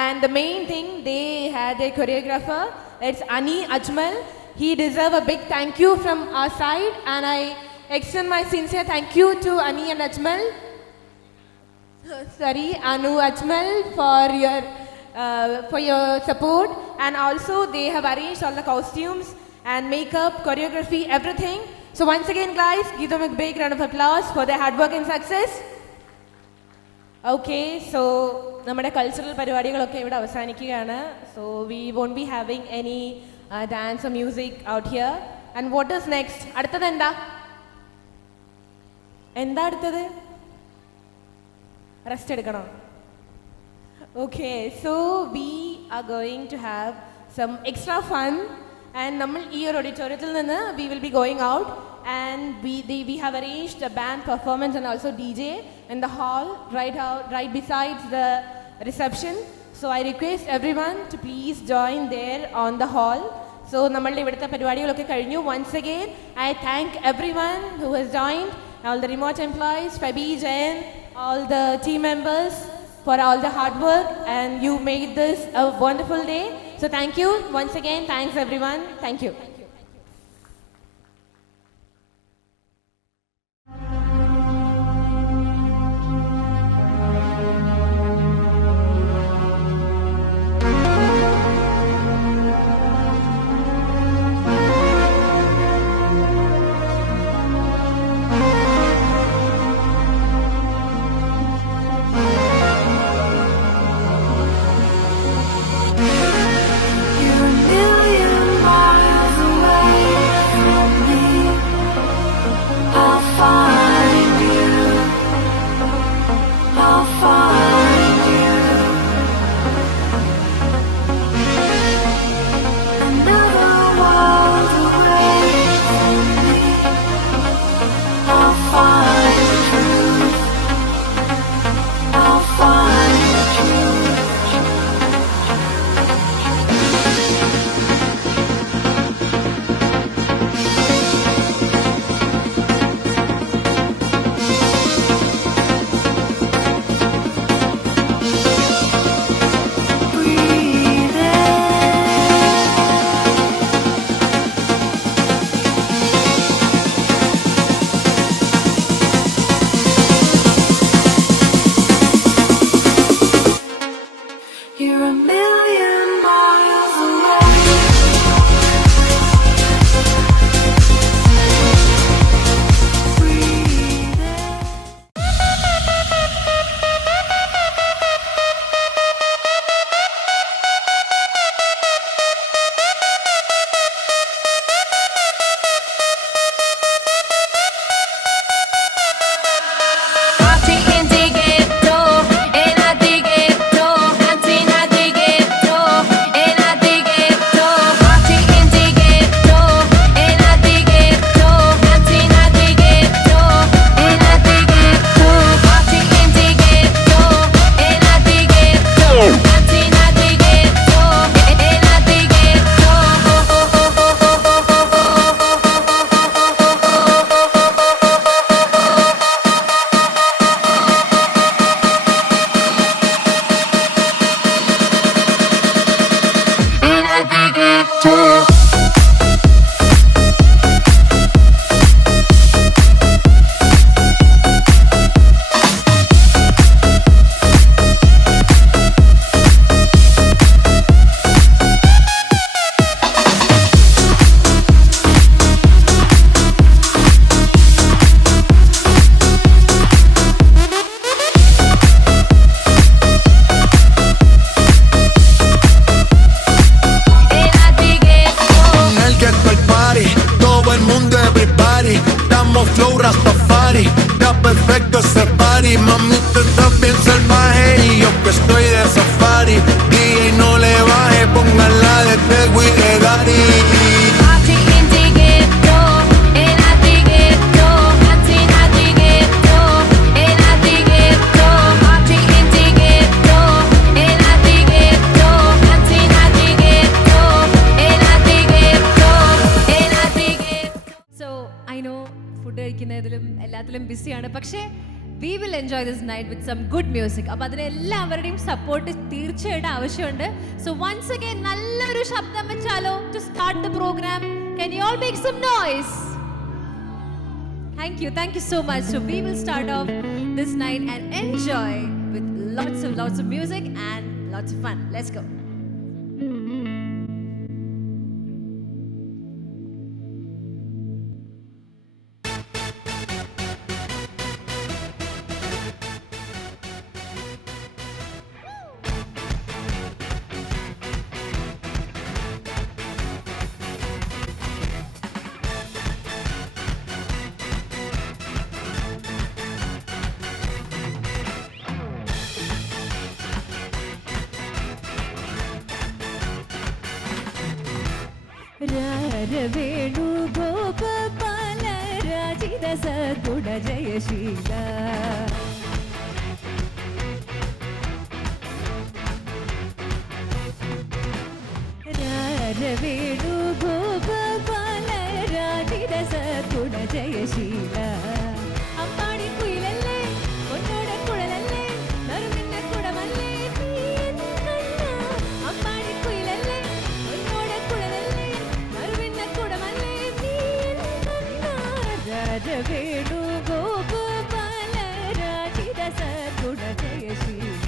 And the main thing, they had A choreographer. It's Ani Ajmal. He deserves a big thank you from our side, and I extend my sincere thank you to Ani and Ajmal. Anu Ajmal for your support, and also they have arranged all the costumes and makeup, choreography, everything. So once again, guys, give them a big round of applause for their hard work and success. Okay, so നമ്മുടെ cultural പരിപാടികളൊക്കെ ഇവിടെ അവസാനിക്കുകയാണ്. So we won't be having any dance or music out here. And what is next? അടുത്തത് എന്താ അടുത്തത്? Rest എടുക്കണോ? Okay, so we are going to have some extra fun. And നമ്മൾ ഈ ഒരു ഓഡിറ്റോറിയത്തിൽ നിന്ന് we will be going out, and we have arranged a band performance and also DJ in the hall right besides the reception. So I request everyone to please join there on the hall. So നമ്മളുടെ ഇവിടുത്തെ പരിപാടികളൊക്കെ കഴിഞ്ഞു. Once again, I thank everyone who has joined, all the remote employees, Fabi, Jain, all the team members for all the hard work, and you made this a wonderful day. So thank you once again. Thanks everyone. Thank you. You're a million miles away. addicted. Flow Rastafari, está perfecto ese party. Mami, tú estás bien salvaje y yo que estoy de safari. DJ no le baje, póngala de Tego y de Dari. So, I know food കഴിക്കുന്നതിലും എല്ലാത്തിലും ബിസിയാണ്, പക്ഷേ we will enjoy this night with some good music. അപ്പോൾ അതിന് എല്ലാവരുടെയും support തീർച്ചയായിട്ടും ആവശ്യമുണ്ട്. So once again നല്ലൊരു ശബ്ദം വെച്ചാലോ to start the program. Can you all make some noise? Thank you so much. So we will start off this night and enjoy with lots of music and lots of fun. Let's go. വേണു ഗോപാല രാജിത സദ്ഗുണ ജയശീല വേണു ഗോപാല രാജിത സദ്ഗുണ ജയശീല അമ്പാടി കുയിലല്ലേ പൊന്നോട കുഴലല്ലേ നറുമിന്ന കുടമല്ലേ അമ്പാടി കുയിലല്ലേ പൊന്നോട കുഴലല്ലേ നറുമിന്ന കുടമല്ലേ വേണു ഗോപാല രാജിത സദ്ഗുണ ജയശീല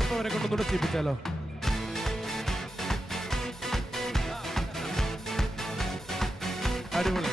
സ്റ്റെപ്പ് അവരെ കൊണ്ടൊന്നുകൂടെ ചെയ്യിപ്പിച്ചാലോ? അടിപൊളി.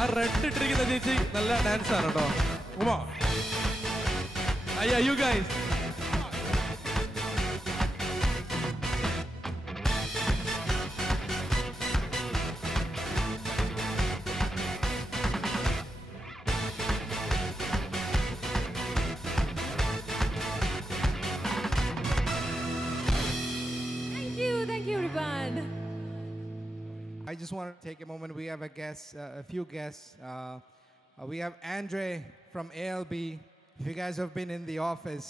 ആ റെഡ് ഇട്ടിരിക്കുന്ന ചേച്ചി നല്ല ഡാൻസ് ആണ് കേട്ടോ. ഉമാ അയ്യ you guys I just want to take a moment. We have a few guests. We have Andre from ALB. If you guys have been in the office,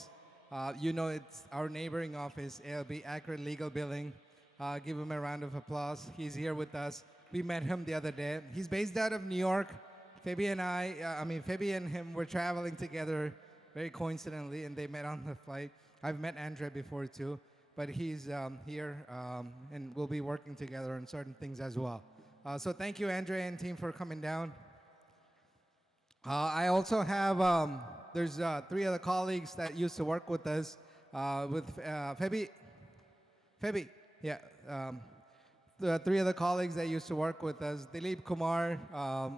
you know it's our neighboring office, ALB, Accurate Legal Billing. Give him a round of applause. He's here with us. We met him the other day. He's based out of New York. Phoebe and him were traveling together very coincidentally, and they met on the flight. I've met Andre before too. But he's here and we'll be working together on certain things as well. So thank you, Andre and team, for coming down. I also have, there's 3 other colleagues that used to work with us, with Phoebe, yeah. The 3 other colleagues that used to work with us, Dilip Kumar,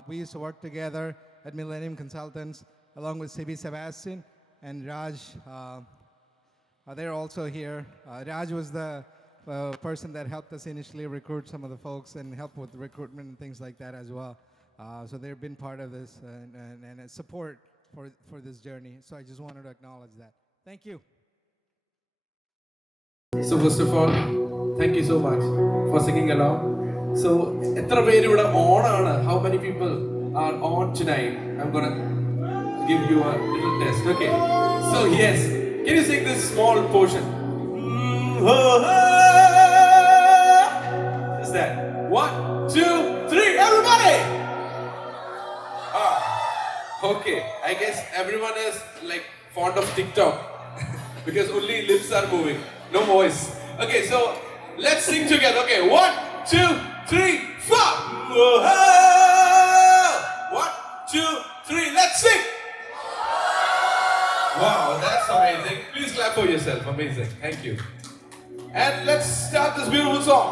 we used to work together at Millennium Consultants, along with Sibi Sebastian and Raj. They're also here. Raj was the person that helped us initially recruit some of the folks and help with recruitment and things like that as well. So they've been part of this and a support for this journey. So I just wanted to acknowledge that. Thank you. So first of all, thank you so much for singing along. So, how many people are on tonight? I'm gonna give you a little test. Okay. So yes. Can you sing this small portion? Just that. 1, 2, 3, everybody! Okay, I guess everyone is like fond of TikTok because only lips are moving, no voice. Okay, so let's sing together. Okay, 1, 2, 3, 4. 1, 2, 3, let's sing! Wow, that's amazing. Please clap for yourself. Amazing. Thank you. And let's start this beautiful song.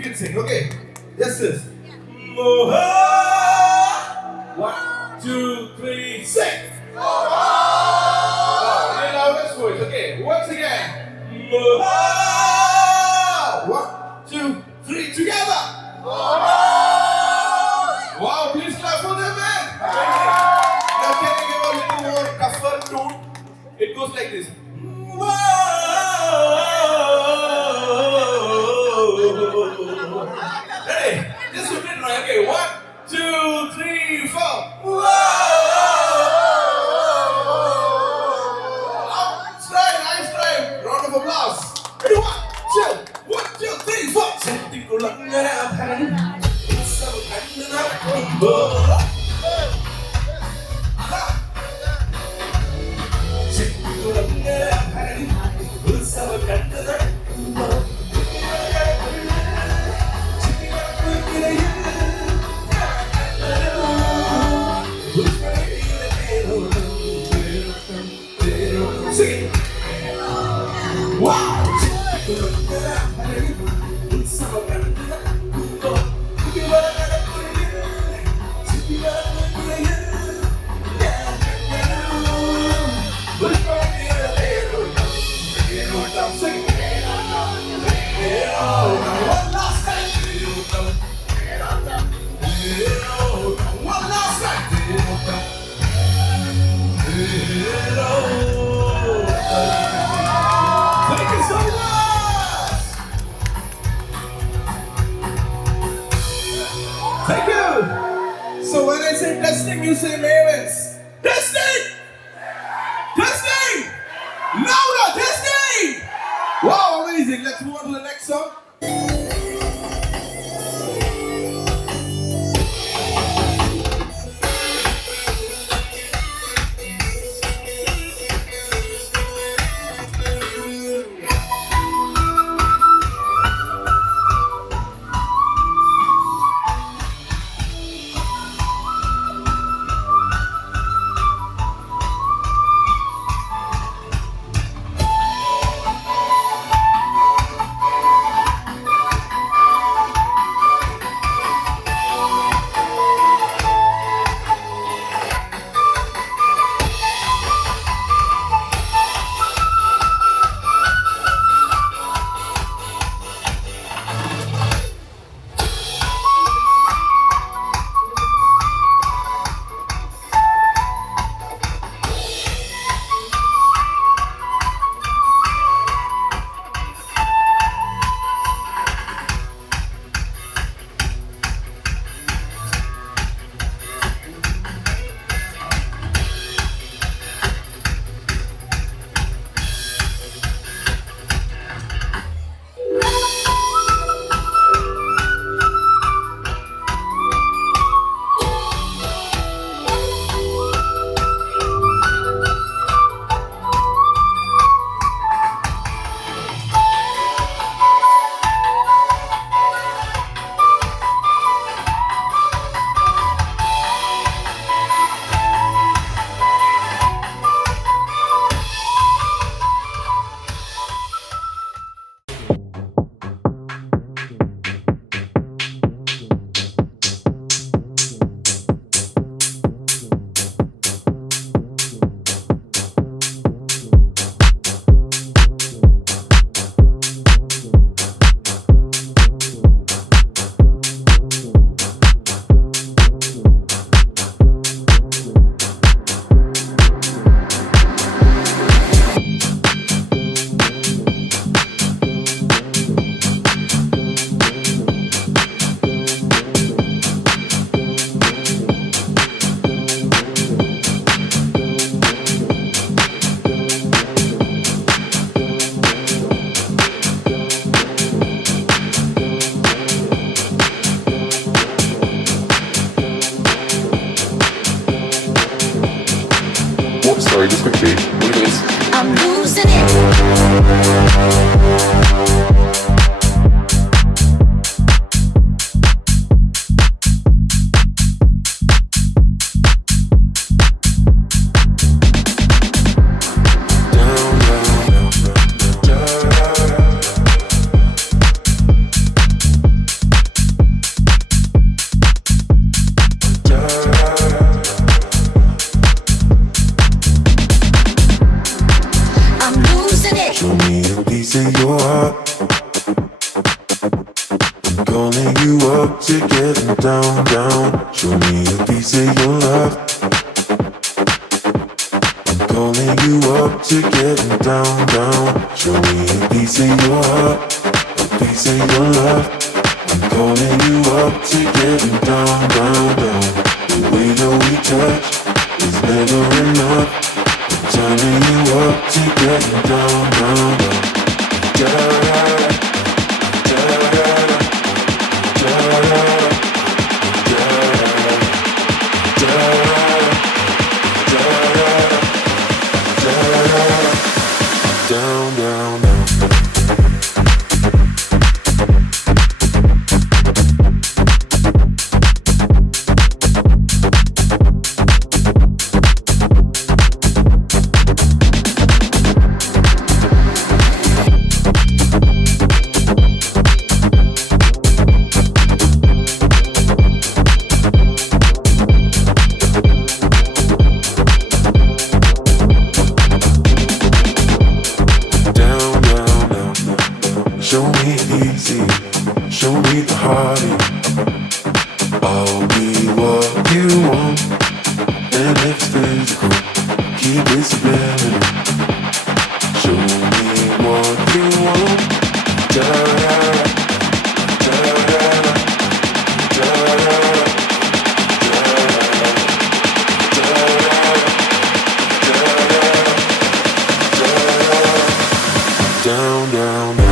you can sing. Okay. Yes, this. 1, 2, 3, sing. Really loudest voice. Okay. Once again. 1, 2, 3, together. Wow, please clap for them, man. Now can I give a little more tougher tone? It goes like this. Ready? Just repeat it right. Okay, 1, 2, 3, 4. Nice try. Round of applause. Ready? 1, 2, 3, 4. Thank you. So when I say testing, you say Mavens. Testing! Testing! Louder! Testing! Wow, amazing. Let's move on to the next song. Sorry, just quickly. I'm losing it. Show me a piece of your heart. I'm calling you up to getting down, down. Show me a piece of your love. I'm calling you up to getting down, down. Show me a piece of your heart, a piece of your love. I'm calling you up to getting down, down, down. The way that we touch is never enough. I'm turning you up to getting down, down, down. Down, down, down. Show me easy, show me the heartache. I'll be what you want, and if it's physical, keep it subliminal. Show me what you want. Da-da-da, da-da-da, da-da-da, da-da-da, down, down, down.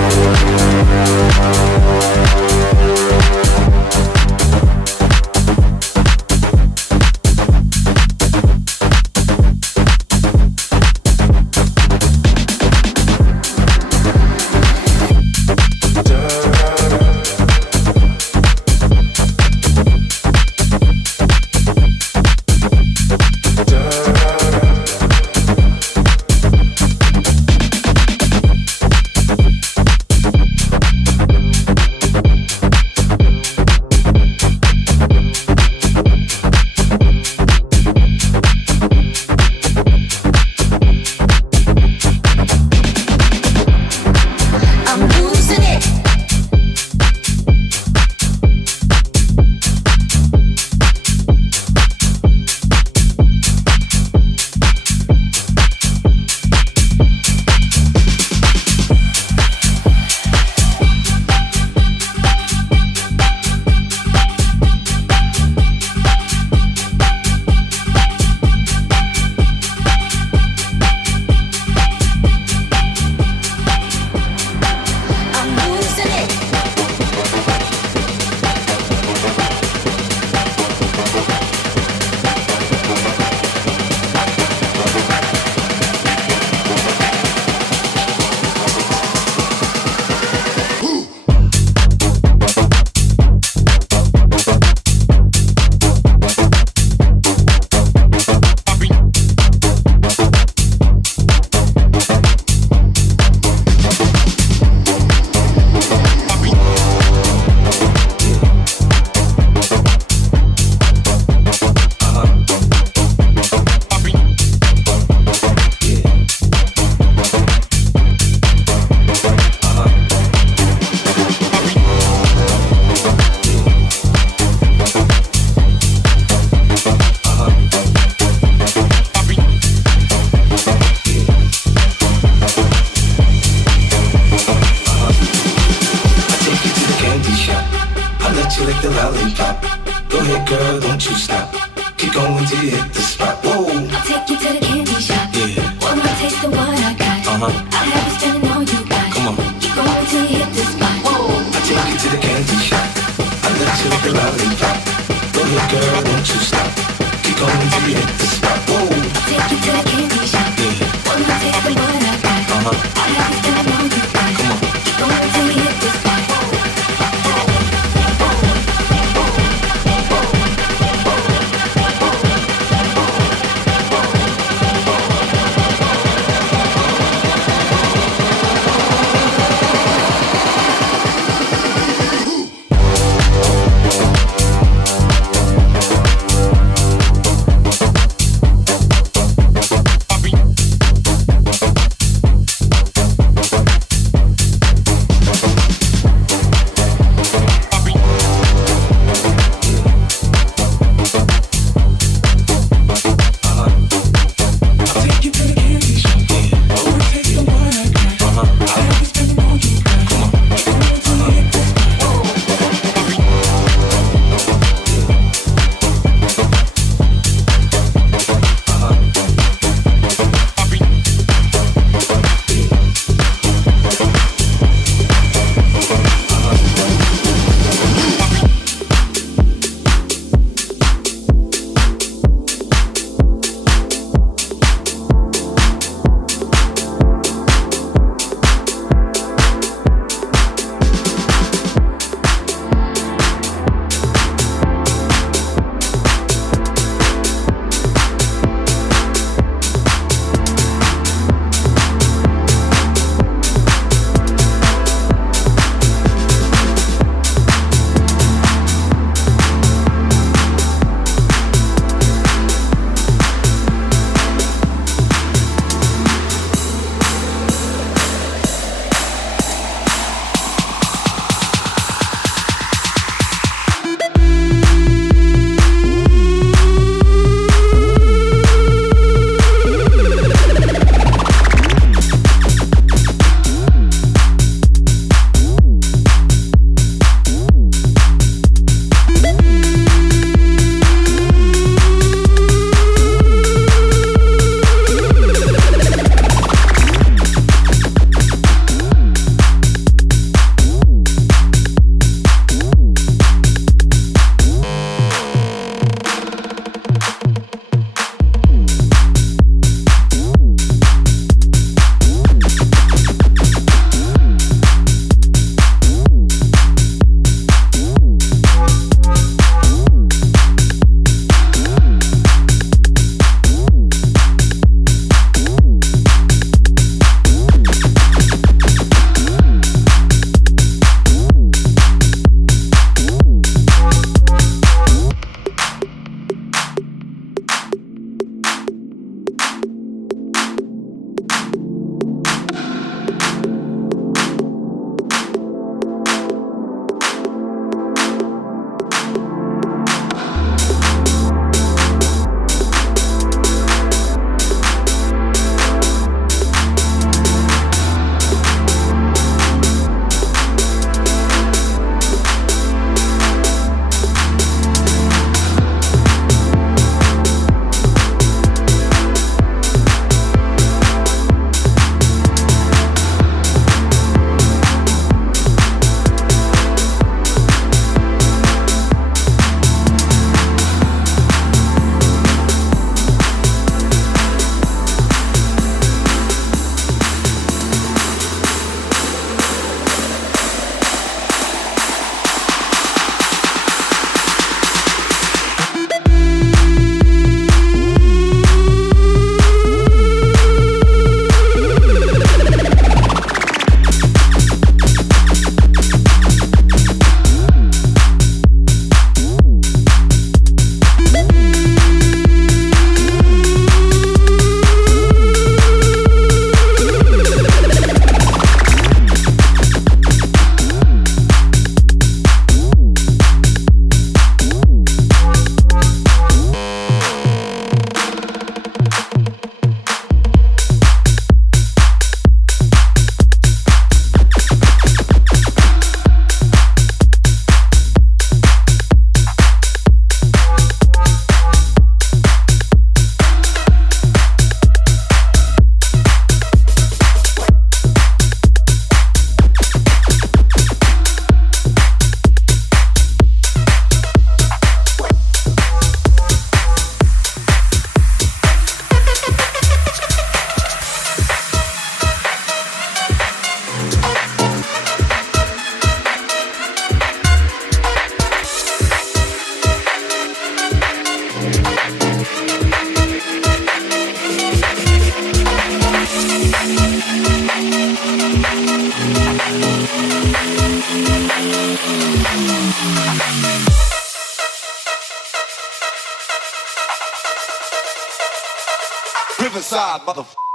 Riverside, motherfucker.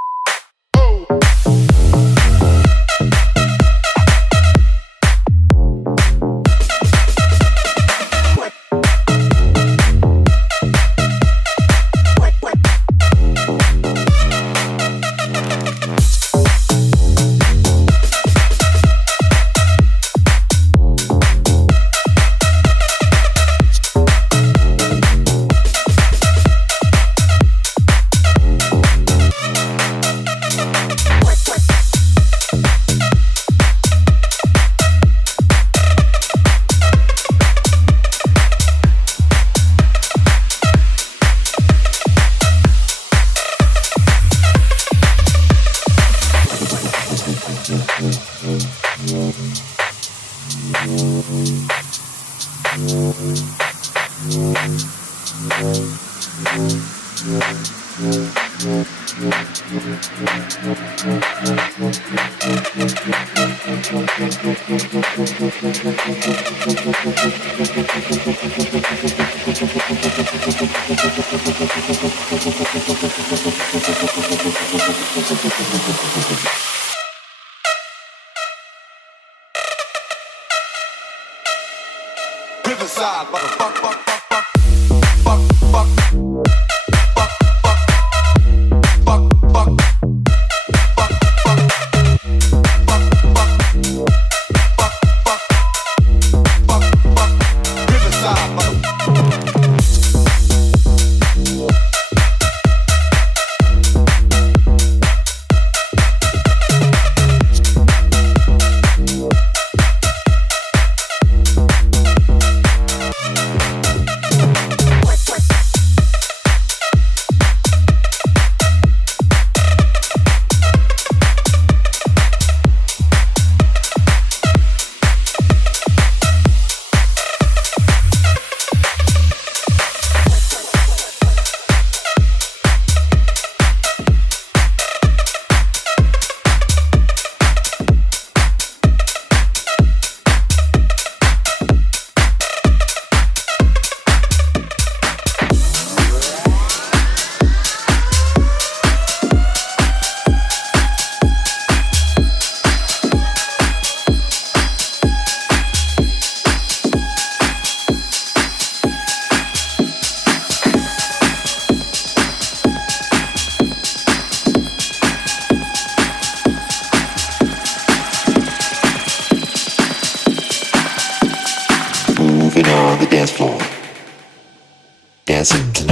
Riverside, motherfucker. moving on the dance floor, dancing to